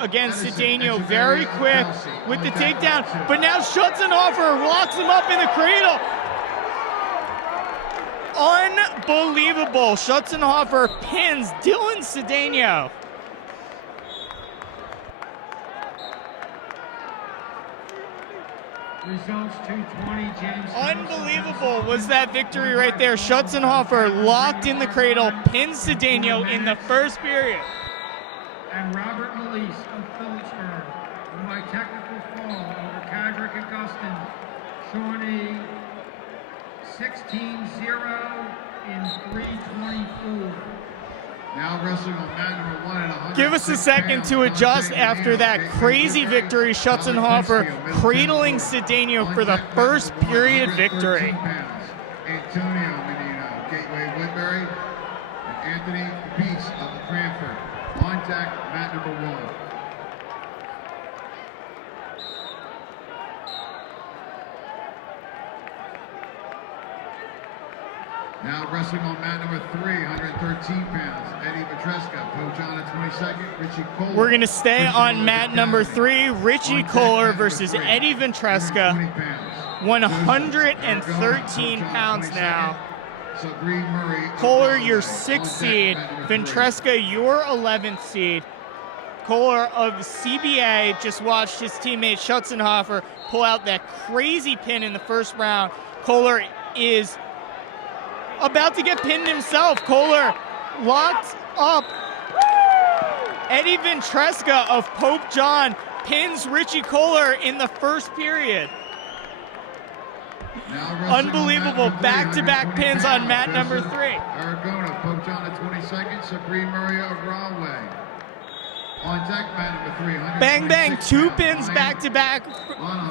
Again, Sedano very quick with the takedown, but now Schutzenhofer locks him up in the cradle. Unbelievable. Schutzenhofer pins Dylan Sedano. Results 220. James. Unbelievable was that victory right there. Schutzenhofer locked in the cradle, pins Sedano in the first period. And Robert Melise of Phillipsburg, won by technical fall over Cadrick Augustin, Shawnee, 16-0 in 3:24. Now wrestling on mat number 1 at 100. Give us a second to adjust after that crazy victory. Schutzenhofer cradling Sedano for the first period victory. Antonio Menino, Gateway Woodbury, and Anthony Beast of Cranford. On deck, mat number 1. Now wrestling on mat number 3, 113 pounds, Eddie Petreska, Poach on at 22nd, Richie Kohler. We're going to stay on mat number 3, Richie Kohler versus Eddie Ventresca. 113 pounds now. Kohler, your 6th seed. Ventresca, your 11th seed. Kohler of CBA just watched his teammate Schutzenhofer pull out that crazy pin in the first round. Kohler is about to get pinned himself. Kohler locked up. Eddie Ventresca of Pope John pins Richie Kohler in the first period. Unbelievable back-to-back pins on mat number 3. Aragona, Pope John at 22nd, Sabrina Maria of Rahway. On deck, mat number 3. Bang, bang, 2 pins back-to-back.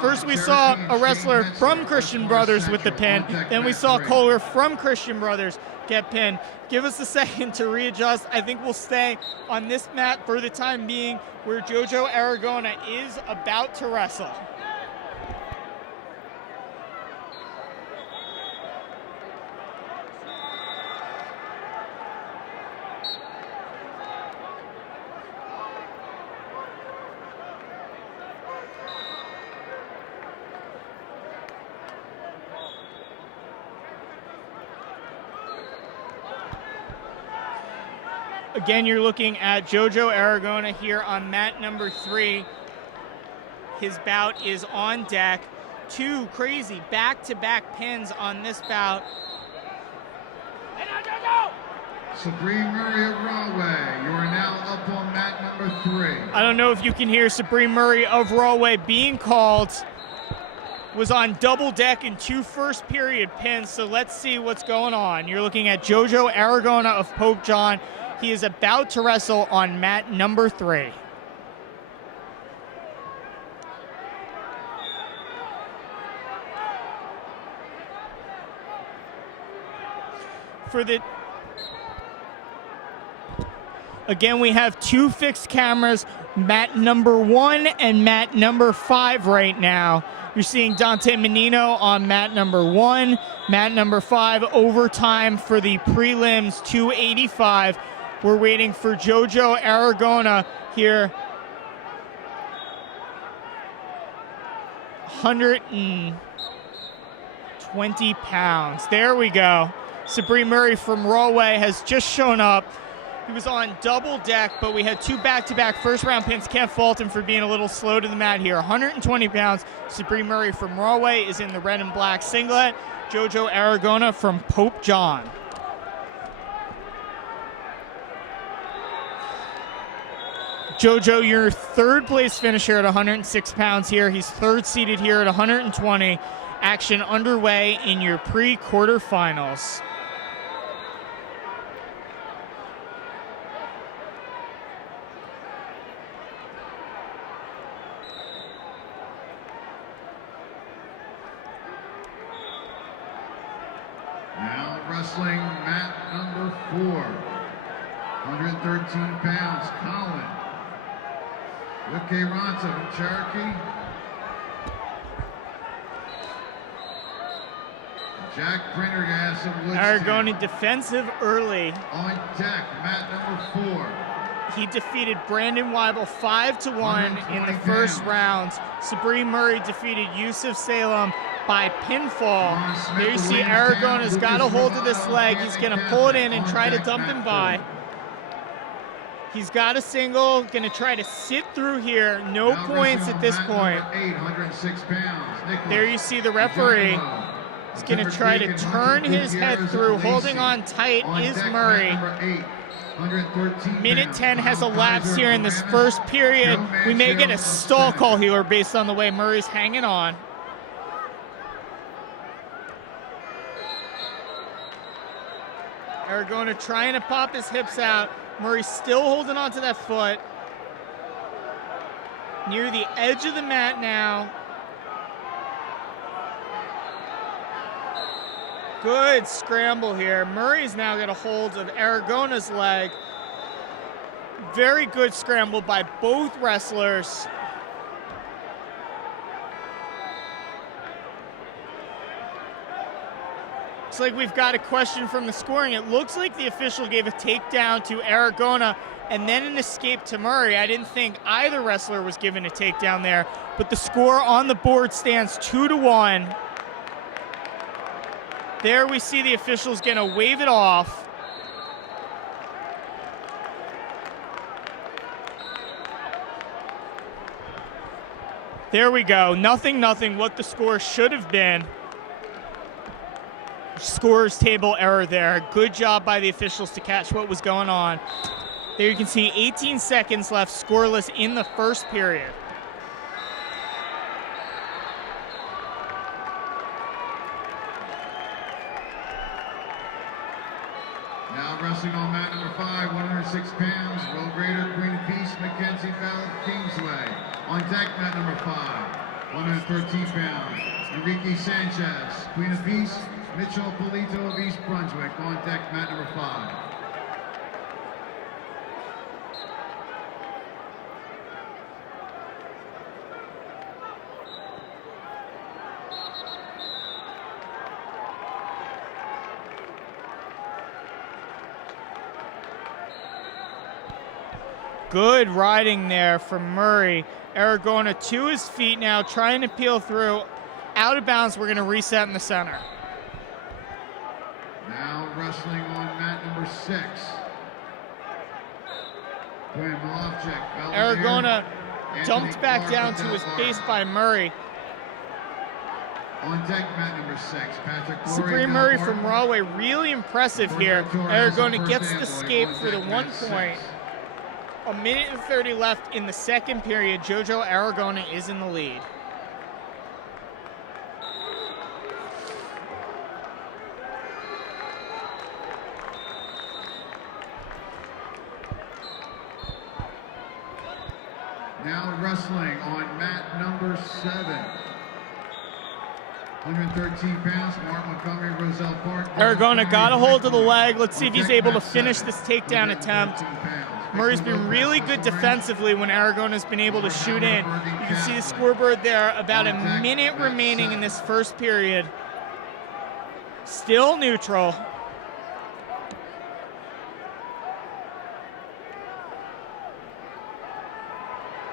First we saw a wrestler from Christian Brothers with the pin. Then we saw Kohler from Christian Brothers get pinned. Give us a second to readjust. I think we'll stay on this mat for the time being where Jojo Aragona is about to wrestle. Again, you're looking at Jojo Aragona here on mat number 3. His bout is on deck. 2 crazy back-to-back pins on this bout. Sabrina Murray of Rahway, you are now up on mat number 3. I don't know if you can hear Sabrina Murray of Rahway being called. Was on double deck in 2 first period pins, so let's see what's going on. You're looking at Jojo Aragona of Pope John. He is about to wrestle on mat number 3. Again, we have 2 fixed cameras, mat number 1 and mat number 5 right now. You're seeing Dante Menino on mat number 1, mat number 5, overtime for the prelims, 285. We're waiting for Jojo Aragona here. 120 pounds. There we go. Sabree Murray from Rawway has just shown up. He was on double deck, but we had two back-to-back first-round pins. Can't fault him for being a little slow to the mat here. 120 pounds. Sabree Murray from Rawway is in the red and black singlet. Jojo Aragona from Pope John. Jojo, your third place finisher at 106 pounds here. He's third seeded here at 120. Action underway in your pre-quarterfinals. Now wrestling mat number 4, 113 pounds, Colin Wikeranta from Cherokee. Jack Prendergast of Woodstown. Aragona defensive early. On deck, mat number 4. He defeated Brandon Weibel 5-1 in the first round. Sabree Murray defeated Yusuf Salem by pinfall. There you see Aragona's got a hold of this leg. He's going to pull it in and try to dump him by. He's got a single, going to try to sit through here. No points at this point. 106 pounds. There you see the referee. He's going to try to turn his head through. Holding on tight is Murray. Minute 10 has elapsed here in this first period. We may get a stall call here based on the way Murray's hanging on. Aragona trying to pop his hips out. Murray still holding on to that foot. Near the edge of the mat now. Good scramble here. Murray's now got a hold of Aragona's leg. Very good scramble by both wrestlers. Looks like we've got a question from the scoring. It looks like the official gave a takedown to Aragona and then an escape to Murray. I didn't think either wrestler was given a takedown there, but the score on the board stands 2-1. There we see the officials gonna wave it off. There we go, 0-0, what the score should have been. Scorer's table error there. Good job by the officials to catch what was going on. There you can see 18 seconds left, scoreless in the first period. Now wrestling on mat number 5, 106 pounds, World Greater Queen of Peace, Mackenzie Bell Kingsway. On deck, mat number 5, 113 pounds, Enrique Sanchez, Queen of Peace, Mitchell Polito of East Brunswick. On deck, mat number 5. Good riding there from Murray. Aragona to his feet now, trying to peel through. Out of bounds, we're gonna reset in the center. Now wrestling on mat number 6. Quinn Malovchik, Aragona dumped back down to his base by Murray. On deck, mat number 6, Patrick Sabree Murray from Rawway, really impressive here. Aragona gets the escape for the 1 point. 1:30 left in the second period. Jojo Aragona is in the lead. Now wrestling on mat number 7. 113 pounds, Mark Montgomery, Roselle Park. Aragona got a hold of the leg. Let's see if he's able to finish this takedown attempt. Murray's been really good defensively when Aragona's been able to shoot in. You can see the scoreboard there, about a minute remaining in this first period. Still neutral.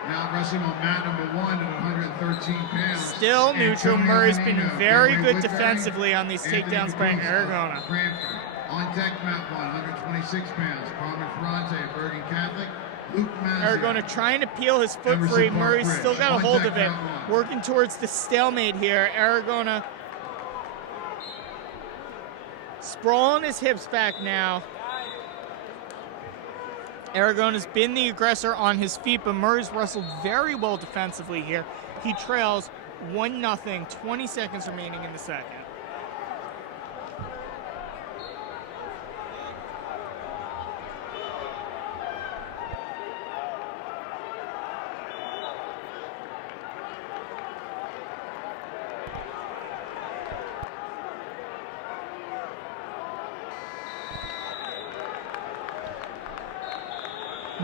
Now wrestling on mat number 1 at 113 pounds. Still neutral. Murray's been very good defensively on these takedowns by Aragona. On deck, mat 126 pounds, Carmen Ferrante of Bergen Catholic. Luke Mazza. Aragona trying to peel his foot Emerson free. Park Murray's Bridge. still got a On hold deck, of it. mat 1. Working towards the stalemate here. Aragona sprawling his hips back now. Aragona's been the aggressor on his feet, but Murray's wrestled very well defensively here. He trails 1-0, 20 seconds remaining in the second.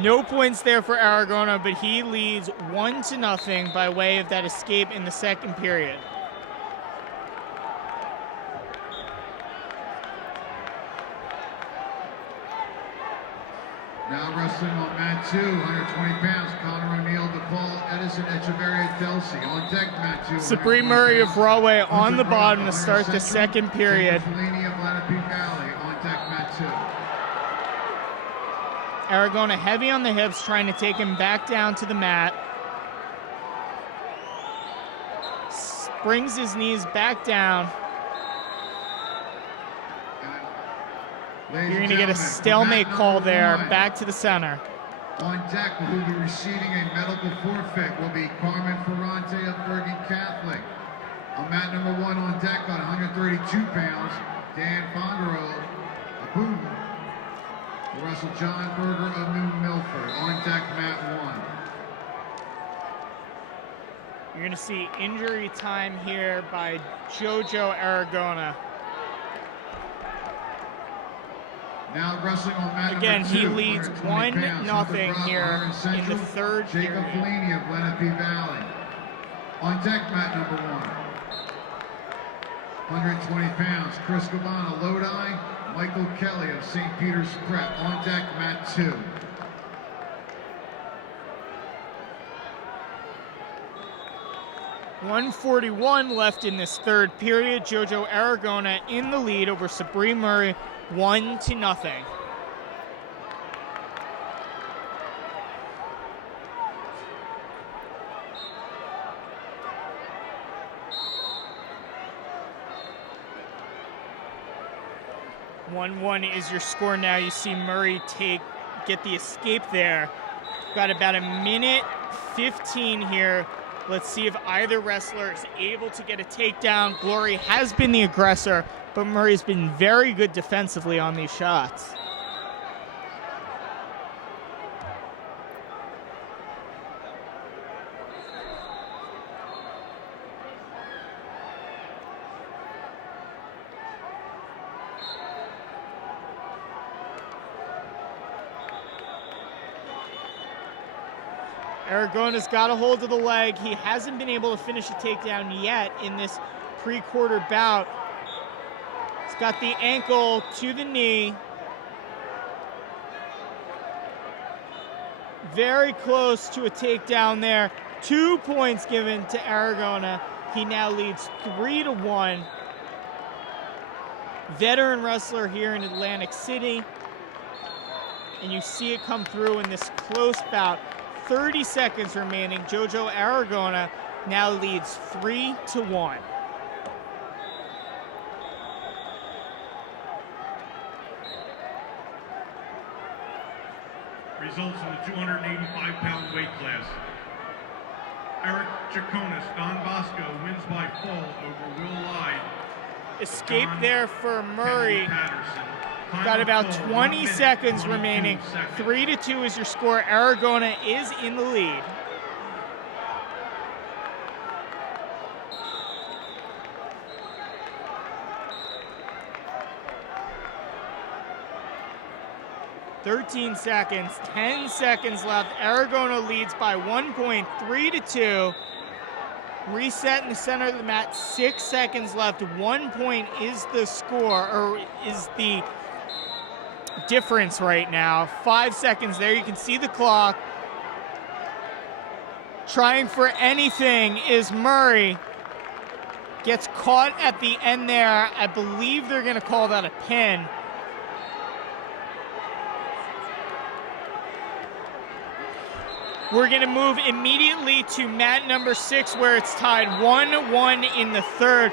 No points there for Aragona, but he leads 1-0 by way of that escape in the second period. Now wrestling on mat 2, 120 pounds, Connor O'Neill, DePaul, Edison, Echeverria, Delcy. On deck, mat 2. Sabri Murray of Broadway on the bottom to start the second period. Fellini of Lenape Valley. On deck, mat 2. Aragona heavy on the hips, trying to take him back down to the mat. Brings his knees back down. You're going to get a stalemate call there, back to the center. On deck, who will be receiving a medical forfeit, will be Carmen Ferrante of Bergen Catholic. On mat number 1 on deck on 132 pounds, Dan Fongaro of Boone. Will wrestle John Berger of New Milford. On deck, mat 1. You're going to see injury time here by Jojo Aragona. Now wrestling on mat Again, number 2, he leads 1-0 here in the third Jacob period. Fellini of Lenape Valley. On deck, mat number 1. 120 pounds, Chris Cabana, Lodi. Michael Kelly of St. Peter's Prep. On deck, mat 2. .141 left in this third period. Jojo Aragona in the lead over Sabri Murray, 1-0. One is your score now. You see Murray get the escape there. Got about 1:15 here. Let's see if either wrestler is able to get a takedown. Glory has been the aggressor, but Murray's been very good defensively on these shots. Aragona's got a hold of the leg. He hasn't been able to finish a takedown yet in this pre-quarter bout. He's got the ankle to the knee. Very close to a takedown there. 2 points given to Aragona. He now leads 3-1. Veteran wrestler here in Atlantic City. And you see it come through in this close bout. 30 seconds remaining. Jojo Aragona now leads 3-1. Results in the 285-pound weight class. Eric Chaconis, Don Bosco wins by fall over Will Lyde. Escape Don there for Murray. Patterson. Got about 20 seconds remaining. 3-2 is your score. Aragona is in the lead. (13 seconds). 10 seconds left. Aragona leads by 1 point. 3-2. Reset in the center of the mat. 6 seconds left. 1 point is the score, or is the difference right now. 5 seconds there. You can see the clock. Trying for anything is Murray. Gets caught at the end there. I believe they're going to call that a pin. We're going to move immediately to mat number 6, where it's tied 1-1 in the third.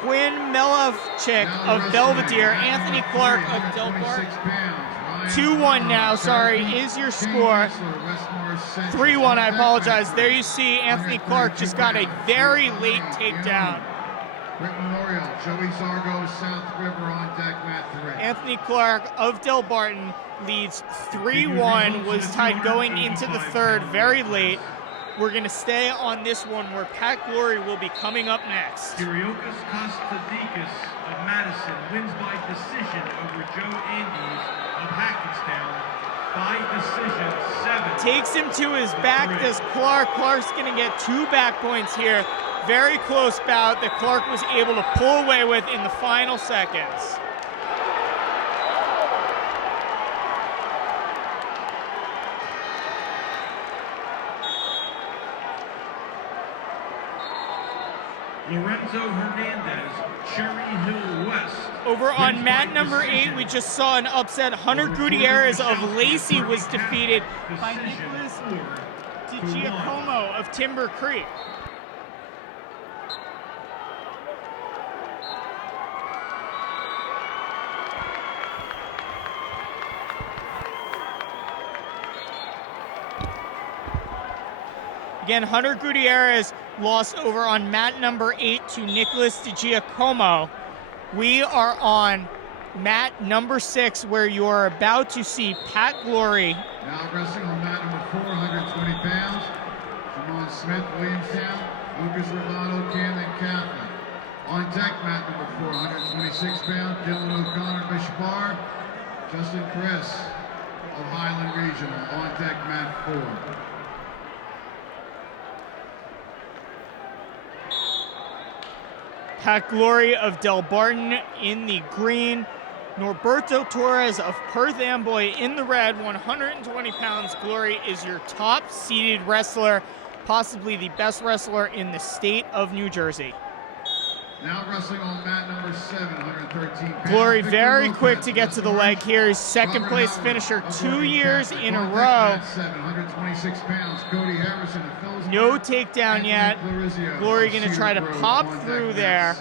Quinn Melovchik of Belvedere, Anthony Clark of Delbart. 2-1 now, sorry, is your score. 3-1, I apologize. There you see Anthony Clark just got a very late takedown. Quick Memorial, Joey Zargo, South River on deck, mat 3. Anthony Clark of Delbarton leads 3-1, was tied going into the third very late. We're going to stay on this one where Pat Glory will be coming up next. Kyriakos Kostadikis of Madison wins by decision over Joe Andes of Hackettstown by decision 7. Takes him to his back, does Clark. Clark's going to get 2 back points here. Very close bout that Clark was able to pull away with in the final seconds. Lorenzo Hernandez, Cherry Hill West. Over on mat number 8, we just saw an upset. Hunter Gutierrez of Lacey was defeated by Nicholas DiGiacomo of Timber Creek. Again, Hunter Gutierrez lost over on mat number 8 to Nicholas DiGiacomo. We are on mat number 6, where you are about to see Pat Glory. Now wrestling on mat number 4, 120 pounds. Jamon Smith, Williamstown. Lucas Romato, Camden Catholic. On deck, mat number 4, 126 pounds. Dylan O'Connor, Bishop Bar. Justin Chris of Highland Regional. On deck, mat 4. Pat Glory of Delbarton in the green. Norberto Torres of Perth Amboy in the red, 120 pounds. Glory is your top seeded wrestler, possibly the best wrestler in the state of New Jersey. Now wrestling on mat number 7, 113 pounds. Glory very quick to get to the leg here. He's second place finisher 2 years in a row. 126 pounds. Cody Harrison of Phillips. No takedown yet. Glory going to try to pop through there.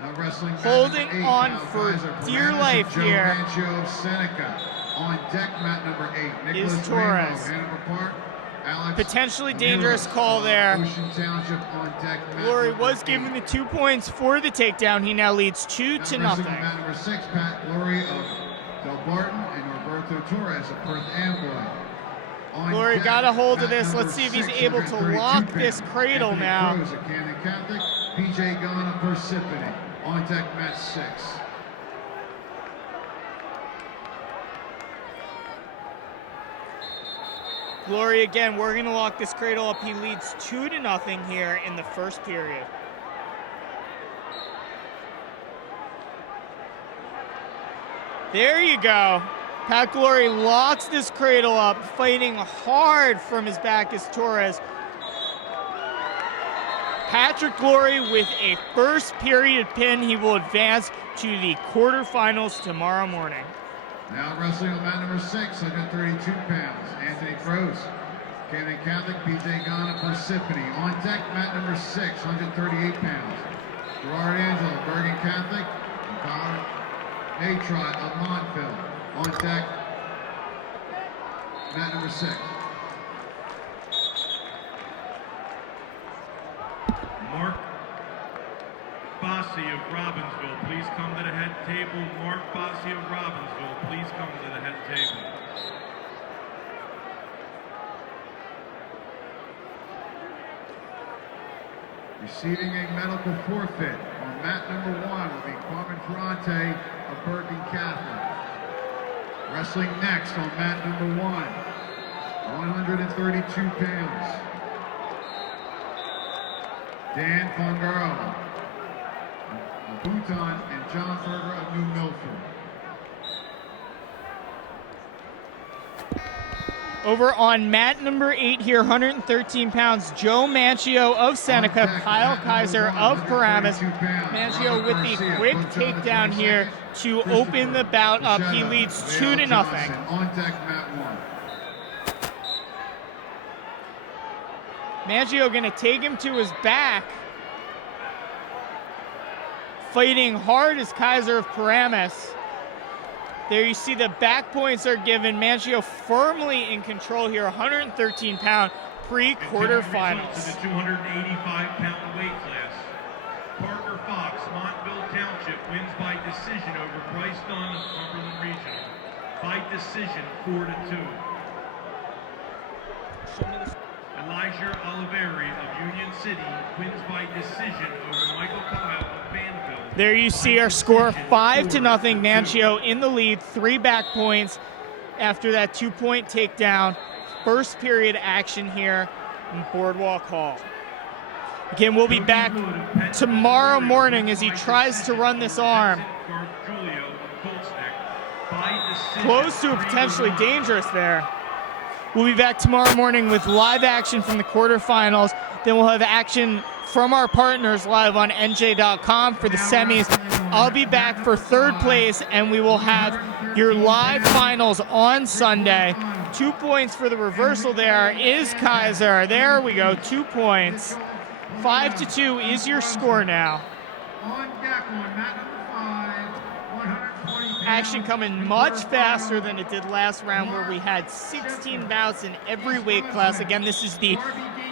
Now wrestling holding mat on number 8, for Kyle dear Paranis life of Joe here. Rancho of Seneca. On deck, mat number 8. Is Nicholas Torres. Rainbow, Hanover Park. Alex Potentially dangerous call there. Ocean Township on deck, mat Glory number was 8. given the 2 points for the takedown. He now leads 2-0. Wrestling on mat number 6, Pat Glory of Delbarton and Roberto Torres of Perth Amboy. On Glory deck, got a hold of mat this. number Let's see if he's 6, able to 132 lock pounds. this cradle Anthony now. Cruz of Camden Catholic. PJ Gunn of Parsippany. On deck, mat 6. Glory again, we're going to lock this cradle up. He leads 2-0 here in the first period. There you go. Pat Glory locks this cradle up, fighting hard from his back is Torres. Patrick Glory with a first period pin. He will advance to the quarterfinals tomorrow morning. Now wrestling on mat number 6, 132 pounds. Anthony Cruz, Camden Catholic, PJ Gunn of Parsippany. On deck, mat number 6, 138 pounds. Gerard Angelo, Bergen Catholic, and Connor Natrot of Montville. On deck, mat number 6. Mark Bossi of Robbinsville, please come to the head table. Mark Bossi of Robbinsville, please come to the head table. Receiving a medical forfeit on mat number 1 will be Carmen Ferrante of Bergen Catholic. Wrestling next on mat number 1, 132 pounds. Dan Fungaro of Bhutan and John Berger of New Milford. Over on mat number 8 here, 113 pounds, Joe Manchio of Seneca, Kyle Kaiser of Paramus. Manchio with the quick takedown here to open the bout up. He leads 2-0. On deck, mat 1. Mangio gonna take him to his back. Fighting hard is Kaiser of Paramus. There you see the back points are given. Mangio firmly in control here, 113-pound pre-quarterfinals. To the 285-pound weight class. Parker Fox, Montville Township, wins by decision over Bryce Dunn of Cumberland Regional. By decision, 4-2. Elijah Oliveri of Union City wins by decision over Michael Kyle of Banville. There you see our score, 5-0. Mangio in the lead, 3 back points after that 2-point takedown. First period action here in Boardwalk Hall. Again, we'll be back tomorrow morning as he tries to run this arm. Close to potentially dangerous there. We'll be back tomorrow morning with live action from the quarterfinals. Then we'll have action from our partners live on NJ.com for the semis. I'll be back for 3rd place, and we will have your live finals on Sunday. 2 points for the reversal there is Kaiser. There we go, 2 points. 5-2 is your score now. On deck on mat number 5, 120 Action coming much faster than it did last round, where we had 16 bouts in every weight class. Again, this is the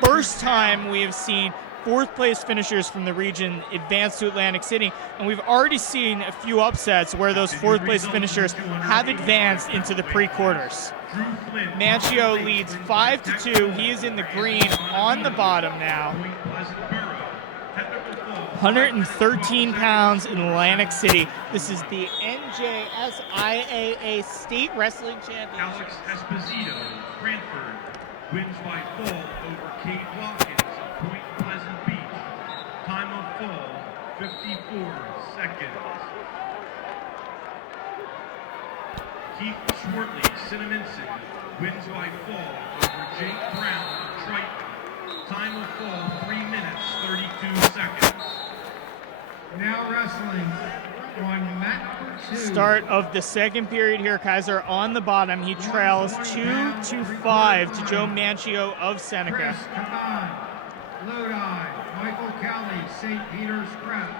first time we have seen 4th place finishers from the region advance to Atlantic City, and we've already seen a few upsets where those 4th place finishers have advanced into the pre-quarters. Mangio leads 5-2. He is in the green on the bottom now. 113 pounds in Atlantic City. This is the NJSIAA State Wrestling Championship. Alex Esposito, Cranford, wins by fall over Kate Watkins of Point Pleasant Beach. Time of fall, 54 seconds. Keith Schwartley, Cinnaminson, wins by fall over Jake Brown of Triton. Time of fall, 3 minutes, 32 seconds. Now wrestling on mat number 2. Start of the 2nd period here. Kaiser on the bottom. He trails 2-5 to Joe Mangio of Seneca. Chris Kaban, Lodi, Michael Kelly, St. Peter's Prep.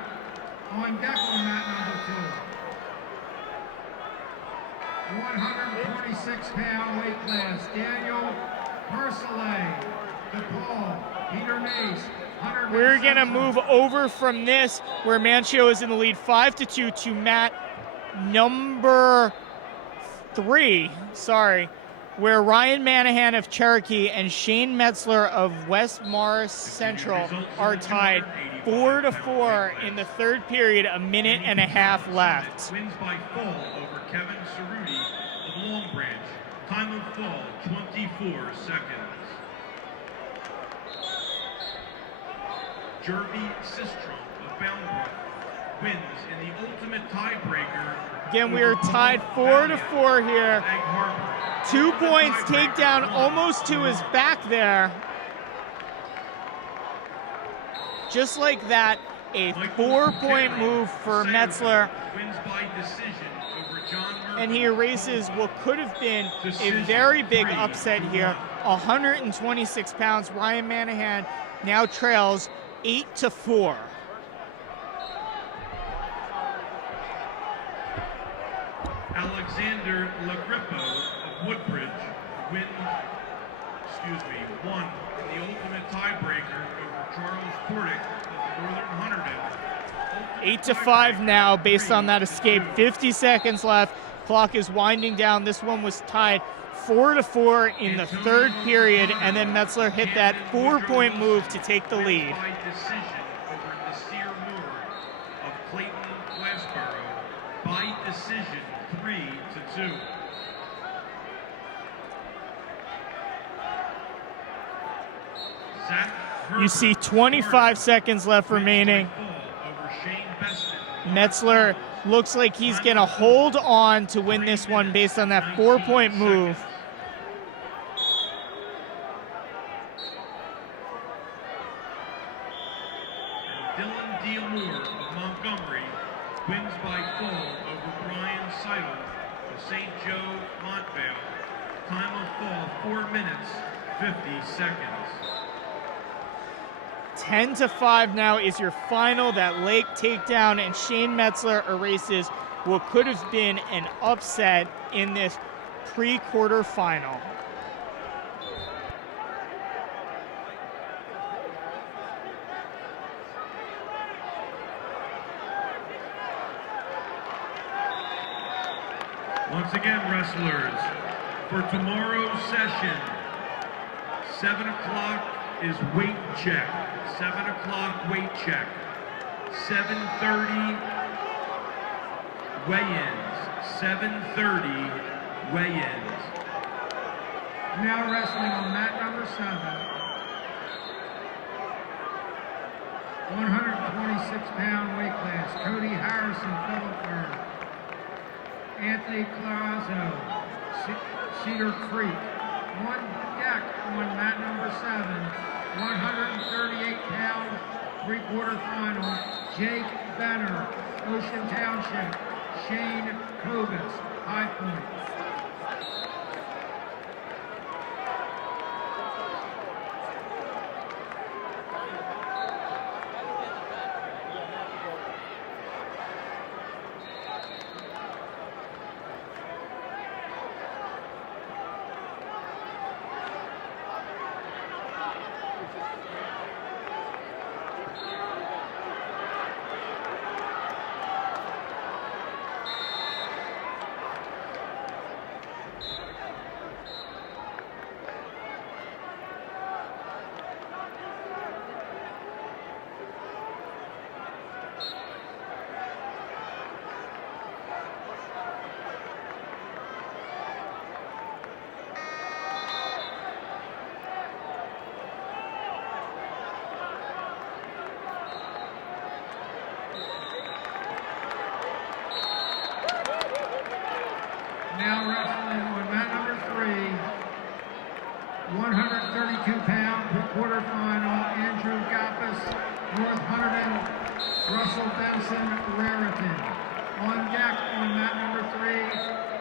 On deck on mat number 2. 126-pound weight class, Daniel Persolay, DePaul, Peter Mace. We're going to move over from this, where Mangio is in the lead 5-2 to mat number 3, where Ryan Manahan of Cherokee and Shane Metzler of West Morris Central are tied 4-4 in the 3rd period, a minute and a half left. Wins by fall over Kevin Cerruti of Long Branch. Time of fall, 24 seconds. Jervy Sistrom of Boundbrook wins in the ultimate tiebreaker. Again, we are tied 4-4 here. 2 points takedown almost to his back there. Just like that, a 4-point move for Metzler. Wins by decision over John Murphy. And he erases what could have been a very big upset here. 126 pounds. Ryan Manahan now trails 8-4. Alexander Lagrippo of Woodbridge won in the ultimate tiebreaker over Charles Portick of Northern Hunterdon. 8-5 now based on that escape. 50 seconds left. Clock is winding down. This one was tied 4-4 in the 3rd period, and then Metzler hit that 4-point move to take the lead. By decision over Nasir Moore of Clayton Glassboro. By decision, 3-2. You see 25 seconds left remaining. Metzler looks like he's going to hold on to win this one based on that 4-point move. Dylan Diamore of Montgomery wins by fall over Brian Seidel of St. Joe Montvale. Time of fall, 4 minutes, 50 seconds. 10-5 now is your final. That leg takedown, and Shane Metzler erases what could have been an upset in this pre-quarter final. Once again, wrestlers, for tomorrow's session, 7 o'clock is weight check. 7 o'clock weight check. 7:30 weigh-ins. 7:30 weigh-ins. Now wrestling on mat number 7. 126-pound weight class. Cody Harrison, Phillipsburg. Anthony Clarazzo, Cedar Creek. On deck on mat number 7, 138-pound three-quarter final, Jake Benner, Ocean Township, Shane Kobus, High Point. Now wrestling on mat number 3, 132-pound three-quarter final, Andrew Gappas, North Hunterdon, Russell Benson, Raritan. On deck on mat number 3,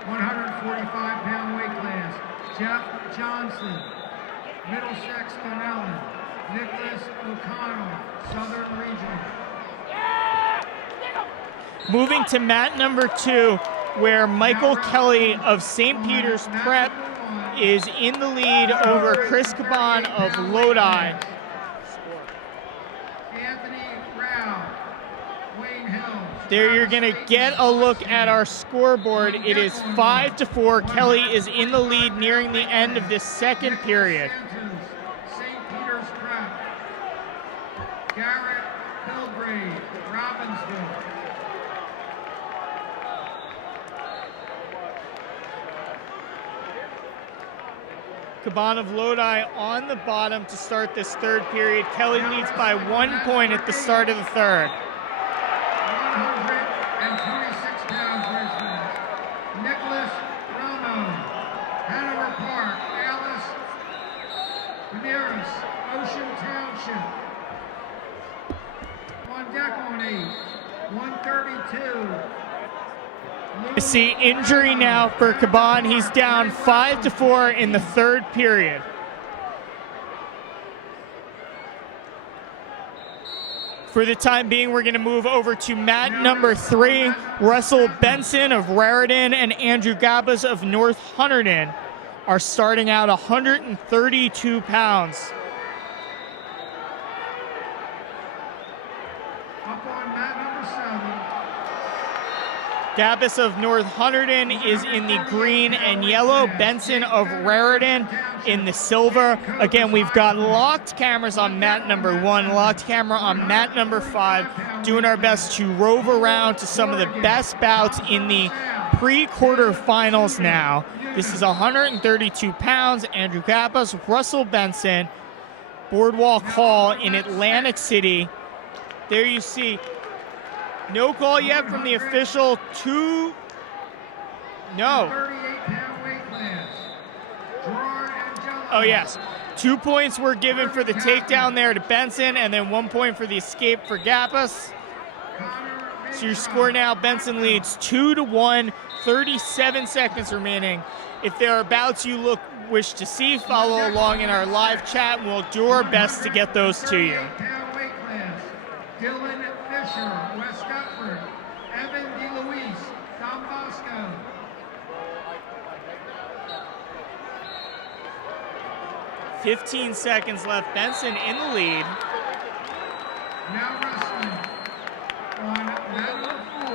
145-pound weight class, Jeff Johnson, Middlesex Donnellan, Nicholas O'Connell, Southern Regional. Moving to mat number 2, where Michael Kelly of St. Peter's Prep is in the lead over Chris Caban of Lodi. Anthony Rao, Wayne Hills. There you're going to get a look at our scoreboard. It is 5-4. Kelly is in the lead nearing the end of this second period. St. Peter's Prep. Garrett Pilgrave, Robbinsville. Caban of Lodi on the bottom to start this third period. Kelly leads by 1 point at the start of the third. 126 pounds wrestlers. Nicholas Ramo, Hanover Park, Alice Veneris, Ocean Township. On deck on 8, 132. You see injury now for Caban. He's down 5-4 in the third period. For the time being, we're going to move over to mat number 3. Russell Benson of Raritan and Andrew Gabas of North Hunterdon are starting out 132 pounds. Up on mat number 7. Gabas of North Hunterdon is in the green and yellow. Benson of Raritan in the silver. Again, we've got locked cameras on mat number 1, locked camera on mat number 5, doing our best to rove around to some of the best bouts in the pre-quarter finals now. This is 132 pounds. Andrew Gabas, Russell Benson, Boardwalk Hall in Atlantic City. There you see. No call yet from the official. No. 38-pound weight class. Gerard Angelico. Oh, yes. 2 points were given for the takedown there to Benson, and then 1 point for the escape for Gappas. So your score now, Benson leads 2-1, 37 seconds remaining. If there are bouts you wish to see, follow along in our live chat, and we'll do our best to get those to you. 38-pound weight 15 seconds left. Benson in the lead. Now wrestling on mat number 4.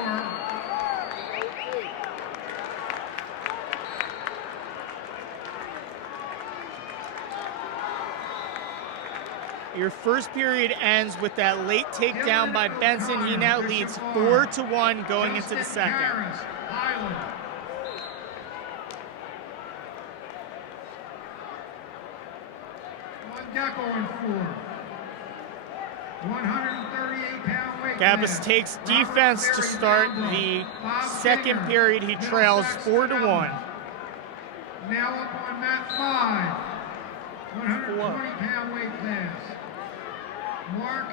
Your first period ends with that late takedown by Benson. He now leads 4-1 going into the second. Harris, Highland. On deck on 4. 138-pound weight Gabus class. takes Robert defense to Ferry start Brownlow. the Bob second Singer. period. He trails 4-1. Now up on mat 5. 120-pound weight class. Mark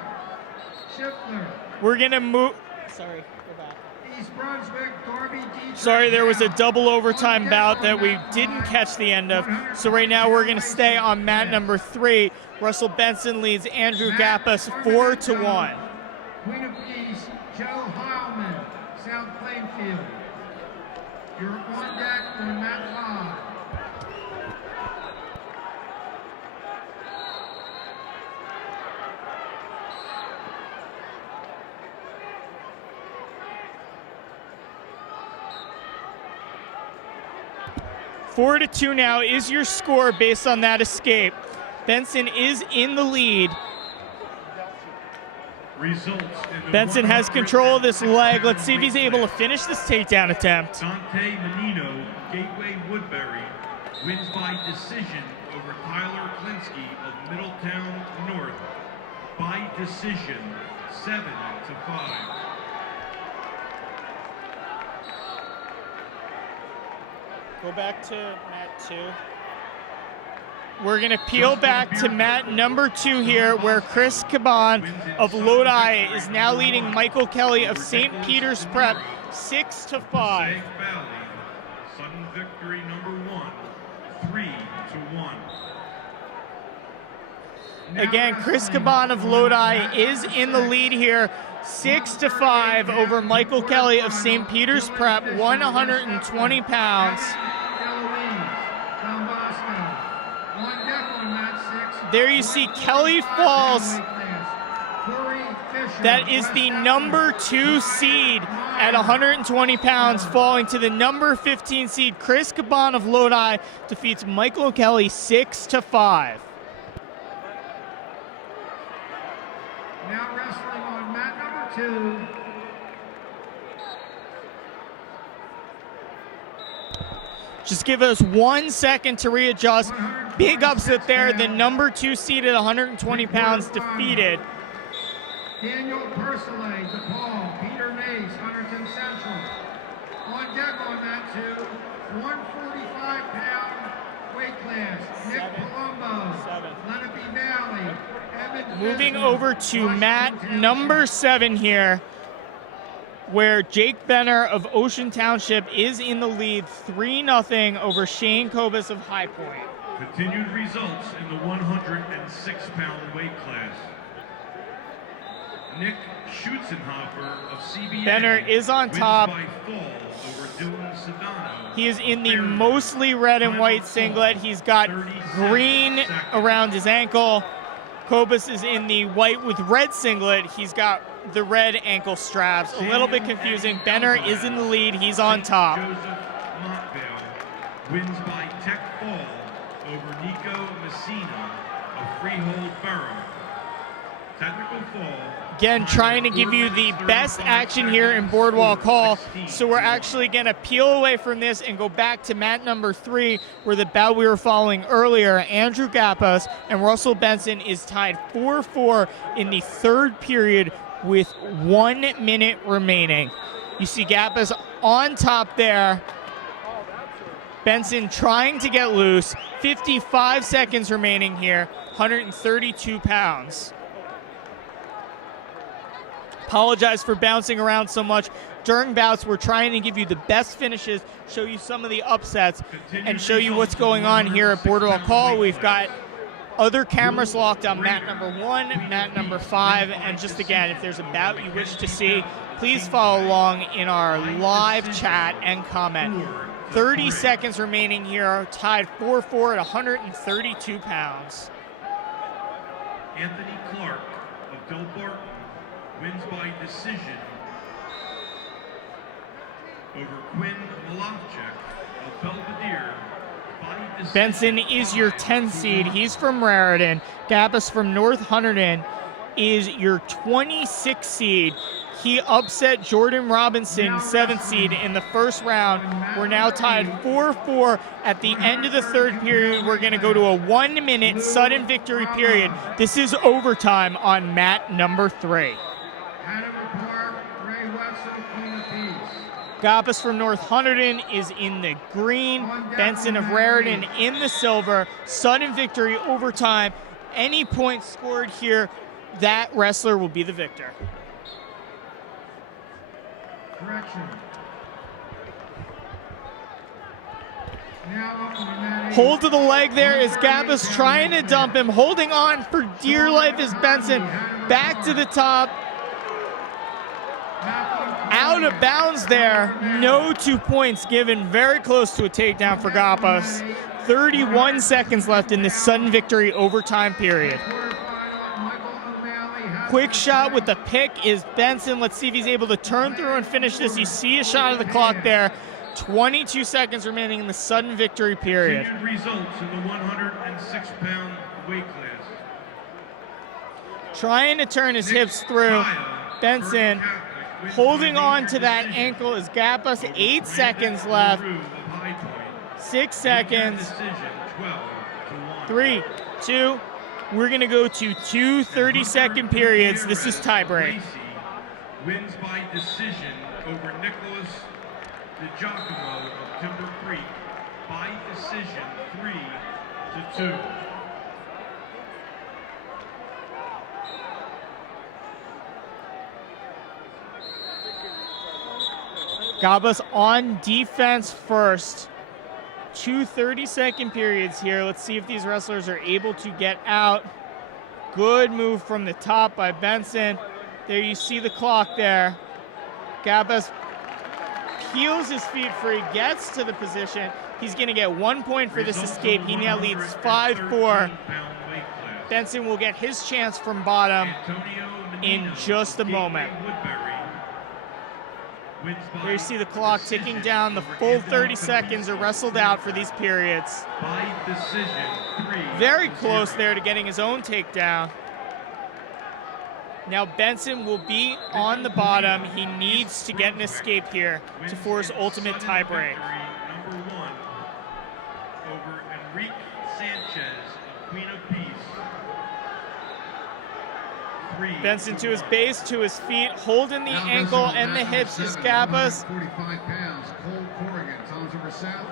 Schiffler. We're gonna move. Sorry, go back. East Brunswick, Darby Dietrich. Sorry, there was a double overtime bout that we didn't catch the end of. So right now we're gonna stay on mat number 3. Russell Benson leads Andrew Gappas 4-1. Queen of Peace, Joe Heilman, South Plainfield. You're on deck on mat 5. Four to 2 now is your score based on that escape. Benson is in the lead. Results in the Benson has control of this leg. Let's see if he's able to finish this takedown attempt. Dante Menino, Gateway Woodbury, wins by decision over Tyler Klinsky of Middletown North by decision, 7-5. Go back to mat 2. We're going to peel back to mat number 2 here, where Chris Caban of Lodi is now leading Michael Kelly of St. Peter's Prep 6-5. Valley, sudden victory number 1, 3-1. Again, Chris Caban of Lodi is in the lead here, 6-5 over Michael Kelly of St. Peter's Prep, 120 pounds. There you see Kelly falls. That is the number 2 seed at 120 pounds, falling to the number 15 seed. Chris Caban of Lodi defeats Michael Kelly 6-5. Now wrestling on mat number 2. Just give us 1 second to readjust. Big upset there. The number 2 seed at 120 pounds defeated. Daniel Persolay, DePaul, Peter Mace, Hunterton Central. On deck on mat 2, 145-pound weight class. Nick Palumbo, Lenape Valley, Evan Moving Bismarck, over to Washington mat Township. number 7 here, where Jake Benner of Ocean Township is in the lead 3-0 over Shane Kobus of High Point. Continued results in the 106-pound weight class. Nick Schutzenhofer of CBA Benner is on wins top. by fall over Dylan Sedano. He is in the mostly red and white singlet. He's got green around his ankle. Kobus is in the white with red singlet. He's got the red ankle straps. A little bit confusing. Benner is in the lead. He's on top. Joseph Montvale wins by tech fall over Nico Messina of Freehold Borough. Technical fall. Again, trying to give you the best action here in Boardwalk Hall. So we're actually going to peel away from this and go back to mat number 3, where the bout we were following earlier, Andrew Gappas and Russell Benson, is tied 4-4 in the third period with 1 minute remaining. You see Gappas on top there. Benson trying to get loose. 55 seconds remaining here. 132 pounds. Apologize for bouncing around so much. During bouts, we're trying to give you the best finishes, show you some of the upsets, and show you what's going on here at Boardwalk Hall. We've got other cameras locked on mat number 1, mat number 5, and just again, if there's a bout you wish to see, please follow along in our live chat and comment. 30 seconds remaining here, tied 4-4 at 132 pounds. Anthony Clark of Delbarton wins by decision over Quinn Malofchek of Belvedere by decision. Benson is your 10th seed. He's from Raritan. Gabus from North Hunterdon is your 26th seed. He upset Jordan Robinson, 7th seed, in the first round. We're now tied 4-4 at the end of the third period. We're going to go to a 1-minute sudden victory period. This is overtime on mat number 3. Gabus from North Hunterdon is in the green. Benson of Raritan in the silver. Sudden victory, overtime. Any points scored here, that wrestler will be the victor. Correction. Hold to the leg there is Gabus trying to dump him. Holding on for dear life is Benson. Back to the top. Out of bounds there. No 2 points given. Very close to a takedown for Gabus. 31 seconds left in this sudden victory overtime period. Quick shot with the pick is Benson. Let's see if he's able to turn through and finish this. You see a shot of the clock there. 22 seconds remaining in the sudden victory period. Results in the 106-pound weight class. Trying to turn his hips through. Benson holding on to that ankle is Gabus. 8 seconds left. 6 seconds. 3, 2. We're going to go to 2 30-second periods. This is tiebreak. Wins by decision over Nicholas DiGiacomo of Timber Creek by decision 3-2. Gabus on defense first. 2 30-second periods here. Let's see if these wrestlers are able to get out. Good move from the top by Benson. There you see the clock there. Gabus peels his feet free, gets to the position. He's going to get 1 point for this escape. He now leads 5-4. Benson will get his chance from bottom in just a moment. Here you see the clock ticking down. The full 30 seconds are wrestled out for these periods. Very close there to getting his own takedown. Now Benson will be on the bottom. He needs to get an escape here to force ultimate tiebreak. Number 1 over Enrique Sanchez of Queen of Peace. Benson to his base, to his feet, holding the ankle and the hips is Gabus. 45 pounds, Cole Corrigan, Tom's over south.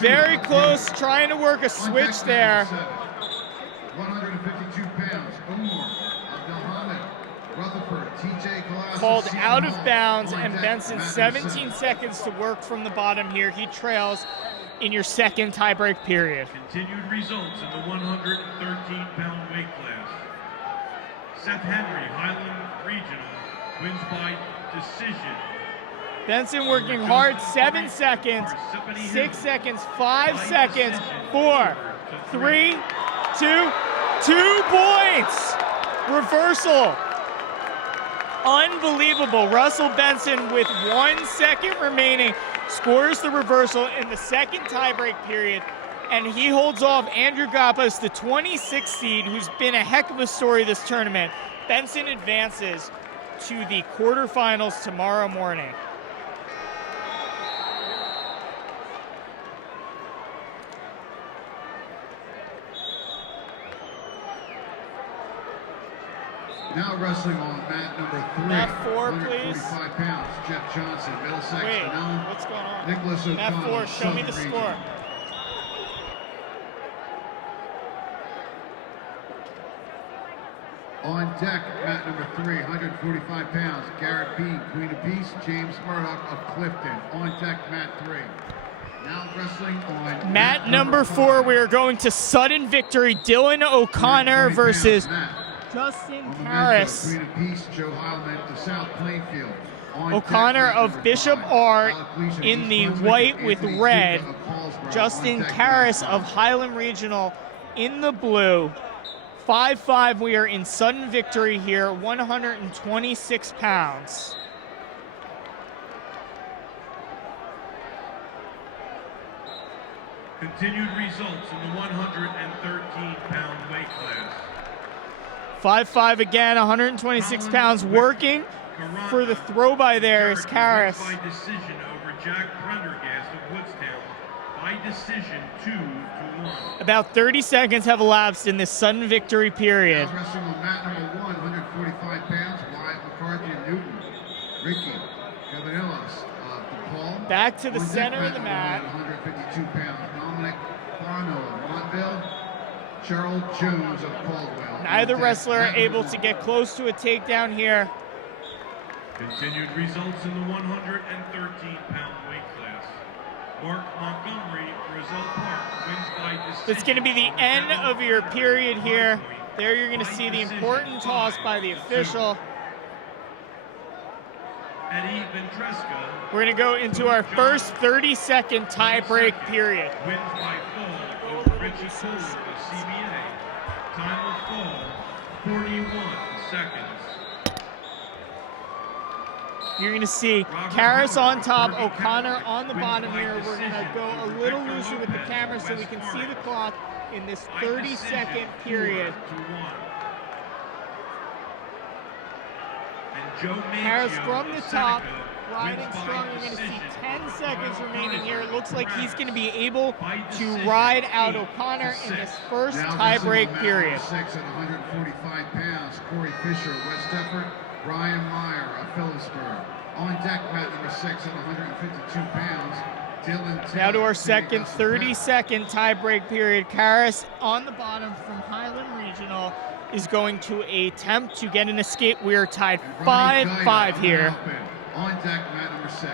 Very close, trying to work a switch there. 152 pounds, Omar Abdelhamid, Rutherford, TJ Colossus. Called out of bounds, and Benson 17 seconds to work from the bottom here. He trails in your second tiebreak period. Continued results in the 113-pound weight class. Seth Henry, Highland Regional, wins by decision. Benson working hard, 7 seconds, 6 seconds, 5 seconds, 4, 3, 2, 2 points. Reversal. Unbelievable. Russell Benson with 1 second remaining scores the reversal in the second tiebreak period. And he holds off Andrew Gabus, the 26th seed, who's been a heck of a story this tournament. Benson advances to the quarterfinals tomorrow morning. Now wrestling on mat number 3. Mat 4, please. 145 pounds, Jeff Johnson, Middlesex, Wait, Manila. what's going on? Nicholas O'Connell, Mat 4, show me the Southern score. Region. On deck, mat number 3, 145 pounds, Garrett Bean, Queen of Peace, James Murdoch of Clifton. On deck, mat 3. Now wrestling on Mat number 4, we are going to sudden victory. Dylan O'Connor versus Justin On the men's Harris. side, Queen of Peace, Joe Heilman to South Plainfield. O'Connor of Bishop Art in the white with red. Justin Karras of Highland Regional in the blue. 5-5, we are in sudden victory here, 126 pounds. Continued results in the 113-pound weight class. 5-5 again, 126 pounds. Working for the throw by there is Karras. By decision over Jack Prendergast of Woodstown. By decision 2-1. About 30 seconds have elapsed in this sudden victory period. Now wrestling on mat number 1, 145 pounds, Wyatt McCarthy and Newton. Ricky Cabanillas of DePaul. Back to the On center deck, of the mat mat. number 1, 152 pounds, Dominic Farno of Montville. Gerald Jones of Caldwell. Neither On deck, wrestler mat able number to 1. get close to a takedown here. Continued results in the 113-pound weight class. Mark Montgomery, Roselle Park, wins by decision. That's going to be the end of your period here. There you're going to see the important toss by the official. Eddie Ventresca We're going to go into our first 30-second tie-break period. wins by fall over Richie Cole of CBA. Time of fall, 41 seconds. You're going to see Karras on top, O'Connor on the bottom here. We're going to go a little looser with the camera so we can see the clock in this 30-second period. Karras from the top, riding strong. You're going to see 10 seconds remaining here. It looks like he's going to be able to ride out O'Connor in this first Now tie-break wrestling on mat period. number 6 at 145 pounds, Corey Fisher, West Effort. Brian Meyer of Phillipsburg. On deck, mat number 6 at 152 pounds, Dylan Taylor. Now to our second 30-second tie-break period. Karras on the bottom from Highland Regional is going to attempt to get an escape. We are tied 5-5 here. On deck, mat number 6.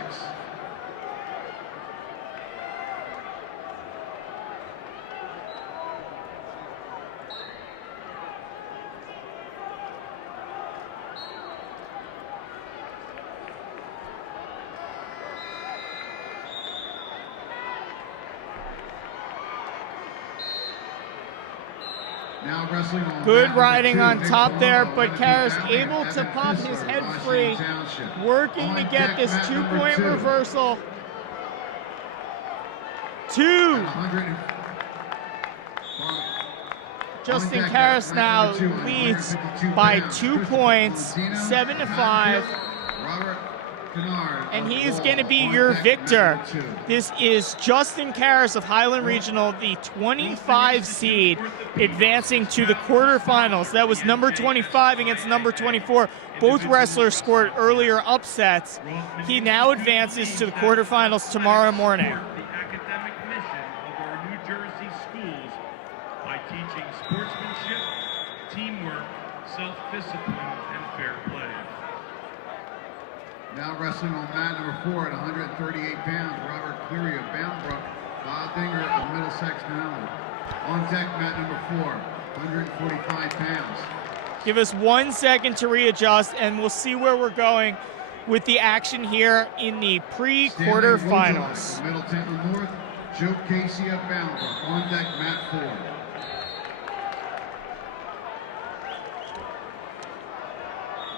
Now wrestling on Good mat riding number on 2, Nick top there, Palumbo, but Evan Karras Valley, able to Evan pop his Fisler, head Washington free, Township. working On to deck, get this mat number 2-point 2. reversal. At 2. 100. Justin On deck, Karras mat now number 2, at leads 152 by pounds, 2 Christopher points, Valentino, 7-5. Matt Cook, Robert Kennard And of he is Wall. going to be On your deck, victor. mat number 2. This is Justin Karras of Highland Regional, the 25 seed, advancing to the quarterfinals. That was number 25 against number 24. Both wrestlers scored earlier upsets. He now advances to the quarterfinals tomorrow morning. The academic mission of our New Jersey schools by teaching sportsmanship, teamwork, self-discipline, and fair play. Now wrestling on mat number 4 at 138 pounds, Robert Cleary of Boundbrook, Bob Dinger of Middlesex Mountain. On deck, mat number 4, 145 pounds. Give us 1 second to readjust, and we'll see where we're going with the action here in the pre-quarterfinals. Stanley Wojak of Middleton North, Joe Casey of Boundbrook. On deck, mat 4.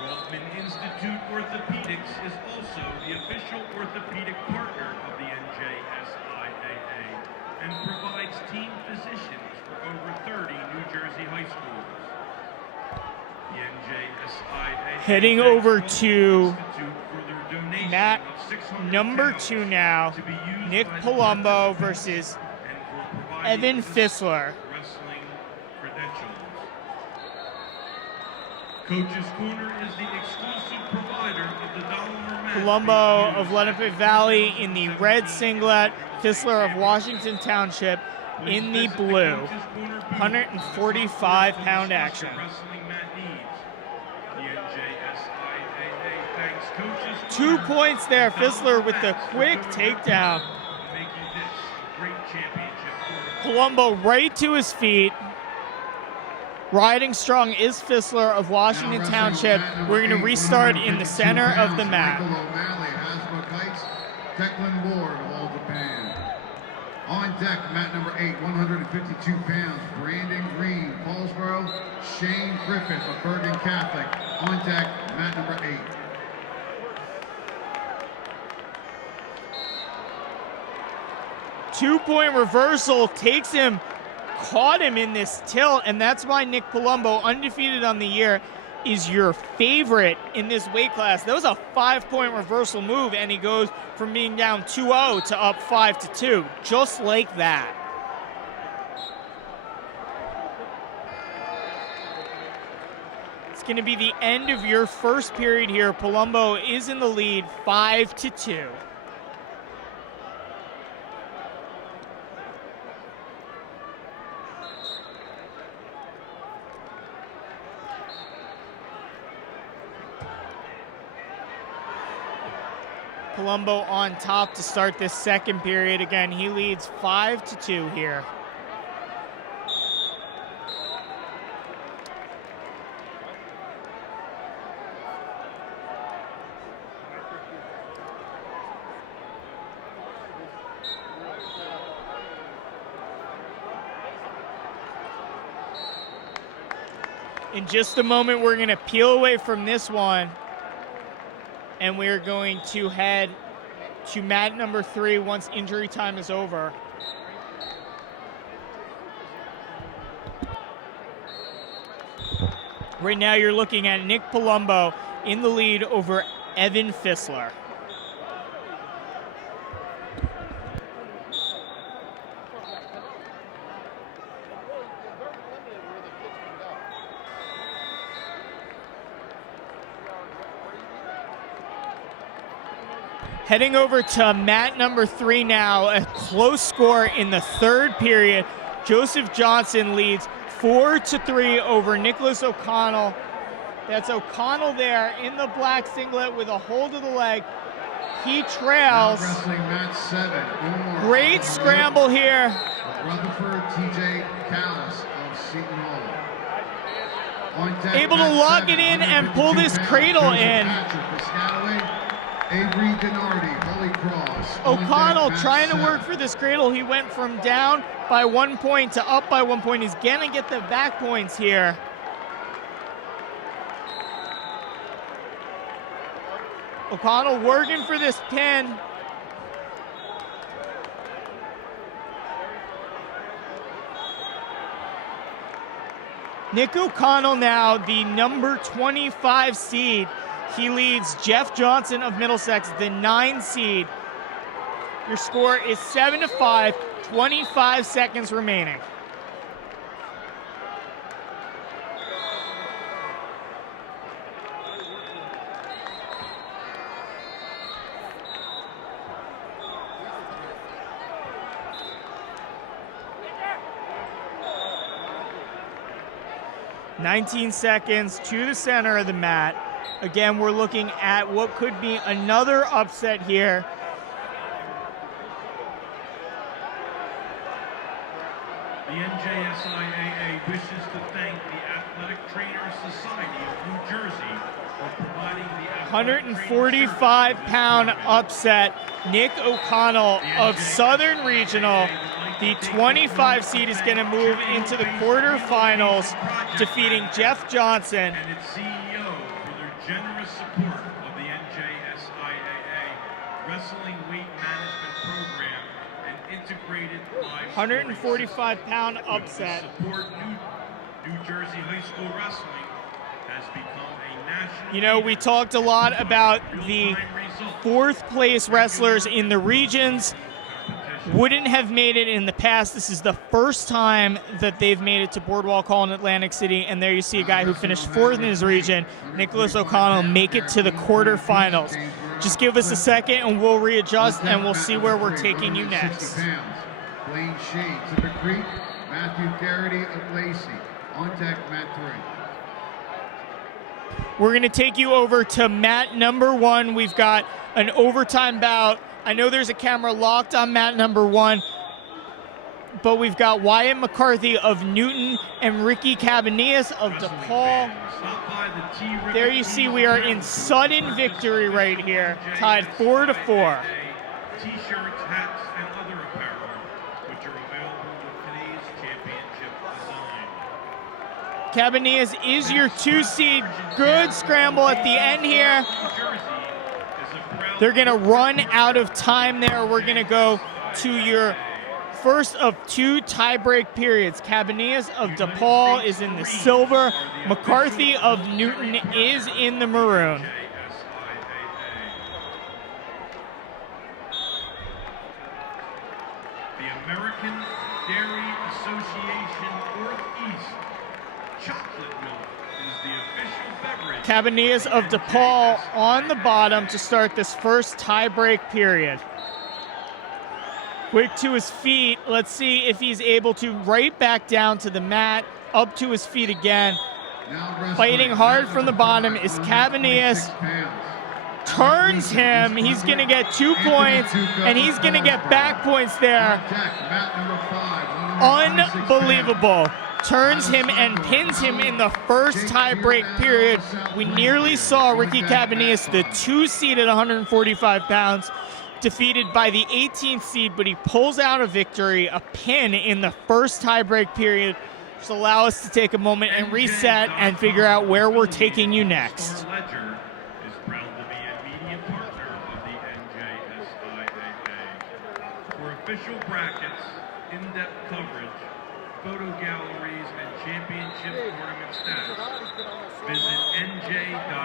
Waldman Institute Orthopedics is also the official orthopedic partner of the NJSIAA and provides team physicians for over 30 New Jersey high schools. The NJSIAA Heading over thanks to Waldman Institute for their donation mat of 600 number pounds 2 now, to be used Nick by the Palumbo participants versus and for providing Evan this Fisler. wrestling credentials. Coach's Corner is the exclusive provider of the Dollar match. Palumbo of Lenape Valley in the red singlet, Fisler of Washington Township in the blue. 145-pound action. Wrestling mat needs. The NJSIAA thanks Coach's 2 Corner points there, and Dollar Fisler with the Match for quick doing their takedown. part in making this a great championship tournament. Palumbo right to his feet. Riding strong is Fissler of Washington Township. We're going to restart in the center of the mat. Michael O'Malley, Hasbrook Heights, Declan Ward of All Japan. On deck, mat number 8, 152 pounds, Brandon Green, Paulsboro, Shane Griffith of Bergen Catholic. On deck, mat number 8. Two-point reversal takes him, caught him in this tilt, and that's why Nick Palumbo, undefeated on the year, is your favorite in this weight class. That was a 5-point reversal move, and he goes from being down 2-0 to up 5-2, just like that. It's going to be the end of your first period here. Palumbo is in the lead, 5-2. Palumbo on top to start this second period. Again, he leads 5-2 here. In just a moment, we're going to peel away from this one, and we're going to head to mat number 3 once injury time is over. Right now, you're looking at Nick Palumbo in the lead over Evan Fissler. Heading over to mat number 3 now, a close score in the third period. Joseph Johnson leads 4-3 over Nicholas O'Connell. That's O'Connell there in the black singlet with a hold of the leg. He trails. Wrestling mat 7. Great scramble here. Rutherford TJ Callis of Seton Hall. On deck, Able to mat lock 7, it in and pull this 152 cradle pounds, in. Patrick Piscataway, Avery Denardi, Holy Cross. On O'Connell deck, mat trying to 7. work for this cradle. He went from down by 1 point to up by 1 point. He's gonna get the back points here. O'Connell working for this pin. Nick O'Connell now the number 25 seed. He leads Jeff Johnson of Middlesex, the 9 seed. Your score is 7-5, 25 seconds remaining. "19 seconds to the center of the mat." Again, we're looking at what could be another upset here. The NJSIAA wishes to thank the Athletic Trainers Society of New Jersey for providing the 145-pound upset. Nick O'Connell of Southern Regional, the 25 seed, is going to move into the quarterfinals, defeating Jeff Johnson. and its CEO for their generous support of the NJSIAA Wrestling Weight Management Program and integrated live 145-pound upset. support New Jersey high school wrestling has become a national. You know, we talked a lot about the fourth place wrestlers in the regions. Wouldn't have made it in the past. This is the first time that they've made it to Boardwalk Hall in Atlantic City, and there you see a guy who finished 4th in his region, Nicholas O'Connell, make it to the quarterfinals. Just give us a second and we'll readjust and we'll see where we're taking you next. Blaine Shades of the Creek, Matthew Garrity of Lacey. On deck, mat 3. We're going to take you over to mat number 1. We've got an overtime bout. I know there's a camera locked on mat number 1. but we've got Wyatt McCarthy of Newton and Ricky Cabanillas of DePaul. There you see we are in sudden victory right here, tied 4-4. T-shirts, hats, and other apparel, which are available with today's championship design. Cabanillas is your 2 seed. Good scramble at the end here. They're gonna run out of time there. We're gonna go to your first of 2 tie-break periods. Cabanillas of DePaul is in the silver. McCarthy of Newton is in the maroon. The American Dairy Association Northeast chocolate milk is the official beverage. Cabanillas of DePaul on the bottom to start this first tie-break period. Quick to his feet. Let's see if he's able to right back down to the mat, up to his feet again. Fighting hard from the bottom is Cabanillas. Turns him. He's going to get 2 points, and he's going to get back points there. Unbelievable. Turns him and pins him in the first tie-break period. We nearly saw Ricky Cabanillas, the 2 seed at 145 pounds, defeated by the 18th seed, but he pulls out a victory, a pin in the first tie-break period, which will allow us to take a moment and reset and figure out where we're taking you next. Ledger is proud to be a media partner of the NJSIAA. For official brackets, in-depth coverage, photo galleries, and championship tournament stats, visit NJ.com/HS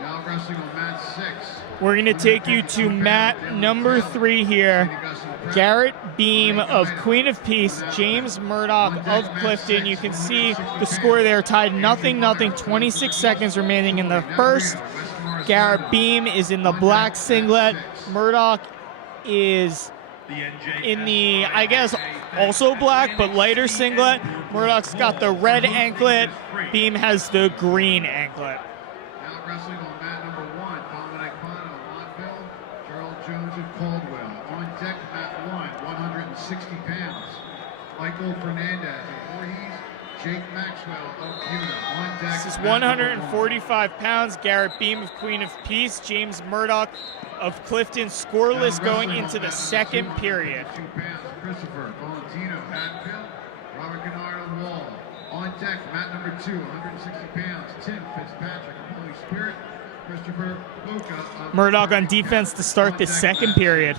Now wrestling on mat 6. We're going to take you to mat number 3 here. Garrett Beam of Queen of Peace, James Murdoch of Clifton. You can see the score there, tied 0-0, 26 seconds remaining in the first. Garrett Beam is in the black singlet. Murdoch is in the, I guess, also black, but lighter singlet. Murdoch's got the red anklet. Beam has the green anklet. Now wrestling on mat number 1, Dominic Pano, Montville, Charles Jones of Caldwell. On deck, mat 1, 160 pounds. Michael Fernandez of Voorhees, Jake Maxwell of Cuna. On deck, This is mat number 145 pounds. Garrett Beam of Queen of Peace, James Murdoch of Clifton, scoreless going into the second period. 2 pounds, Christopher Valentino, Hatfield, Robert Gennard of Wall. On deck, mat number 2, 160 pounds, Tim Fitzpatrick of Holy Spirit, Christopher Boca of Murdoch on defense to start the second period.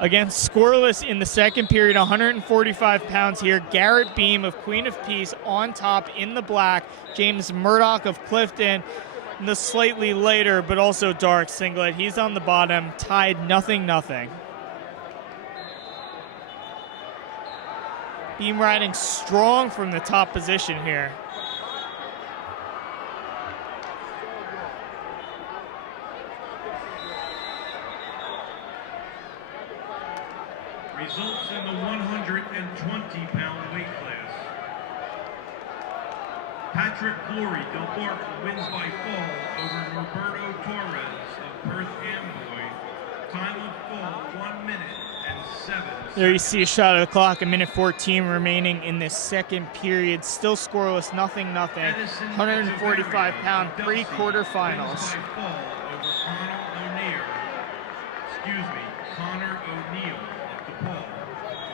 Again, scoreless in the second period, 145 pounds here. Garrett Beam of Queen of Peace on top in the black. James Murdoch of Clifton in the slightly lighter but also dark singlet. He's on the bottom, tied 0-0. Beam riding strong from the top position here. Results in the 120-pound weight class. Patrick Glory Del Barco wins by fall over Roberto Torres of Perth Amboy. Time of fall, 1 minute and 7 seconds. There you see a shot of the clock, 1:14 remaining in this second period. Still scoreless, 0-0. 145-pound pre-quarterfinals. Connor O'Neill of DePaul.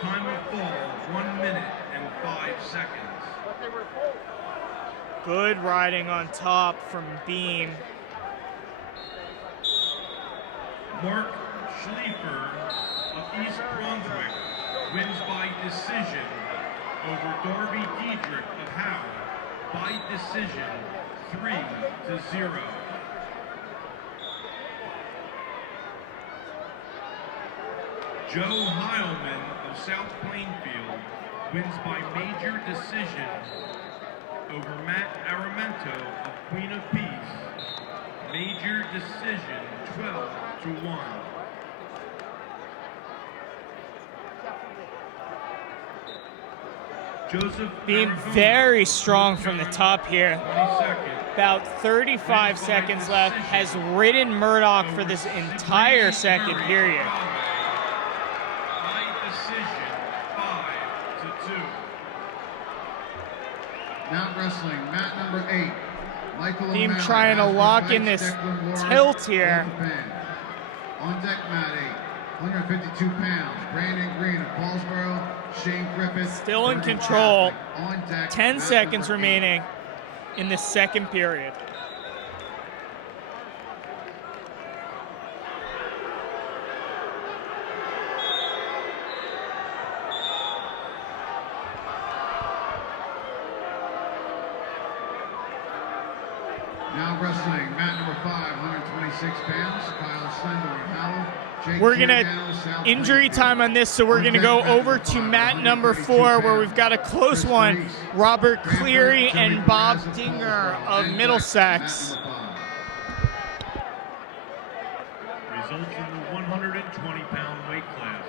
Time of fall, 1 minute and 5 seconds. Good riding on top from Beam. Mark Schliefer of East Brunswick wins by decision over Darby Diedrich of Howe by decision, 3-0. Joe Heilman of South Plainfield wins by major decision over Matt Aramento of Queen of Peace. Major decision, 12-1. Joseph Being Aragona, very strong from the top here. 22nd. About 35 seconds left. Has ridden Murdoch for this entire second period. High decision, 5-2. Now wrestling, mat number 8. Michael Beam O'Malley trying to has lock the in fights, this Declan Ward tilt of here. Japan. On deck, mat 8. 152 pounds. Brandon Green of Paulsboro. Shane Griffith. Still in Bernie control. Catholic. On deck, 10 mat seconds number 8. remaining in the second period. Now wrestling, mat number 5, 126 pounds. Kyle Slender of Howell. Jake We're gonna Giordano, South injury Plainfield. time on this, so we're gonna go over to mat number 4, where we've got a close one. Robert Cleary and Bob Dinger of Middlesex. Results in the 120-pound weight class.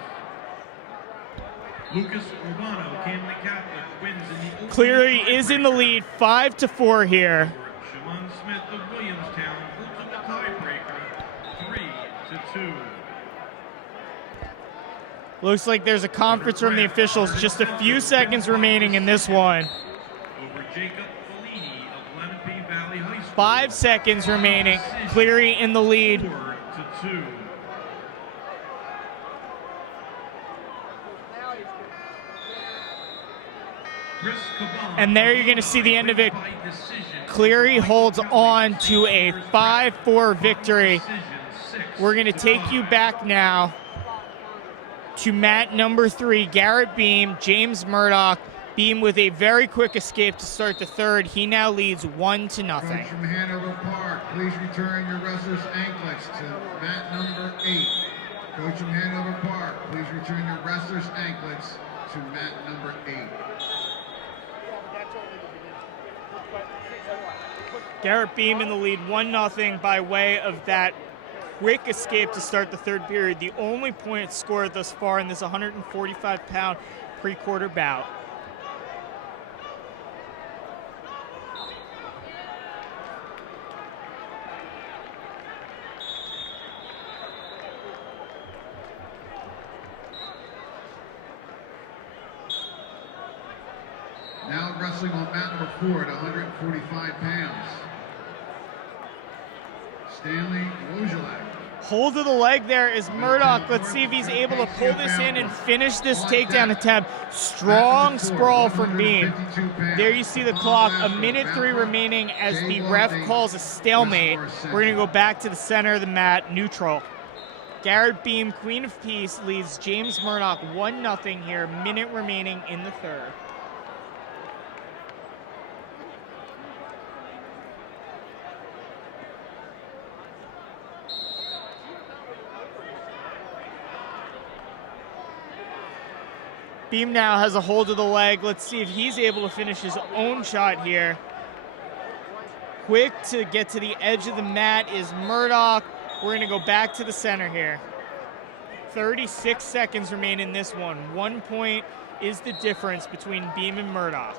Lucas Urbano, Camden Catholic, wins in the opening Cleary is in the lead, 5-4 here. Shimon Smith of Williamstown ultimate tiebreaker, 3-2. Looks like there's a conference from the officials. Just a few seconds remaining in this one. Over Jacob Fellini of Lenape Valley High School. 5 seconds remaining. Cleary in the lead. 4-2. Chris Caban, And there you're going to see the end of it. by decision. Cleary holds on to a 5-4 victory. Decision, 6 We're going to to take you 5. back now to mat number 3, Garrett Beam, James Murdoch. Beam with a very quick escape to start the third. He now leads 1-0. Coach from Hanover Park, please return your wrestlers' anklets to mat number 8. Coach from Hanover Park, please return your wrestlers' anklets to mat number 8. Garrett Beam in the lead 1-0 by way of that quick escape to start the third period. The only point scored thus far in this 145-pound pre-quarter bout. Now wrestling on mat number 4 at 145 pounds. Stanley Wojciech. Hold of the leg there is Murdoch. Let's see if he's able to pull this in and finish this takedown attempt. Strong sprawl from Beam. There you see the clock. 1:03 remaining as the ref calls a stalemate. We're going to go back to the center of the mat, neutral. Garrett Beam, Queen of Peace, leads James Murdoch 1-0 here. Minute remaining in the third. Beam now has a hold of the leg. Let's see if he's able to finish his own shot here. Quick to get to the edge of the mat is Murdoch. We're going to go back to the center here. 36 seconds remain in this one. 1 point is the difference between Beam and Murdoch.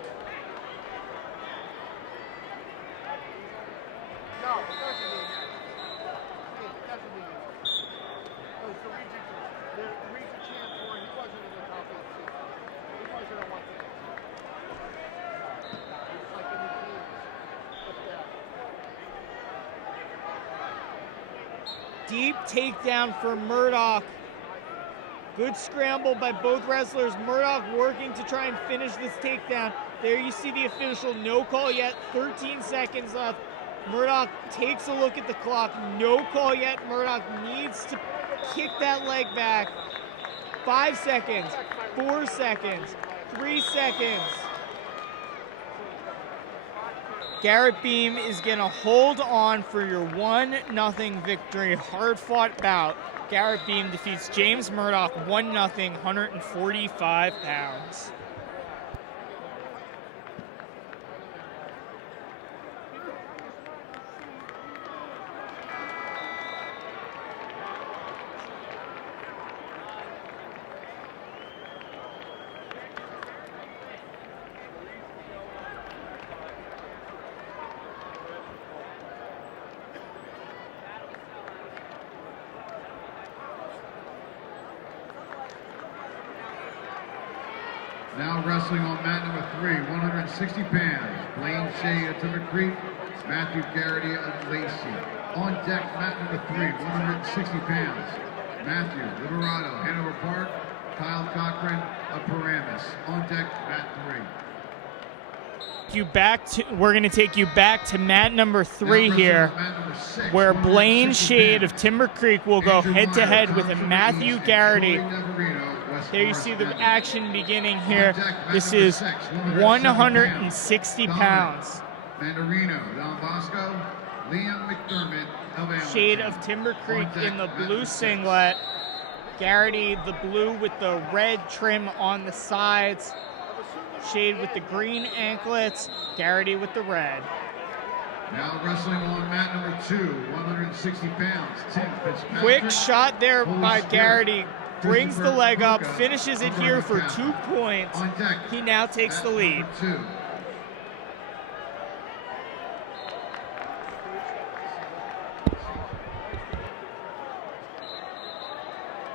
Deep takedown for Murdoch. Good scramble by both wrestlers. Murdoch working to try and finish this takedown. There you see the official, no call yet, 13 seconds left. Murdoch takes a look at the clock, no call yet. Murdoch needs to kick that leg back. 5 seconds, 4 seconds, 3 seconds. Garrett Beam is going to hold on for your 1-0 victory. Hard-fought bout. Garrett Beam defeats James Murdoch 1-0, 145 pounds. Now wrestling on mat number 3, 160 pounds, Blaine Shea of Timber Creek, Matthew Garrity of Lacey. On deck, mat number 3, 160 pounds, Matthew Liberato, Hanover Park, Kyle Cochran of Paramus. On deck, mat 3. We're going to take you back to mat number 3 here, where Blaine Shade of Timber Creek will go head-to-head with Matthew Garrity. There you see the action beginning here. This is 160 pounds. Mandarino, Don Bosco, Liam McDermott of Shade of Timber Creek in the blue singlet. Garrity, the blue with the red trim on the sides. Shade with the green anklets. Garrity with the red. Now wrestling on mat number 2, 160 pounds, Tim Fitzpatrick. Quick shot there by Garrity. Brings the leg up, finishes it here for 2 points. He now takes the lead.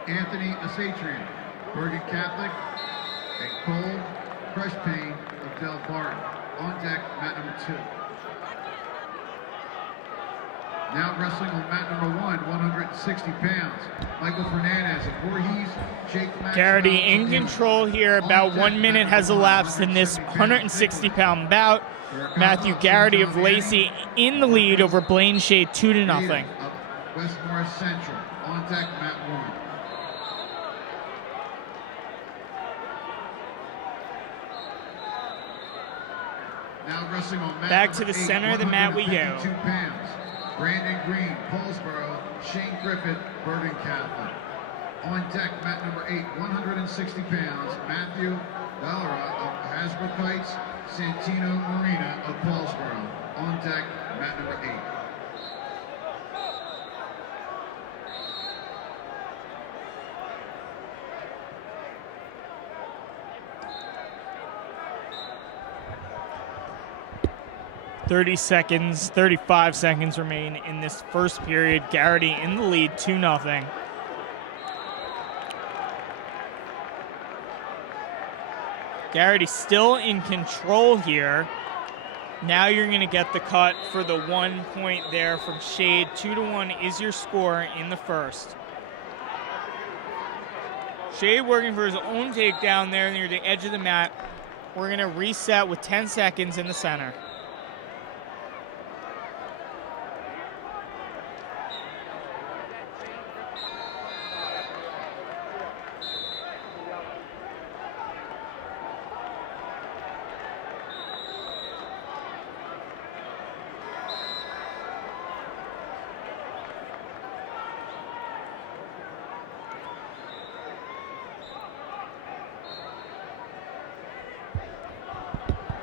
Anthony Asatrian, Bergen Catholic, and Cole Crushpain of Del Barton. On deck, mat number 2. Now wrestling on mat number 1, 160 pounds, Michael Fernandez of Voorhees, Jake Maxwell. Garrity in control here. About 1 minute has elapsed in this 160-pound bout. Matthew Garrity of Lacey in the lead over Blaine Shade 2-0. West North Central. On deck, mat 1. Now wrestling on mat Back to number the 8, center of the mat we go. 152 pounds. Brandon Green, Paulsboro, Shane Griffith, Bergen Catholic. On deck, mat number 8, 160 pounds, Matthew Valera of Hasbrook Heights, Santino Marina of Paulsboro. On deck, mat number 8. $35 seconds remain in this first period. Garrity in the lead, 2-0. Garrity still in control here. Now you're going to get the cut for the 1 point there from Shade. 2-1 is your score in the first. Shade working for his own takedown there near the edge of the mat. We're going to reset with 10 seconds in the center.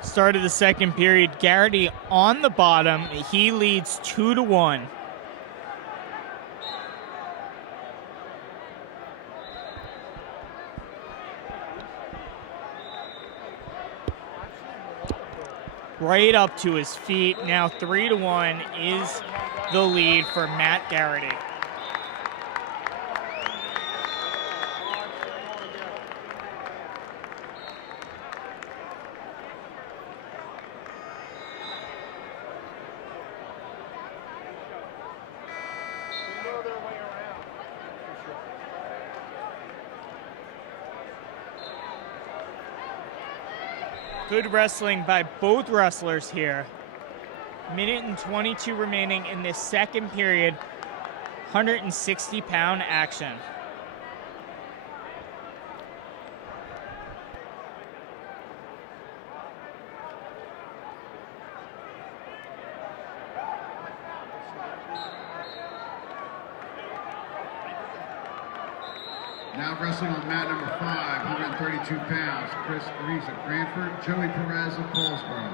Start of the second period, Garrity on the bottom. He leads 2-1. Right up to his feet. Now 3-1 is the lead for Matt Garrity. Good wrestling by both wrestlers here. Minute and 22 remaining in this second period. 160-pound action. Now wrestling on mat number 5, 132 pounds, Chris Reese of Cranford, Joey Perez of Paulsboro.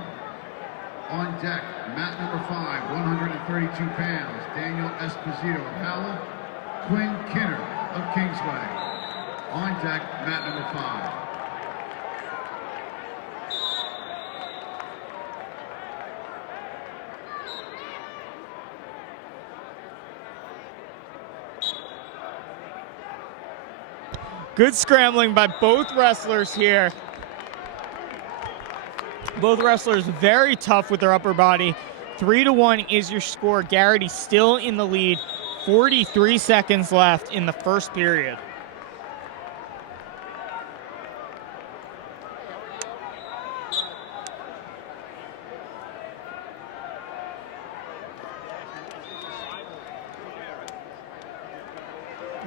On deck, mat number 5, 132 pounds, Daniel Esposito of Howell, Quinn Kinner of Kingsway. On deck, mat number 5. Good scrambling by both wrestlers here. Both wrestlers very tough with their upper body. 3-1 is your score. Garrity still in the lead. 43 seconds left in the first period.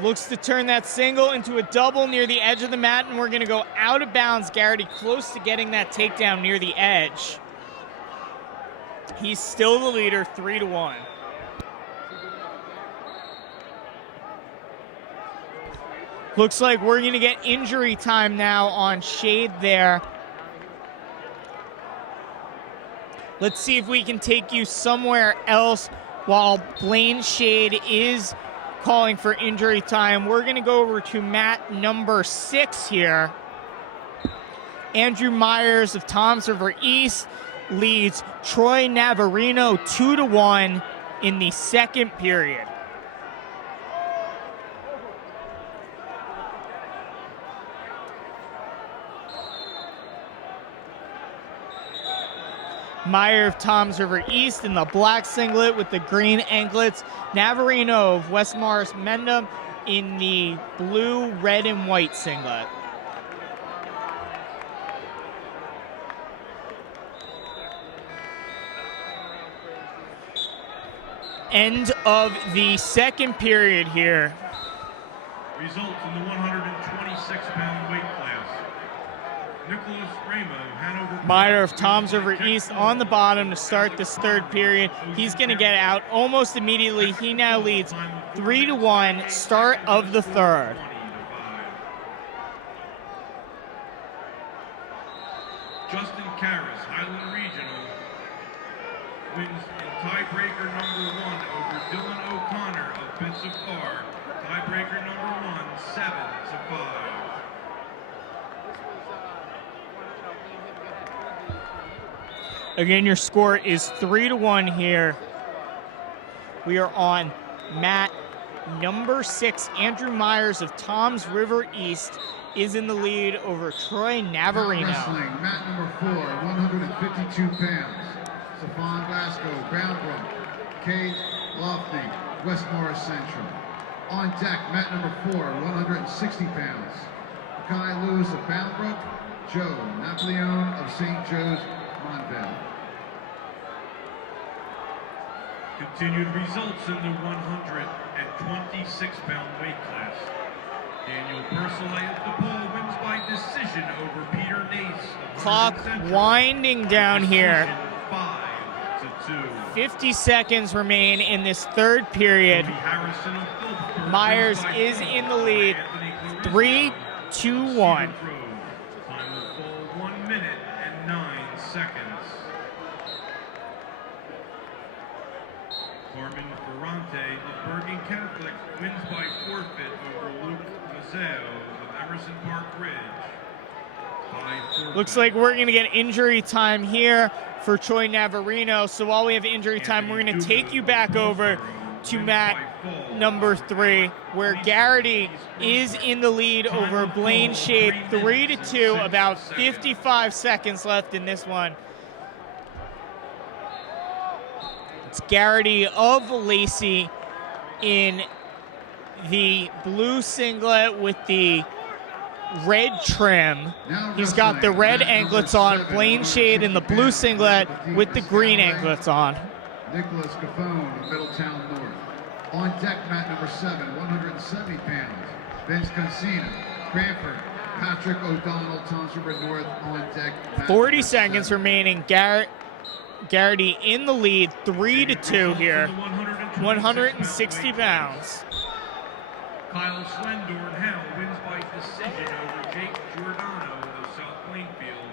Looks to turn that single into a double near the edge of the mat, and we're going to go out of bounds. Garrity close to getting that takedown near the edge. He's still the leader, 3-1. Looks like we're going to get injury time now on Shade there. Let's see if we can take you somewhere else while Blaine Shade is calling for injury time. We're going to go over to mat number 6 here. Andrew Myers of Toms River East leads Troy Navarino 2-1 in the second period. Meyer of Toms River East in the black singlet with the green anklets. Navarino of West Morris Mendham in the blue, red, and white singlet. End of the second period here. Results in the 126-pound weight class. Nicholas Ramo, Hanover. Meyer of Toms River East on the bottom to start this third period. He's going to get out almost immediately. He now leads 3-1, start of the third. Justin Karras, Highland Regional, wins in tiebreaker number 1 over Dylan O'Connor of Bishop-Farr. Tiebreaker number 1, 7-5. Again, your score is 3-1 here. We are on mat number 6. Andrew Myers of Toms River East is in the lead over Troy Navarino. Wrestling, mat number 4, 152 pounds. Stefan Glasgow, Brownbrook, Kate Lofty, West Morris Central. On deck, mat number 4, 160 pounds. Kai Lewis of Boundbrook, Joe Napoleon of St. Joe's, Montville. Continued results in the 126-pound weight class. Daniel Bersolay of DePaul wins by decision over Peter Nace. Clock winding down here. 5-2. 50 seconds remain in this third period. Myers is in the lead, 3-2-1. Time will fall 1 minute and 9 seconds. Carmen Ferrante of Bergen Catholic wins by forfeit over Luke Mazzeo of Emerson Park Ridge. Looks like we're going to get injury time here for Troy Navarino. So while we have injury time, we're going to take you back over to mat number 3, where Garrity is in the lead over Blaine Shade, 3-2, about 55 seconds left in this one. It's Garrity of Lacey in the blue singlet with the red trim. He's got the red anklets on. Blaine Shade in the blue singlet with the green anklets on. Nicholas Cafone of Middletown North. On deck, mat number 7, 170 pounds. Vince Consina, Cranford, Patrick O'Donnell, Toms River North. On deck, 40 seconds remaining. Garrity in the lead, 3-2 here. 160 pounds. Kyle Slendorn Hell wins by decision over Jake Giordano of South Plainfield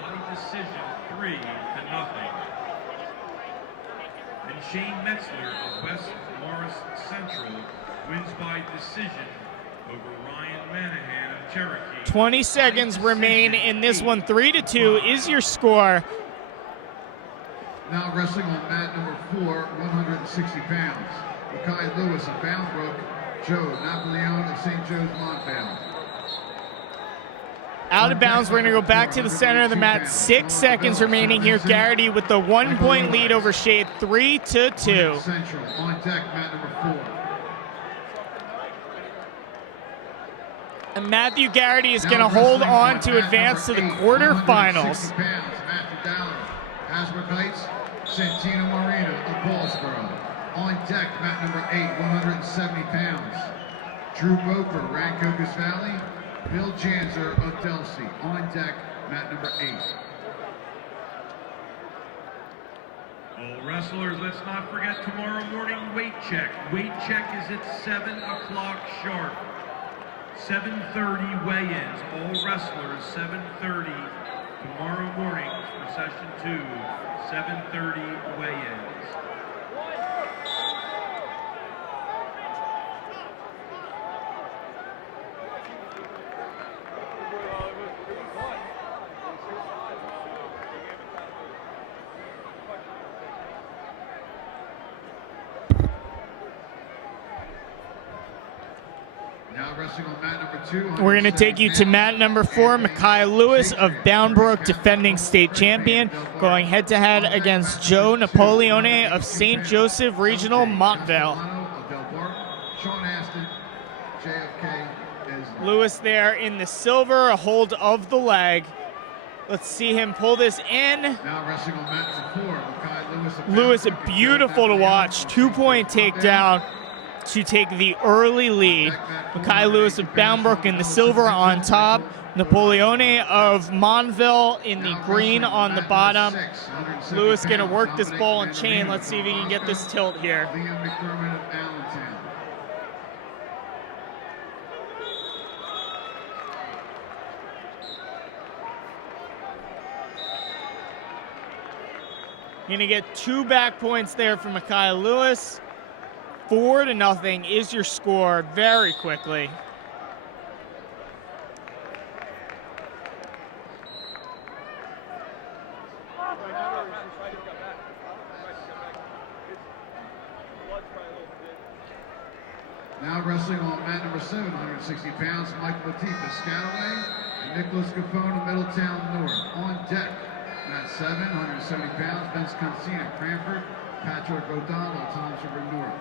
by decision 3-0. And Shane Metzler of West Morris Central wins by decision over Ryan Manahan of Cherokee. 20 seconds remain in this one. 3-2 is your score. Now wrestling on mat number 4, 160 pounds. Makai Lewis of Boundbrook, Joe Napoleon of St. Joe's Montvale. Out of bounds, we're gonna go back to the center of the mat. 6 seconds remaining here. Garrity with the 1-point lead over Shade, 3-2. Central on deck, mat number 4. And Matthew Garrity is gonna hold on to advance to the quarterfinals. Matthew Dallin, Hasbrook Heights, Santino Marina of Paulsboro. On deck, mat number 8, 170 pounds. Drew Boker, Rancocas Valley. Bill Janzer of Delsey. On deck, mat number 8. All wrestlers, let's not forget tomorrow morning weight check. Weight check is at 7 o'clock sharp. 7:30 weigh-ins. All wrestlers, 7:30 tomorrow morning for session 2. 7:30 weigh-ins. Now wrestling on mat number 2. We're going to take you to mat number 4, Makai Lewis of Boundbrook, defending state champion, going head-to-head against Joe Napoleone of St. Joseph Regional, Montvale. Sean Aston, JFK is Lewis there in the silver, a hold of the leg. Let's see him pull this in. now wrestling on mat number 4. Makai Lewis of Lewis, Boundbrook, beautiful to watch. 2-point takedown to take the early lead. Makai Lewis of Boundbrook in the silver on top. Napoleone of Montville in the green on the bottom. Lewis gonna work this ball and chain. Let's see if he can get this tilt here. Liam McDermott of Allentown. Gonna get 2 back points there for Makai Lewis. 4-0 is your score very quickly. Now wrestling on mat number 7, 160 pounds, Michael Latif of Scataway and Nicholas Gaffone of Middletown North. On deck, mat 7, 170 pounds, Vince Consina, Cranford, Patrick O'Donnell, Toms River North.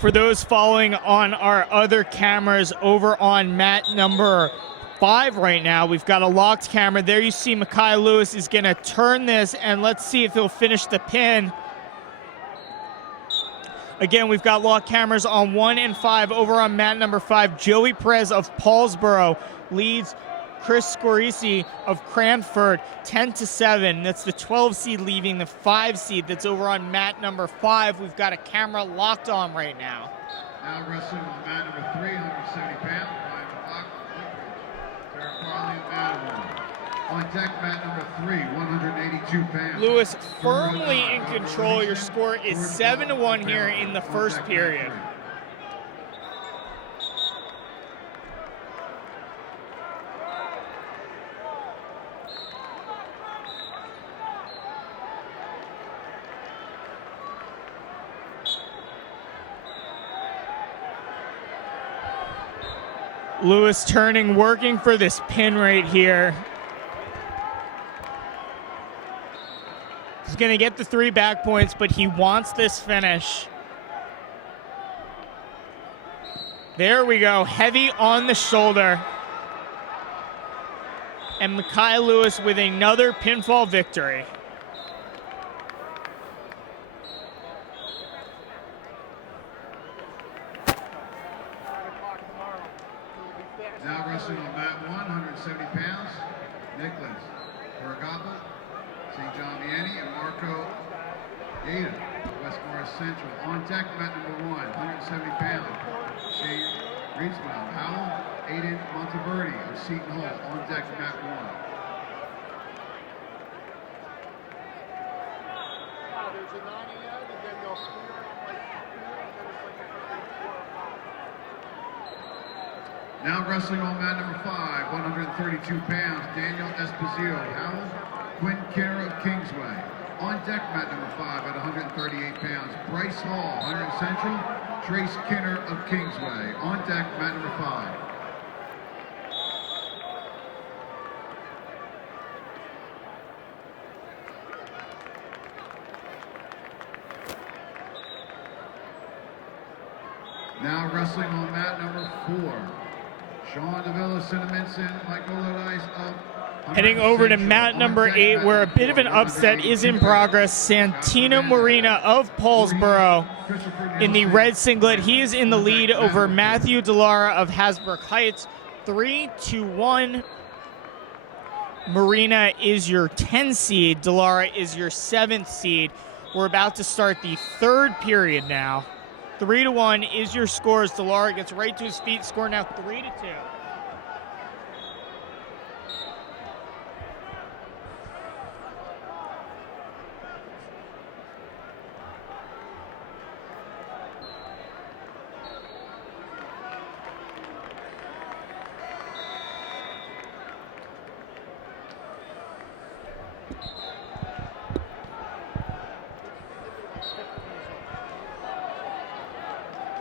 For those following on our other cameras over on mat number 5 right now, we've got a locked camera. There you see Makai Lewis is going to turn this, and let's see if he'll finish the pin. Again, we've got locked cameras on 1 and 5 over on mat number 5. Joey Perez of Paulsboro leads Chris Scorisi of Cranford 10-7. That's the 12 seed leaving the 5 seed that's over on mat number 5. We've got a camera locked on right now. Now wrestling on mat number 3, 170 pounds, Ryan McLaughlin, Derek Farley of Matterhorn. On deck, mat number 3, 182 pounds. Lewis firmly in control. Your score is 7-1 here in the first period. Lewis turning, working for this pin right here. He's going to get the 3 back points, but he wants this finish. There we go, heavy on the shoulder. And Makai Lewis with another pinfall victory. Now wrestling on mat 1, 170 pounds, Nicholas Burgapple, St. John Vianney, and Marco Ada, West Morris Central. On deck, mat number 1, 170 pounds. Shane Reedswell. Howell, Aiden Monteverdi of Seton Hall. On deck, mat 1. There's a 90 yard, and then they'll clear it like here, and then it's like a 4 or 5. Now wrestling on mat number 5, 132 pounds, Daniel Esposito. Howell, Quinn Kinner of Kingsway. On deck, mat number 5 at 138 pounds, Bryce Hall, 100 Central, Trace Kinner of Kingsway. On deck, mat number 5. Now wrestling on mat number 4, Sean DeVilla, Cinnamon, Michael Lodice of Heading over to mat number 8, where a bit of an upset is in progress. Santino Marina of Paulsboro in the red singlet. He is in the lead over Matthew Delara of Hasbrook Heights, 3-1. Marina is your 10 seed. Delara is your 7th seed. We're about to start the 3rd period now. 3-1 is your scores. Delara gets right to his feet. Score now 3-2.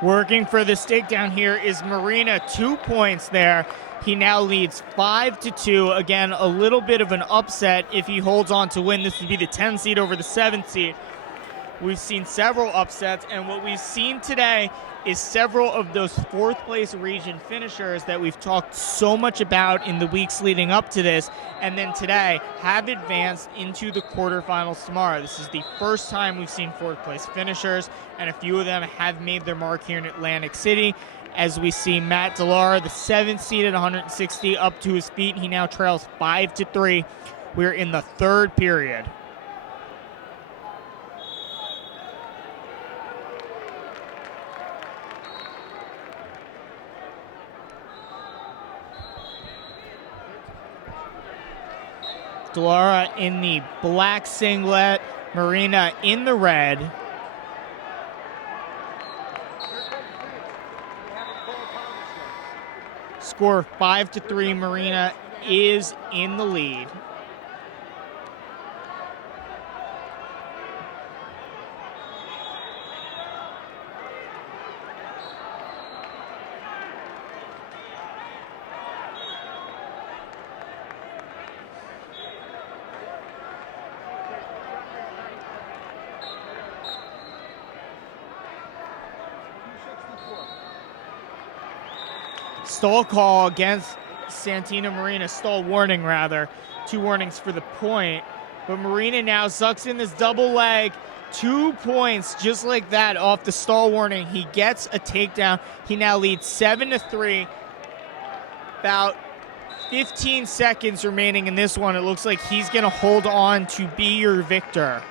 Working for the stake down here is Marina, 2 points there. He now leads 5-2. Again, a little bit of an upset. If he holds on to win, this would be the 10 seed over the 7 seed. We've seen several upsets, and what we've seen today is several of those 4th place region finishers that we've talked so much about in the weeks leading up to this, and then today have advanced into the quarterfinals tomorrow. This is the first time we've seen 4th place finishers, and a few of them have made their mark here in Atlantic City. As we see Matt Delara, the 7th seed at 160, up to his feet. He now trails 5-3. We're in the 3rd period. Delara in the black singlet, Marina in the red. Score 5-3, Marina is in the lead. Stall call against Santino Marina. Stall warning, rather. 2 warnings for the point. But Marina now sucks in this double leg. 2 points just like that off the stall warning. He gets a takedown. He now leads 7-3. About 15 seconds remaining in this one. It looks like he's going to hold on to be your victor.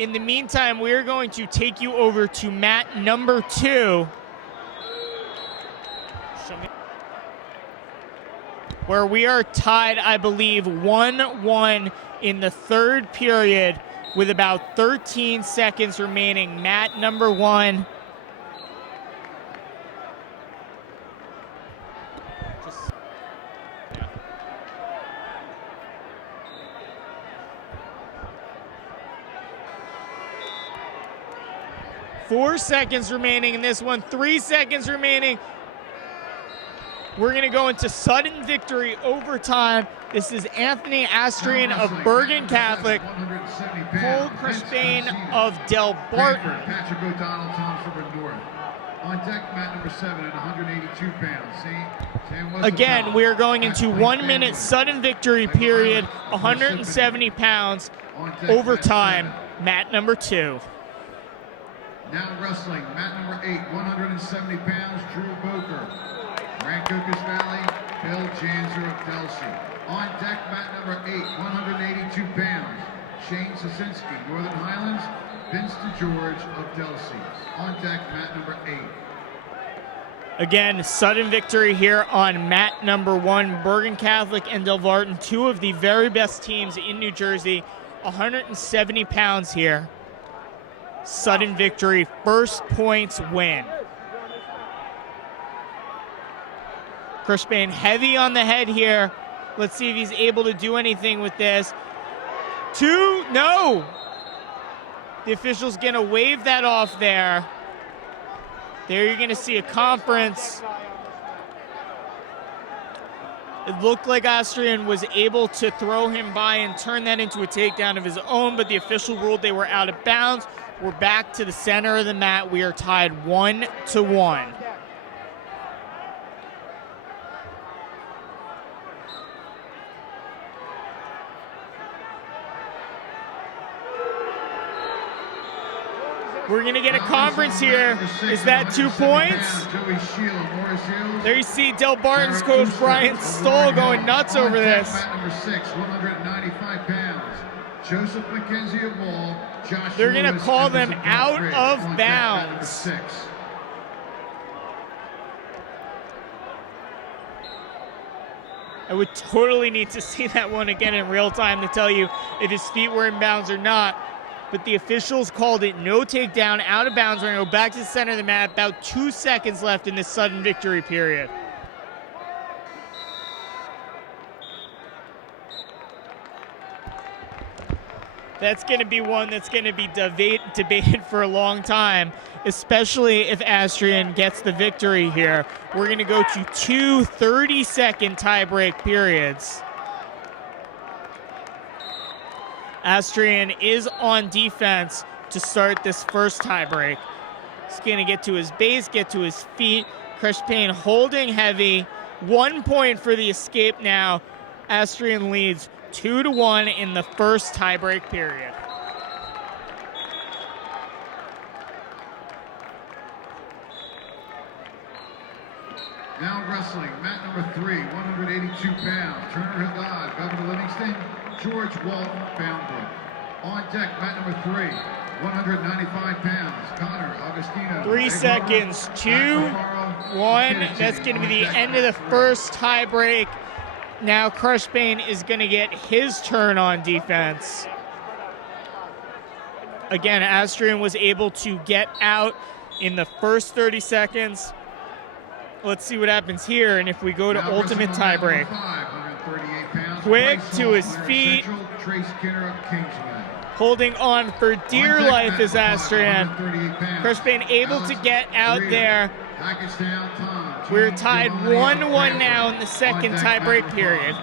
In the meantime, we're going to take you over to mat number 2. Where we are tied, I believe, 1-1 in the 3rd period with about 13 seconds remaining. Mat number 1. Yeah. 4 seconds remaining in this one. 3 seconds remaining. We're going to go into sudden victory overtime. This is Anthony Astrian of Bergen Catholic, Cole Crispane of Del Barton. Patrick O'Donnell, Tom Silver North. On deck, mat number 7 at 182 pounds. Again, we are going into 1 minute sudden victory period, 170 pounds, overtime, mat number 2. Now wrestling, mat number 8, 170 pounds, Drew Boker. Rancocas Valley, Bill Janser of Delcy. On deck, mat number 8, 182 pounds, Shane Sosinski. Northern Highlands, Vince DeGeorge of Delsey. On deck, mat number 8. Again, sudden victory here on mat number 1. Bergen Catholic and Delvarton, two of the very best teams in New Jersey. 170 pounds here. Sudden victory, first points win. Crispin heavy on the head here. Let's see if he's able to do anything with this. 2, no! The official's gonna wave that off there. There you're gonna see a conference. It looked like Austrian was able to throw him by and turn that into a takedown of his own, but the official ruled they were out of bounds. We're back to the center of the mat. We are tied 1-1. We're gonna get a conference here. Is that 2 points? There you see Delbarton's coach Brian Stoll going nuts over this. Number 6, 195 pounds. Joseph McKenzie of Wall. Josh They're gonna Lewis, call and them Vincent out Briggs. of On deck, mat number bounds. 6. I would totally need to see that one again in real time to tell you if his feet were in bounds or not. But the officials called it no takedown, out of bounds. We're going to go back to the center of the mat. About 2 seconds left in this sudden victory period. That's going to be one that's going to be debated for a long time, especially if Austrian gets the victory here. We're going to go to 2 30-second tie-break periods. Austrian is on defense to start this first tiebreak. He's going to get to his base, get to his feet. Crush Payne holding heavy. 1 point for the escape now. Austrian leads 2-1 in the first tiebreak period. Now wrestling, mat number 3, 182 pounds. Turner Haddad, Governor Livingston, George Walton, Boundbrook. On deck, mat number 3, 195 pounds. Connor Augustino. 3 seconds, 2, 1. That's going to be the end of the first tiebreak. Now Crush Payne is going to get his turn on defense. Again, Austrian was able to get out in the first 30 seconds. Let's see what happens here, and if we go to ultimate tiebreak. Quick to his feet. Holding on for dear life is Austrian. Crush Payne able to get out there. We're tied 1-1 now in the second tiebreak period.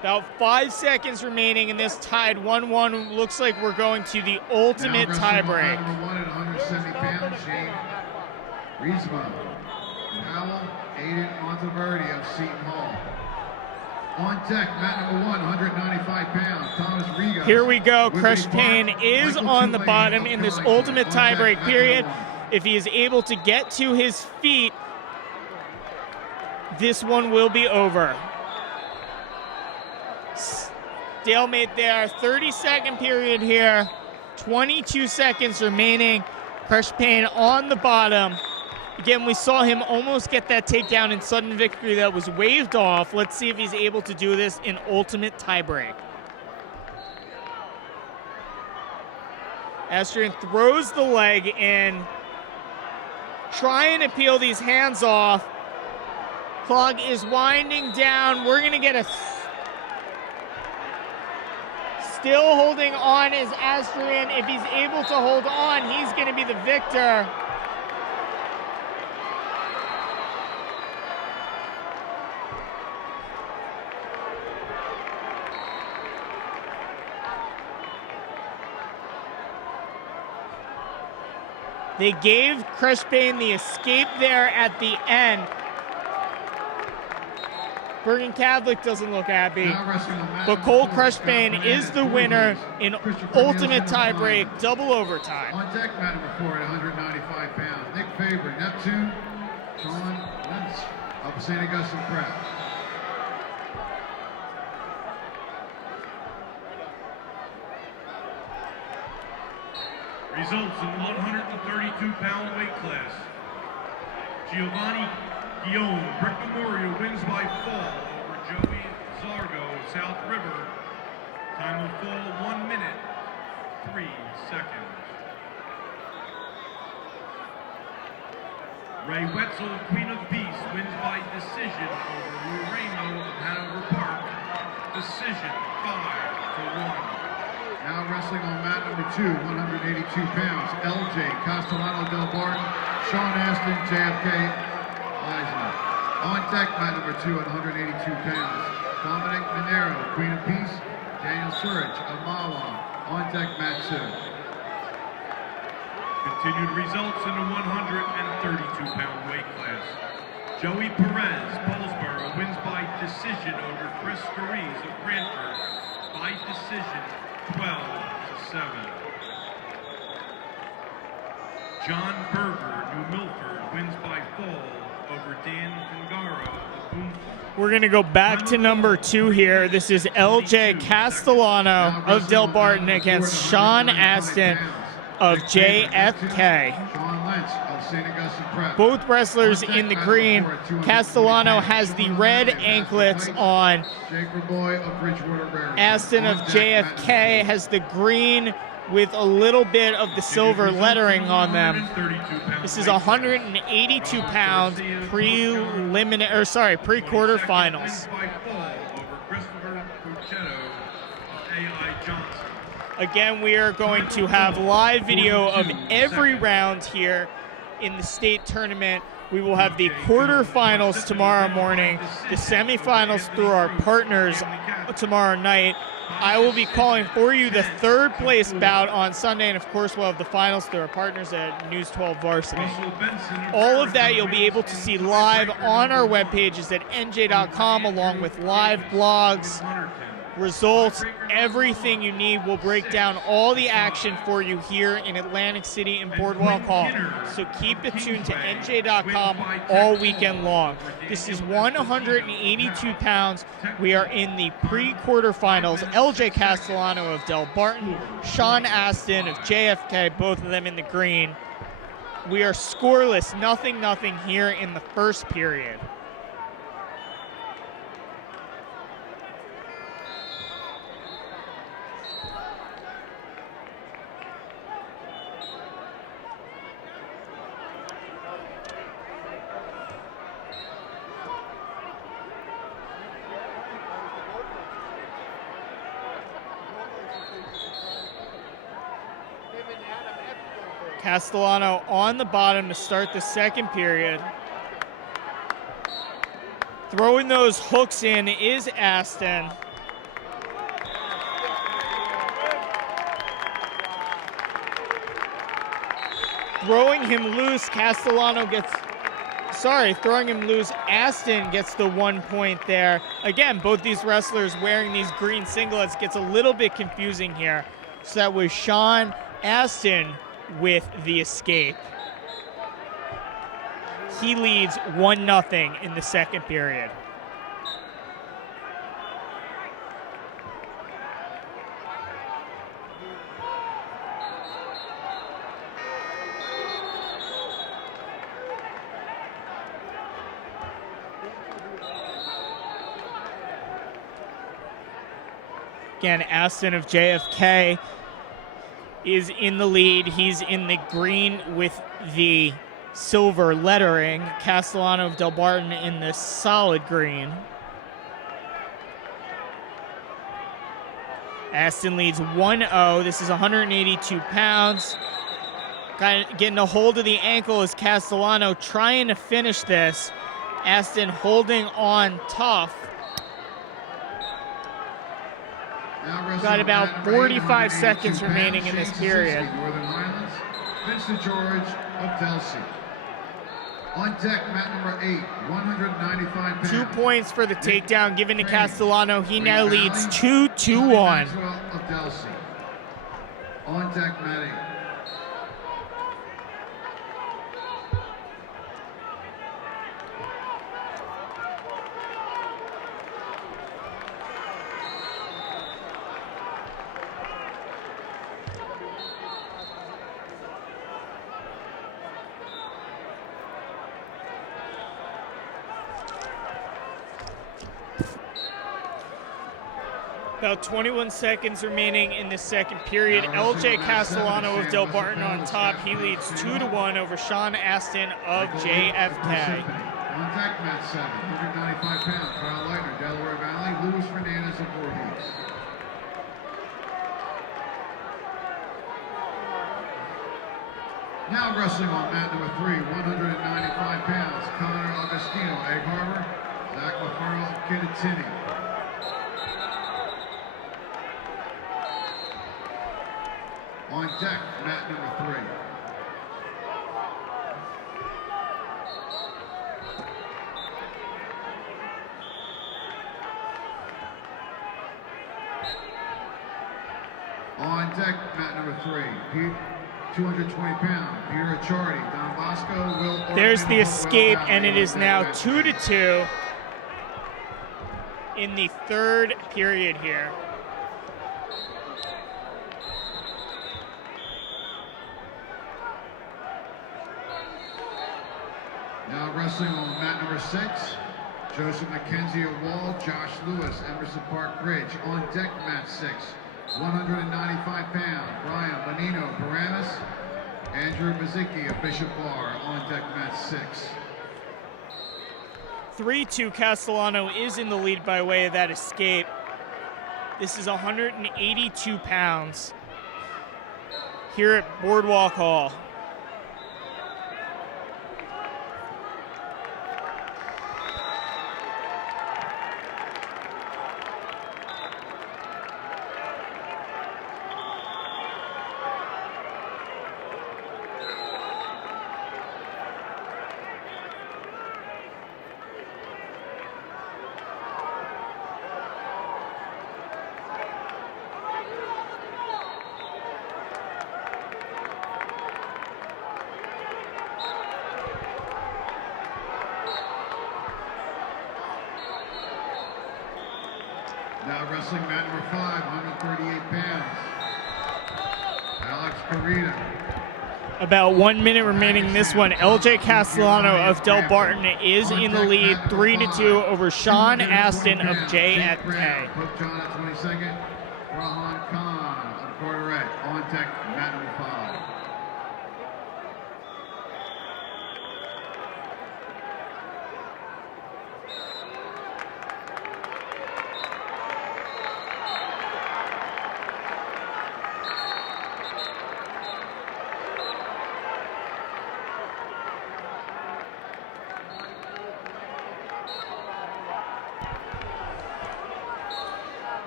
About 5 seconds remaining in this tied 1-1. Looks like we're going to the ultimate tiebreak. Number 1 at 170 pounds, Shane Riesma. Powell, Aiden Monteverdi of Seton Hall. On deck, mat number 1, 195 pounds, Thomas Riga. Here we go. Crush Payne is on the bottom in this ultimate tiebreak period. If he is able to get to his feet, this one will be over. Stalemate there. 30-second period here. 22 seconds remaining. Crush Payne on the bottom. Again, we saw him almost get that takedown in sudden victory that was waved off. Let's see if he's able to do this in ultimate tiebreak. Austrian throws the leg in, trying to peel these hands off. Clock is winding down. We're going to get a... Still holding on is Austrian. If he's able to hold on, he's going to be the victor. They gave Crush Payne the escape there at the end. Bergen Catholic doesn't look happy, but Cole Crush Payne is the winner in ultimate tiebreak, double overtime. On deck, mat number 4 at 195 pounds, Nick favor, Neptune, Sean Lentz of St. Augustine Prep. Results in 132-pound weight class. Giovanni Guillaume, Brick Memorial, wins by fall over Joey Zargo, South River. Time of fall, 1 minute, 3 seconds. Ray Wetzel, Queen of Peace, wins by decision over Loreno of Hanover Park. Decision, 5-1. Now wrestling on mat number 2, 182 pounds, LJ Castellano Del Barton, Sean Aston, JFK Eisner. On deck, mat number 2 at 182 pounds, Dominic Minero, Queen of Peace, Daniel Surich of Mawa. On deck, mat 2. Continued results in the 132-pound weight class. Joey Perez, Paulsboro, wins by decision over Chris Scariz of Brantford by decision, 12-7. John Berger, New Milford, wins by fall over Dan Fungaro of Boomful. We're going to go back to number 2 here. This is LJ Castellano of Del Barton against Sean Aston of JFK. Sean Lentz of St. Augustine Prep. Both wrestlers in the green. Castellano has the red anklets on. Jacob Boy of Bridgewater Raritan. Aston of JFK has the green with a little bit of the silver lettering on them. This is 182 pound pre-quarterfinals. Again, we are going to have live video of every round here in the state tournament. We will have the quarterfinals tomorrow morning, the semifinals through our partners tomorrow night. I will be calling for you the third place bout on Sunday, and of course we'll have the finals through our partners at News 12 Varsity. All of that you'll be able to see live on our web pages at NJ.com, along with live blogs, results, everything you need. We'll break down all the action for you here in Atlantic City and Boardwalk Hall. So keep it tuned to NJ.com all weekend long. This is 182 pounds. We are in the pre-quarterfinals. LJ Castellano of Del Barton, Sean Aston of JFK, both of them in the green. We are scoreless, 0-0 here in the first period. Castellano on the bottom to start the second period. Throwing those hooks in is Aston. Throwing him loose, throwing him loose, Aston gets the 1 point there. Again, both these wrestlers wearing these green singlets gets a little bit confusing here. So that was Sean Aston with the escape. He leads 1-0 in the second period. Again, Aston of JFK is in the lead. He's in the green with the silver lettering. Castellano of Del Barton in the solid green. Aston leads 1-0. This is 182 pounds. Kind of getting a hold of the ankle is Castellano trying to finish this. Aston holding on tough. Got about 45 seconds remaining in this period. Vincent George of Delsey. On deck, mat number 8, 195 pounds. 2 points for the takedown given to Castellano. He now leads 2-1. Of Delsey. On deck, mat 8. About 21 seconds remaining in the second period. LJ Castellano of Del Barton on top. He leads 2-1 over Sean Aston of JFK. On deck, Mat 7, 195 pounds, Kyle Leitner, Delaware Valley, Luis Fernandez of Voorhees. Now wrestling on mat number 3, 195 pounds, Connor Augustino, Egg Harbor, Zach LaFarrell of Kittatinny. On deck, mat number 3. On deck, mat number 3, Pete, 220 pounds, Peter Achardi, Don Bosco, Will Ortman, There's the escape, Valley, and it is now Red 2-2 in the third period here. Now wrestling on mat number 6, Joseph McKenzie of Wall, Josh Lewis, Emerson Park Bridge. On deck, mat 6, 195 pounds, Brian Bonino, Paramus, Andrew Mazicki of Bishop Bar. On deck, mat 6. 3-2, Castellano is in the lead by way of that escape. This is 182 pounds here at Boardwalk Hall. Now wrestling mat number 5, 138 pounds, Alex Carita. About 1 minute remaining in this one. LJ Castellano of Del Barton is in the lead, 3-2 over Sean Aston of JFK. Pope John at 22nd, Rahan Khan of Carteret. On deck, mat number 5.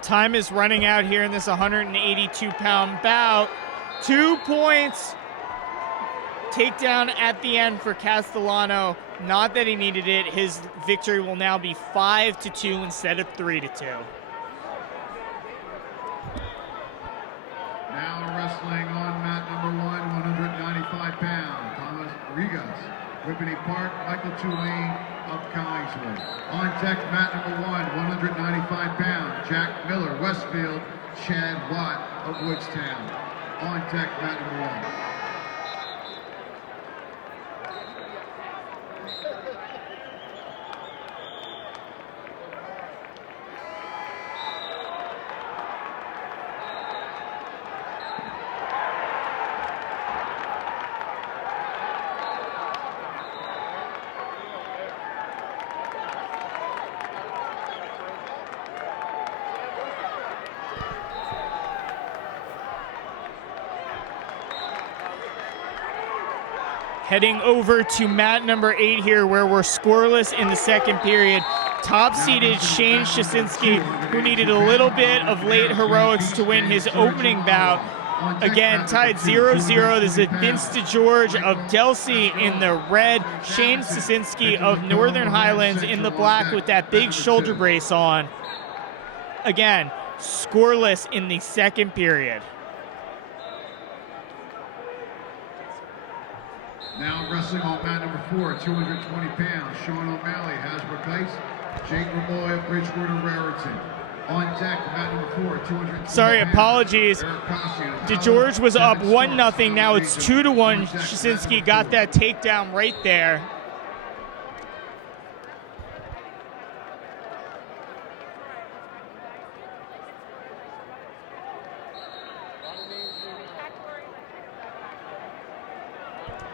Time is running out here in this 182-pound bout. 2 points. Takedown at the end for Castellano. Not that he needed it. His victory will now be 5-2 instead of 3-2. Now wrestling on mat number 1, 195 pounds, Thomas Rigas, Whippany Park, Michael Tulane of Collingswood. On deck, mat number 1, 195 pounds, Jack Miller, Westfield, Chad Watt of Woodstown. On deck, mat number 1. Heading over to mat number 8 here, where we're scoreless in the second period. Top-seeded Shane Shasinski, who needed a little bit of late heroics to win his opening bout. Again, tied 0-0. This is Vince DeGeorge of Delsey in the red, Shane Shasinski of Northern Highlands in the black with that big shoulder brace on. Again, scoreless in the second period. Now wrestling on mat number 4, 220 pounds, Sean O'Malley, Hasbrook Heights, Jake Ramoy of Bridgewater Raritan. On deck, mat number 4, 220 Sorry, pounds, apologies. Eric Cossio, DeGeorge was up Kevin 1-0. Starks, Now it's 2-1. On deck, Shasinski mat got number that takedown right there.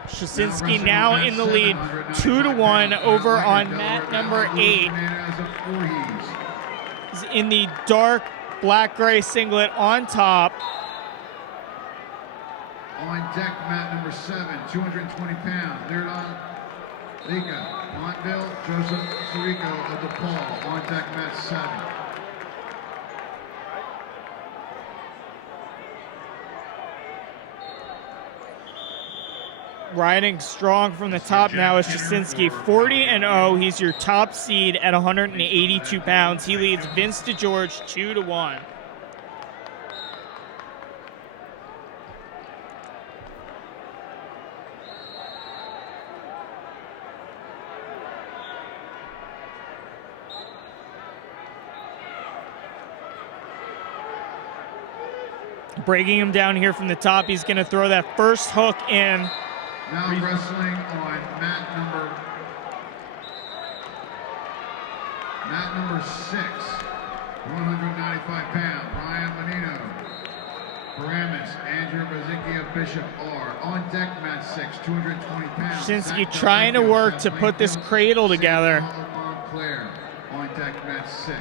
Shasinski now in the lead, 2-1 over on mat number 8. He's in the dark black-gray singlet on top. On deck, mat number 7, 220 pounds. Nirdon Lika, Montville, Joseph Sirico of DePaul. On deck, mat 7. Riding strong from the top now is Shasinski, 40-0. He's your top seed at 182 pounds. He leads Vince DeGeorge 2-1. Breaking him down here from the top. He's going to throw that first hook in. Now wrestling on mat number 6, 195 pounds. Brian Menino, Paramus, Andrew Bazinkia Bishop are on deck, mat 6, 220 pounds. Shasinski trying to work to put this cradle together. Montclair on deck, mat 6.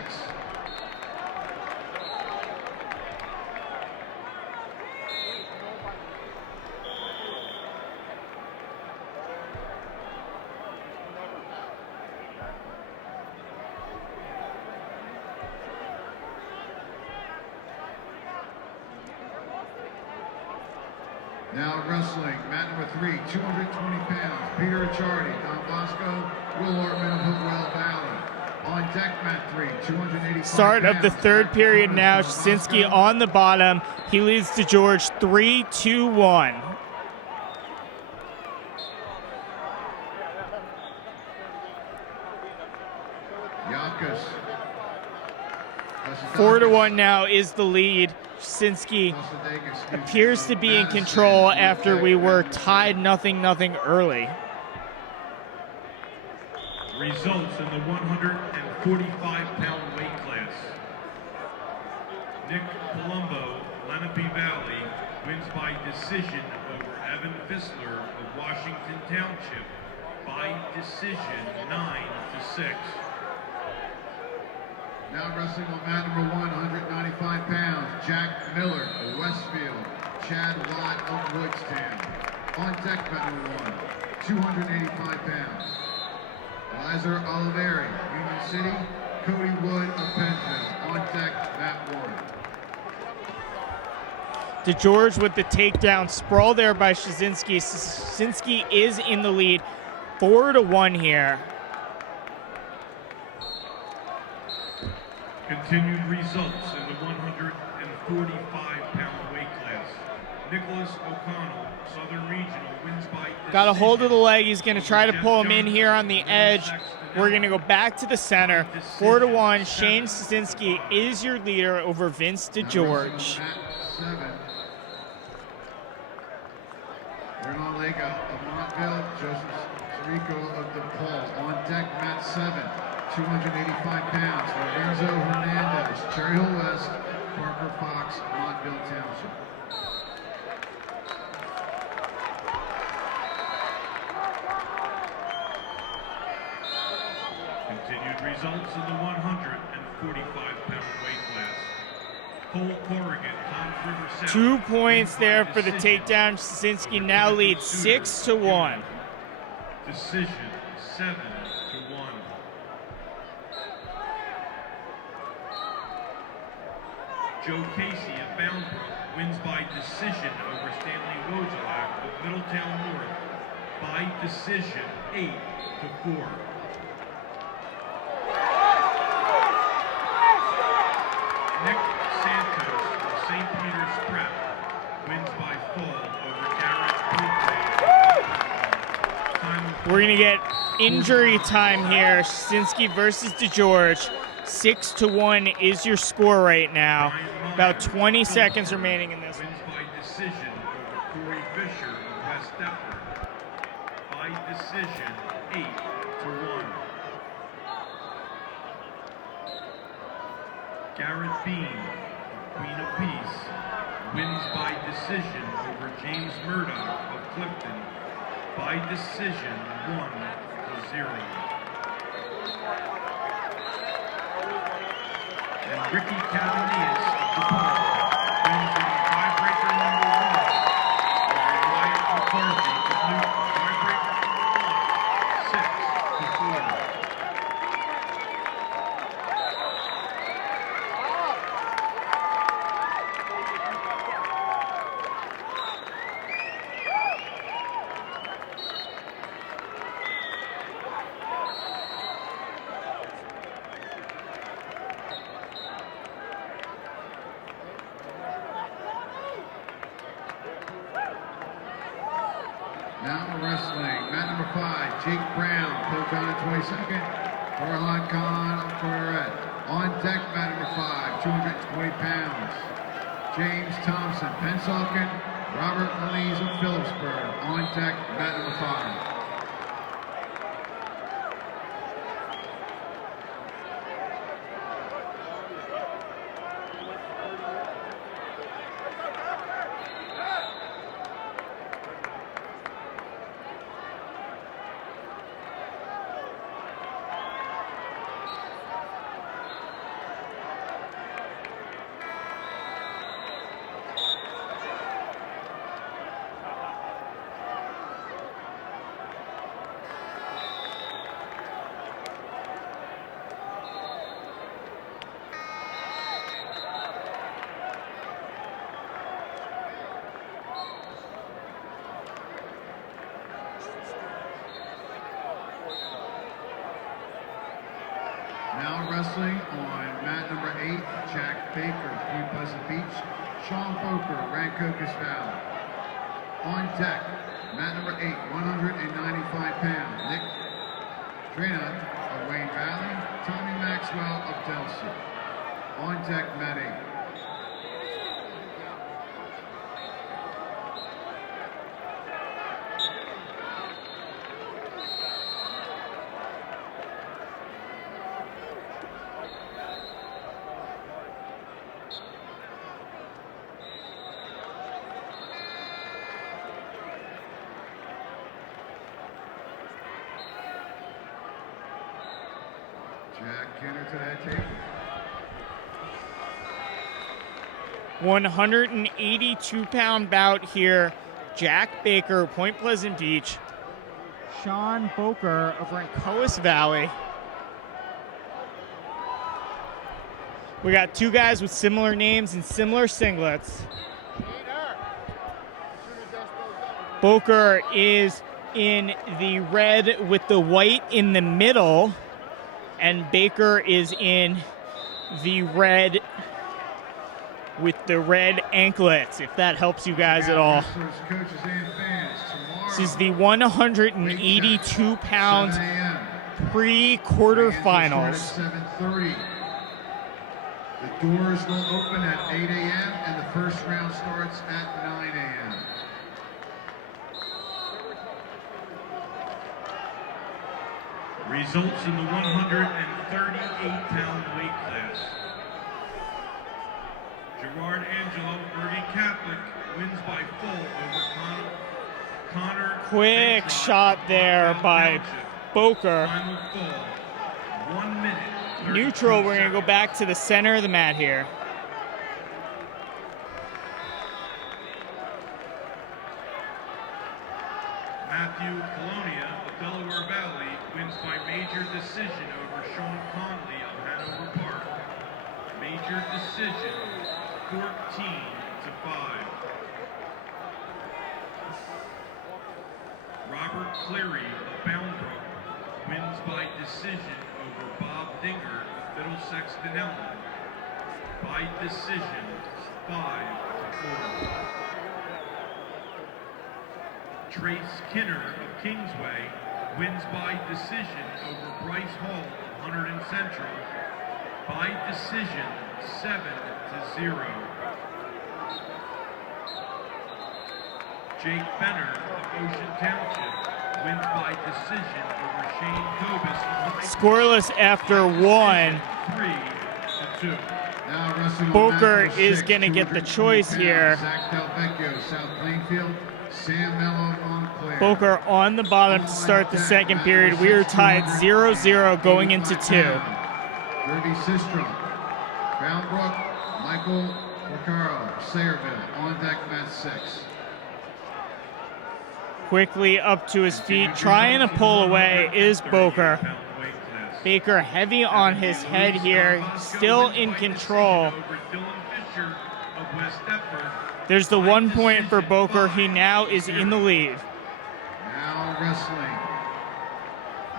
Now wrestling, mat number 3, 220 pounds. Peter Achardi, Don Bosco, Will Ortman of Hopewell Valley. On deck, mat 3, 285 Start of the third period now. Shasinski on the bottom. He leads DeGeorge 3-2-1. Yakas. 4-1 now is the lead. Shasinski appears to be in control after we were tied 0-0 early. Results in the 145-pound weight class. Nick Palumbo, Lenape Valley, wins by decision over Evan Fissler of Washington Township by decision 9-6. Now wrestling on mat number 1, 195 pounds. Jack Miller of Westfield. Chad Watt of Woodstown. On deck, mat number 1, 285 pounds. Lizer Oliveri, Union City. Cody Wood of Pennsville. On deck, mat 1. DeGeorge with the takedown. Sprawl there by Shasinski. Shasinski is in the lead, 4-1 here. Continued results in the 145-pound weight class. Nicholas O'Connell, Southern Regional, wins by decision. Got a hold of the leg. He's going to try to pull him in here on the edge. We're going to go back to the center. 4-1. Shane Shasinski is your leader over Vince DeGeorge. Renan Lega of Montville. Joseph Sirico of DePaul. On deck, mat 7. 285 pounds. Lorenzo Hernandez, Cherry Hill West, Parker Fox, Montville Township. Continued results in the 145-pound weight class. Cole Corrigan, Tom's River South. 2 points there for the takedown. Shasinski now leads 6-1. Decision 7-1. Joe Casey of Boundbrook wins by decision over Stanley Wojciech of Middletown North by decision 8-4. Nick Santos of St. Peter's Prep wins by fall over Garrett Bluegrave. We're going to get injury time here. Shasinski versus DeGeorge. 6-1 is your score right now. About 20 seconds remaining in this one. Wins by decision over Corey Fisher of West Deptford by decision 8-1. Garrett Bean of Queen of Peace wins by decision over James Murdoch of Clifton by decision 1-0. And Ricky Cavanillas of DePaul wins in tiebreaker number 1. Wyatt McCarthy of Newton, tiebreaker number 1, 6-4. Now wrestling, mat number 5, Jake Brown, coach on at 22nd, Farhan Khan of Red. On deck, mat number 5, 220 pounds, James Thompson, Pennsauken, Robert Melise of Phillipsburg. On deck, mat number 5. Now wrestling on mat number 8, Jack Baker, Point Pleasant Beach, Sean Boker, Rancocas Valley. On deck, mat number 8, 195 pounds, Nick Drana of Wayne Valley, Tommy Maxwell of Delcy. On deck, mat 8. Jack Kinner to that table. 182-pound bout here. Jack Baker, Point Pleasant Beach. Sean Boker of Rancocas Valley. We got two guys with similar names and similar singlets. Boker is in the red with the white in the middle, and Baker is in the red with the red anklets, if that helps you guys at all. This is the 182-pound pre-quarterfinals. 7:30. The doors will open at 8 a.m. and the first round starts at 9 a.m. Results in the 138-pound weight class. Gerard Angelo, Bergen Catholic, wins by full over Connor. Quick shot there by Boker. Final full, 1 minute. Neutral, we're going to go back to the center of the mat here. Matthew Colonia of Delaware Valley wins by major decision over Sean Conley of Hanover Park. Major decision, 14-5. Robert Cleary of Boundbrook wins by decision over Bob Dinger of Middlesex Denellen. By decision, 5-4. Trace Kinner of Kingsway wins by decision over Bryce Hall of Hunterdon Central. By decision, 7-0. Jake Benner of Ocean Township wins by decision over Shane Kobus of High Scoreless after one. 3-2. Now wrestling on Boker mat number is 6, going to get the 220 choice pounds, here. Zach Del Vecchio, South Plainfield, Sam Mello Montclair. Boker on the bottom to start the second period. We are tied 0-0 going into 2. Derby Sistrom. Boundbrook, Michael Porcaro, Sayreville, on deck, mat 6. Quickly up to his feet, trying to pull away is Boker. Baker heavy on his head here, still in control. There's the 1 point for Boker. He now is in the lead. Now wrestling.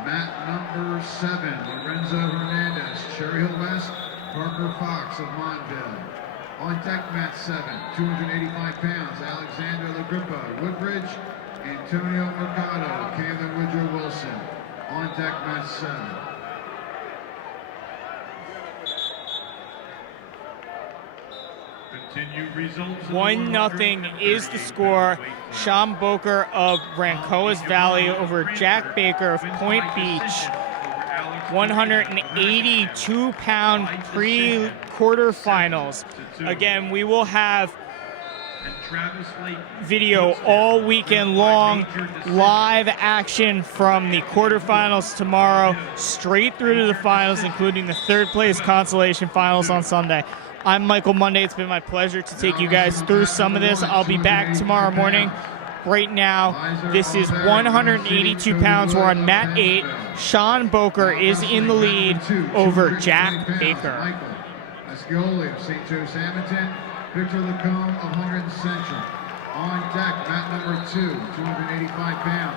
Mat number 7, Lorenzo Hernandez, Cherry Hill West, Parker Fox of Montville. On deck, mat 7, 285 pounds, Alexander Lagrippa, Woodbridge, Antonio Mercado, Camden Woodrow Wilson. On deck, mat 7. Continued results. 1-0 is the score. Sean Boker of Rancoas Valley over Jack Baker of Point Beach. 182-pound pre-quarterfinals. Again, we will have video all weekend long, live action from the quarterfinals tomorrow, straight through to the finals, including the third place consolation finals on Sunday. I'm Michael Monday. It's been my pleasure to take you guys through some of this. I'll be back tomorrow morning. Right now, this is 182 pounds. We're on mat 8. Sean Boker is in the lead over Jack Baker. Michael Ascioli of St. Joe Samanton, Victor Lacombe of 100 Central. On deck, mat number 2, 285 pounds,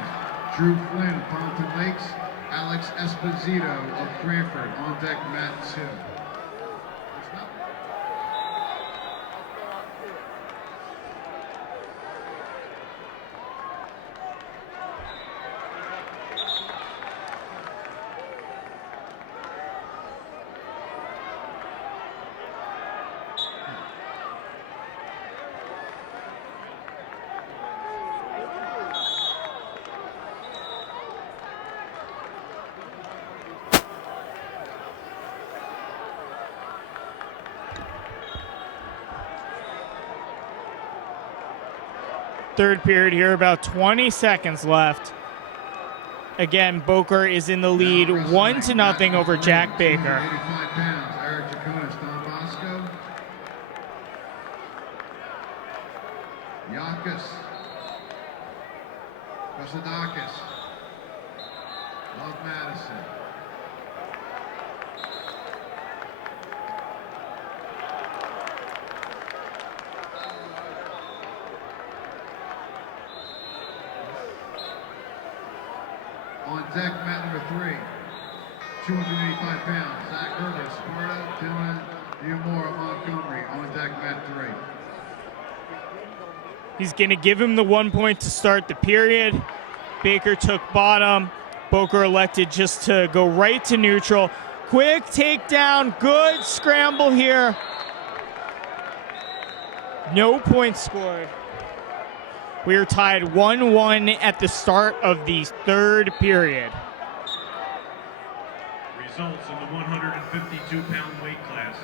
Drew Flynn of Pompton Lakes, Alex Esposito of Cranford. On deck, mat 2. Third period here, about 20 seconds left. Again, Boker is in the lead, 1-0 over Jack Baker. 285 pounds, Eric Jaconis, Don Bosco. Yakis. Kosadakis. Love Madison. On deck, mat number 3, 285 pounds, Zach Gerber, Sparta, Dylan Diamore, Montgomery. On deck, mat 3. He's going to give him the 1 point to start the period. Baker took bottom. Boker elected just to go right to neutral. Quick takedown, good scramble here. No points scored. We are tied 1-1 at the start of the third period. Results in the 152-pound weight class.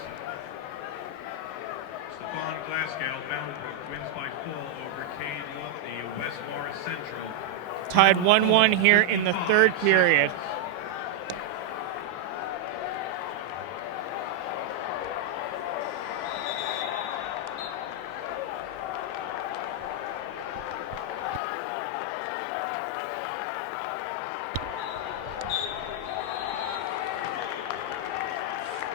Stefan Glasgow, Boundbrook, wins by fall over Cade Lofty of West Morris Central. Tied 1-1 here in the third period.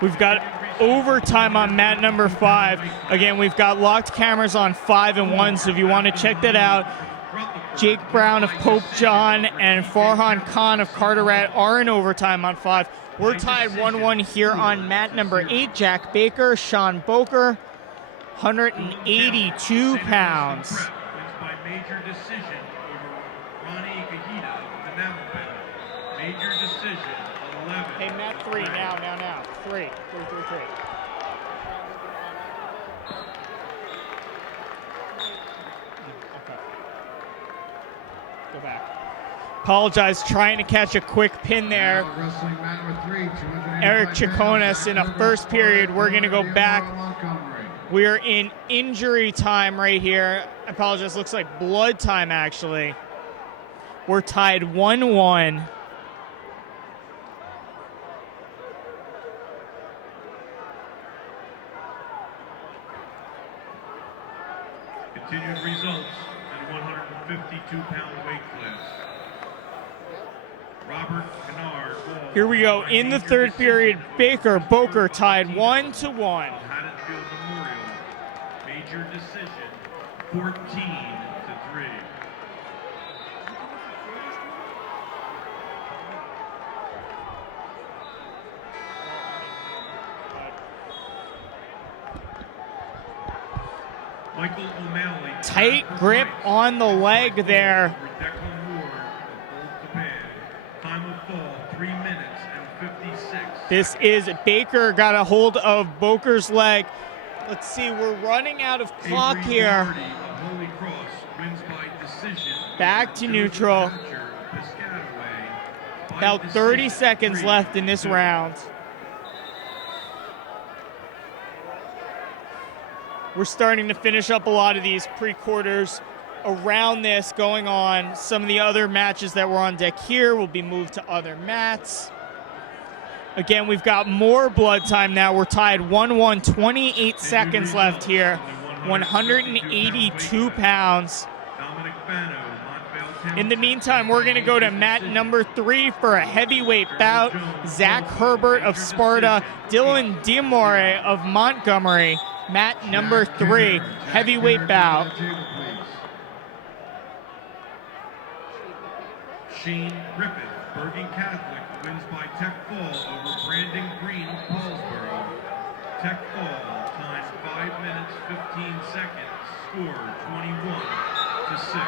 We've got overtime on mat number 5. Again, we've got locked cameras on 5 and 1, so if you want to check that out, Jake Brown of Pope John and Farhan Khan of Carteret are in overtime on 5. We're tied 1-1 here on mat number 8. Jack Baker, Sean Boker, 182 pounds. Wins by major decision over Ronnie Kahita of the Navajo. Major decision, 11. Hey, mat 3 now. 3. Okay. Go back. Apologize, trying to catch a quick pin there. Wrestling mat number 3, 285 Eric Chaconis in a first period. We're going to go back. We are in injury time right here. I apologize, looks like blood time actually. We're tied 1-1. Continued results in 152-pound weight class. Robert Kennard. Here we go. In the third period, Baker Boker tied 1-1. Haddonfield Memorial. Major decision, 14-3. Michael O'Malley. Tight grip on the leg there. Time of fall, 3 minutes and 56. This is Baker, got a hold of Boker's leg. Let's see, we're running out of clock Avery here. Doherty of Holy Cross wins by decision. Back to neutral. About 30 seconds left in this round. We're starting to finish up a lot of these pre-quarters around this going on. Some of the other matches that were on deck here will be moved to other mats. Again, we've got more blood time now. We're tied 1-1, 28 seconds left here. 182 pounds. In the meantime, we're going to go to mat number 3 for a heavyweight bout. Zach Herbert of Sparta, Dylan Diamore of Montgomery. Mat number 3, heavyweight bout. Shane Griffith, Bergen Catholic, wins by tech fall over Brandon Green of Paulsboro. Tech fall, time 5 minutes, 15 seconds, score 21-6.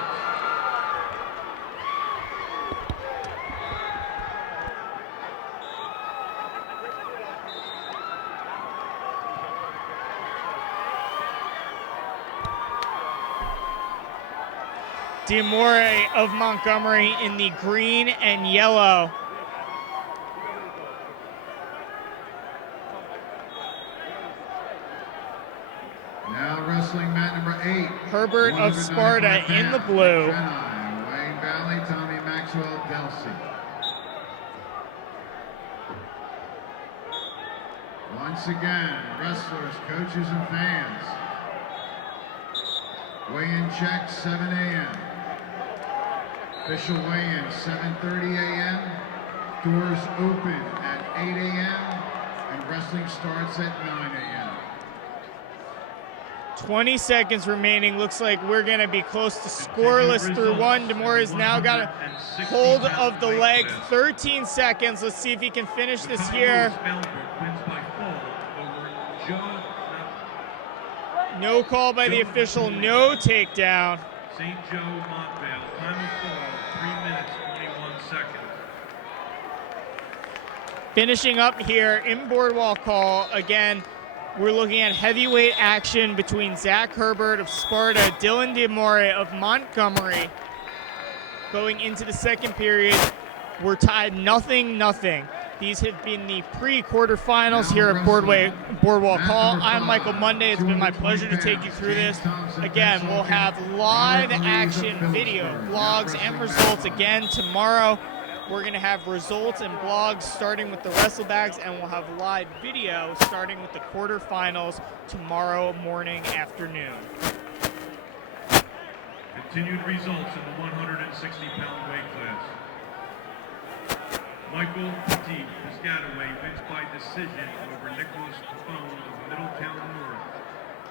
Diamore of Montgomery in the green and yellow. Now wrestling mat number 8. Herbert of Sparta in the blue. Wayne Valley, Tommy Maxwell, Delsey. Once again, wrestlers, coaches, and fans. Weigh-in check, 7 a.m. Official weigh-in, 7:30 a.m. Doors open at 8 a.m. and wrestling starts at 9 a.m. 20 seconds remaining. Looks like we're going to be close to scoreless through one. Diamore has now got a hold of the leg. 13 seconds. Let's see if he can finish this here. No call by the official, no takedown. St. Joe Montvale, time of fall, 3 minutes, 21 seconds. Finishing up here in Boardwalk Hall, again, we're looking at heavyweight action between Zach Herbert of Sparta, Dylan Diamore of Montgomery. Going into the second period, we're tied 0-0. These have been the pre-quarterfinals here at Boardwalk Hall. I'm Michael Monday. It's been my pleasure to take you through this. Again, we'll have live action video, blogs, and results again tomorrow. We're going to have results and blogs starting with the wrestlebags, and we'll have live video starting with the quarterfinals tomorrow morning, afternoon. Continued results in the 160-pound weight class. Michael Petit Piscataway wins by decision over Nicholas Capone of Middletown North.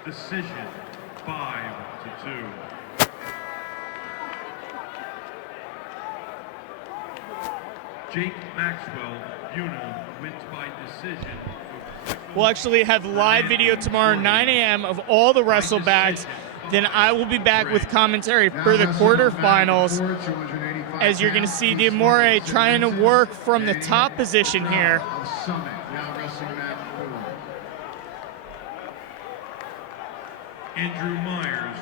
Decision 5-2. Jake Maxwell, Buna, wins by decision. We'll actually have live video tomorrow, 9 a.m. of all the wrestlebags. Then I will be back with commentary for the quarterfinals. As you're going to see Diamore trying to work from the top position here. Andrew Myers,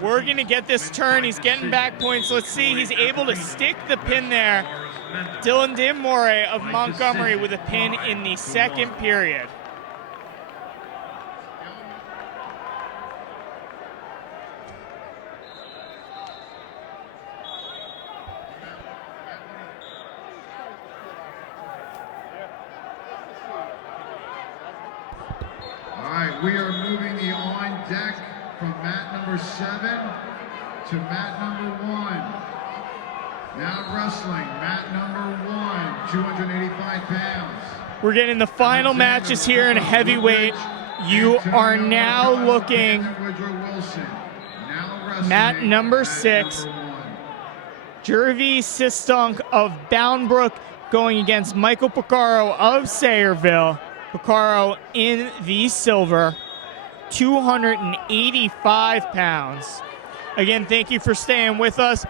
we're going to get this turn. He's getting back points. Let's see. He's able to stick the pin there. Dylan Diamore of Montgomery with a pin in the second period. All right, we are moving the on deck from mat number 7 to mat number 1. Now wrestling, mat number 1, 285 pounds. We're getting the final matches here in heavyweight. You are now looking mat number 6. Jervy Sistunk of Boundbrook going against Michael Picaro of Sayreville. Picaro in the silver, 285 pounds. Again, thank you for staying with us.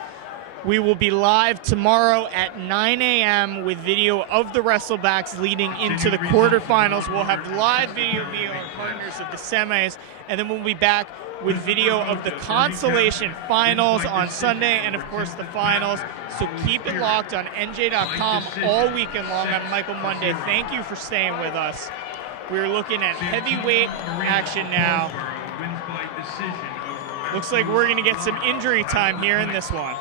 We will be live tomorrow at 9 a.m. with video of the wrestlebacks leading into the quarterfinals. We'll have live video via our partners of the semis, and then we'll be back with video of the consolation finals on Sunday and, of course, the finals. So keep it locked on NJ.com all weekend long on Michael Monday. Thank you for staying with us. We're looking at heavyweight action now. Looks like we're going to get some injury time here in this one.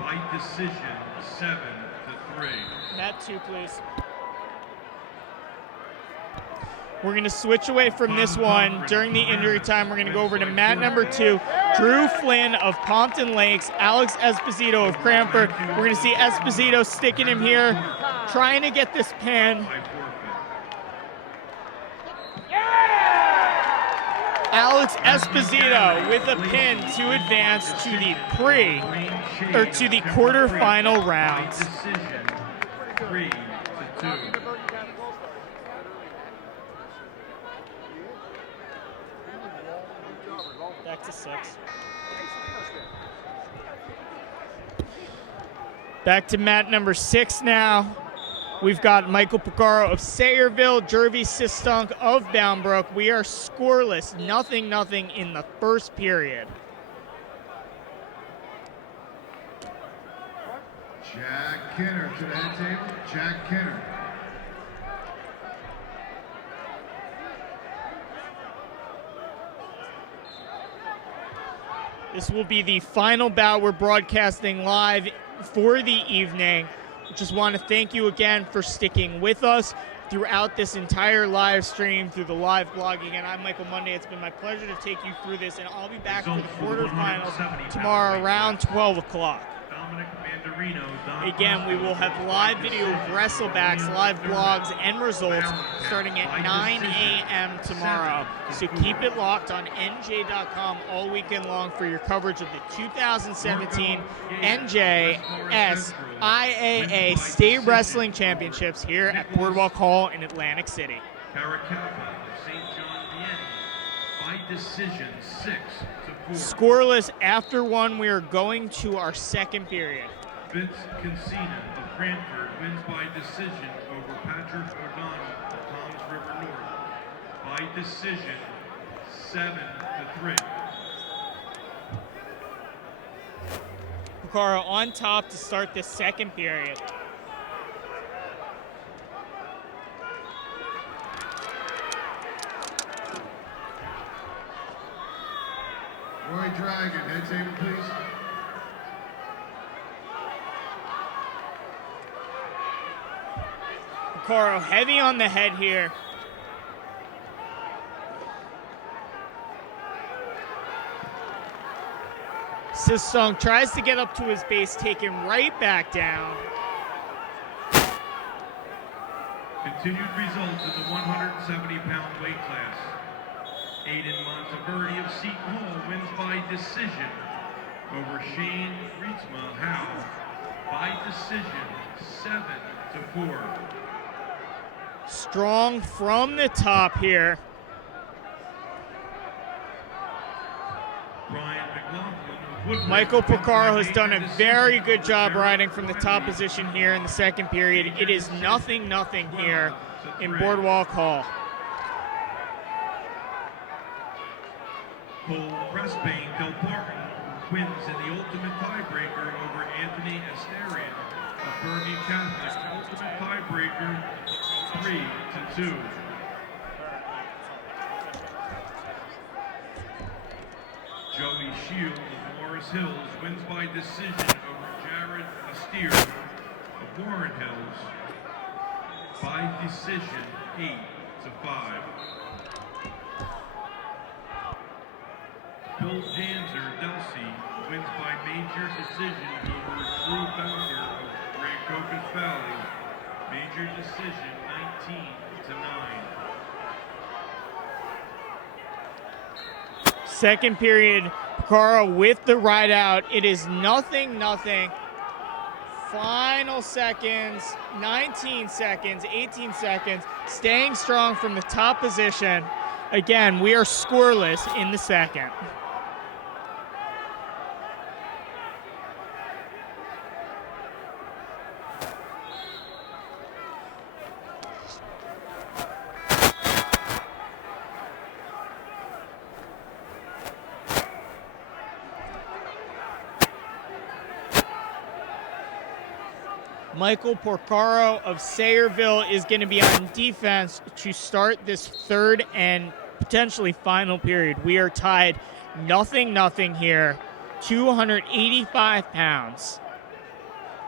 By decision, 7-3. Mat 2, please. We're going to switch away from this one during the injury time. We're going to go over to mat number 2. Drew Flynn of Pompton Lakes, Alex Esposito of Cranford. We're going to see Esposito sticking him here, trying to get this pin. Alex Esposito with a pin to advance to the quarterfinal rounds. Decision, 3-2. Back to 6. Back to mat number 6 now. We've got Michael Picaro of Sayreville, Jervy Sistunk of Boundbrook. We are scoreless, 0-0 in the first period. Jack Kinner to the head table. Jack Kinner. This will be the final bout we're broadcasting live for the evening. Just want to thank you again for sticking with us throughout this entire live stream, through the live blog. Again, I'm Michael Monday. It's been my pleasure to take you through this, and I'll be back for the quarterfinals tomorrow around 12 o'clock. Again, we will have live video of wrestlebacks, live blogs, and results starting at 9 a.m. tomorrow. So keep it locked on NJ.com all weekend long for your coverage of the 2017 NJSIAA State Wrestling Championships here at Boardwalk Hall in Atlantic City. Decision 6-4. Scoreless after one. We are going to our second period. Vince Cancina of Cranford wins by decision over Patrick O'Donnell of Toms River North. By decision, 7-3. Picaro on top to start the second period. Roy Dragon, head table, please. Picaro heavy on the head here. Sistunk tries to get up to his base, take him right back down. Continued results in the 170-pound weight class. Aiden Monteverdi of Seton Hall wins by decision over Shane Rietzma Howe by decision, 7-4. Strong from the top here. Michael Picaro has done a very good job riding from the top position here in the second period. It is 0-0 here in Boardwalk Hall. Cole Pressbane Del Parton wins in the ultimate tiebreaker over Anthony Asterian of Bergen Catholic. Ultimate tiebreaker, 3-2. Joey Shield of Morris Hills wins by decision over Jared Astier of Warren Hills by decision, 8-5. Janzer Delsey wins by major decision over Drew Bowser of Grand Cocos Valley. Major decision 19-9. Second period, Porcaro with the ride out. It is 0-0. Final seconds, 19 seconds, 18 seconds, staying strong from the top position. Again, we are scoreless in the second. Michael Porcaro of Sayreville is going to be on defense to start this third and potentially final period. We are tied 0-0 here, 285 pounds.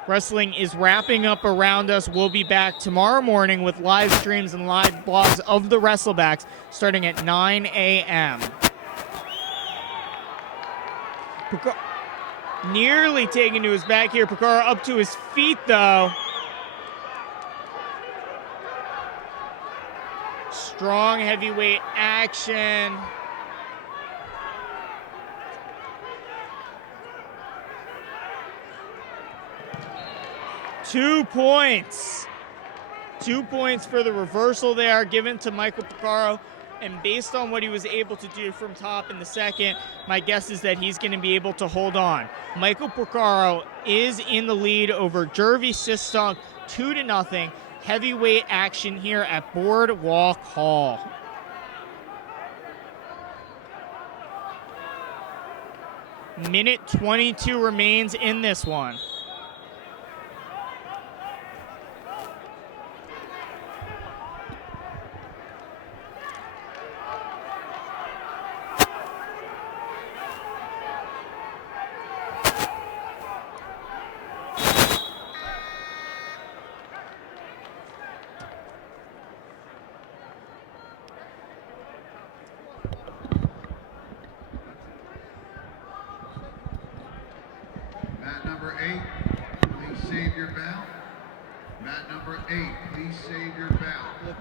Wrestling is wrapping up around us. We'll be back tomorrow morning with live streams and live blogs of the Wrestlebacks starting at 9 a.m. Nearly taken to his back here. Porcaro up to his feet, though. Strong heavyweight action. Two points. 2 points for the reversal there given to Michael Porcaro. And based on what he was able to do from top in the second, my guess is that he's going to be able to hold on. Michael Porcaro is in the lead over Jervy Sistunk, 2-0. Heavyweight action here at Boardwalk Hall. Minute 22 remains in this one. Mat number 8, please save your bout. Mat number 8, please save your bout.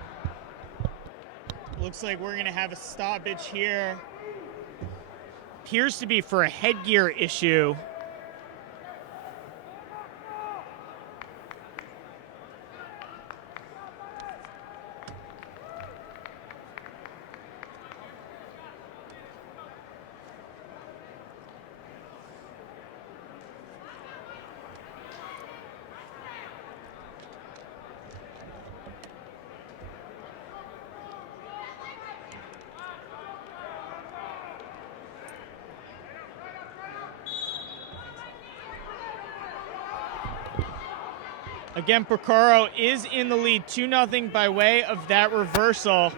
Looks like we're going to have a stoppage here. Appears to be for a headgear issue. Again, Porcaro is in the lead 2-0 by way of that reversal.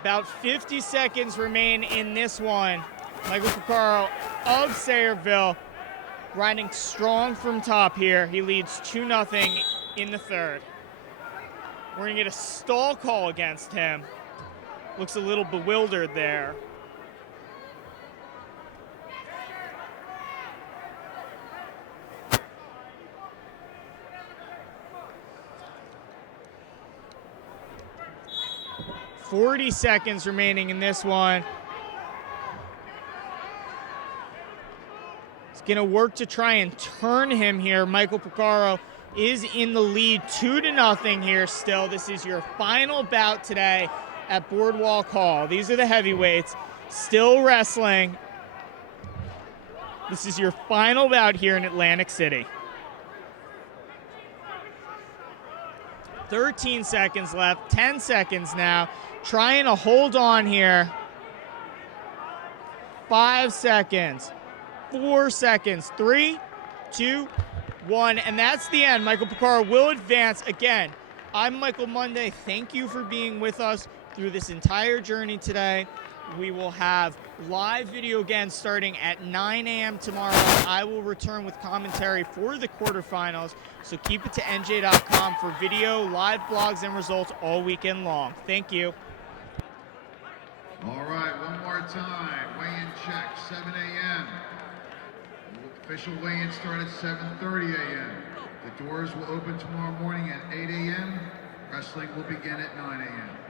About 50 seconds remain in this one. Michael Porcaro of Sayreville riding strong from top here. He leads 2-0 in the third. We're going to get a stall call against him. Looks a little bewildered there. .40 seconds remaining in this one. He's going to work to try and turn him here. Michael Porcaro is in the lead 2-0 here still. This is your final bout today at Boardwalk Hall. These are the heavyweights still wrestling. This is your final bout here in Atlantic City. 13 seconds left, 10 seconds now. Trying to hold on here. 5 seconds, 4 seconds, 3, 2, 1, and that's the end. Michael Porcaro will advance. Again, I'm Michael Monday. Thank you for being with us through this entire journey today. We will have live video again starting at 9 a.m. tomorrow. I will return with commentary for the quarterfinals, so keep it to NJ.com for video, live blogs, and results all weekend long. Thank you. All right, one more time. Weigh-in check, 7 a.m. Official weigh-in start at 7:30 a.m. The doors will open tomorrow morning at 8 a.m. Wrestling will begin at 9 a.m.